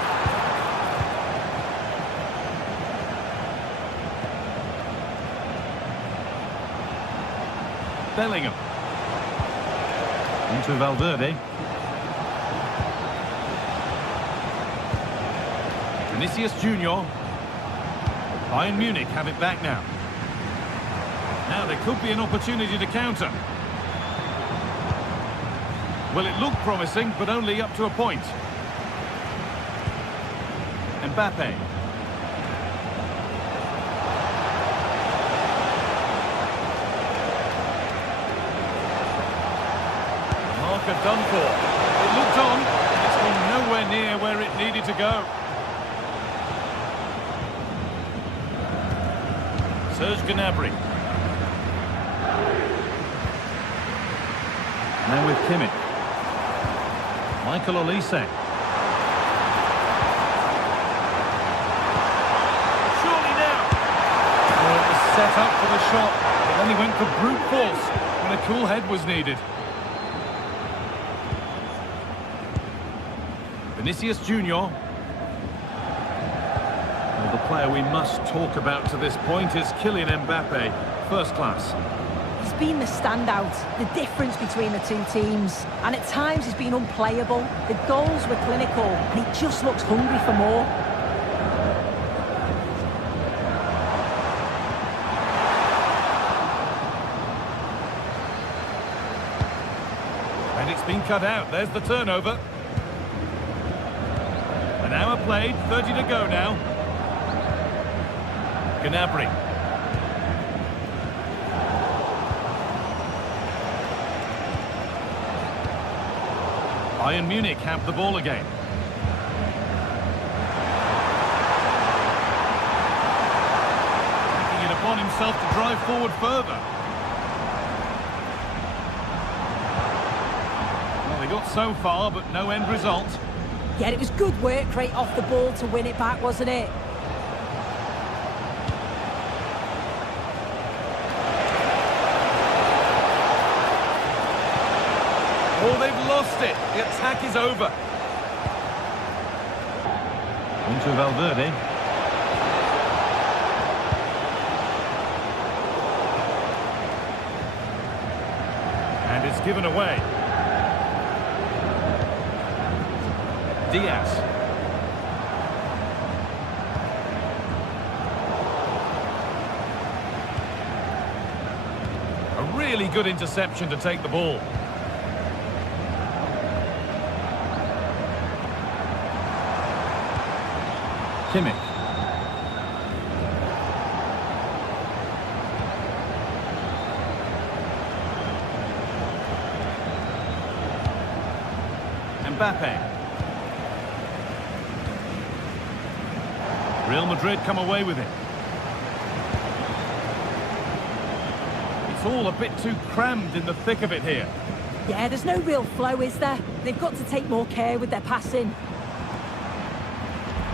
Bellingham. Into Valverde. Vinicius Junior. Bayern Munich have it back now. Now there could be an opportunity to counter. Well, it looked promising, but only up to a point. Mbappe. Marker done for. It looked on. It's gone nowhere near where it needed to go. Serge Gnabry. Now with Kimmich. Michael Olise. Surely now. Oh, it was set up for the shot, but then he went for brute force when a cool head was needed. Vinicius Junior. Well, the player we must talk about to this point is Kylian Mbappe, first class. He's been the standout, the difference between the two teams. And at times he's been unplayable. The goals were clinical, and he just looks hungry for more. And it's been cut out. There's the turnover. An hour played, 30 to go now. Gnabry. Bayern Munich have the ball again. Taking it upon himself to drive forward further. Well, they got so far, but no end result. Yeah, it was good work right off the ball to win it back, wasn't it? Oh, they've lost it. The attack is over. Into Valverde. And it's given away. Diaz. A really good interception to take the ball. Kimmich. Mbappe. Real Madrid come away with it. It's all a bit too crammed in the thick of it here. Yeah, there's no real flow, is there? They've got to take more care with their passing.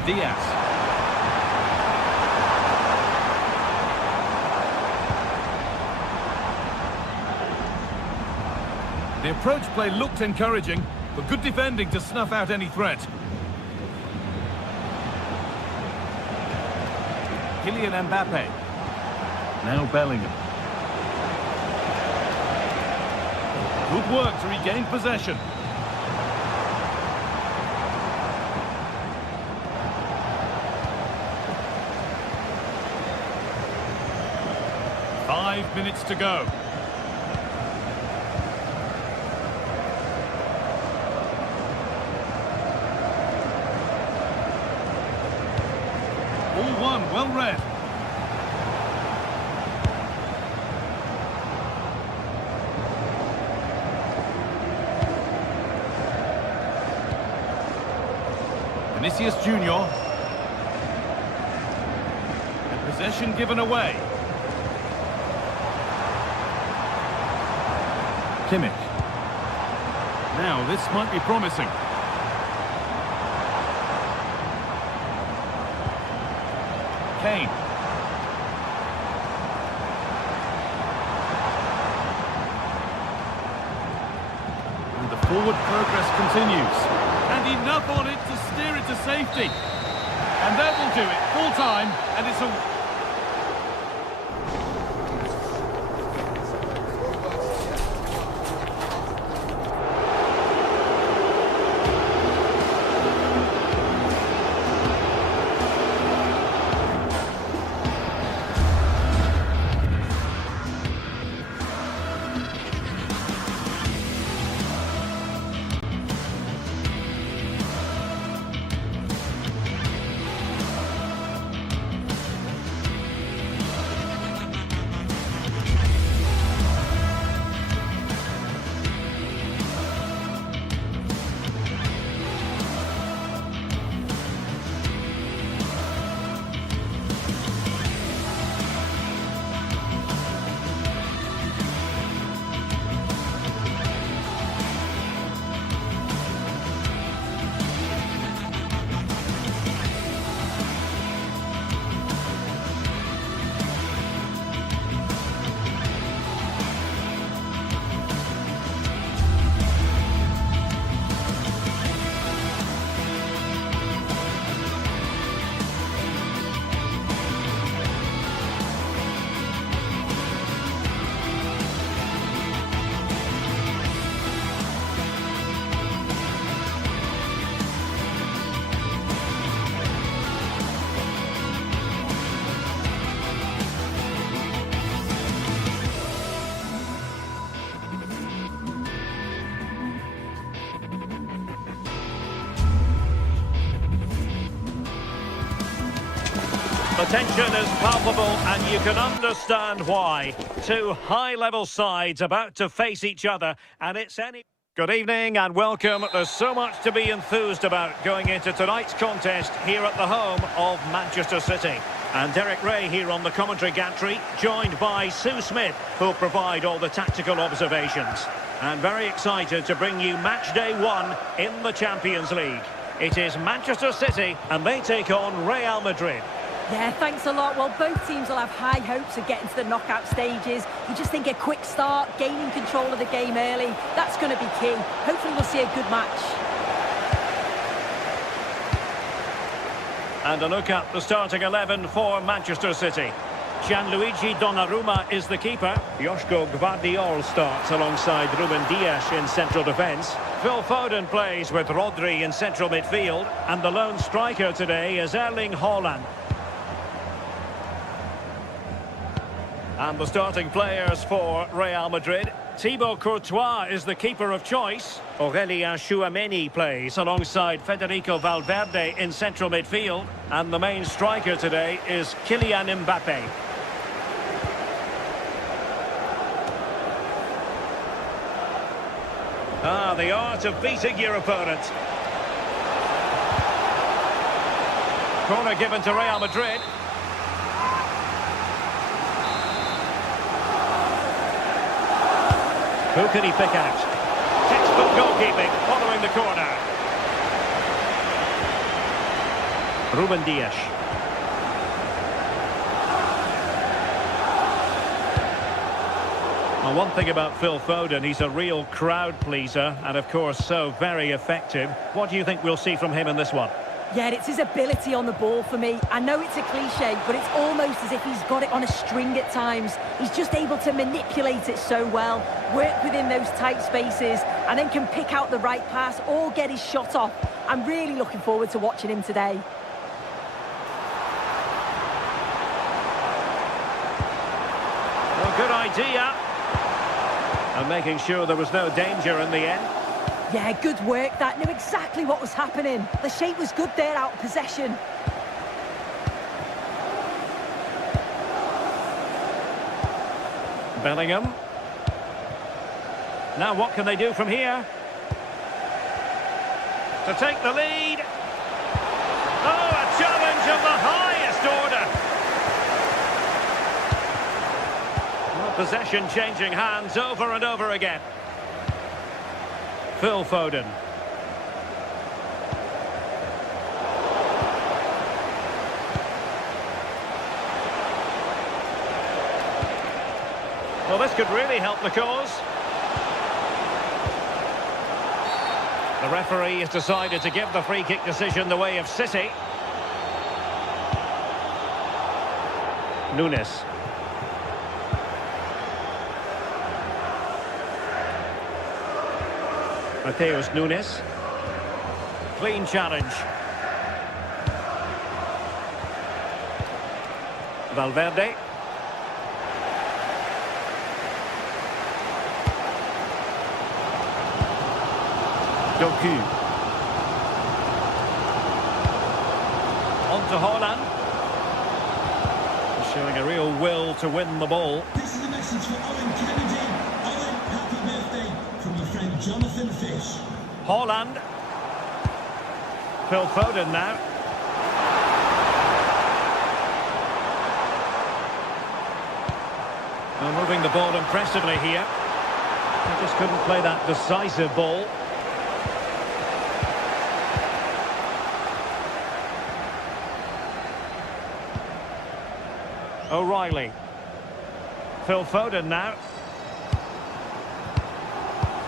Diaz. The approach play looked encouraging, but good defending to snuff out any threat. Kylian Mbappe. Now Bellingham. Good work to regain possession. Five minutes to go. All one, well read. Vinicius Junior. And possession given away. Kimmich. Now this might be promising. Kane. And the forward progress continues. And enough on it to steer it to safety. And that will do it. Full time, and it's a... The tension is palpable and you can understand why. Two high-level sides about to face each other and it's any... Good evening and welcome. There's so much to be enthused about going into tonight's contest here at the home of Manchester City. And Derek Ray here on the commentary gantry, joined by Sue Smith, who'll provide all the tactical observations. And very excited to bring you match day one in the Champions League. It is Manchester City and they take on Real Madrid. Yeah, thanks a lot. Well, both teams will have high hopes of getting to the knockout stages. You just think a quick start, gaining control of the game early, that's going to be key. Hopefully we'll see a good match. And a look at the starting 11 for Manchester City. Gianluigi Donnarumma is the keeper. Joško Gvardiol starts alongside Ruben Dias in central defence. Phil Foden plays with Rodri in central midfield. And the lone striker today is Erling Haaland. And the starting players for Real Madrid. Thibaut Courtois is the keeper of choice. Aurélien Tchouaméni plays alongside Federico Valverde in central midfield. And the main striker today is Kylian Mbappe. The art of beating your opponent. Corner given to Real Madrid. Who can he pick out? Textbook goalkeeping following the corner. Ruben Dias. Well, one thing about Phil Foden, he's a real crowd pleaser and of course so very effective. What do you think we'll see from him in this one? Yeah, it's his ability on the ball for me. I know it's a cliche, but it's almost as if he's got it on a string at times. He's just able to manipulate it so well, work within those tight spaces, and then can pick out the right pass or get his shot off. I'm really looking forward to watching him today. Well, good idea. And making sure there was no danger in the end. Yeah, good work. That knew exactly what was happening. The shape was good there out of possession. Bellingham. Now what can they do from here? To take the lead. Oh, a challenge of the highest order. Well, possession changing hands over and over again. Phil Foden. Well, this could really help the cause. The referee has decided to give the free kick decision the way of City. Nunes. Mateus Nunes. Clean challenge. Valverde. Doku. On to Haaland. Showing a real will to win the ball. This is a message for Owen Kennedy. Owen, happy birthday from your friend Jonathan Fish. Haaland. Phil Foden now. Well, moving the ball impressively here. They just couldn't play that decisive ball. O'Reilly. Phil Foden now.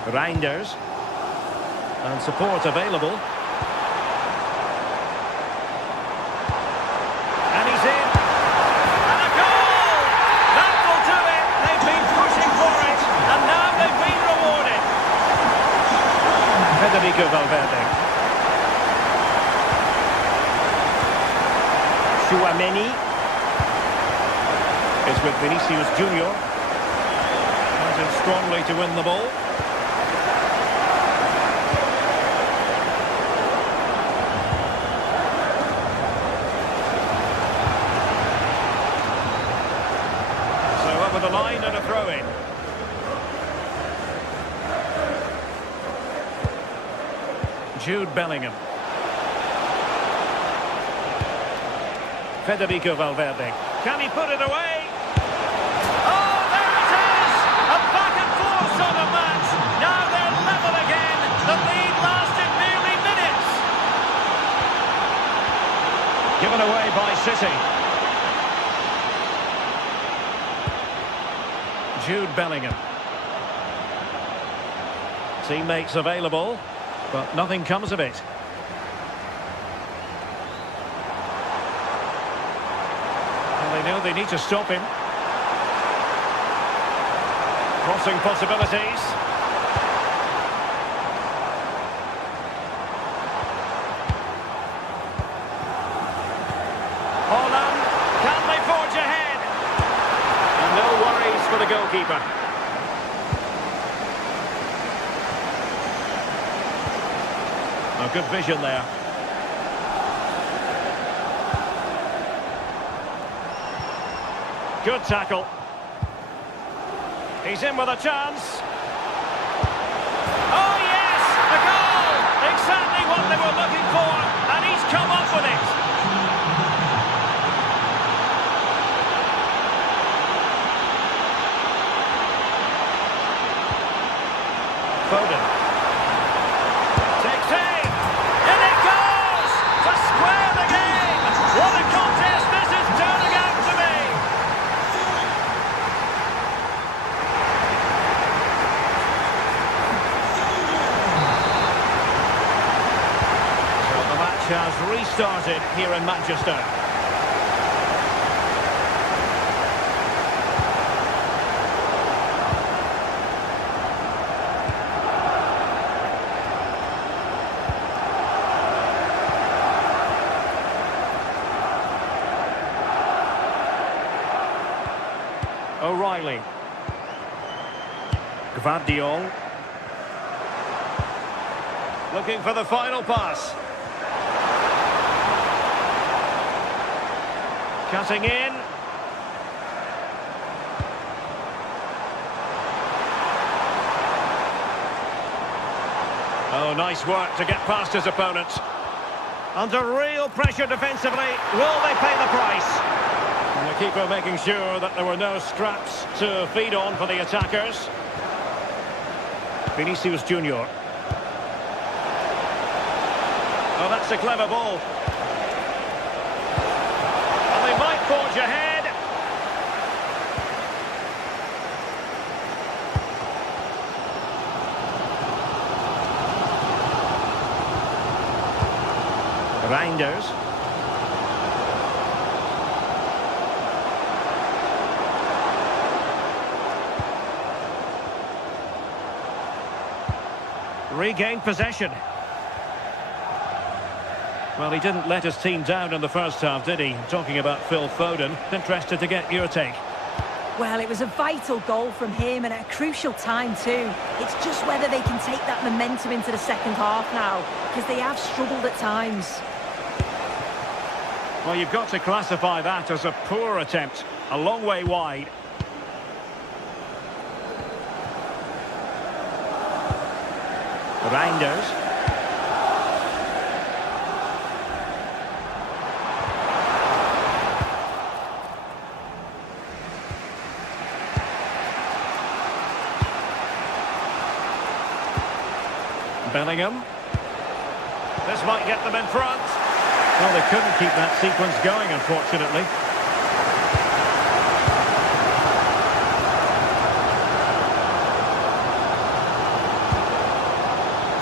Reinders. And support available. And he's in. And a goal! That will do it. They've been pushing for it. And now they've been rewarded. Federico Valverde. Tchouaméni. Is with Vinicius Junior. Wanted strongly to win the ball. So over the line and a throw-in. Jude Bellingham. Federico Valverde. Can he put it away? Given away by City. Jude Bellingham. Teammates available, but nothing comes of it. And they know they need to stop him. Crossing possibilities. Haaland, can they forge ahead? And no worries for the goalkeeper. Oh, good vision there. Good tackle. He's in with a chance. Oh yes, a goal! Exactly what they were looking for, and he's come up with it. Foden takes aim, and it goes to square the game. What a contest this is turning out to be. So the restarted here in Manchester. O'Reilly. Gvardiol. Looking for the final pass. Cutting in. Oh, nice work to get past his opponent. Under real pressure defensively. Will they pay the price? And the keeper making sure that there were no scraps to feed on for the attackers. Vinicius Junior. Oh, that's a clever ball. And they might forge ahead. Reinders. Regained possession. Well, he didn't let his team down in the first half, did he? Talking about Phil Foden. Interested to get your take. Well, it was a vital goal from him and at a crucial time too. It's just whether they can take that momentum into the second half now, because they have struggled at times. Well, you've got to classify that as a poor attempt. A long way wide. Reinders. Bellingham. This might get them in front. Well, they couldn't keep that sequence going, unfortunately.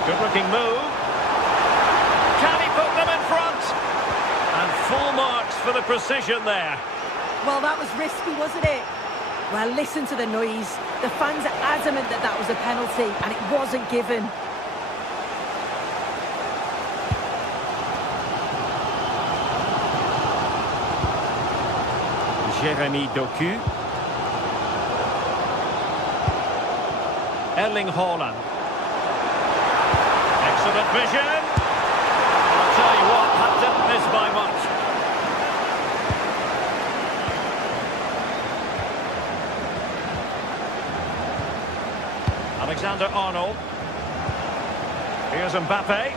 Good-looking move. Can he put them in front? And full marks for the precision there. Well, that was risky, wasn't it? Well, listen to the noise. The fans are adamant that that was a penalty, and it wasn't given. Jeremy Doku. Erling Haaland. Excellent vision. I'll tell you what, that didn't miss by much. Alexander-Arnold. Here's Mbappe.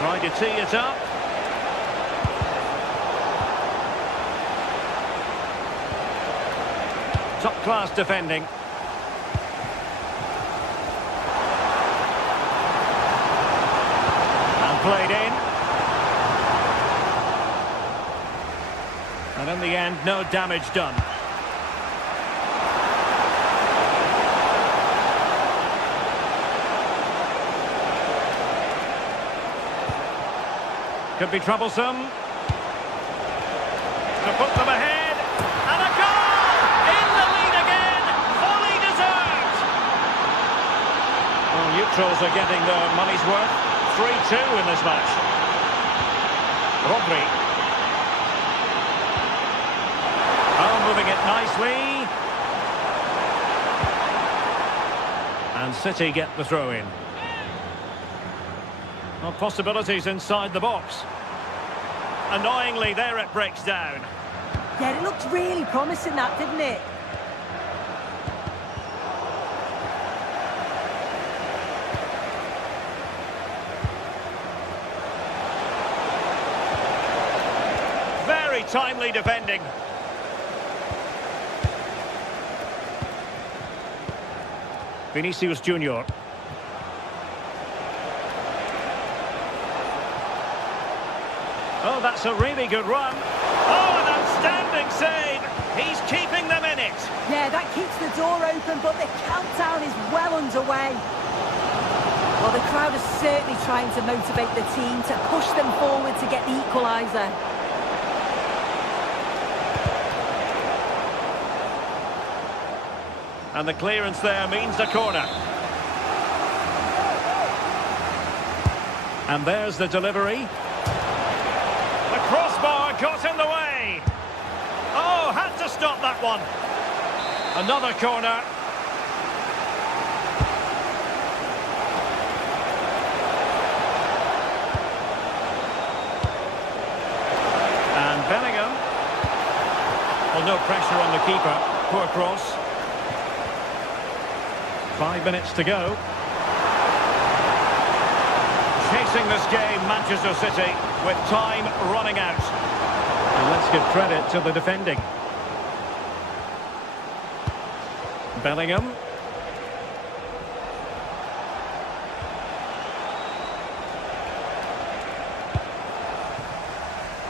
Trying to tee it up. Top-class defending. And played in. And in the end, no damage done. Could be troublesome. To put them ahead. And a goal! In the lead again! Fully deserved! Well, neutrals are getting their money's worth. 3-2 in this match. Rodri. Oh, moving it nicely. And City get the throw in. Well, possibilities inside the box. Annoyingly, there it breaks down. Yeah, it looked really promising, that, didn't it? Very timely defending. Vinicius Junior. Oh, that's a really good run. Oh, an outstanding save. He's keeping them in it. Yeah, that keeps the door open, but the countdown is well underway. Well, the crowd is certainly trying to motivate the team to push them forward to get the equaliser. And the clearance there means a corner. And there's the delivery. The crossbar got in the way. Oh, had to stop that one. Another corner. And Bellingham. Well, no pressure on the keeper. Poor cross. 5 minutes to go. Chasing this game, Manchester City, with time running out. And let's give credit to the defending. Bellingham.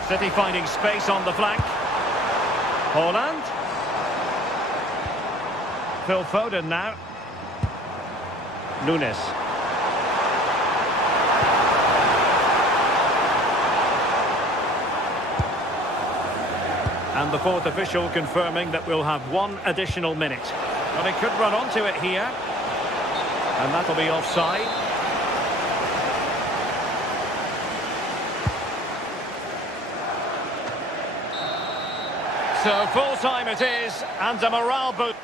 City finding space on the flank. Haaland. Phil Foden now. Nunes. And the fourth official confirming that we'll have 1 additional minute. But he could run onto it here. And that'll be offside. So full time it is, and a morale boost.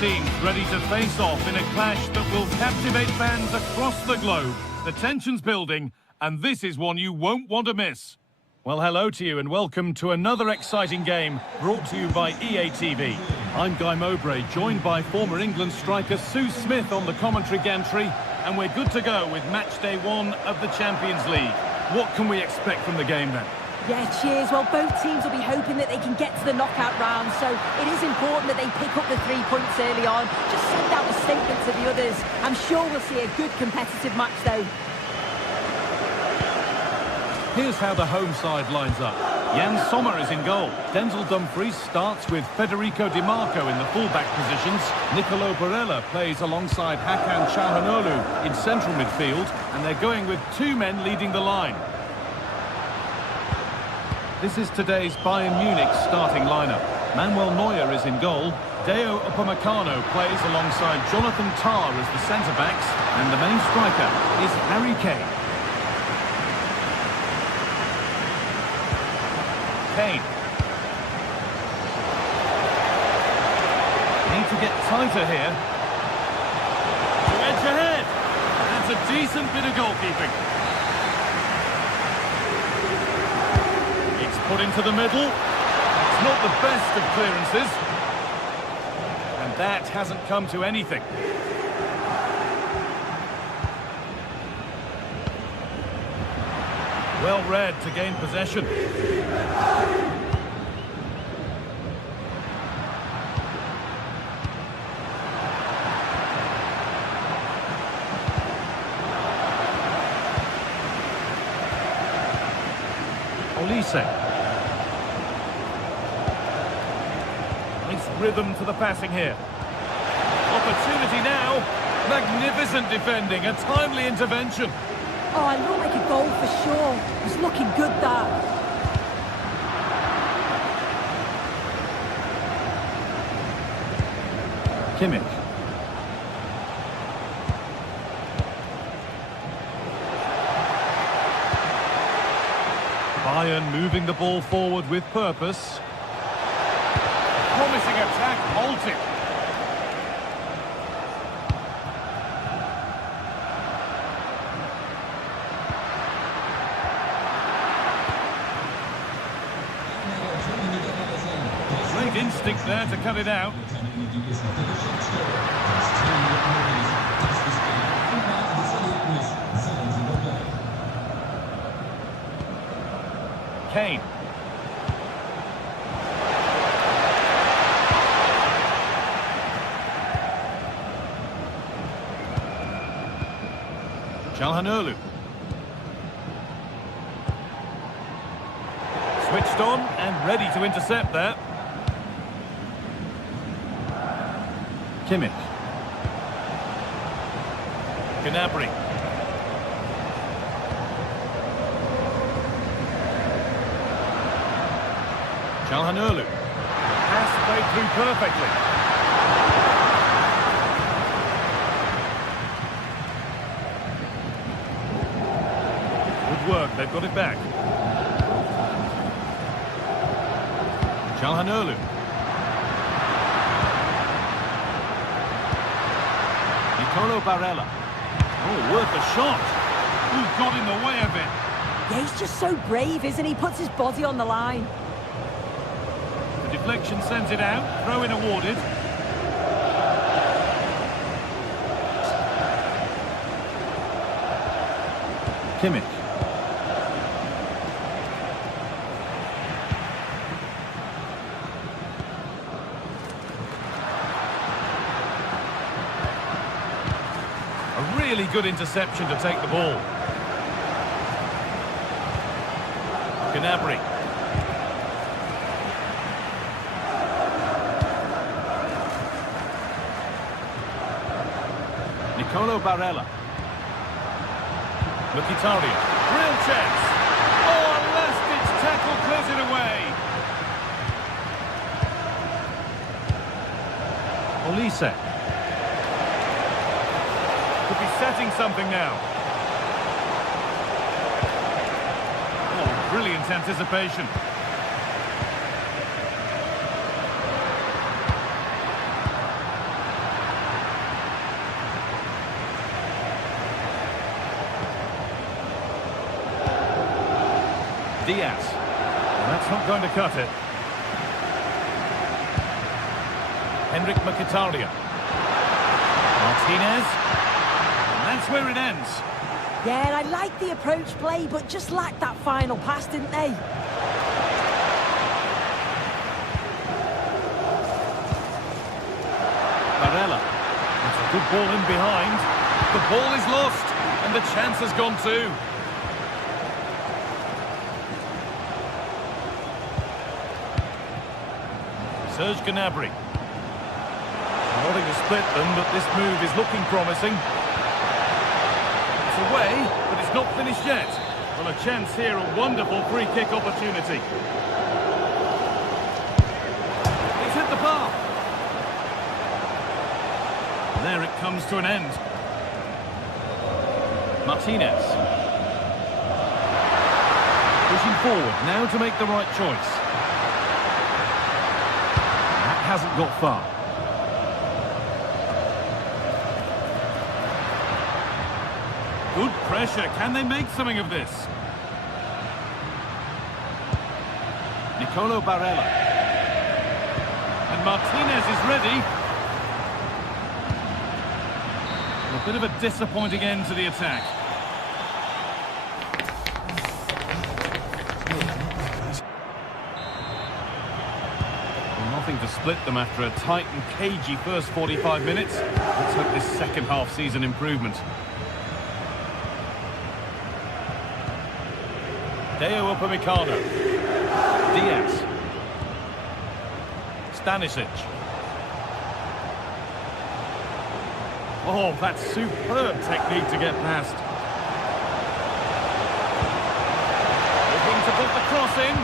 Teams ready to face off in a clash that will captivate fans across the globe. The tension's building, and this is one you won't want to miss. Well, hello to you and welcome to another exciting game brought to you by EA TV. I'm Guy Mowbray, joined by former England striker Sue Smith on the commentary gantry, and we're good to go with match day 1 of the Champions League. What can we expect from the game then? Yeah, cheers. Well, both teams will be hoping that they can get to the knockout round, so it is important that they pick up the 3 points early on. Just send out a statement to the others. I'm sure we'll see a good competitive match, though. Here's how the home side lines up. Jan Sommer is in goal. Denzel Dumfries starts with Federico Di Marco in the full-back positions. Nicolo Barella plays alongside Hakan Çalhanoğlu in central midfield, and they're going with 2 men leading the line. This is today's Bayern Munich starting lineup. Manuel Neuer is in goal. Deo Upamecano plays alongside Jonathan Tah as the centre-backs, and the main striker is Harry Kane. Kane. Need to get tighter here. To edge ahead. That's a decent bit of goalkeeping. Put into the middle. It's not the best of clearances. And that hasn't come to anything. Well read to gain possession. Olise. Nice rhythm to the passing here. Opportunity now. Magnificent defending, a timely intervention. Oh, it looked like a goal for sure. It was looking good, that. Kimmich. Bayern moving the ball forward with purpose. Promising attack halted. Great instinct there to cut it out. Kane. Calhanoglu. Switched on and ready to intercept there. Kimmich. Gnabry. Calhanoglu. Pass played through perfectly. Good work, they've got it back. Calhanoglu. Nicolo Barella. Oh, worth a shot. Ooh, got in the way of it. Yeah, he's just so brave, isn't he? Puts his body on the line. Deflection sends it out. Throw-in awarded. Kimmich. A really good interception to take the ball. Gnabry. Nicolo Barella. Mkhitaryan. Real chance. Oh, a last-ditch tackle clears it away. Olise. Could be setting something now. Oh, brilliant anticipation. Diaz. That's not going to cut it. Henrik Mkhitaryan. Martinez. And that's where it ends. Yeah, I like the approach play, but just lacked that final pass, didn't they? Barella. That's a good ball in behind. The ball is lost, and the chance has gone too. Serge Gnabry. Wanting to split them, but this move is looking promising. It's away, but it's not finished yet. Well, a chance here, a wonderful free kick opportunity. It's hit the bar. There it comes to an end. Martinez. Pushing forward, now to make the right choice. Hasn't got far. Good pressure. Can they make something of this? Nicolo Barella. And Martinez is ready. A bit of a disappointing end to the attack. Nothing to split them after a tight and cagey first 45 minutes. Let's hope this second half sees an improvement. Deo Upamecano. Diaz. Stanisic. Oh, that's superb technique to get past. Looking to put the cross in.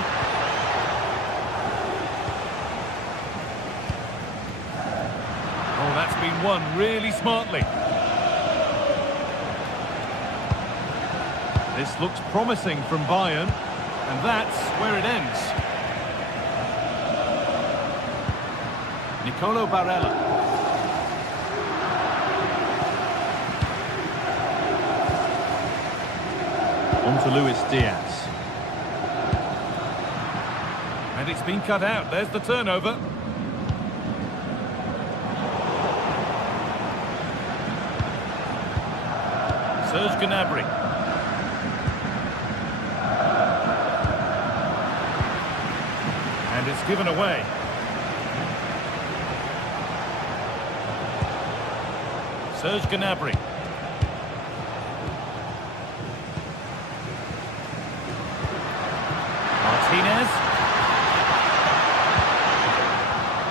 Oh, that's been won really smartly. This looks promising from Bayern, and that's where it ends. Nicolo Barella. On to Luis Diaz. And it's been cut out. There's the turnover. Serge Gnabry. And it's given away. Serge Gnabry. Martinez.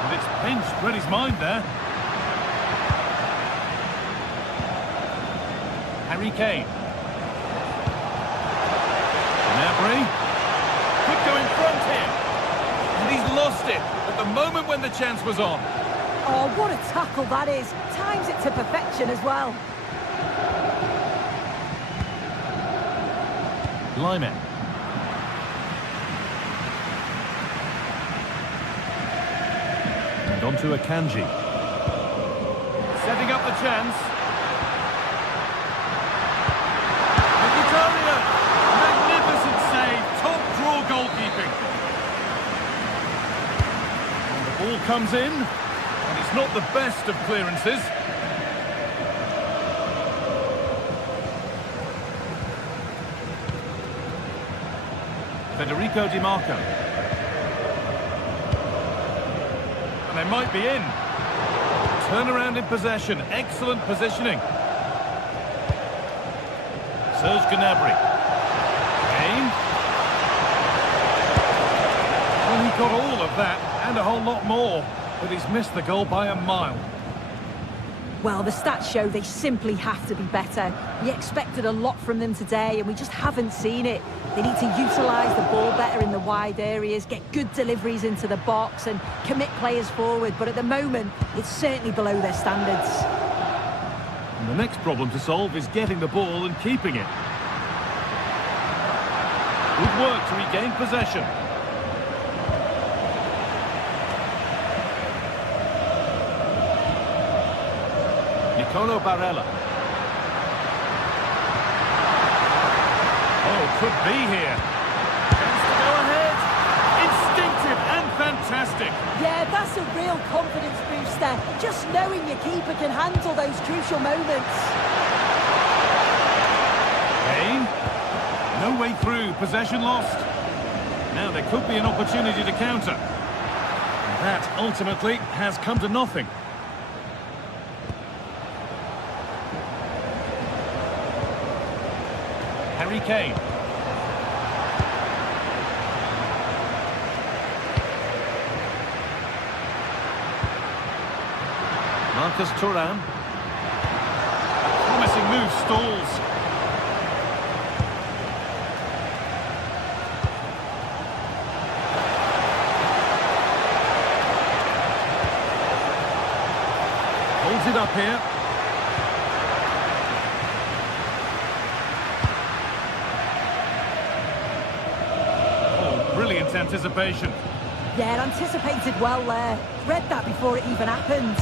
And it's pinched, read his mind there. Harry Kane. Gnabry. Could go in front here. And he's lost it at the moment when the chance was on. Oh, what a tackle that is. Times it to perfection as well. Lyman. And on to Akanji. Setting up the chance. Mkhitaryan. Magnificent save. Top draw goalkeeping. And the ball comes in. And it's not the best of clearances. Federico Di Marco. And they might be in. Turnaround in possession. Excellent positioning. Serge Gnabry. Kane. Well, he got all of that and a whole lot more. But he's missed the goal by a mile. Well, the stats show they simply have to be better. We expected a lot from them today, and we just haven't seen it. They need to utilise the ball better in the wide areas, get good deliveries into the box, and commit players forward. But at the moment, it's certainly below their standards. And the next problem to solve is getting the ball and keeping it. Good work to regain possession. Nicolo Barella. Oh, could be here. Chance to go ahead. Instinctive and fantastic. Yeah, that's a real confidence booster. Just knowing your keeper can handle those crucial moments. Kane. No way through. Possession lost. Now there could be an opportunity to counter. And that ultimately has come to nothing. Harry Kane. Marcus Thuram. Promising move stalls. Holds it up here. Brilliant anticipation. Yeah, anticipated well there. Read that before it even happened.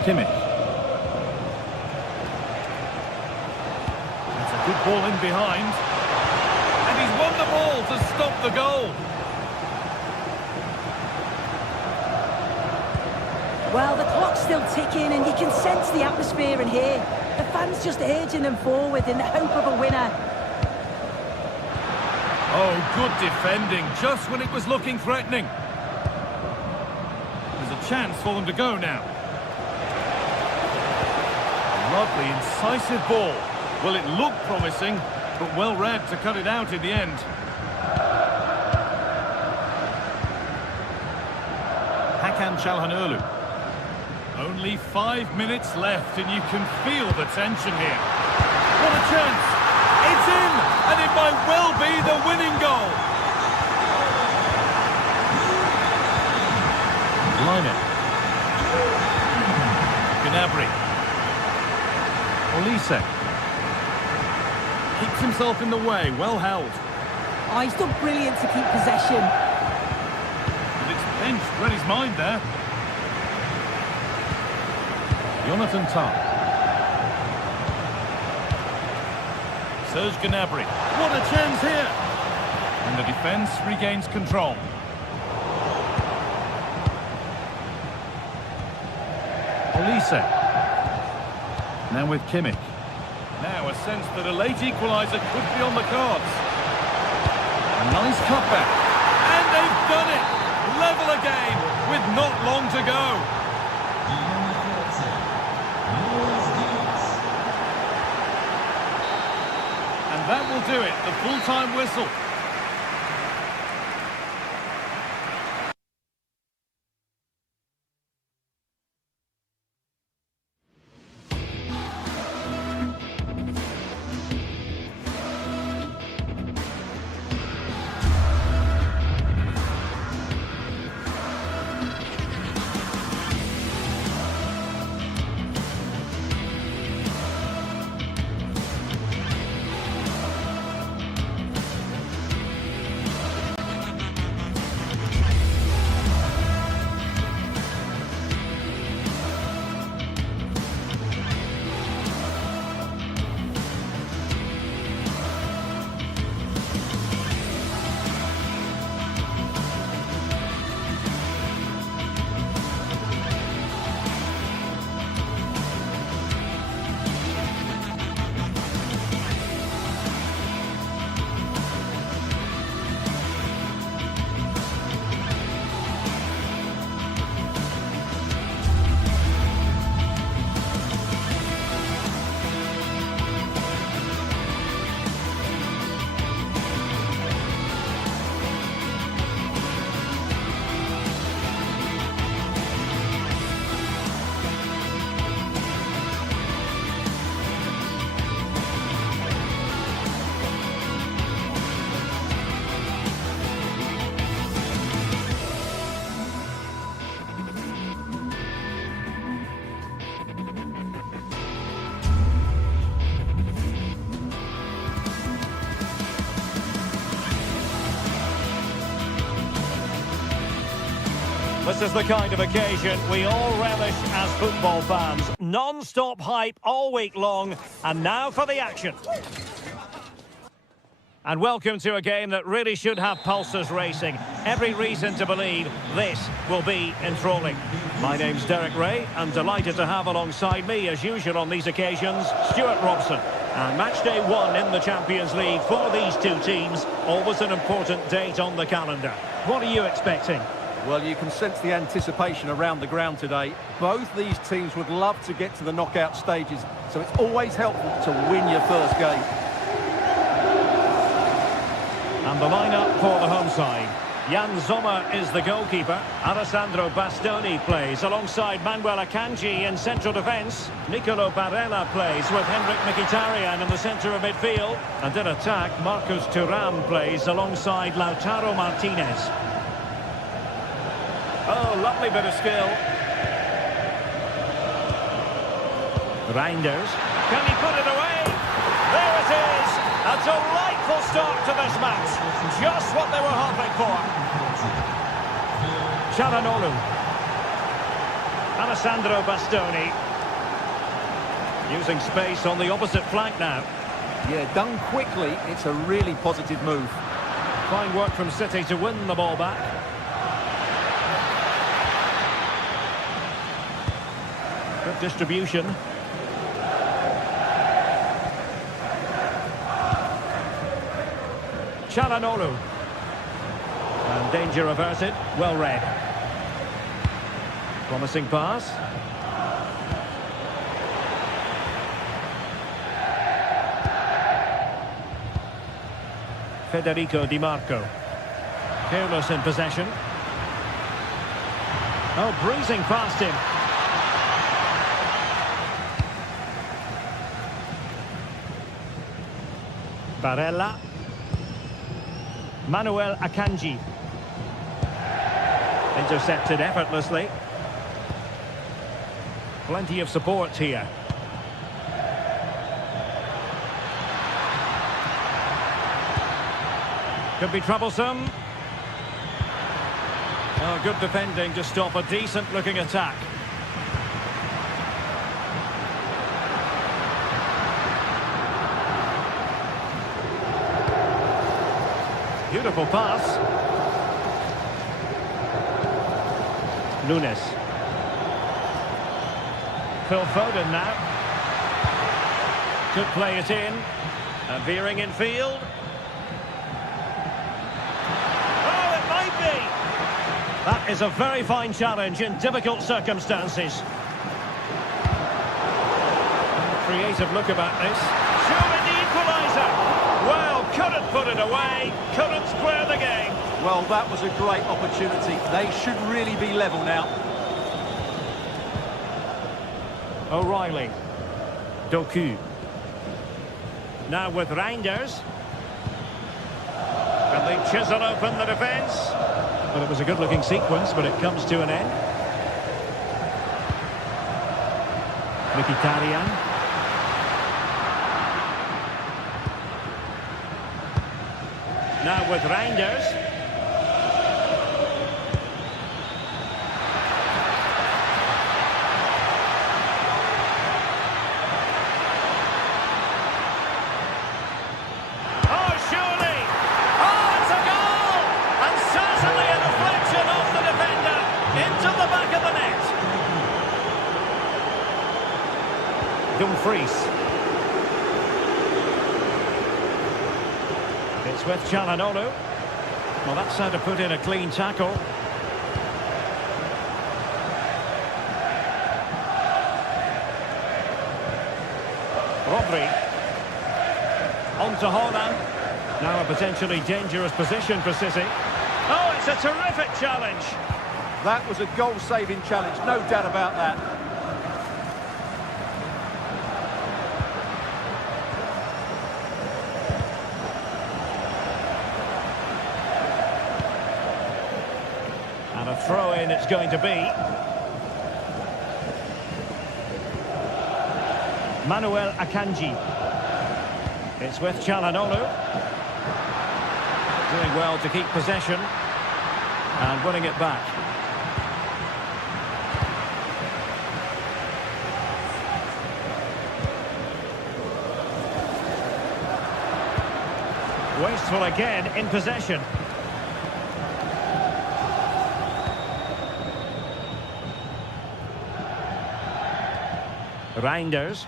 Kimmich. That's a good ball in behind. And he's won the ball to stop the goal. Well, the clock's still ticking and you can sense the atmosphere in here. The fans just urging them forward in the hope of a winner. Oh, good defending, just when it was looking threatening. There's a chance for them to go now. Lovely, incisive ball. Well, it looked promising, but well read to cut it out in the end. Hakan Çalhanoğlu. Only 5 minutes left and you can feel the tension here. What a chance! It's in! And it might well be the winning goal. Line it. Gnabry. Olise. Keeps himself in the way, well held. Oh, he's done brilliant to keep possession. And it's benched, read his mind there. Jonathan Tah. Serge Gnabry. What a chance here! And the defence regains control. Olise. Now with Kimmich. Now a sense that a late equaliser could be on the cards. A nice cutback. And they've done it! Level again with not long to go. And that will do it, the full-time whistle. This is the kind of occasion we all relish as football fans. Non-stop hype all week long, and now for the action. And welcome to a game that really should have pulses racing. Every reason to believe this will be enthralling. My name's Derek Ray, and delighted to have alongside me, as usual on these occasions, Stuart Robson. And match day 1 in the Champions League for these two teams, always an important date on the calendar. What are you expecting? Well, you can sense the anticipation around the ground today. Both these teams would love to get to the knockout stages, so it's always helpful to win your first game. And the lineup for the home side. Jan Sommer is the goalkeeper. Alessandro Bastoni plays alongside Manuel Akanji in central defence. Nicolo Barella plays with Henrik Mkhitaryan in the centre of midfield. And in attack, Marcus Thuram plays alongside Lautaro Martinez. Oh, lovely bit of skill. Reinders. Can he put it away? There it is! A delightful start to this match. Just what they were hoping for. Çalhanoğlu. Alessandro Bastoni. Using space on the opposite flank now. Yeah, done quickly. It's a really positive move. Fine work from City to win the ball back. Good distribution. Çalhanoğlu. And danger averted. Well read. Promising pass. Federico Di Marco. Careless in possession. Oh, breezing past him. Barella. Manuel Akanji. Intercepted effortlessly. Plenty of support here. Could be troublesome. Oh, good defending to stop a decent-looking attack. Beautiful pass. Nunes. Phil Foden now. Could play it in. Veering in field. Oh, it might be. That is a very fine challenge in difficult circumstances. Creative look about this. Surely the equaliser. Well, couldn't put it away. Couldn't square the game. Well, that was a great opportunity. They should really be level now. O'Reilly. Doku. Now with Reinders. And they chisel open the defence. Well, it was a good-looking sequence, but it comes to an end. Mkhitaryan. Now with Reinders. Oh, surely! Oh, it's a goal! And certainly a deflection off the defender into the back of the net. Dumfries. It's with Çalhanoğlu. Well, that's how to put in a clean tackle. Rodri. On to Haaland. Now a potentially dangerous position for City. Oh, it's a terrific challenge. That was a goal-saving challenge, no doubt about that. And a throw-in it's going to be. Manuel Akanji. It's with Çalhanoğlu. Doing well to keep possession. And winning it back. Wasteful again in possession. Reinders.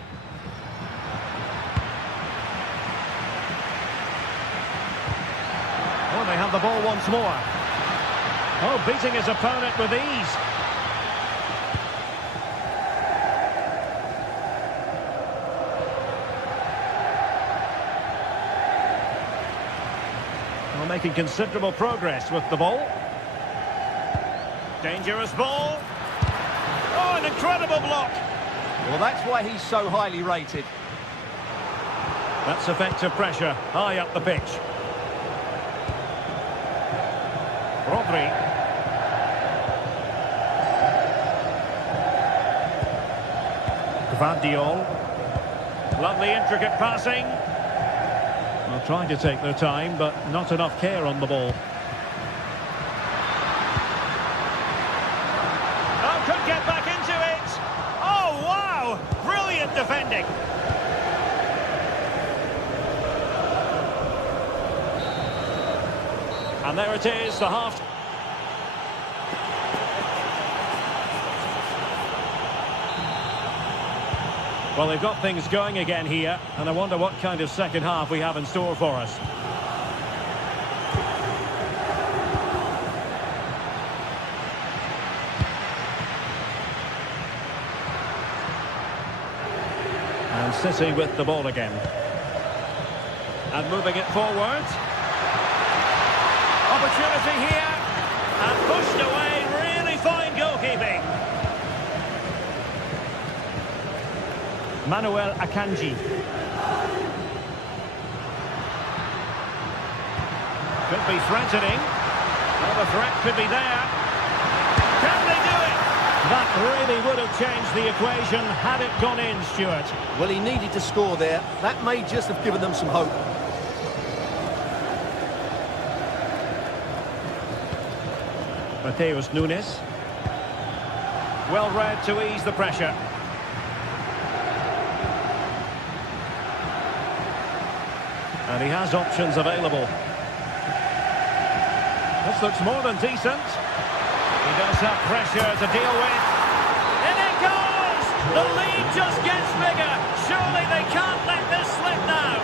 Oh, they have the ball once more. Oh, beating his opponent with ease. Well, making considerable progress with the ball. Dangerous ball. Oh, an incredible block. Well, that's why he's so highly rated. That's effective pressure, high up the pitch. Rodri. Gvardiol. Lovely intricate passing. Well, trying to take their time, but not enough care on the ball. Oh, could get back into it. Oh, wow! Brilliant defending. And there it is, the half. Well, they've got things going again here, and I wonder what kind of second half we have in store for us. And City with the ball again. And moving it forward. opportunity here. And pushed away. Really fine goalkeeping. Manuel Akanji. Could be threatening. Well, the threat could be there. Can they do it? That really would have changed the equation had it gone in, Stuart. Well, he needed to score there. That may just have given them some hope. Mateus Nunes. Well read to ease the pressure. And he has options available. This looks more than decent. He does have pressure to deal with. In it goes! The lead just gets bigger. Surely they can't let this slip now.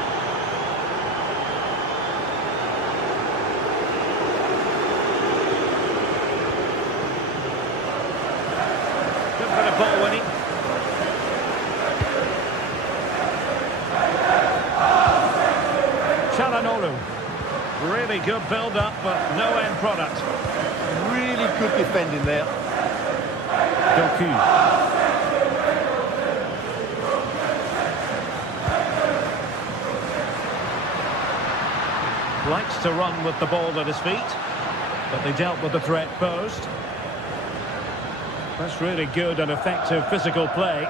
Good bit of ball winning. Çalhanoğlu. Really good build-up, but no end product. Really good defending there. Doku. Likes to run with the ball at his feet, but they dealt with the threat posed. That's really good and effective physical play.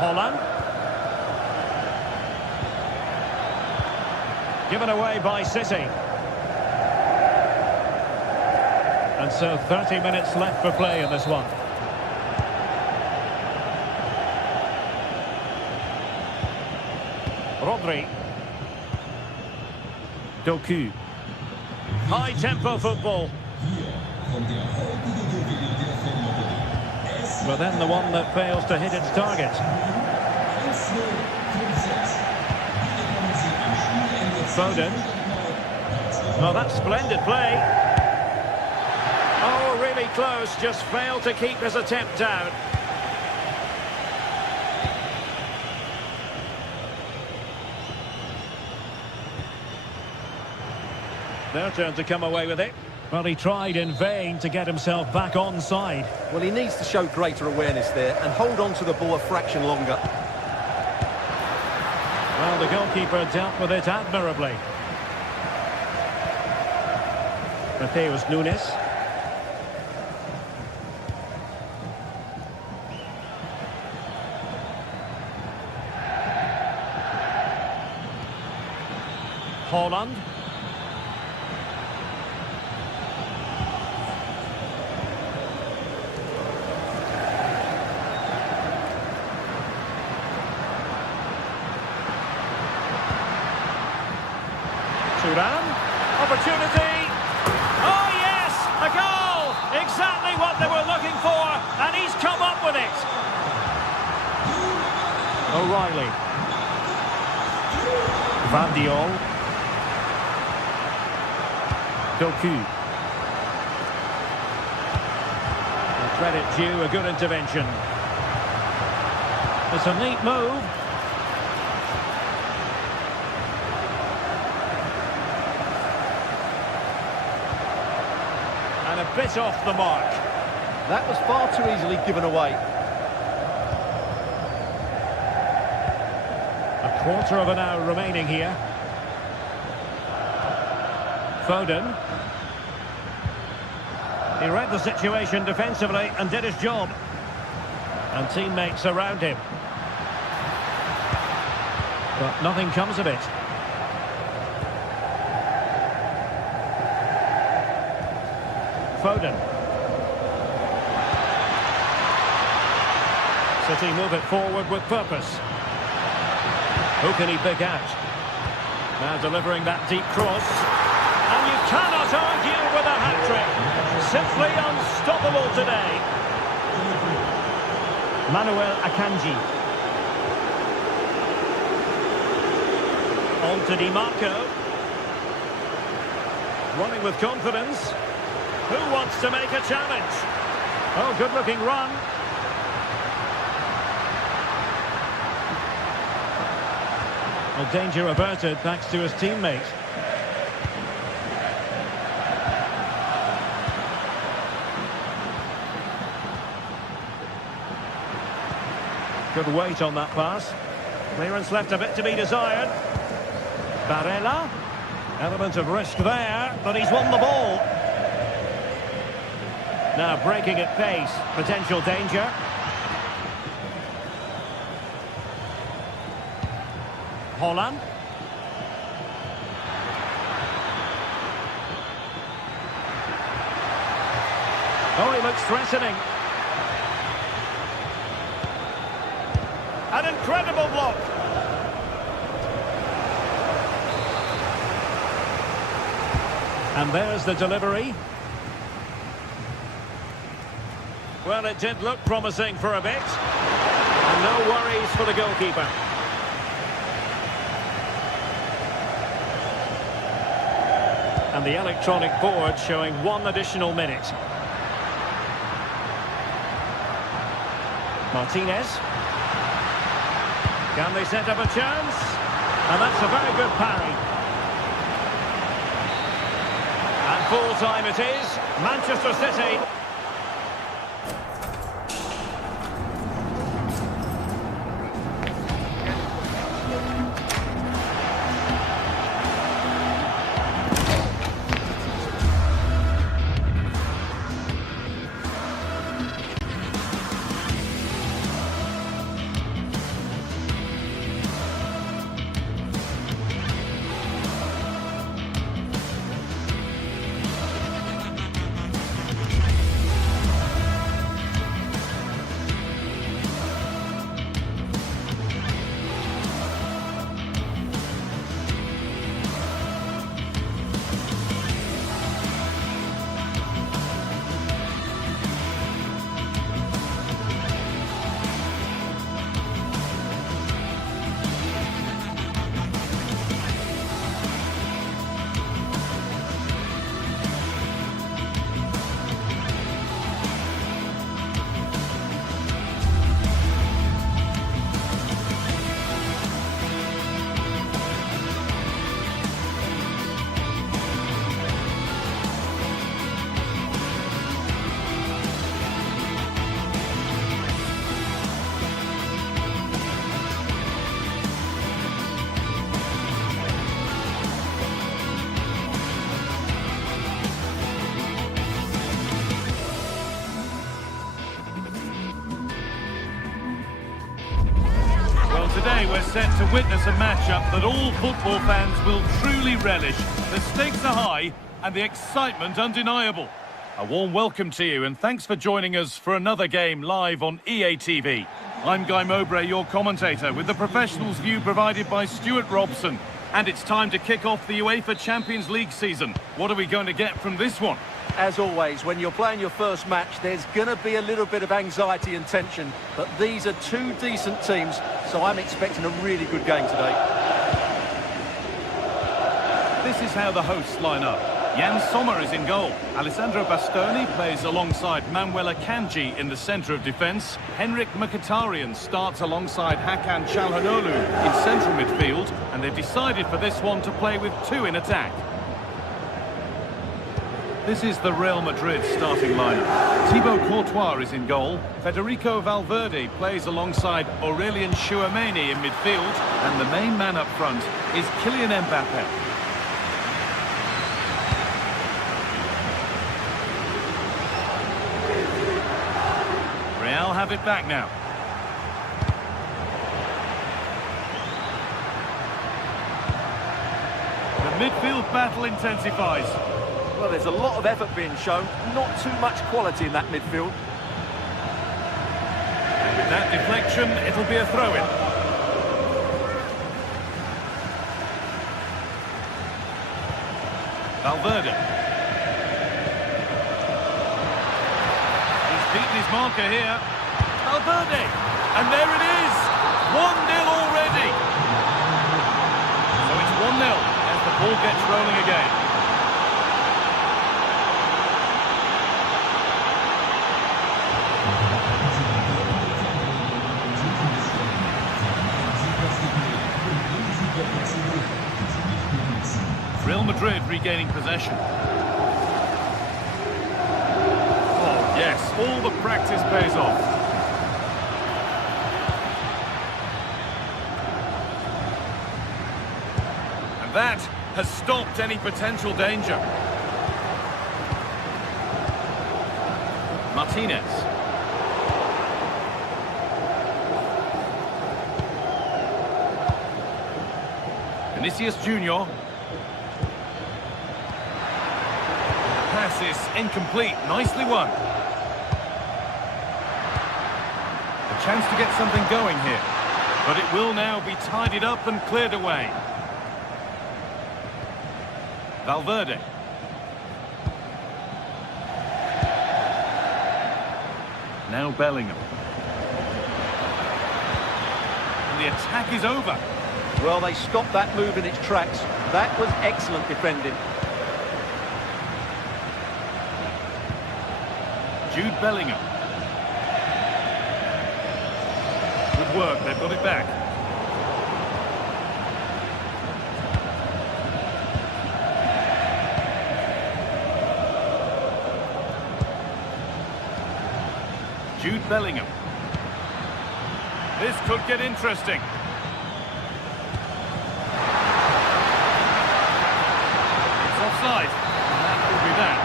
Holland. Given away by City. And so 30 minutes left for play in this one. Rodri. Doku. High-tempo football. But then the one that fails to hit its target. Foden. Oh, that's splendid play. Oh, really close, just failed to keep his attempt down. Their turn to come away with it. Well, he tried in vain to get himself back onside. Well, he needs to show greater awareness there and hold on to the ball a fraction longer. Well, the goalkeeper dealt with it admirably. Mateus Nunes. Holland. Turan, opportunity. Oh yes, a goal! Exactly what they were looking for, and he's come up with it. O'Reilly. Van Diol. Doku. The credit due, a good intervention. It's a neat move. And a bit off the mark. That was far too easily given away. A quarter of an hour remaining here. Foden. He read the situation defensively and did his job. And teammates around him. But nothing comes of it. Foden. City move it forward with purpose. Who can he pick out? Now delivering that deep cross. And you cannot argue with a hat-trick. Simply unstoppable today. Manuel Akanji. On to Di Marco. Running with confidence. Who wants to make a challenge? Oh, good-looking run. Well, danger averted thanks to his teammate. Good weight on that pass. Clearance left a bit to be desired. Barella. Element of risk there, but he's won the ball. Now breaking at pace. Potential danger. Holland. Oh, he looks threatening. An incredible block. And there's the delivery. Well, it did look promising for a bit. And no worries for the goalkeeper. And the electronic board showing 1 additional minute. Martinez. Can they set up a chance? And that's a very good parry. And full time it is. Manchester City. Today we're set to witness a matchup that all football fans will truly relish. The stakes are high and the excitement undeniable. A warm welcome to you and thanks for joining us for another game live on EA TV. I'm Guy Mowbray, your commentator, with the professionals' view provided by Stuart Robson. And it's time to kick off the UEFA Champions League season. What are we going to get from this one? As always, when you're playing your first match, there's going to be a little bit of anxiety and tension. But these are two decent teams, so I'm expecting a really good game today. This is how the hosts line up. Jan Sommer is in goal. Alessandro Bastoni plays alongside Manuel Akanji in the centre of defence. Henrik Mkhitaryan starts alongside Hakan Çalhanoğlu in central midfield. And they've decided for this one to play with 2 in attack. This is the Real Madrid starting lineup. Thibaut Courtois is in goal. Federico Valverde plays alongside Aurelien Tchouameni in midfield. And the main man up front is Kylian Mbappe. Real have it back now. The midfield battle intensifies. Well, there's a lot of effort being shown, not too much quality in that midfield. And with that deflection, it'll be a throw-in. Valverde. He's beaten his marker here. Valverde. And there it is. 1-0 already. So it's 1-0 as the ball gets rolling again. Real Madrid regaining possession. Oh, yes, all the practice pays off. That has stopped any potential danger. Martinez. Vinicius Junior. Pass is incomplete. Nicely won. A chance to get something going here. But it will now be tidied up and cleared away. Valverde. Now Bellingham. And the attack is over. Well, they stopped that move in its tracks. That was excellent defending. Jude Bellingham. Good work, they've got it back. Jude Bellingham. This could get interesting. It's offside. That could be that.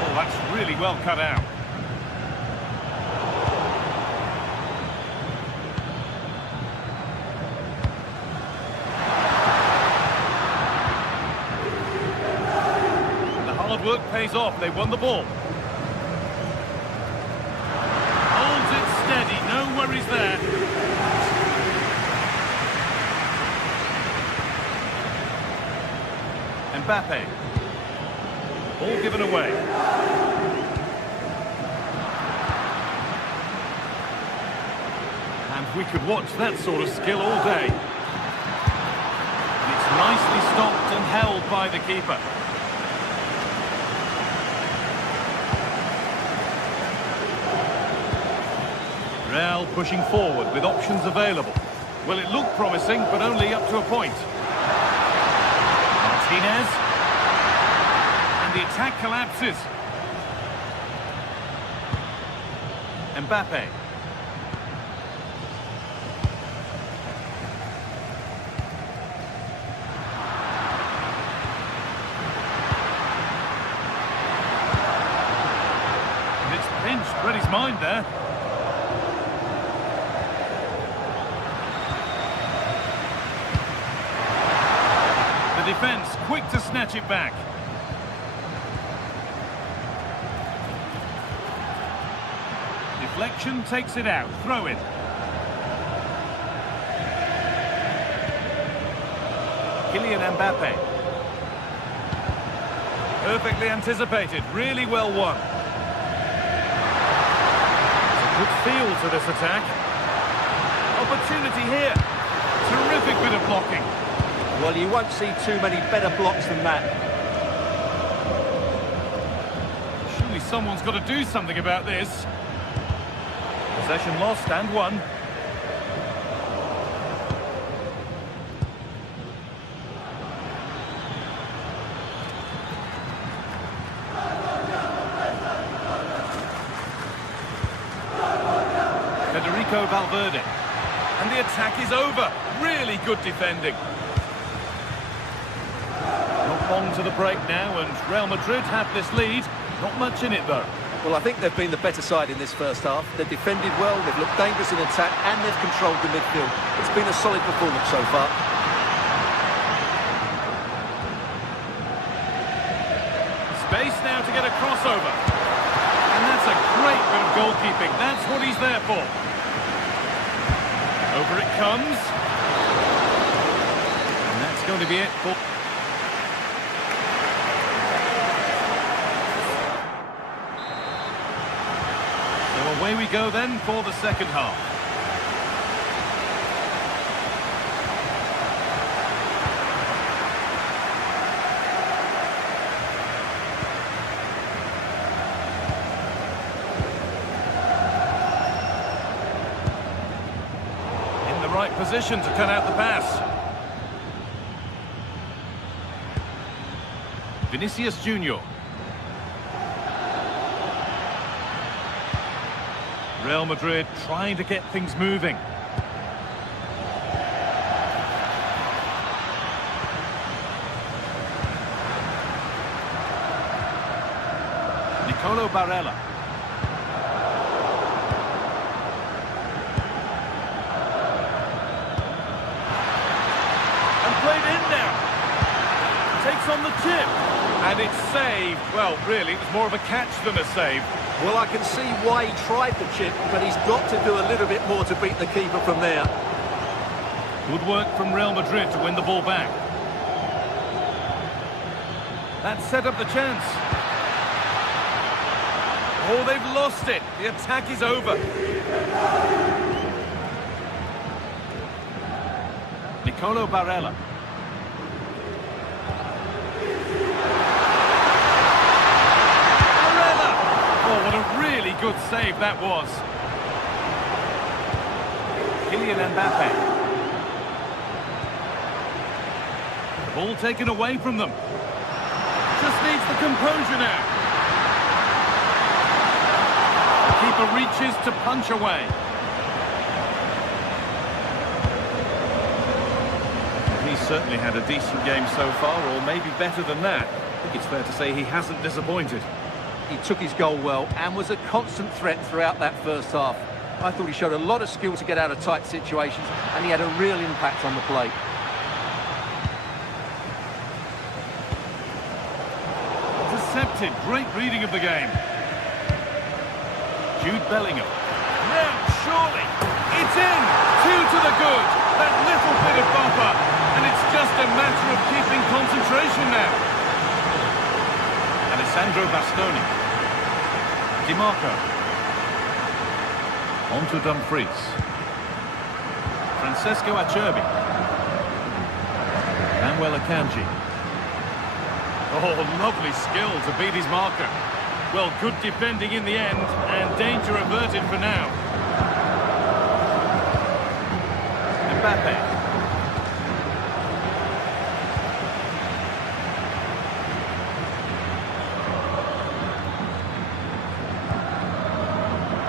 Oh, that's really well cut out. Work pays off, they won the ball. Holds it steady, no worries there. Mbappe. Ball given away. And we could watch that sort of skill all day. And it's nicely stopped and held by the keeper. Real pushing forward with options available. Well, it looked promising, but only up to a point. Martinez. And the attack collapses. Mbappe. And it's pinched, read his mind there. Defence quick to snatch it back. Deflection takes it out. Throw in. Kylian Mbappe. Perfectly anticipated. Really well won. There's a good feel to this attack. Opportunity here. Terrific bit of blocking. Well, you won't see too many better blocks than that. Surely someone's got to do something about this. Possession lost and won. Federico Valverde. And the attack is over. Really good defending. On to the break now, and Real Madrid have this lead. Not much in it, though. Well, I think they've been the better side in this first half. They've defended well, they've looked dangerous in attack, and they've controlled the midfield. It's been a solid performance so far. Space now to get a crossover. And that's a great bit of goalkeeping. That's what he's there for. Over it comes. And that's going to be it for... Away we go then for the second half. In the right position to cut out the pass. Vinicius Junior. Real Madrid trying to get things moving. Nicolo Barella. And played in now. Takes on the chip. And it's saved. Well, really, it was more of a catch than a save. Well, I can see why he tried the chip, but he's got to do a little bit more to beat the keeper from there. Good work from Real Madrid to win the ball back. That set up the chance. Oh, they've lost it. The attack is over. Nicolo Barella. What a really good save that was. Kylian Mbappe. The ball taken away from them. Just needs the composure now. The keeper reaches to punch away. He's certainly had a decent game so far, or maybe better than that. I think it's fair to say he hasn't disappointed. He took his goal well and was a constant threat throughout that first half. I thought he showed a lot of skill to get out of tight situations, and he had a real impact on the play. Intercepted, great reading of the game. Jude Bellingham. Now, surely, it's in! 2 to the good. That little bit of bumper, and it's just a matter of keeping concentration now. Alessandro Bastoni. Di Marco. On to Dumfries. Francesco Acerbi. Manuel Akanji. Oh, lovely skill to beat his marker. Well, good defending in the end, and danger averted for now. Mbappe.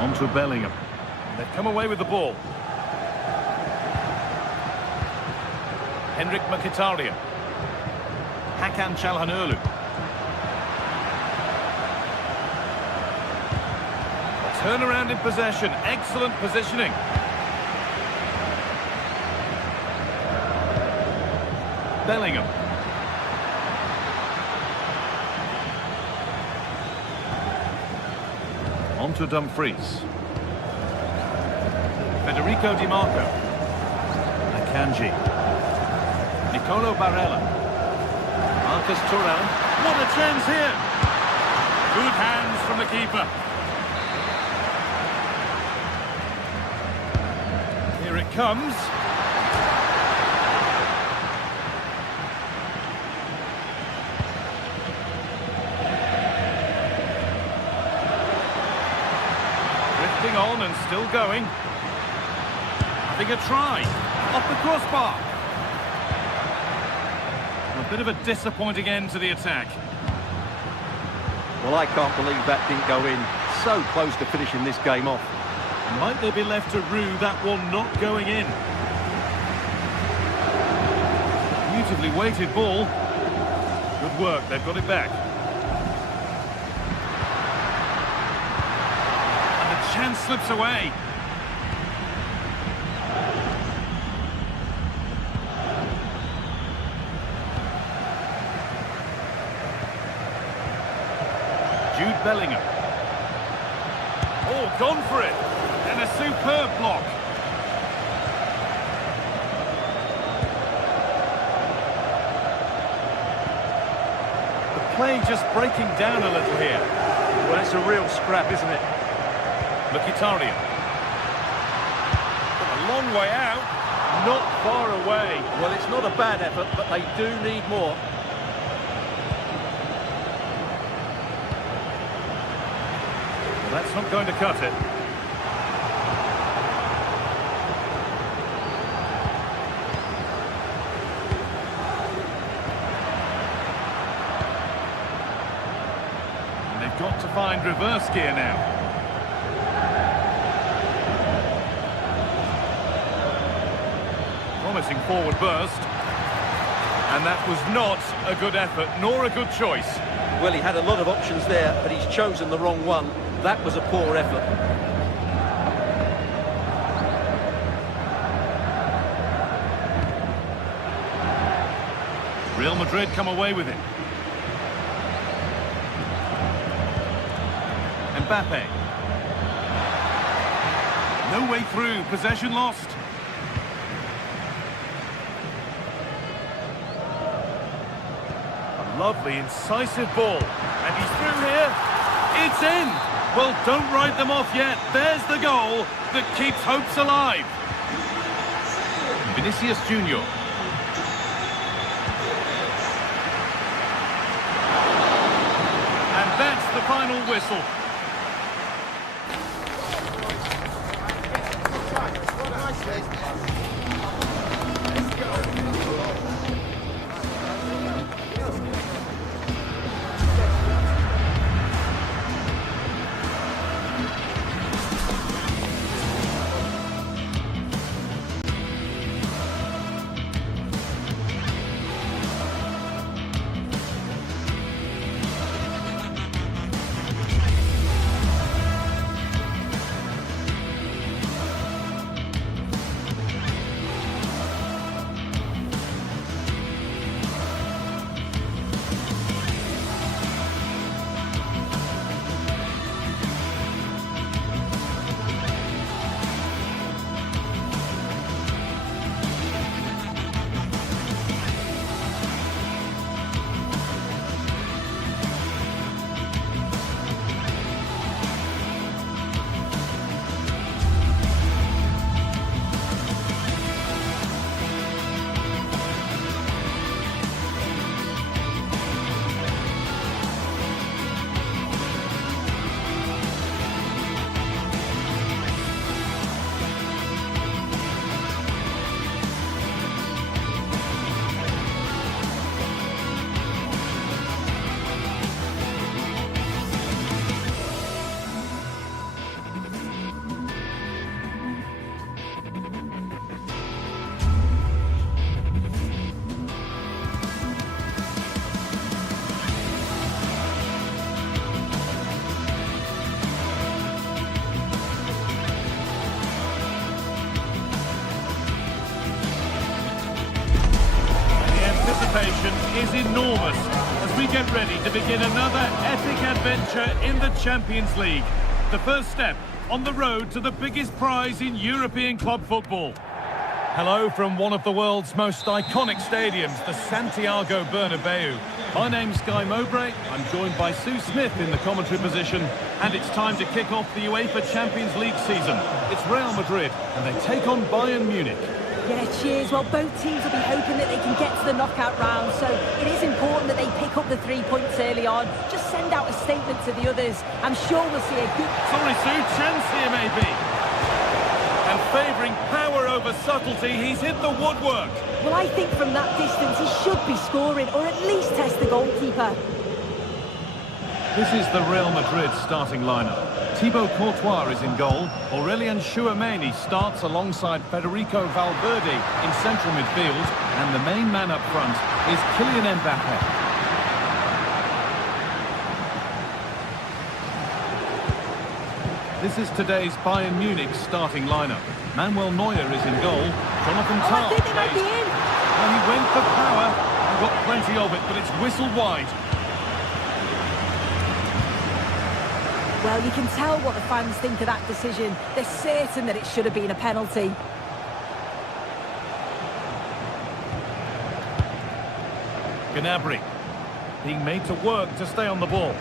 On to Bellingham. They've come away with the ball. Henrik Mkhitaryan. Hakan Çalhanoğlu. Turnaround in possession. Excellent positioning. Bellingham. On to Dumfries. Federico Di Marco. Akanji. Nicolo Barella. Marcus Thuram. What a chance here! Good hands from the keeper. Here it comes. Drifting on and still going. Having a try. Off the crossbar. A bit of a disappointing end to the attack. Well, I can't believe that didn't go in. So close to finishing this game off. Might they be left to rue that one not going in? Beautifully weighted ball. Good work, they've got it back. And the chance slips away. Jude Bellingham. Oh, gone for it. And a superb block. The play just breaking down a little here. Well, it's a real scrap, isn't it? Mkhitaryan. A long way out. Not far away. Well, it's not a bad effort, but they do need more. That's not going to cut it. And they've got to find reverse gear now. promising forward burst. And that was not a good effort, nor a good choice. Well, he had a lot of options there, but he's chosen the wrong one. That was a poor effort. Real Madrid come away with it. Mbappe. No way through, possession lost. A lovely, incisive ball. And he's through here. It's in. Well, don't write them off yet. There's the goal that keeps hopes alive. Vinicius Junior. And that's the final whistle. Is enormous as we get ready to begin another epic adventure in the Champions League. The first step on the road to the biggest prize in European club football. Hello from one of the world's most iconic stadiums, the Santiago Bernabeu. My name's Guy Mowbray. I'm joined by Sue Smith in the commentary position, and it's time to kick off the UEFA Champions League season. It's Real Madrid, and they take on Bayern Munich. Yeah, cheers. Well, both teams will be hoping that they can get to the knockout round, so it is important that they pick up the 3 points early on. Just send out a statement to the others. I'm sure we'll see a good... Sorry, Sue, chance here maybe. And favouring power over subtlety, he's hit the woodwork. Well, I think from that distance he should be scoring, or at least test the goalkeeper. This is the Real Madrid starting lineup. Thibaut Courtois is in goal. Aurélien Tchouameni starts alongside Federico Valverde in central midfield. And the main man up front is Kylian Mbappe. This is today's Bayern Munich starting lineup. Manuel Neuer is in goal. Jonathan Tah. I think they might be in. Well, he went for power and got plenty of it, but it's whistled wide. Well, you can tell what the fans think of that decision. They're certain that it should have been a penalty. Gnabry being made to work to stay on the ball.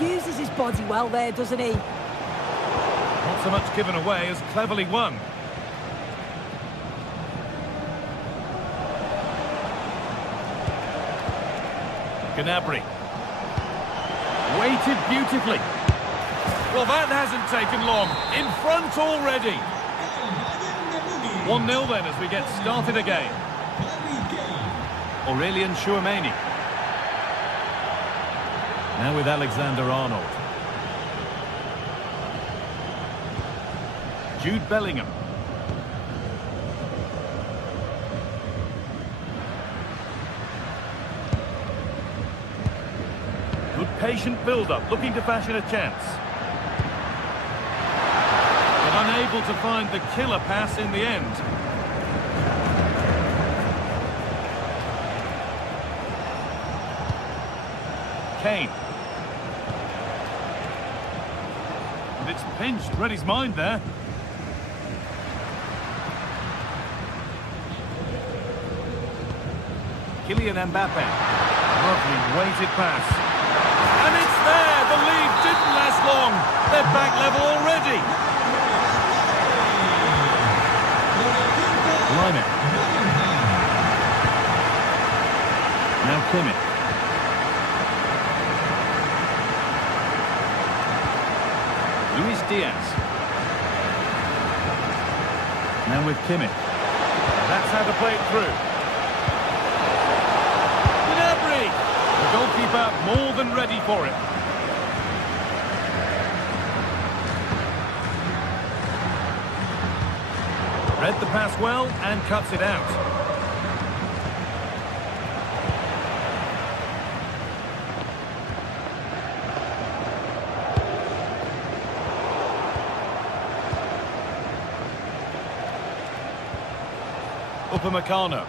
Uses his body well there, doesn't he? Not so much given away as cleverly won. Gnabry. Waited beautifully. Well, that hasn't taken long. In front already. 1-0 then as we get started again. Aurélien Tchouameni. Now with Alexander-Arnold. Jude Bellingham. Patient build-up, looking to fashion a chance. But unable to find the killer pass in the end. Kane. And it's pinched, read his mind there. Kylian Mbappe. Lovely weighted pass. And it's there! The lead didn't last long. They're back level already. Limit. Now Kimmich. Luis Diaz. Now with Kimmich. That's how to play it through. The goalkeeper more than ready for it. Read the pass well and cuts it out. Upamecano.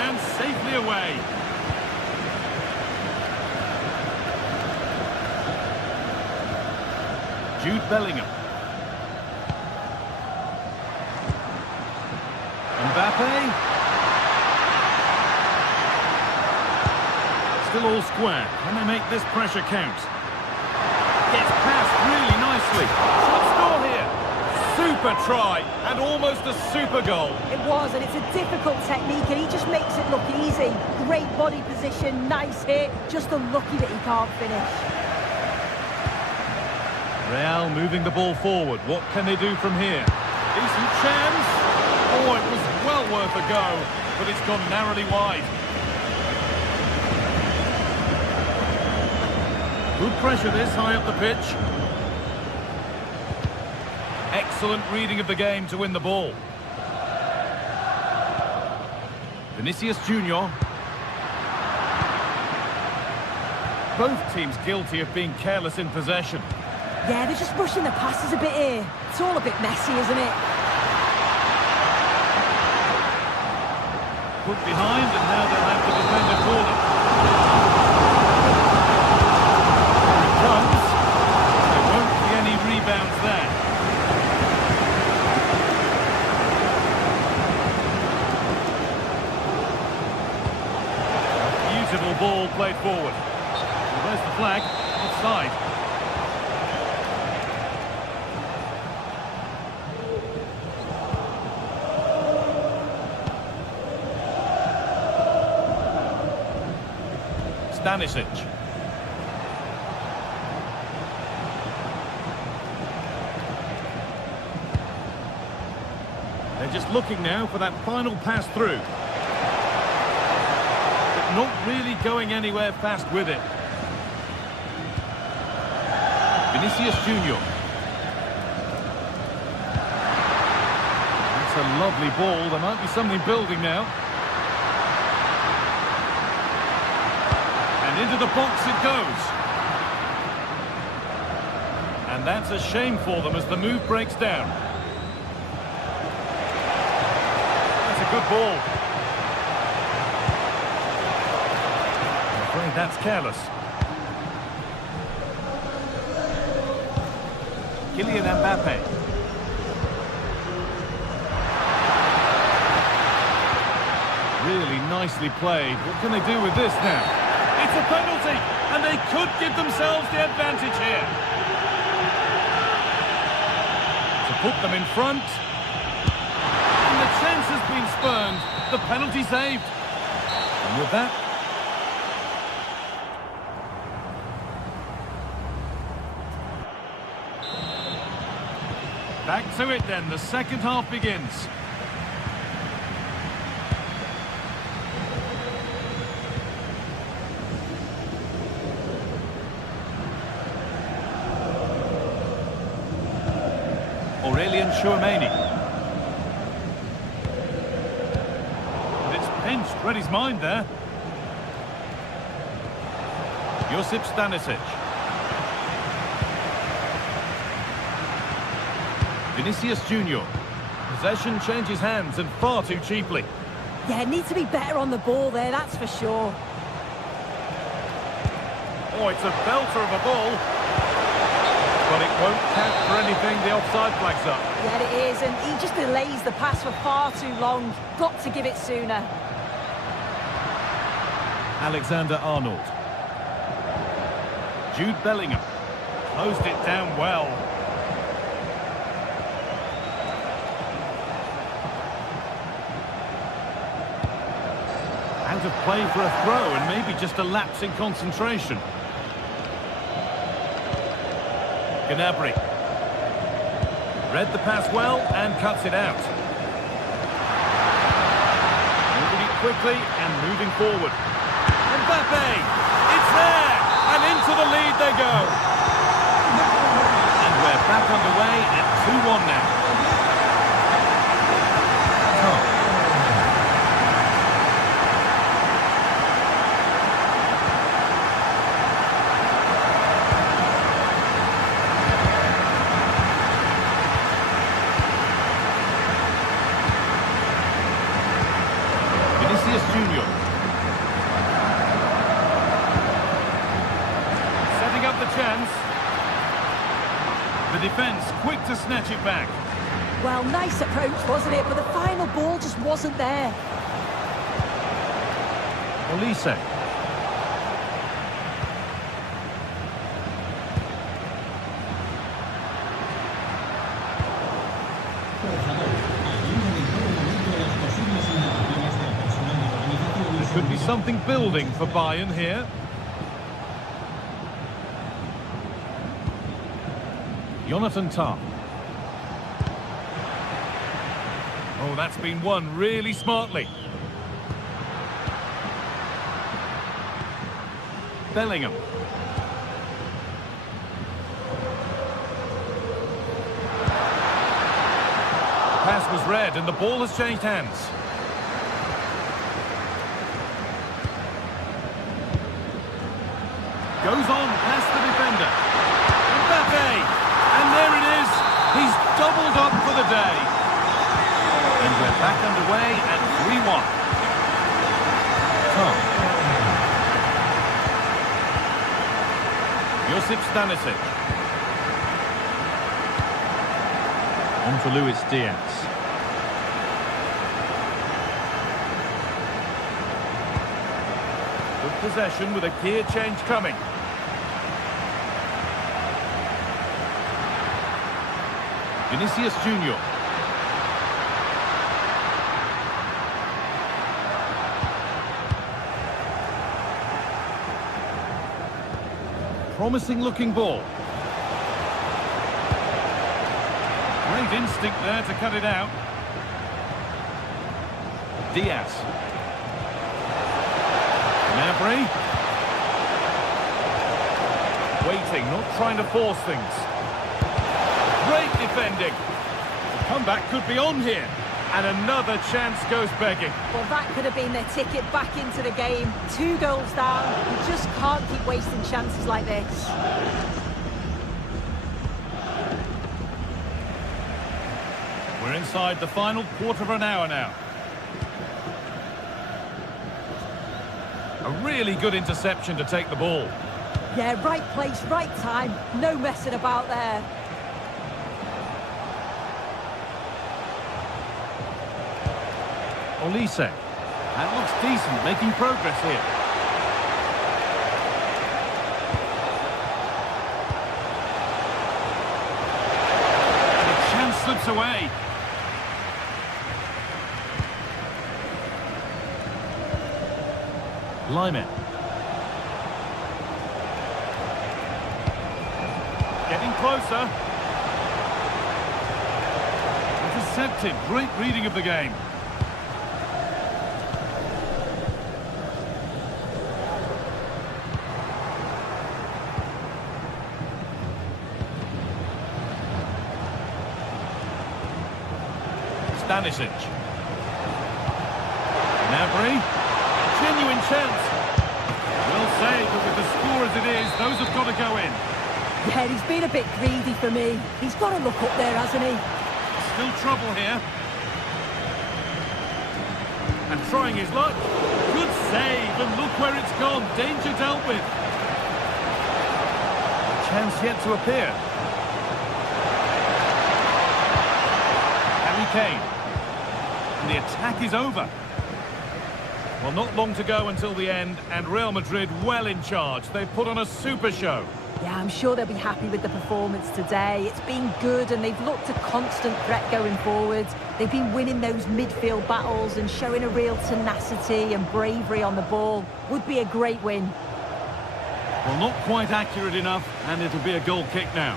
And safely away. Jude Bellingham. Mbappe. Still all square. Can they make this pressure count? Gets past really nicely. Shot score here. Super try and almost a super goal. It was, and it's a difficult technique, and he just makes it look easy. Great body position, nice hit, just unlucky that he can't finish. Real moving the ball forward. What can they do from here? Decent chance. Oh, it was well worth a go, but it's gone narrowly wide. Good pressure this high up the pitch. Excellent reading of the game to win the ball. Vinicius Junior. Both teams guilty of being careless in possession. Yeah, they're just rushing the passes a bit here. It's all a bit messy, isn't it? Put behind, and now they'll have to defend a corner. Here it comes. There won't be any rebounds there. Beautiful ball played forward. Well, there's the flag. Offside. Stanisic. They're just looking now for that final pass through. But not really going anywhere fast with it. Vinicius Junior. That's a lovely ball. There might be something building now. Into the box it goes. And that's a shame for them as the move breaks down. That's a good ball. I'm afraid that's careless. Kylian Mbappe. Really nicely played. What can they do with this now? It's a penalty, and they could give themselves the advantage here. To put them in front. And the chance has been spurned. The penalty saved. And with that... back to it then. The second half begins. Chouameni. Hence, read his mind there. Josip Stanisic. Vinicius Junior. Possession changes hands and far too cheaply. Yeah, need to be better on the ball there, that's for sure. Oh, it's a belter of a ball. But it won't count for anything, the offside flag's up. Yeah, it is, and he just delays the pass for far too long. Got to give it sooner. Alexander-Arnold. Jude Bellingham. Closed it down well. Out of play for a throw and maybe just a lapse in concentration. Gnabry. Read the pass well and cuts it out. Moving it quickly and moving forward. Mbappe! It's there! And into the lead they go. And we're back underway at 2-1 now. Vinicius Junior. Setting up the chance. The defence quick to snatch it back. Well, nice approach, wasn't it? But the final ball just wasn't there. Olise. There could be something building for Bayern here. Jonathan Tah. Oh, that's been won really smartly. Bellingham. The pass was read and the ball has changed hands. Goes on past the defender. Mbappe! And there it is. He's doubled up for the day. And we're back underway at 3-1. Tom. Josip Stanisic. On to Luis Diaz. Good possession with a gear change coming. Vinicius Junior. Promising looking ball. Great instinct there to cut it out. Diaz. Gnabry. Waiting, not trying to force things. Great defending. The comeback could be on here. And another chance goes begging. Well, that could have been their ticket back into the game. 2 goals down. You just can't keep wasting chances like this. We're inside the final quarter of an hour now. A really good interception to take the ball. Yeah, right place, right time. No messing about there. Olise. That looks decent, making progress here. And the chance slips away. Lyman. Getting closer. Intercepted. Great reading of the game. Stanisic. Gnabry, genuine chance. Well saved, but with the score as it is, those have got to go in. Yeah, he's been a bit greedy for me. He's got to look up there, hasn't he? Still trouble here. And trying his luck. Good save, and look where it's gone. Danger dealt with. Chance yet to appear. Harry Kane. And the attack is over. Well, not long to go until the end, and Real Madrid well in charge. They've put on a super show. Yeah, I'm sure they'll be happy with the performance today. It's been good and they've looked a constant threat going forwards. They've been winning those midfield battles and showing a real tenacity and bravery on the ball. Would be a great win. Well, not quite accurate enough, and it'll be a goal kick now.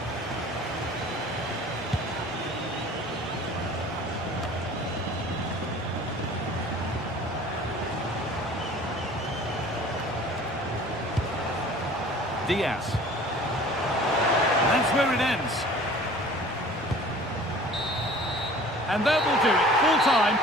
Diaz. That's where it ends. And that will do it. Full time.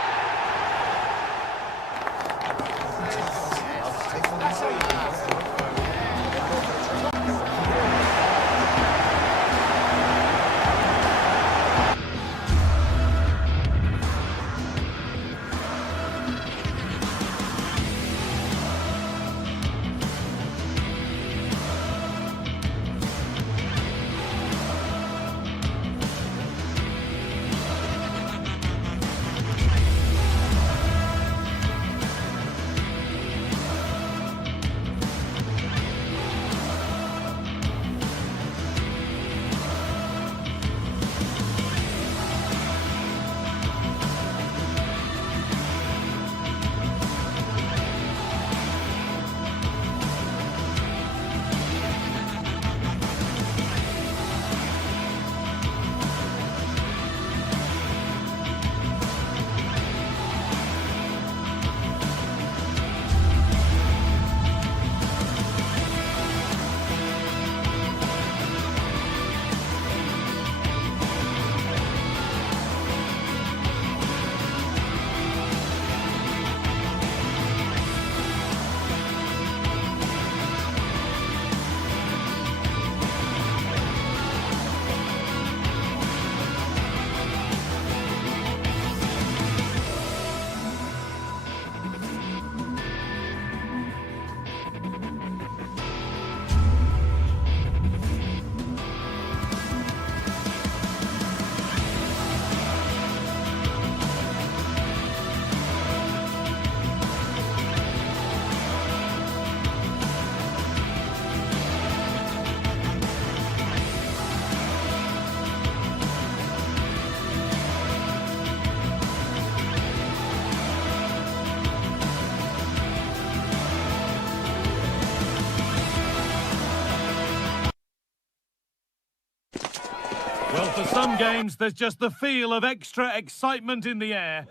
Well, for some games, there's just the feel of extra excitement in the air.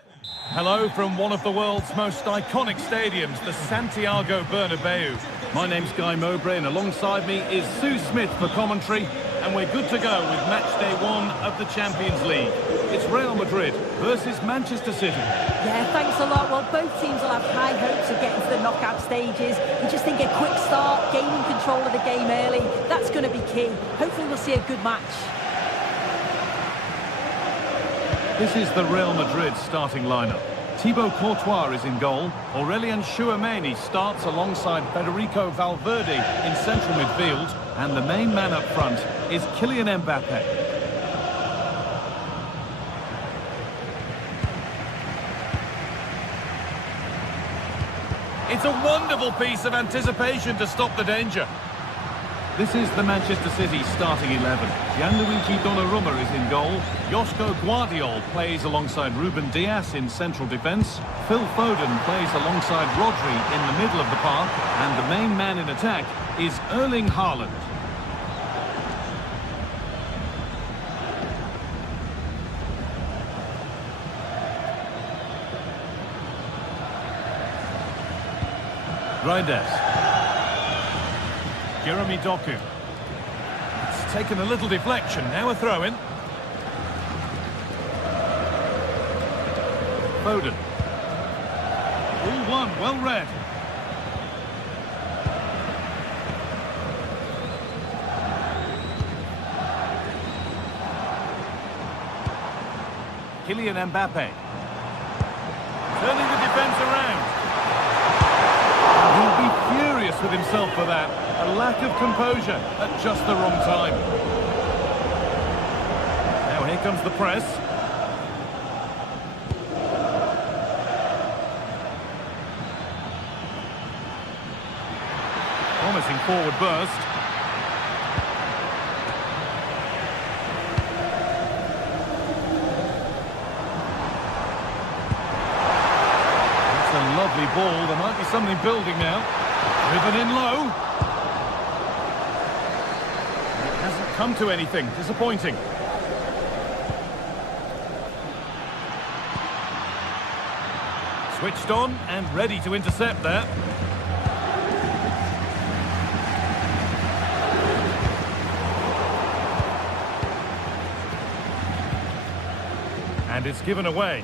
Hello from one of the world's most iconic stadiums, the Santiago Bernabeu. My name's Guy Mowbray, and alongside me is Sue Smith for commentary, and we're good to go with match day 1 of the Champions League. It's Real Madrid versus Manchester City. Yeah, thanks a lot. Well, both teams will have high hopes of getting to the knockout stages. We just think a quick start, gaining control of the game early, that's going to be key. Hopefully we'll see a good match. This is the Real Madrid starting lineup. Thibaut Courtois is in goal. Aurélien Tchouameni starts alongside Federico Valverde in central midfield. And the main man up front is Kylian Mbappe. It's a wonderful piece of anticipation to stop the danger. This is the Manchester City starting 11. Gianluigi Donnarumma is in goal. Joško Guardiol plays alongside Ruben Dias in central defence. Phil Foden plays alongside Rodri in the middle of the park. And the main man in attack is Erling Haaland. Reinders. Jeremy Doku. It's taken a little deflection, now a throw-in. Foden. All one, well read. Kylian Mbappe. Turning the defence around. He'll be furious with himself for that. A lack of composure at just the wrong time. Now here comes the press. Promising forward burst. Lovely ball, there might be something building now. Driven in low. It hasn't come to anything, disappointing. Switched on and ready to intercept there. And it's given away.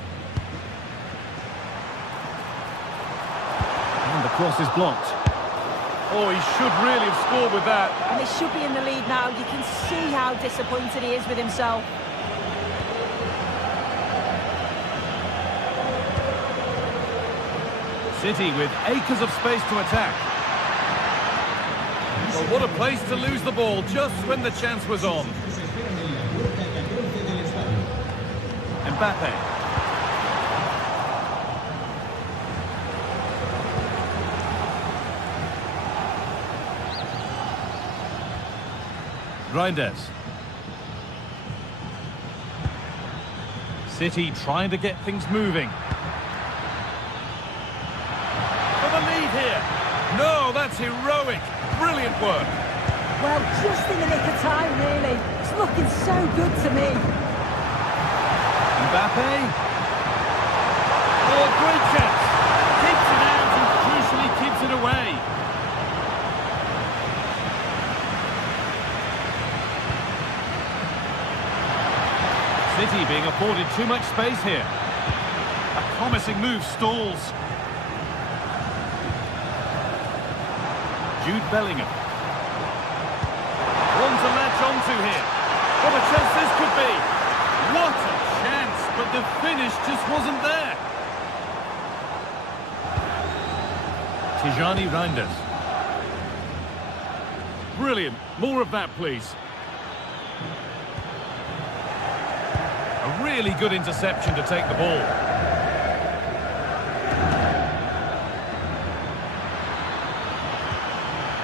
The cross is blocked. Oh, he should really have scored with that. And they should be in the lead now. You can see how disappointed he is with himself. City with acres of space to attack. Well, what a place to lose the ball just when the chance was on. Mbappe. Reinders. City trying to get things moving. For the lead here. No, that's heroic. Brilliant work. Well, just in the nick of time, really. It's looking so good to me. Mbappe. Oh, great chance. Keeps it out and crucially keeps it away. City being afforded too much space here. A promising move stalls. Jude Bellingham. One to latch onto here. What a chance this could be. What a chance, but the finish just wasn't there. Tijani Reinders. Brilliant. More of that, please. A really good interception to take the ball.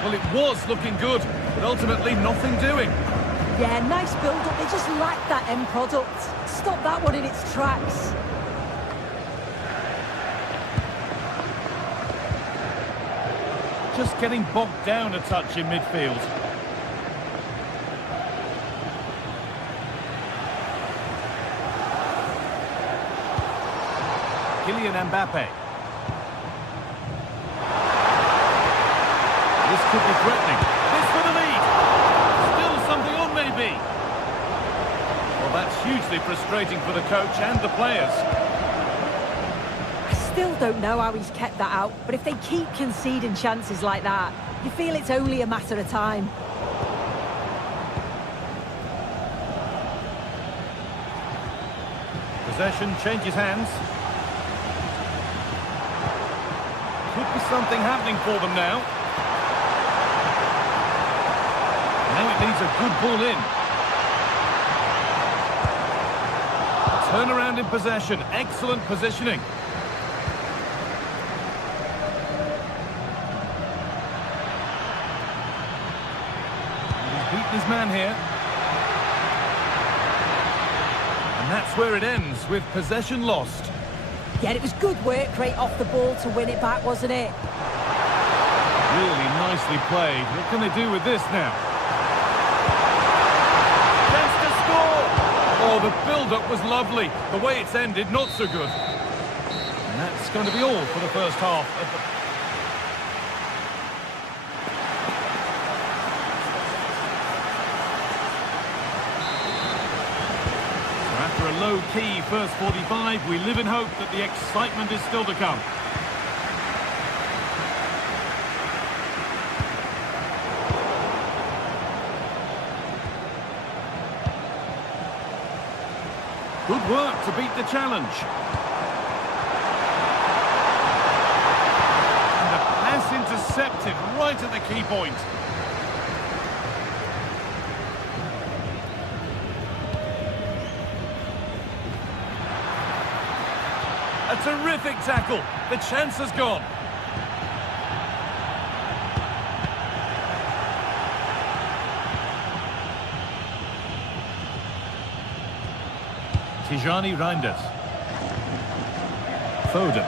Well, it was looking good, but ultimately nothing doing. Yeah, nice build-up. They just lacked that end product. Stop that one in its tracks. Just getting bogged down a touch in midfield. Kylian Mbappe. This could be threatening. This for the lead. Still something on, maybe. Well, that's hugely frustrating for the coach and the players. I still don't know how he's kept that out, but if they keep conceding chances like that, you feel it's only a matter of time. Possession changes hands. Could be something happening for them now. Now it needs a good ball in. Turnaround in possession. Excellent positioning. He's beaten his man here. And that's where it ends, with possession lost. Yeah, it was good work right off the ball to win it back, wasn't it? Really nicely played. What can they do with this now? Chance to score! Oh, the build-up was lovely. The way it's ended, not so good. And that's going to be all for the first half. After a low-key first 45, we live in hope that the excitement is still to come. work to beat the challenge. And the pass intercepted right at the key point. A terrific tackle. The chance has gone. Tijani Reinders. Foden.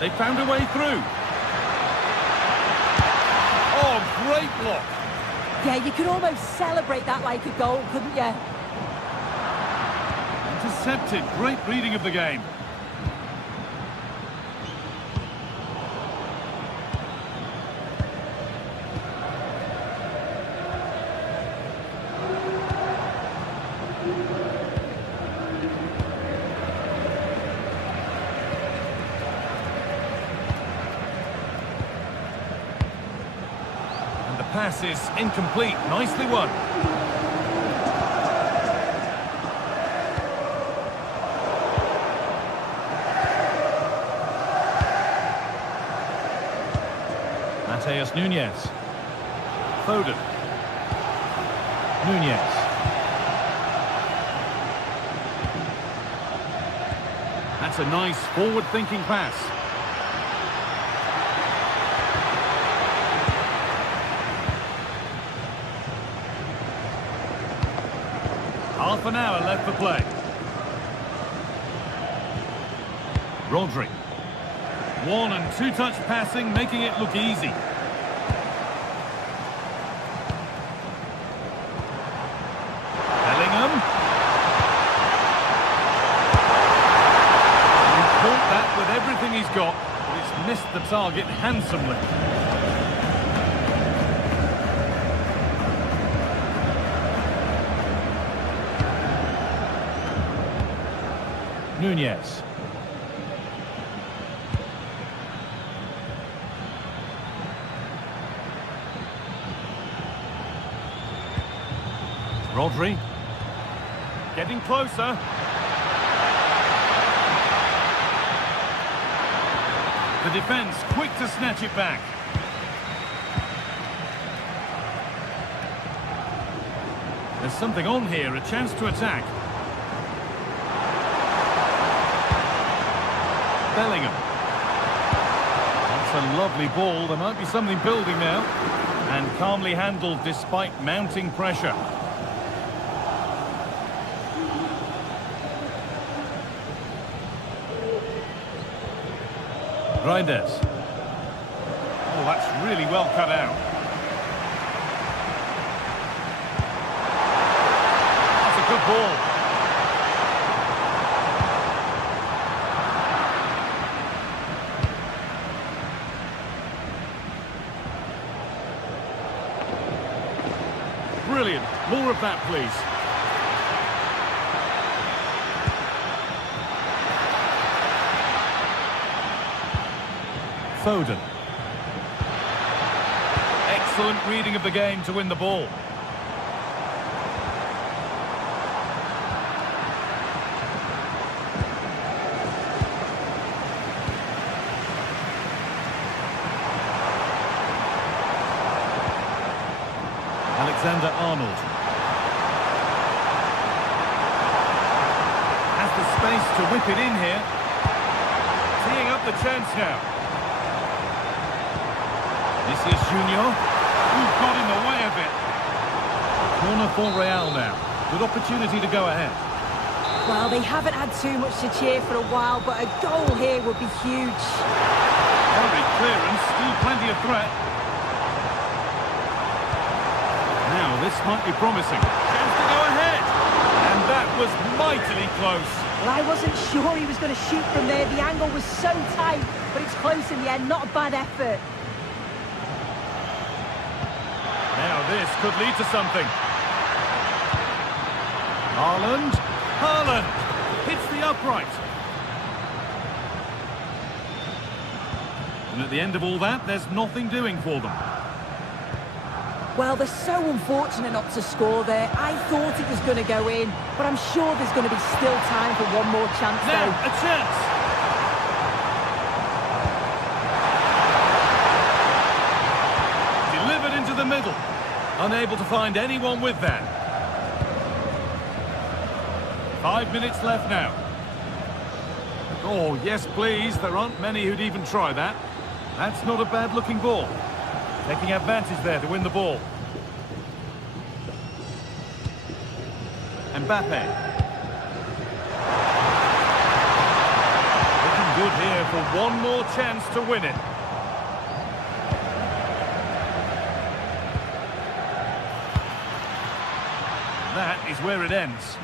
They found a way through. Oh, great block. Yeah, you could almost celebrate that like a goal, couldn't you? Intercepted. Great reading of the game. Pass is incomplete. Nicely won. Mateus Nunes. Foden. Nunes. That's a nice forward-thinking pass. Half an hour left for play. Rodri. One- and two-touch passing, making it look easy. Bellingham. He caught that with everything he's got, but it's missed the target handsomely. Nunes. Rodri. Getting closer. The defence quick to snatch it back. There's something on here, a chance to attack. Bellingham. That's a lovely ball. There might be something building now. And calmly handled despite mounting pressure. Reinders. Oh, that's really well cut out. That's a good ball. Brilliant. More of that, please. Foden. Excellent reading of the game to win the ball. Alexander-Arnold has the space to whip it in here. Teeing up the chance now. This is Junior, who's got in the way of it. Corner for Real now. Good opportunity to go ahead. Well, they haven't had too much to cheer for a while, but a goal here would be huge. Very clearance, still plenty of threat. Now, this might be promising. Chance to go ahead. And that was mightily close. Well, I wasn't sure he was going to shoot from there. The angle was so tight, but it's close in the end. Not a bad effort. Now this could lead to something. Haaland hits the upright. And at the end of all that, there's nothing doing for them. Well, they're so unfortunate not to score there. I thought it was going to go in, but I'm sure there's going to be still time for one more chance Now, though. a chance. Delivered into the middle. Unable to find anyone with that. 5 minutes left now. Oh, yes, please. There aren't many who'd even try that. That's not a bad-looking ball. Taking advantage there to win the ball. Mbappe. Looking good here for one more chance to win it. That is where it ends.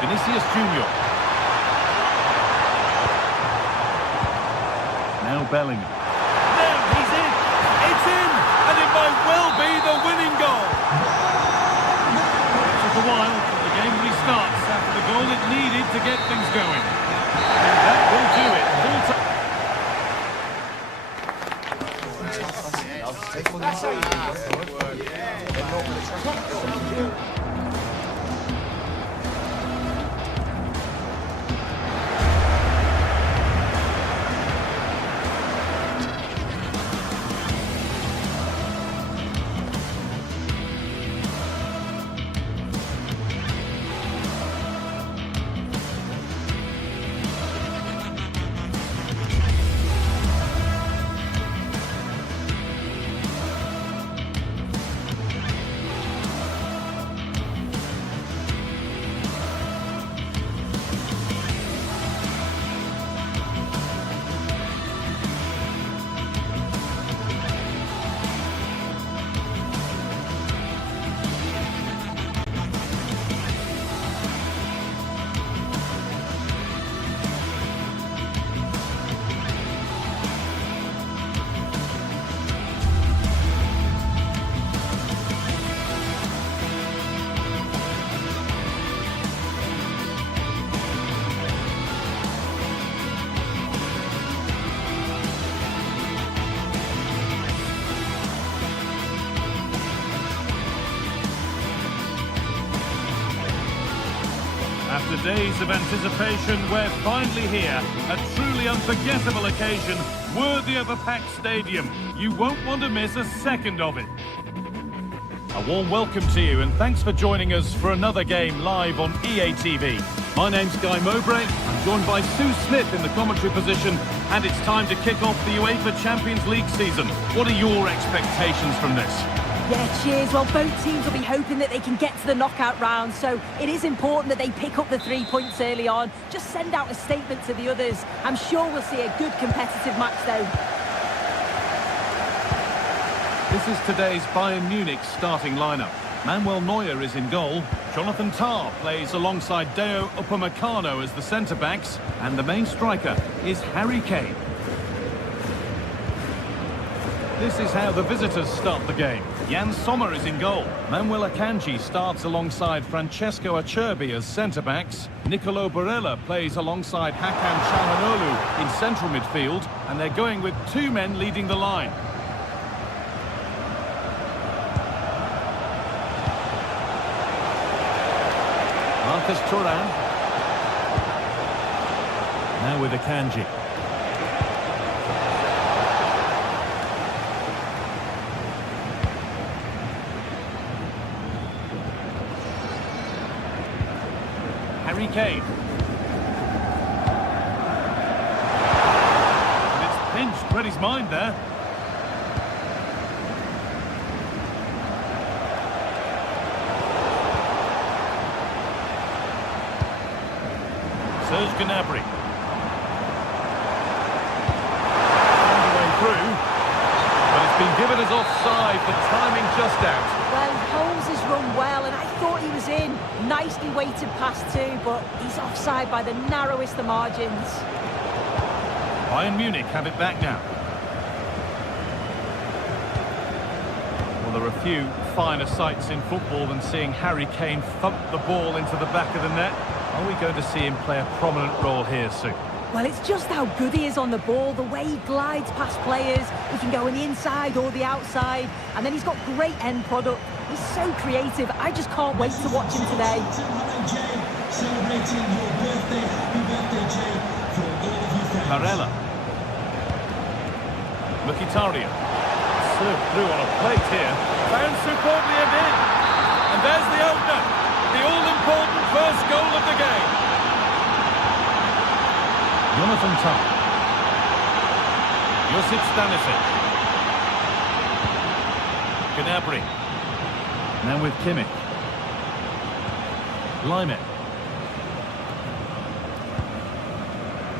Vinicius Junior. Now Bellingham. There, he's in! It's in! And it might well be the winning goal! It took a while, but the game restarts after the goal it needed to get things going. And that will do it. Full time. After days of anticipation, we're finally here. A truly unforgettable occasion, worthy of a packed stadium. You won't want to miss a second of it. A warm welcome to you, and thanks for joining us for another game live on EA TV. My name's Guy Mowbray. I'm joined by Sue Smith in the commentary position, and it's time to kick off the UEFA Champions League season. What are your expectations from this? Yeah, cheers. Well, both teams will be hoping that they can get to the knockout round, so it is important that they pick up the 3 points early on. Just send out a statement to the others. I'm sure we'll see a good competitive match, though. This is today's Bayern Munich starting lineup. Manuel Neuer is in goal. Jonathan Tah plays alongside Deo Upamecano as the centre-backs, and the main striker is Harry Kane. This is how the visitors start the game. Jan Sommer is in goal. Manuel Akanji starts alongside Francesco Acerbi as centre-backs. Nicolo Barella plays alongside Hakan Çalhanoğlu in central midfield, and they're going with 2 men leading the line. Marcus Thuram. Now with Akanji. Harry Kane. And it's pinched, read his mind there. Serge Gnabry. Found a way through, but it's been given as offside, the timing just out. Well, Holmes has run well, and I thought he was in. Nicely weighted pass too, but he's offside by the narrowest of margins. Bayern Munich have it back now. Well, there are a few finer sights in football than seeing Harry Kane thump the ball into the back of the net. Are we going to see him play a prominent role here soon? Well, it's just how good he is on the ball, the way he glides past players. He can go on the inside or the outside, and then he's got great end product. He's so creative. I just can't wait to watch him today. Celebrating your birthday. Happy birthday, Jay, for all of you fans. Barella. Mkhitaryan. Served through on a plate here. Found superbly again. And there's the opener. The all-important first goal of the game. Jonathan Tah. Josip Stanisic. Gnabry. Now with Kimmich. Lime.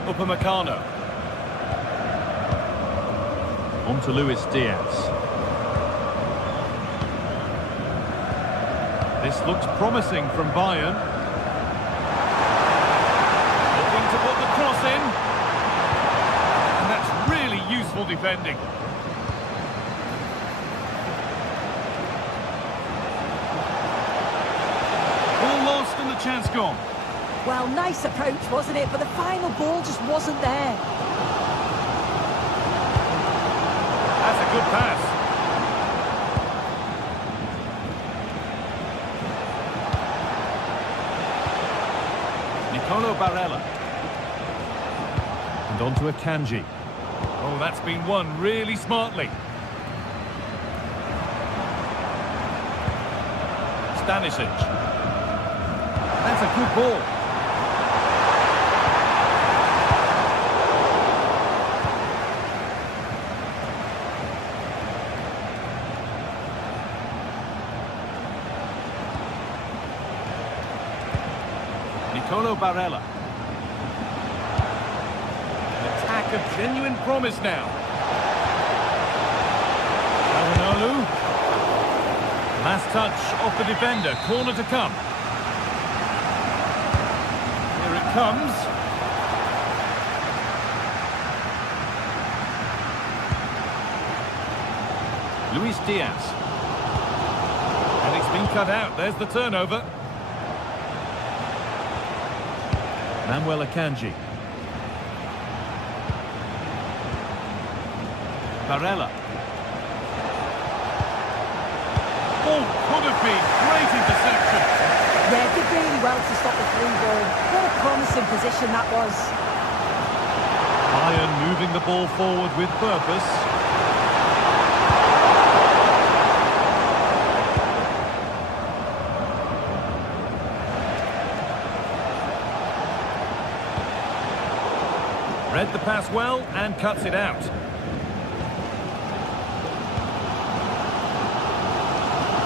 Upamecano. On to Luis Diaz. This looks promising from Bayern. Looking to put the cross in. And that's really useful defending. All lost and the chance gone. Well, nice approach, wasn't it? But the final ball just wasn't there. That's a good pass. Nicolo Barella. And on to Akanji. Oh, that's been won really smartly. Stanisic. That's a good ball. Nicolo Barella. An attack of genuine promise now. Calhanoglu. Last touch off the defender. Corner to come. Here it comes. Luis Diaz. And it's been cut out. There's the turnover. Manuel Akanji. Barella. Oh, could have been. Great interception. Yeah, did really well to stop the through ball. What a promising position that was. Bayern moving the ball forward with purpose. Read the pass well and cuts it out.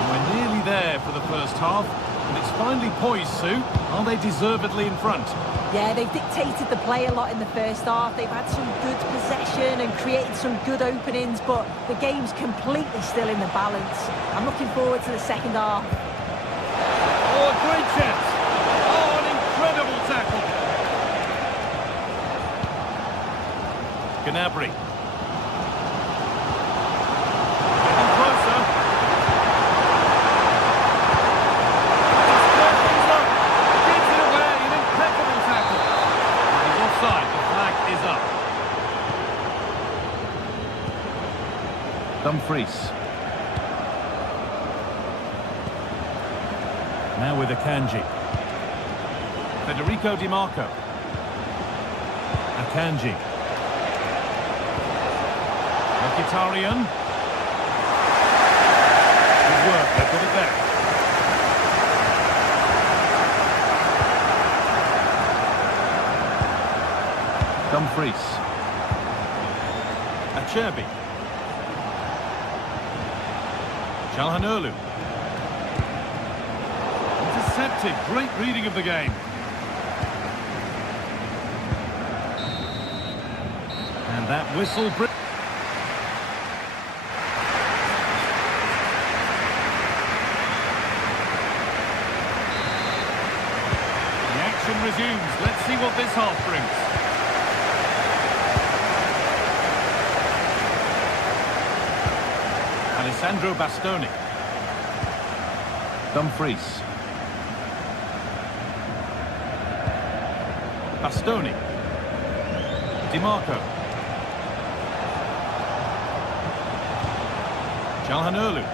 We're nearly there for the first half, and it's finally poised, Sue. Are they deservedly in front? Yeah, they've dictated the play a lot in the first half. They've had some good possession and created some good openings, but the game's completely still in the balance. I'm looking forward to the second half. Oh, a great chance. Oh, an incredible tackle. Gnabry. Getting closer. Just things up. Gets it away. An impeccable tackle. He's offside. The flag is up. Dumfries. Now with Akanji. Federico Di Marco. Akanji. Mkhitaryan. Good work, they've got it there. Dumfries. Acerbi. Calhanoglu. Intercepted, great reading of the game. And that whistle... resumes. Let's see what this half brings. Alessandro Bastoni. Dumfries. Bastoni. DiMarco. Calhanoglu.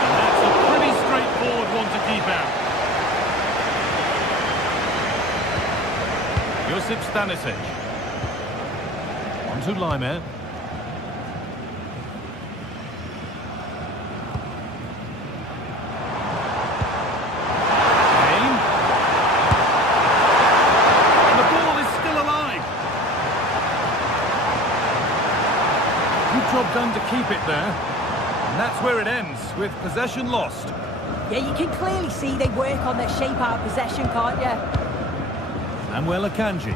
And that's a pretty straightforward one to keep out. Josip Stanisic. On to Laimer. Job done to keep it there, and that's where it ends, with possession lost. Yeah, you can clearly see they work on their shape out of possession, can't you? Samuel Akanji.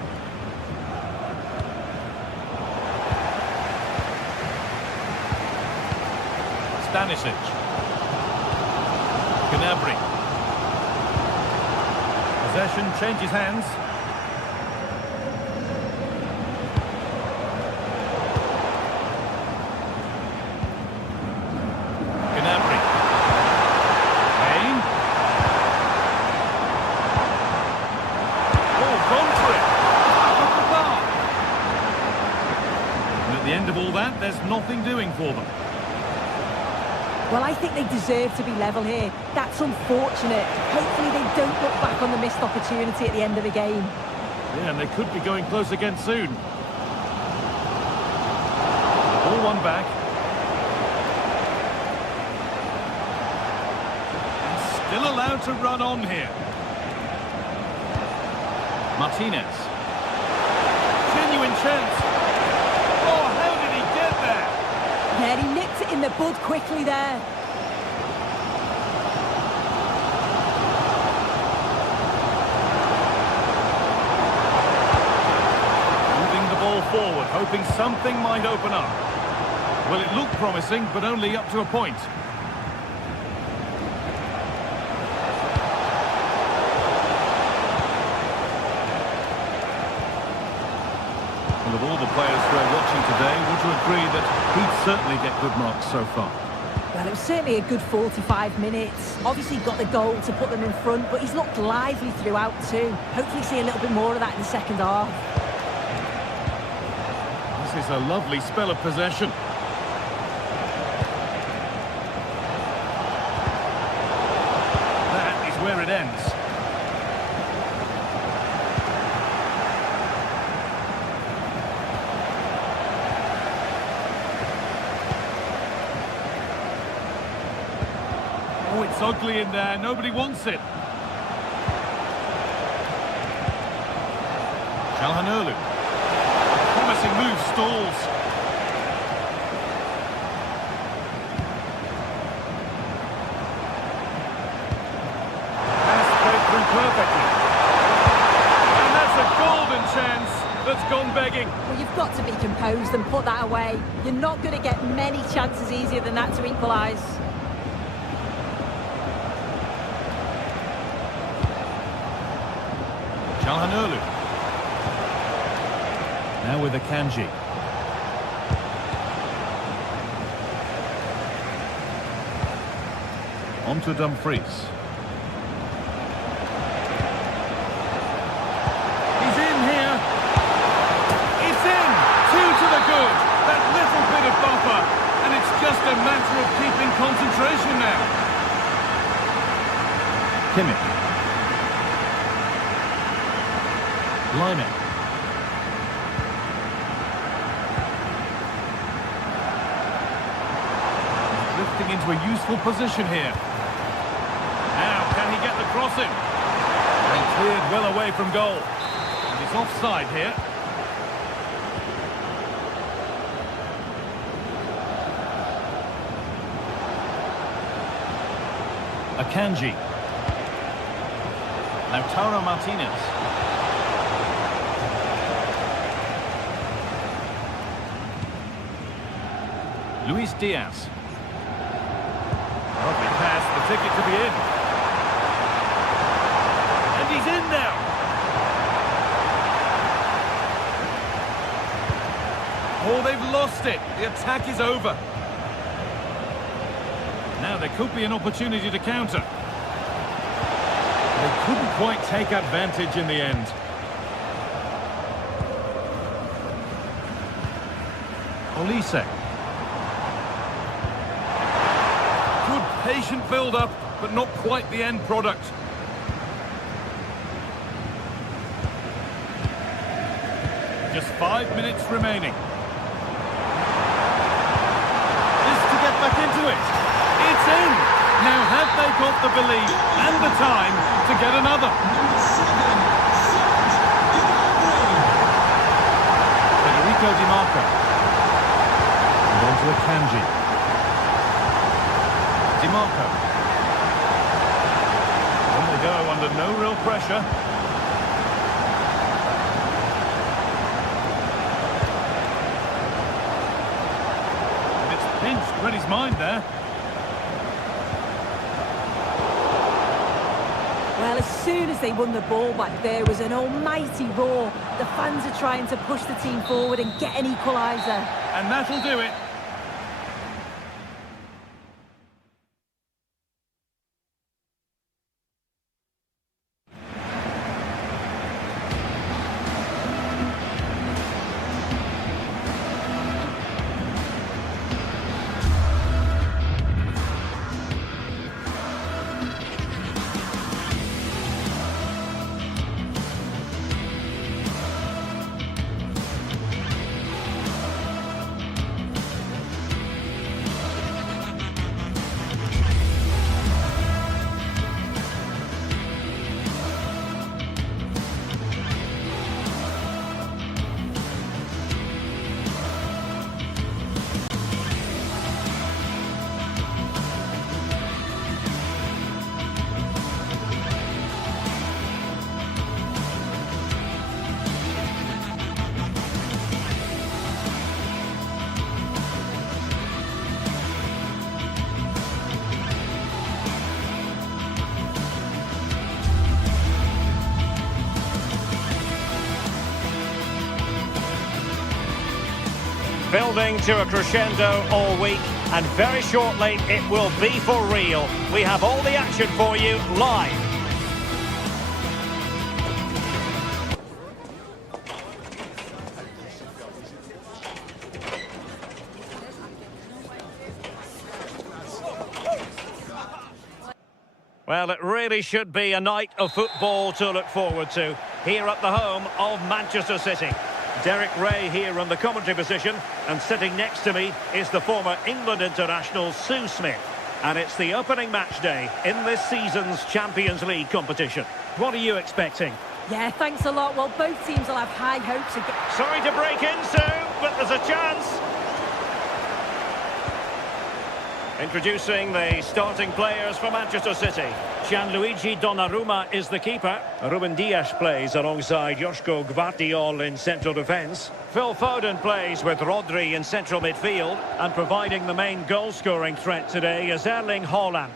Stanisic. Gnabry. Possession changes hands. At the end of all that, there's nothing doing for them. Well, I think they deserve to be level here. That's unfortunate. Hopefully they don't look back on the missed opportunity at the end of the game. Yeah, and they could be going close again soon. All one back. And still allowed to run on here. Martinez. Genuine chance. Oh, how did he get there? Yeah, he nipped it in the bud quickly there. Moving the ball forward, hoping something might open up. Well, it looked promising, but only up to a point. Of all the players we're watching today, would you agree that he'd certainly get good marks so far? Well, it was certainly a good 45 minutes. Obviously got the goal to put them in front, but he's looked lively throughout too. Hopefully see a little bit more of that in the second half. This is a lovely spell of possession. That is where it ends. Oh, it's ugly in there. Nobody wants it. Calhanoglu. Promising move stalls. Pass played through perfectly. And that's a golden chance that's gone begging. Well, you've got to be composed and put that away. You're not going to get many chances easier than that to equalise. Calhanoglu. Now with Akanji. On to Dumfries. He's in here. It's in. 2 to the good. That little bit of buffer. And it's just a matter of keeping concentration now. Kimmich. Laimer. He's drifting into a useful position here. Now, can he get the crossing? And cleared well away from goal. And he's offside here. Akanji. Lautaro Martinez. Luis Diaz. Lovely pass, the ticket to be in. And he's in now. Oh, they've lost it. The attack is over. Now there could be an opportunity to counter. They couldn't quite take advantage in the end. Olise. Good patient build-up, but not quite the end product. Just 5 minutes remaining. This to get back into it. It's in! Now have they got the belief and the time to get another? Federico Di Marco. And on to Akanji. Di Marco. On they go under no real pressure. Pinched, read his mind there. Well, as soon as they won the ball back, there was an almighty roar. The fans are trying to push the team forward and get an equaliser. And that'll do it. Building to a crescendo all week, and very shortly it will be for real. We have all the action for you live. Well, it really should be a night of football to look forward to here at the home of Manchester City. Derek Ray here on the commentary position, and sitting next to me is the former England international Sue Smith. And it's the opening match day in this season's Champions League competition. What are you expecting? Yeah, thanks a lot. Well, both teams will have high hopes again. Sorry to break in, Sue, but there's a chance. Introducing the starting players for Manchester City. Gianluigi Donnarumma is the keeper. Ruben Dias plays alongside Joško Gvardiol in central defence. Phil Foden plays with Rodri in central midfield. And providing the main goal-scoring threat today is Erling Haaland.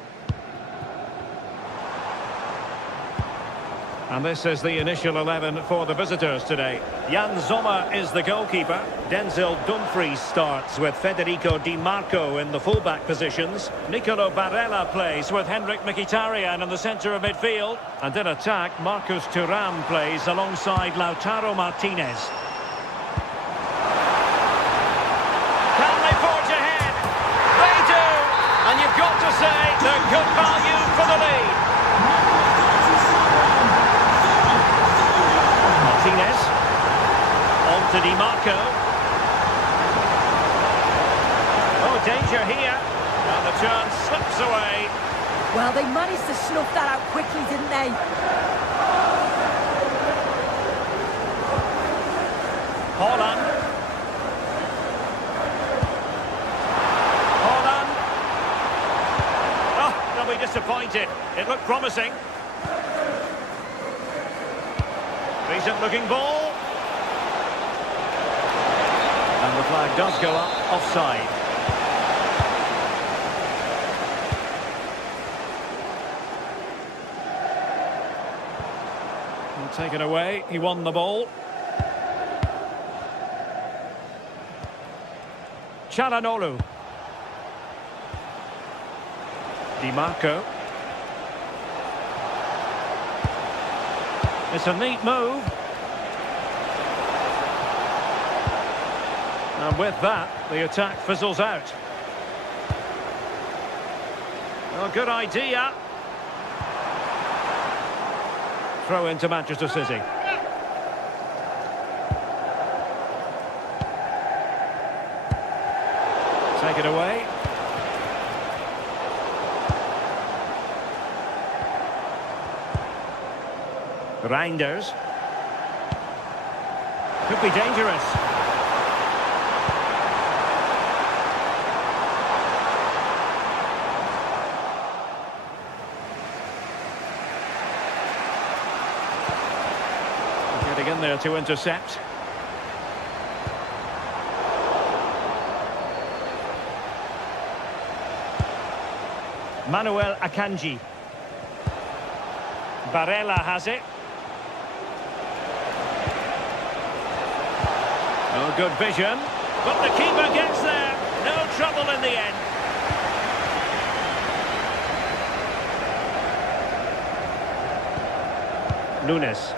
And this is the initial 11 for the visitors today. Jan Sommer is the goalkeeper. Denzel Dumfries starts with Federico Di Marco in the fullback positions. Nicolo Barella plays with Henrik Mkhitaryan in the centre of midfield. And in attack, Marcus Thuram plays alongside Lautaro Martinez. Can they forge ahead? They do! And you've got to say they're good value for the lead. Martinez, on to Di Marco. Oh, danger here. And the chance slips away. Well, they managed to snuff that out quickly, didn't they? Haaland. Oh, they'll be disappointed. It looked promising. Decent looking ball. And the flag does go up offside. He'll take it away. He won the ball. Çalhanoğlu. Di Marco. It's a neat move. And with that, the attack fizzles out. Oh, good idea. Throw into Manchester City. Take it away. Reinders. Could be dangerous. Getting in there to intercept. Manuel Akanji. Barella has it. Oh, good vision. But the keeper gets there. No trouble in the end. Nunes.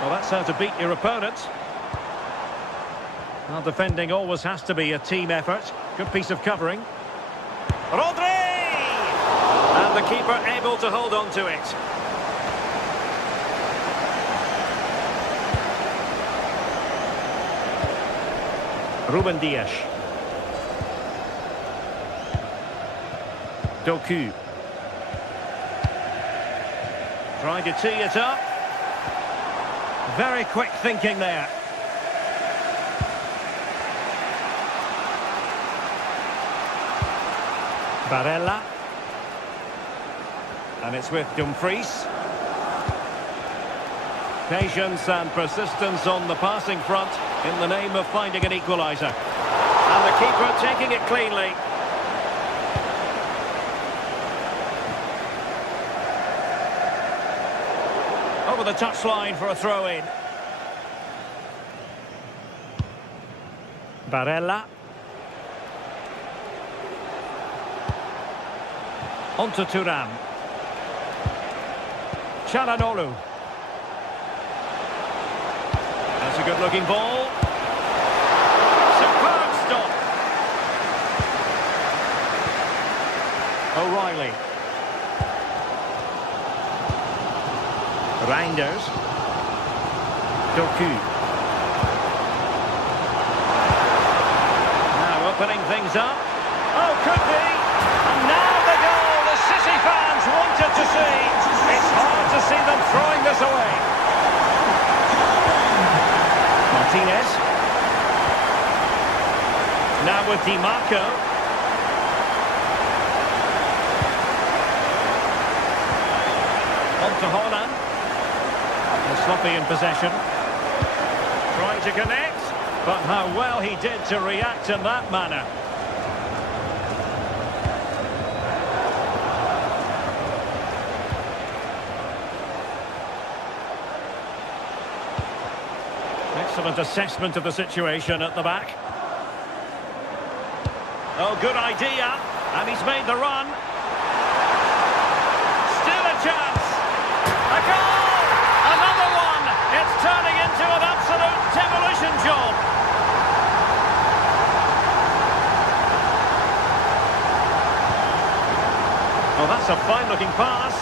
Well, that's how to beat your opponent. Well, defending always has to be a team effort. Good piece of covering. Rodri! And the keeper able to hold on to it. Ruben Dias. Doku. Trying to tee it up. Very quick thinking there. Barella. And it's with Dumfries. Patience and persistence on the passing front in the name of finding an equaliser. And the keeper taking it cleanly. Over the touchline for a throw-in. Barella. On to Thuram. Çalhanoğlu. That's a good-looking ball. Superb stop. O'Reilly. Reinders. Doku. Now opening things up. Oh, could be. And now the goal the City fans wanted to see. It's hard to see them throwing this away. Martinez. Now with Di Marco. On to Haaland. Sloppy in possession. Trying to connect, but how well he did to react in that manner. Excellent assessment of the situation at the back. Oh, good idea, and he's made the run. Still a chance. A goal! Another one! It's turning into an absolute demolition job. Well, that's a fine-looking pass.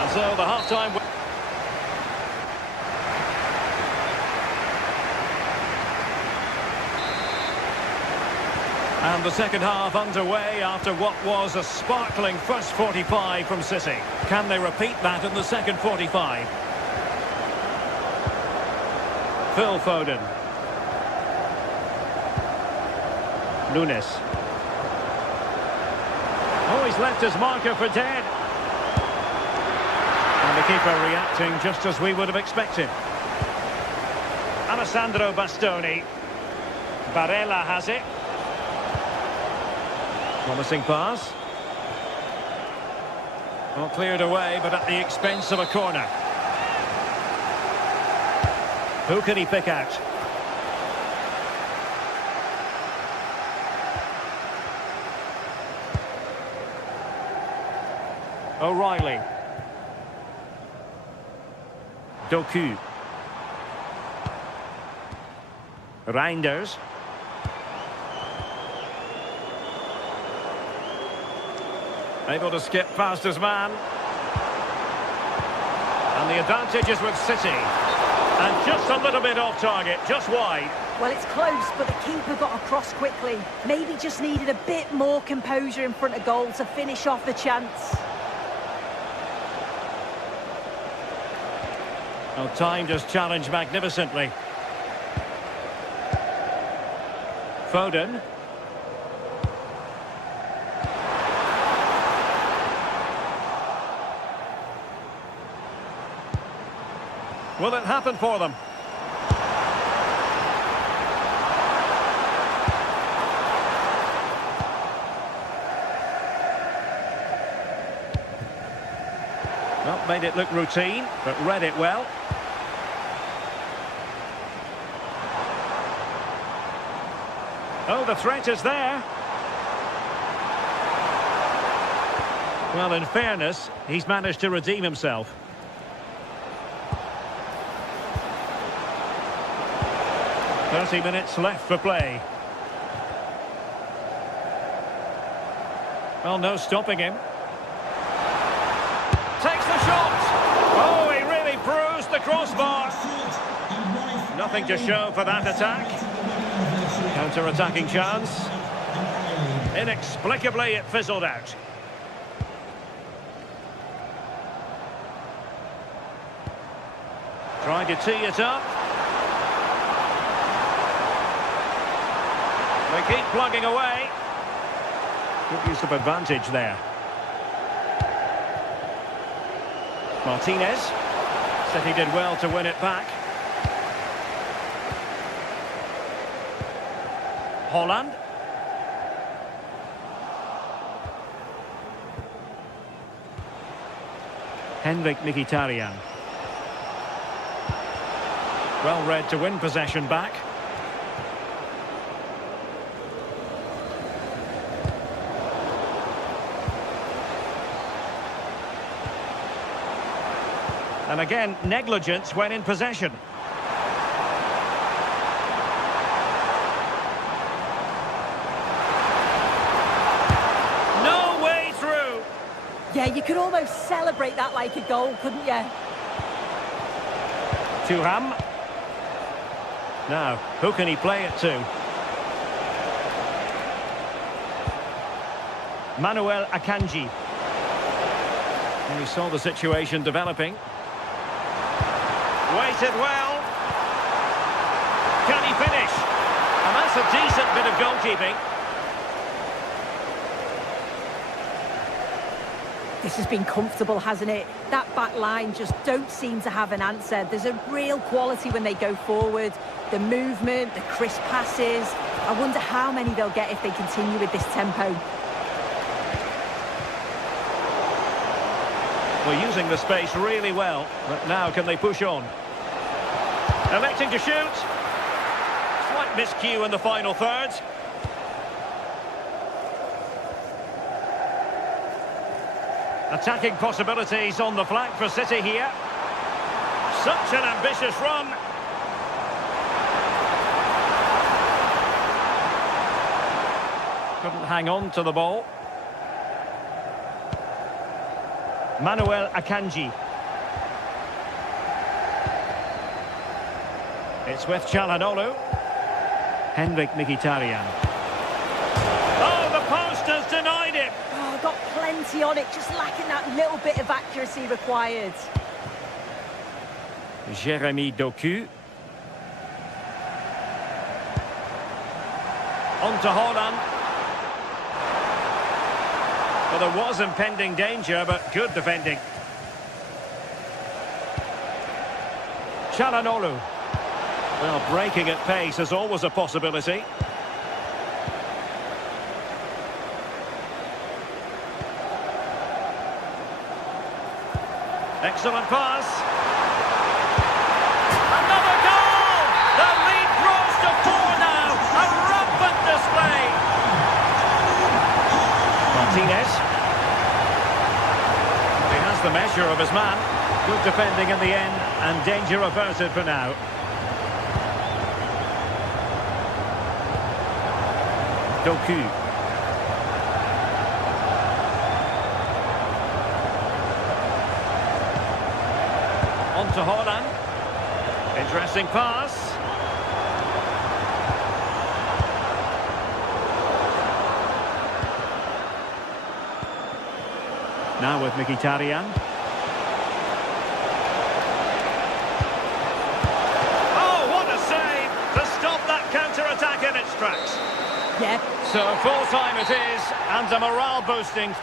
And so the half-time... And the second half underway after what was a sparkling first 45 from City. Can they repeat that in the second 45? Phil Foden. Nunes. Oh, he's left his marker for dead. And the keeper reacting just as we would have expected. Alessandro Bastoni. Barella has it. Promising pass. Well, cleared away, but at the expense of a corner. Who can he pick out? O'Reilly. Doku. Reinders. Able to skip past his man. And the advantage is with City. And just a little bit off target, just wide. Well, it's close, but the keeper got across quickly. Maybe just needed a bit more composure in front of goal to finish off the chance. Well, time just challenged magnificently. Foden. Will it happen for them? Well, made it look routine, but read it well. Oh, the threat is there. Well, in fairness, he's managed to redeem himself. "30 minutes left for play." Well, no stopping him. Takes the shot. Oh, he really bruised the crossbar. Nothing to show for that attack. Counter-attacking chance. Inexplicably, it fizzled out. Trying to tee it up. They keep plugging away. Good use of advantage there. Martinez. Said he did well to win it back. Holland. Henrik Mkhitaryan. Well read to win possession back. And again, negligence when in possession. No way through. Yeah, you could almost celebrate that like a goal, couldn't you? Thuram. Now, who can he play it to? Manuel Akanji. And we saw the situation developing. Waited well. Can he finish? And that's a decent bit of goalkeeping. This has been comfortable, hasn't it? That back line just don't seem to have an answer. There's a real quality when they go forward. The movement, the crisp passes. I wonder how many they'll get if they continue with this tempo. We're using the space really well, but now can they push on? Electing to shoot. Slight miscue in the final third. Attacking possibilities on the flank for City here. Such an ambitious run. Couldn't hang on to the ball. Manuel Akanji. It's with Çalhanoğlu. Henrik Mkhitaryan. Oh, the post has denied him. Oh, got plenty on it, just lacking that little bit of accuracy required. Jeremy Doku. On to Holland. Well, there was impending danger, but good defending. Çalhanoğlu. Well, breaking at pace is always a possibility. Excellent pass. Another goal! The lead grows to 4 now. A rampant display. Martinez. the measure of his man. Good defending in the end, and danger averted for now. Doku. On to Haaland. Interesting pass. Now with Mkhitaryan. Oh, what a save to stop that counter-attack in its tracks. Yeah. So full time it is, and a morale boosting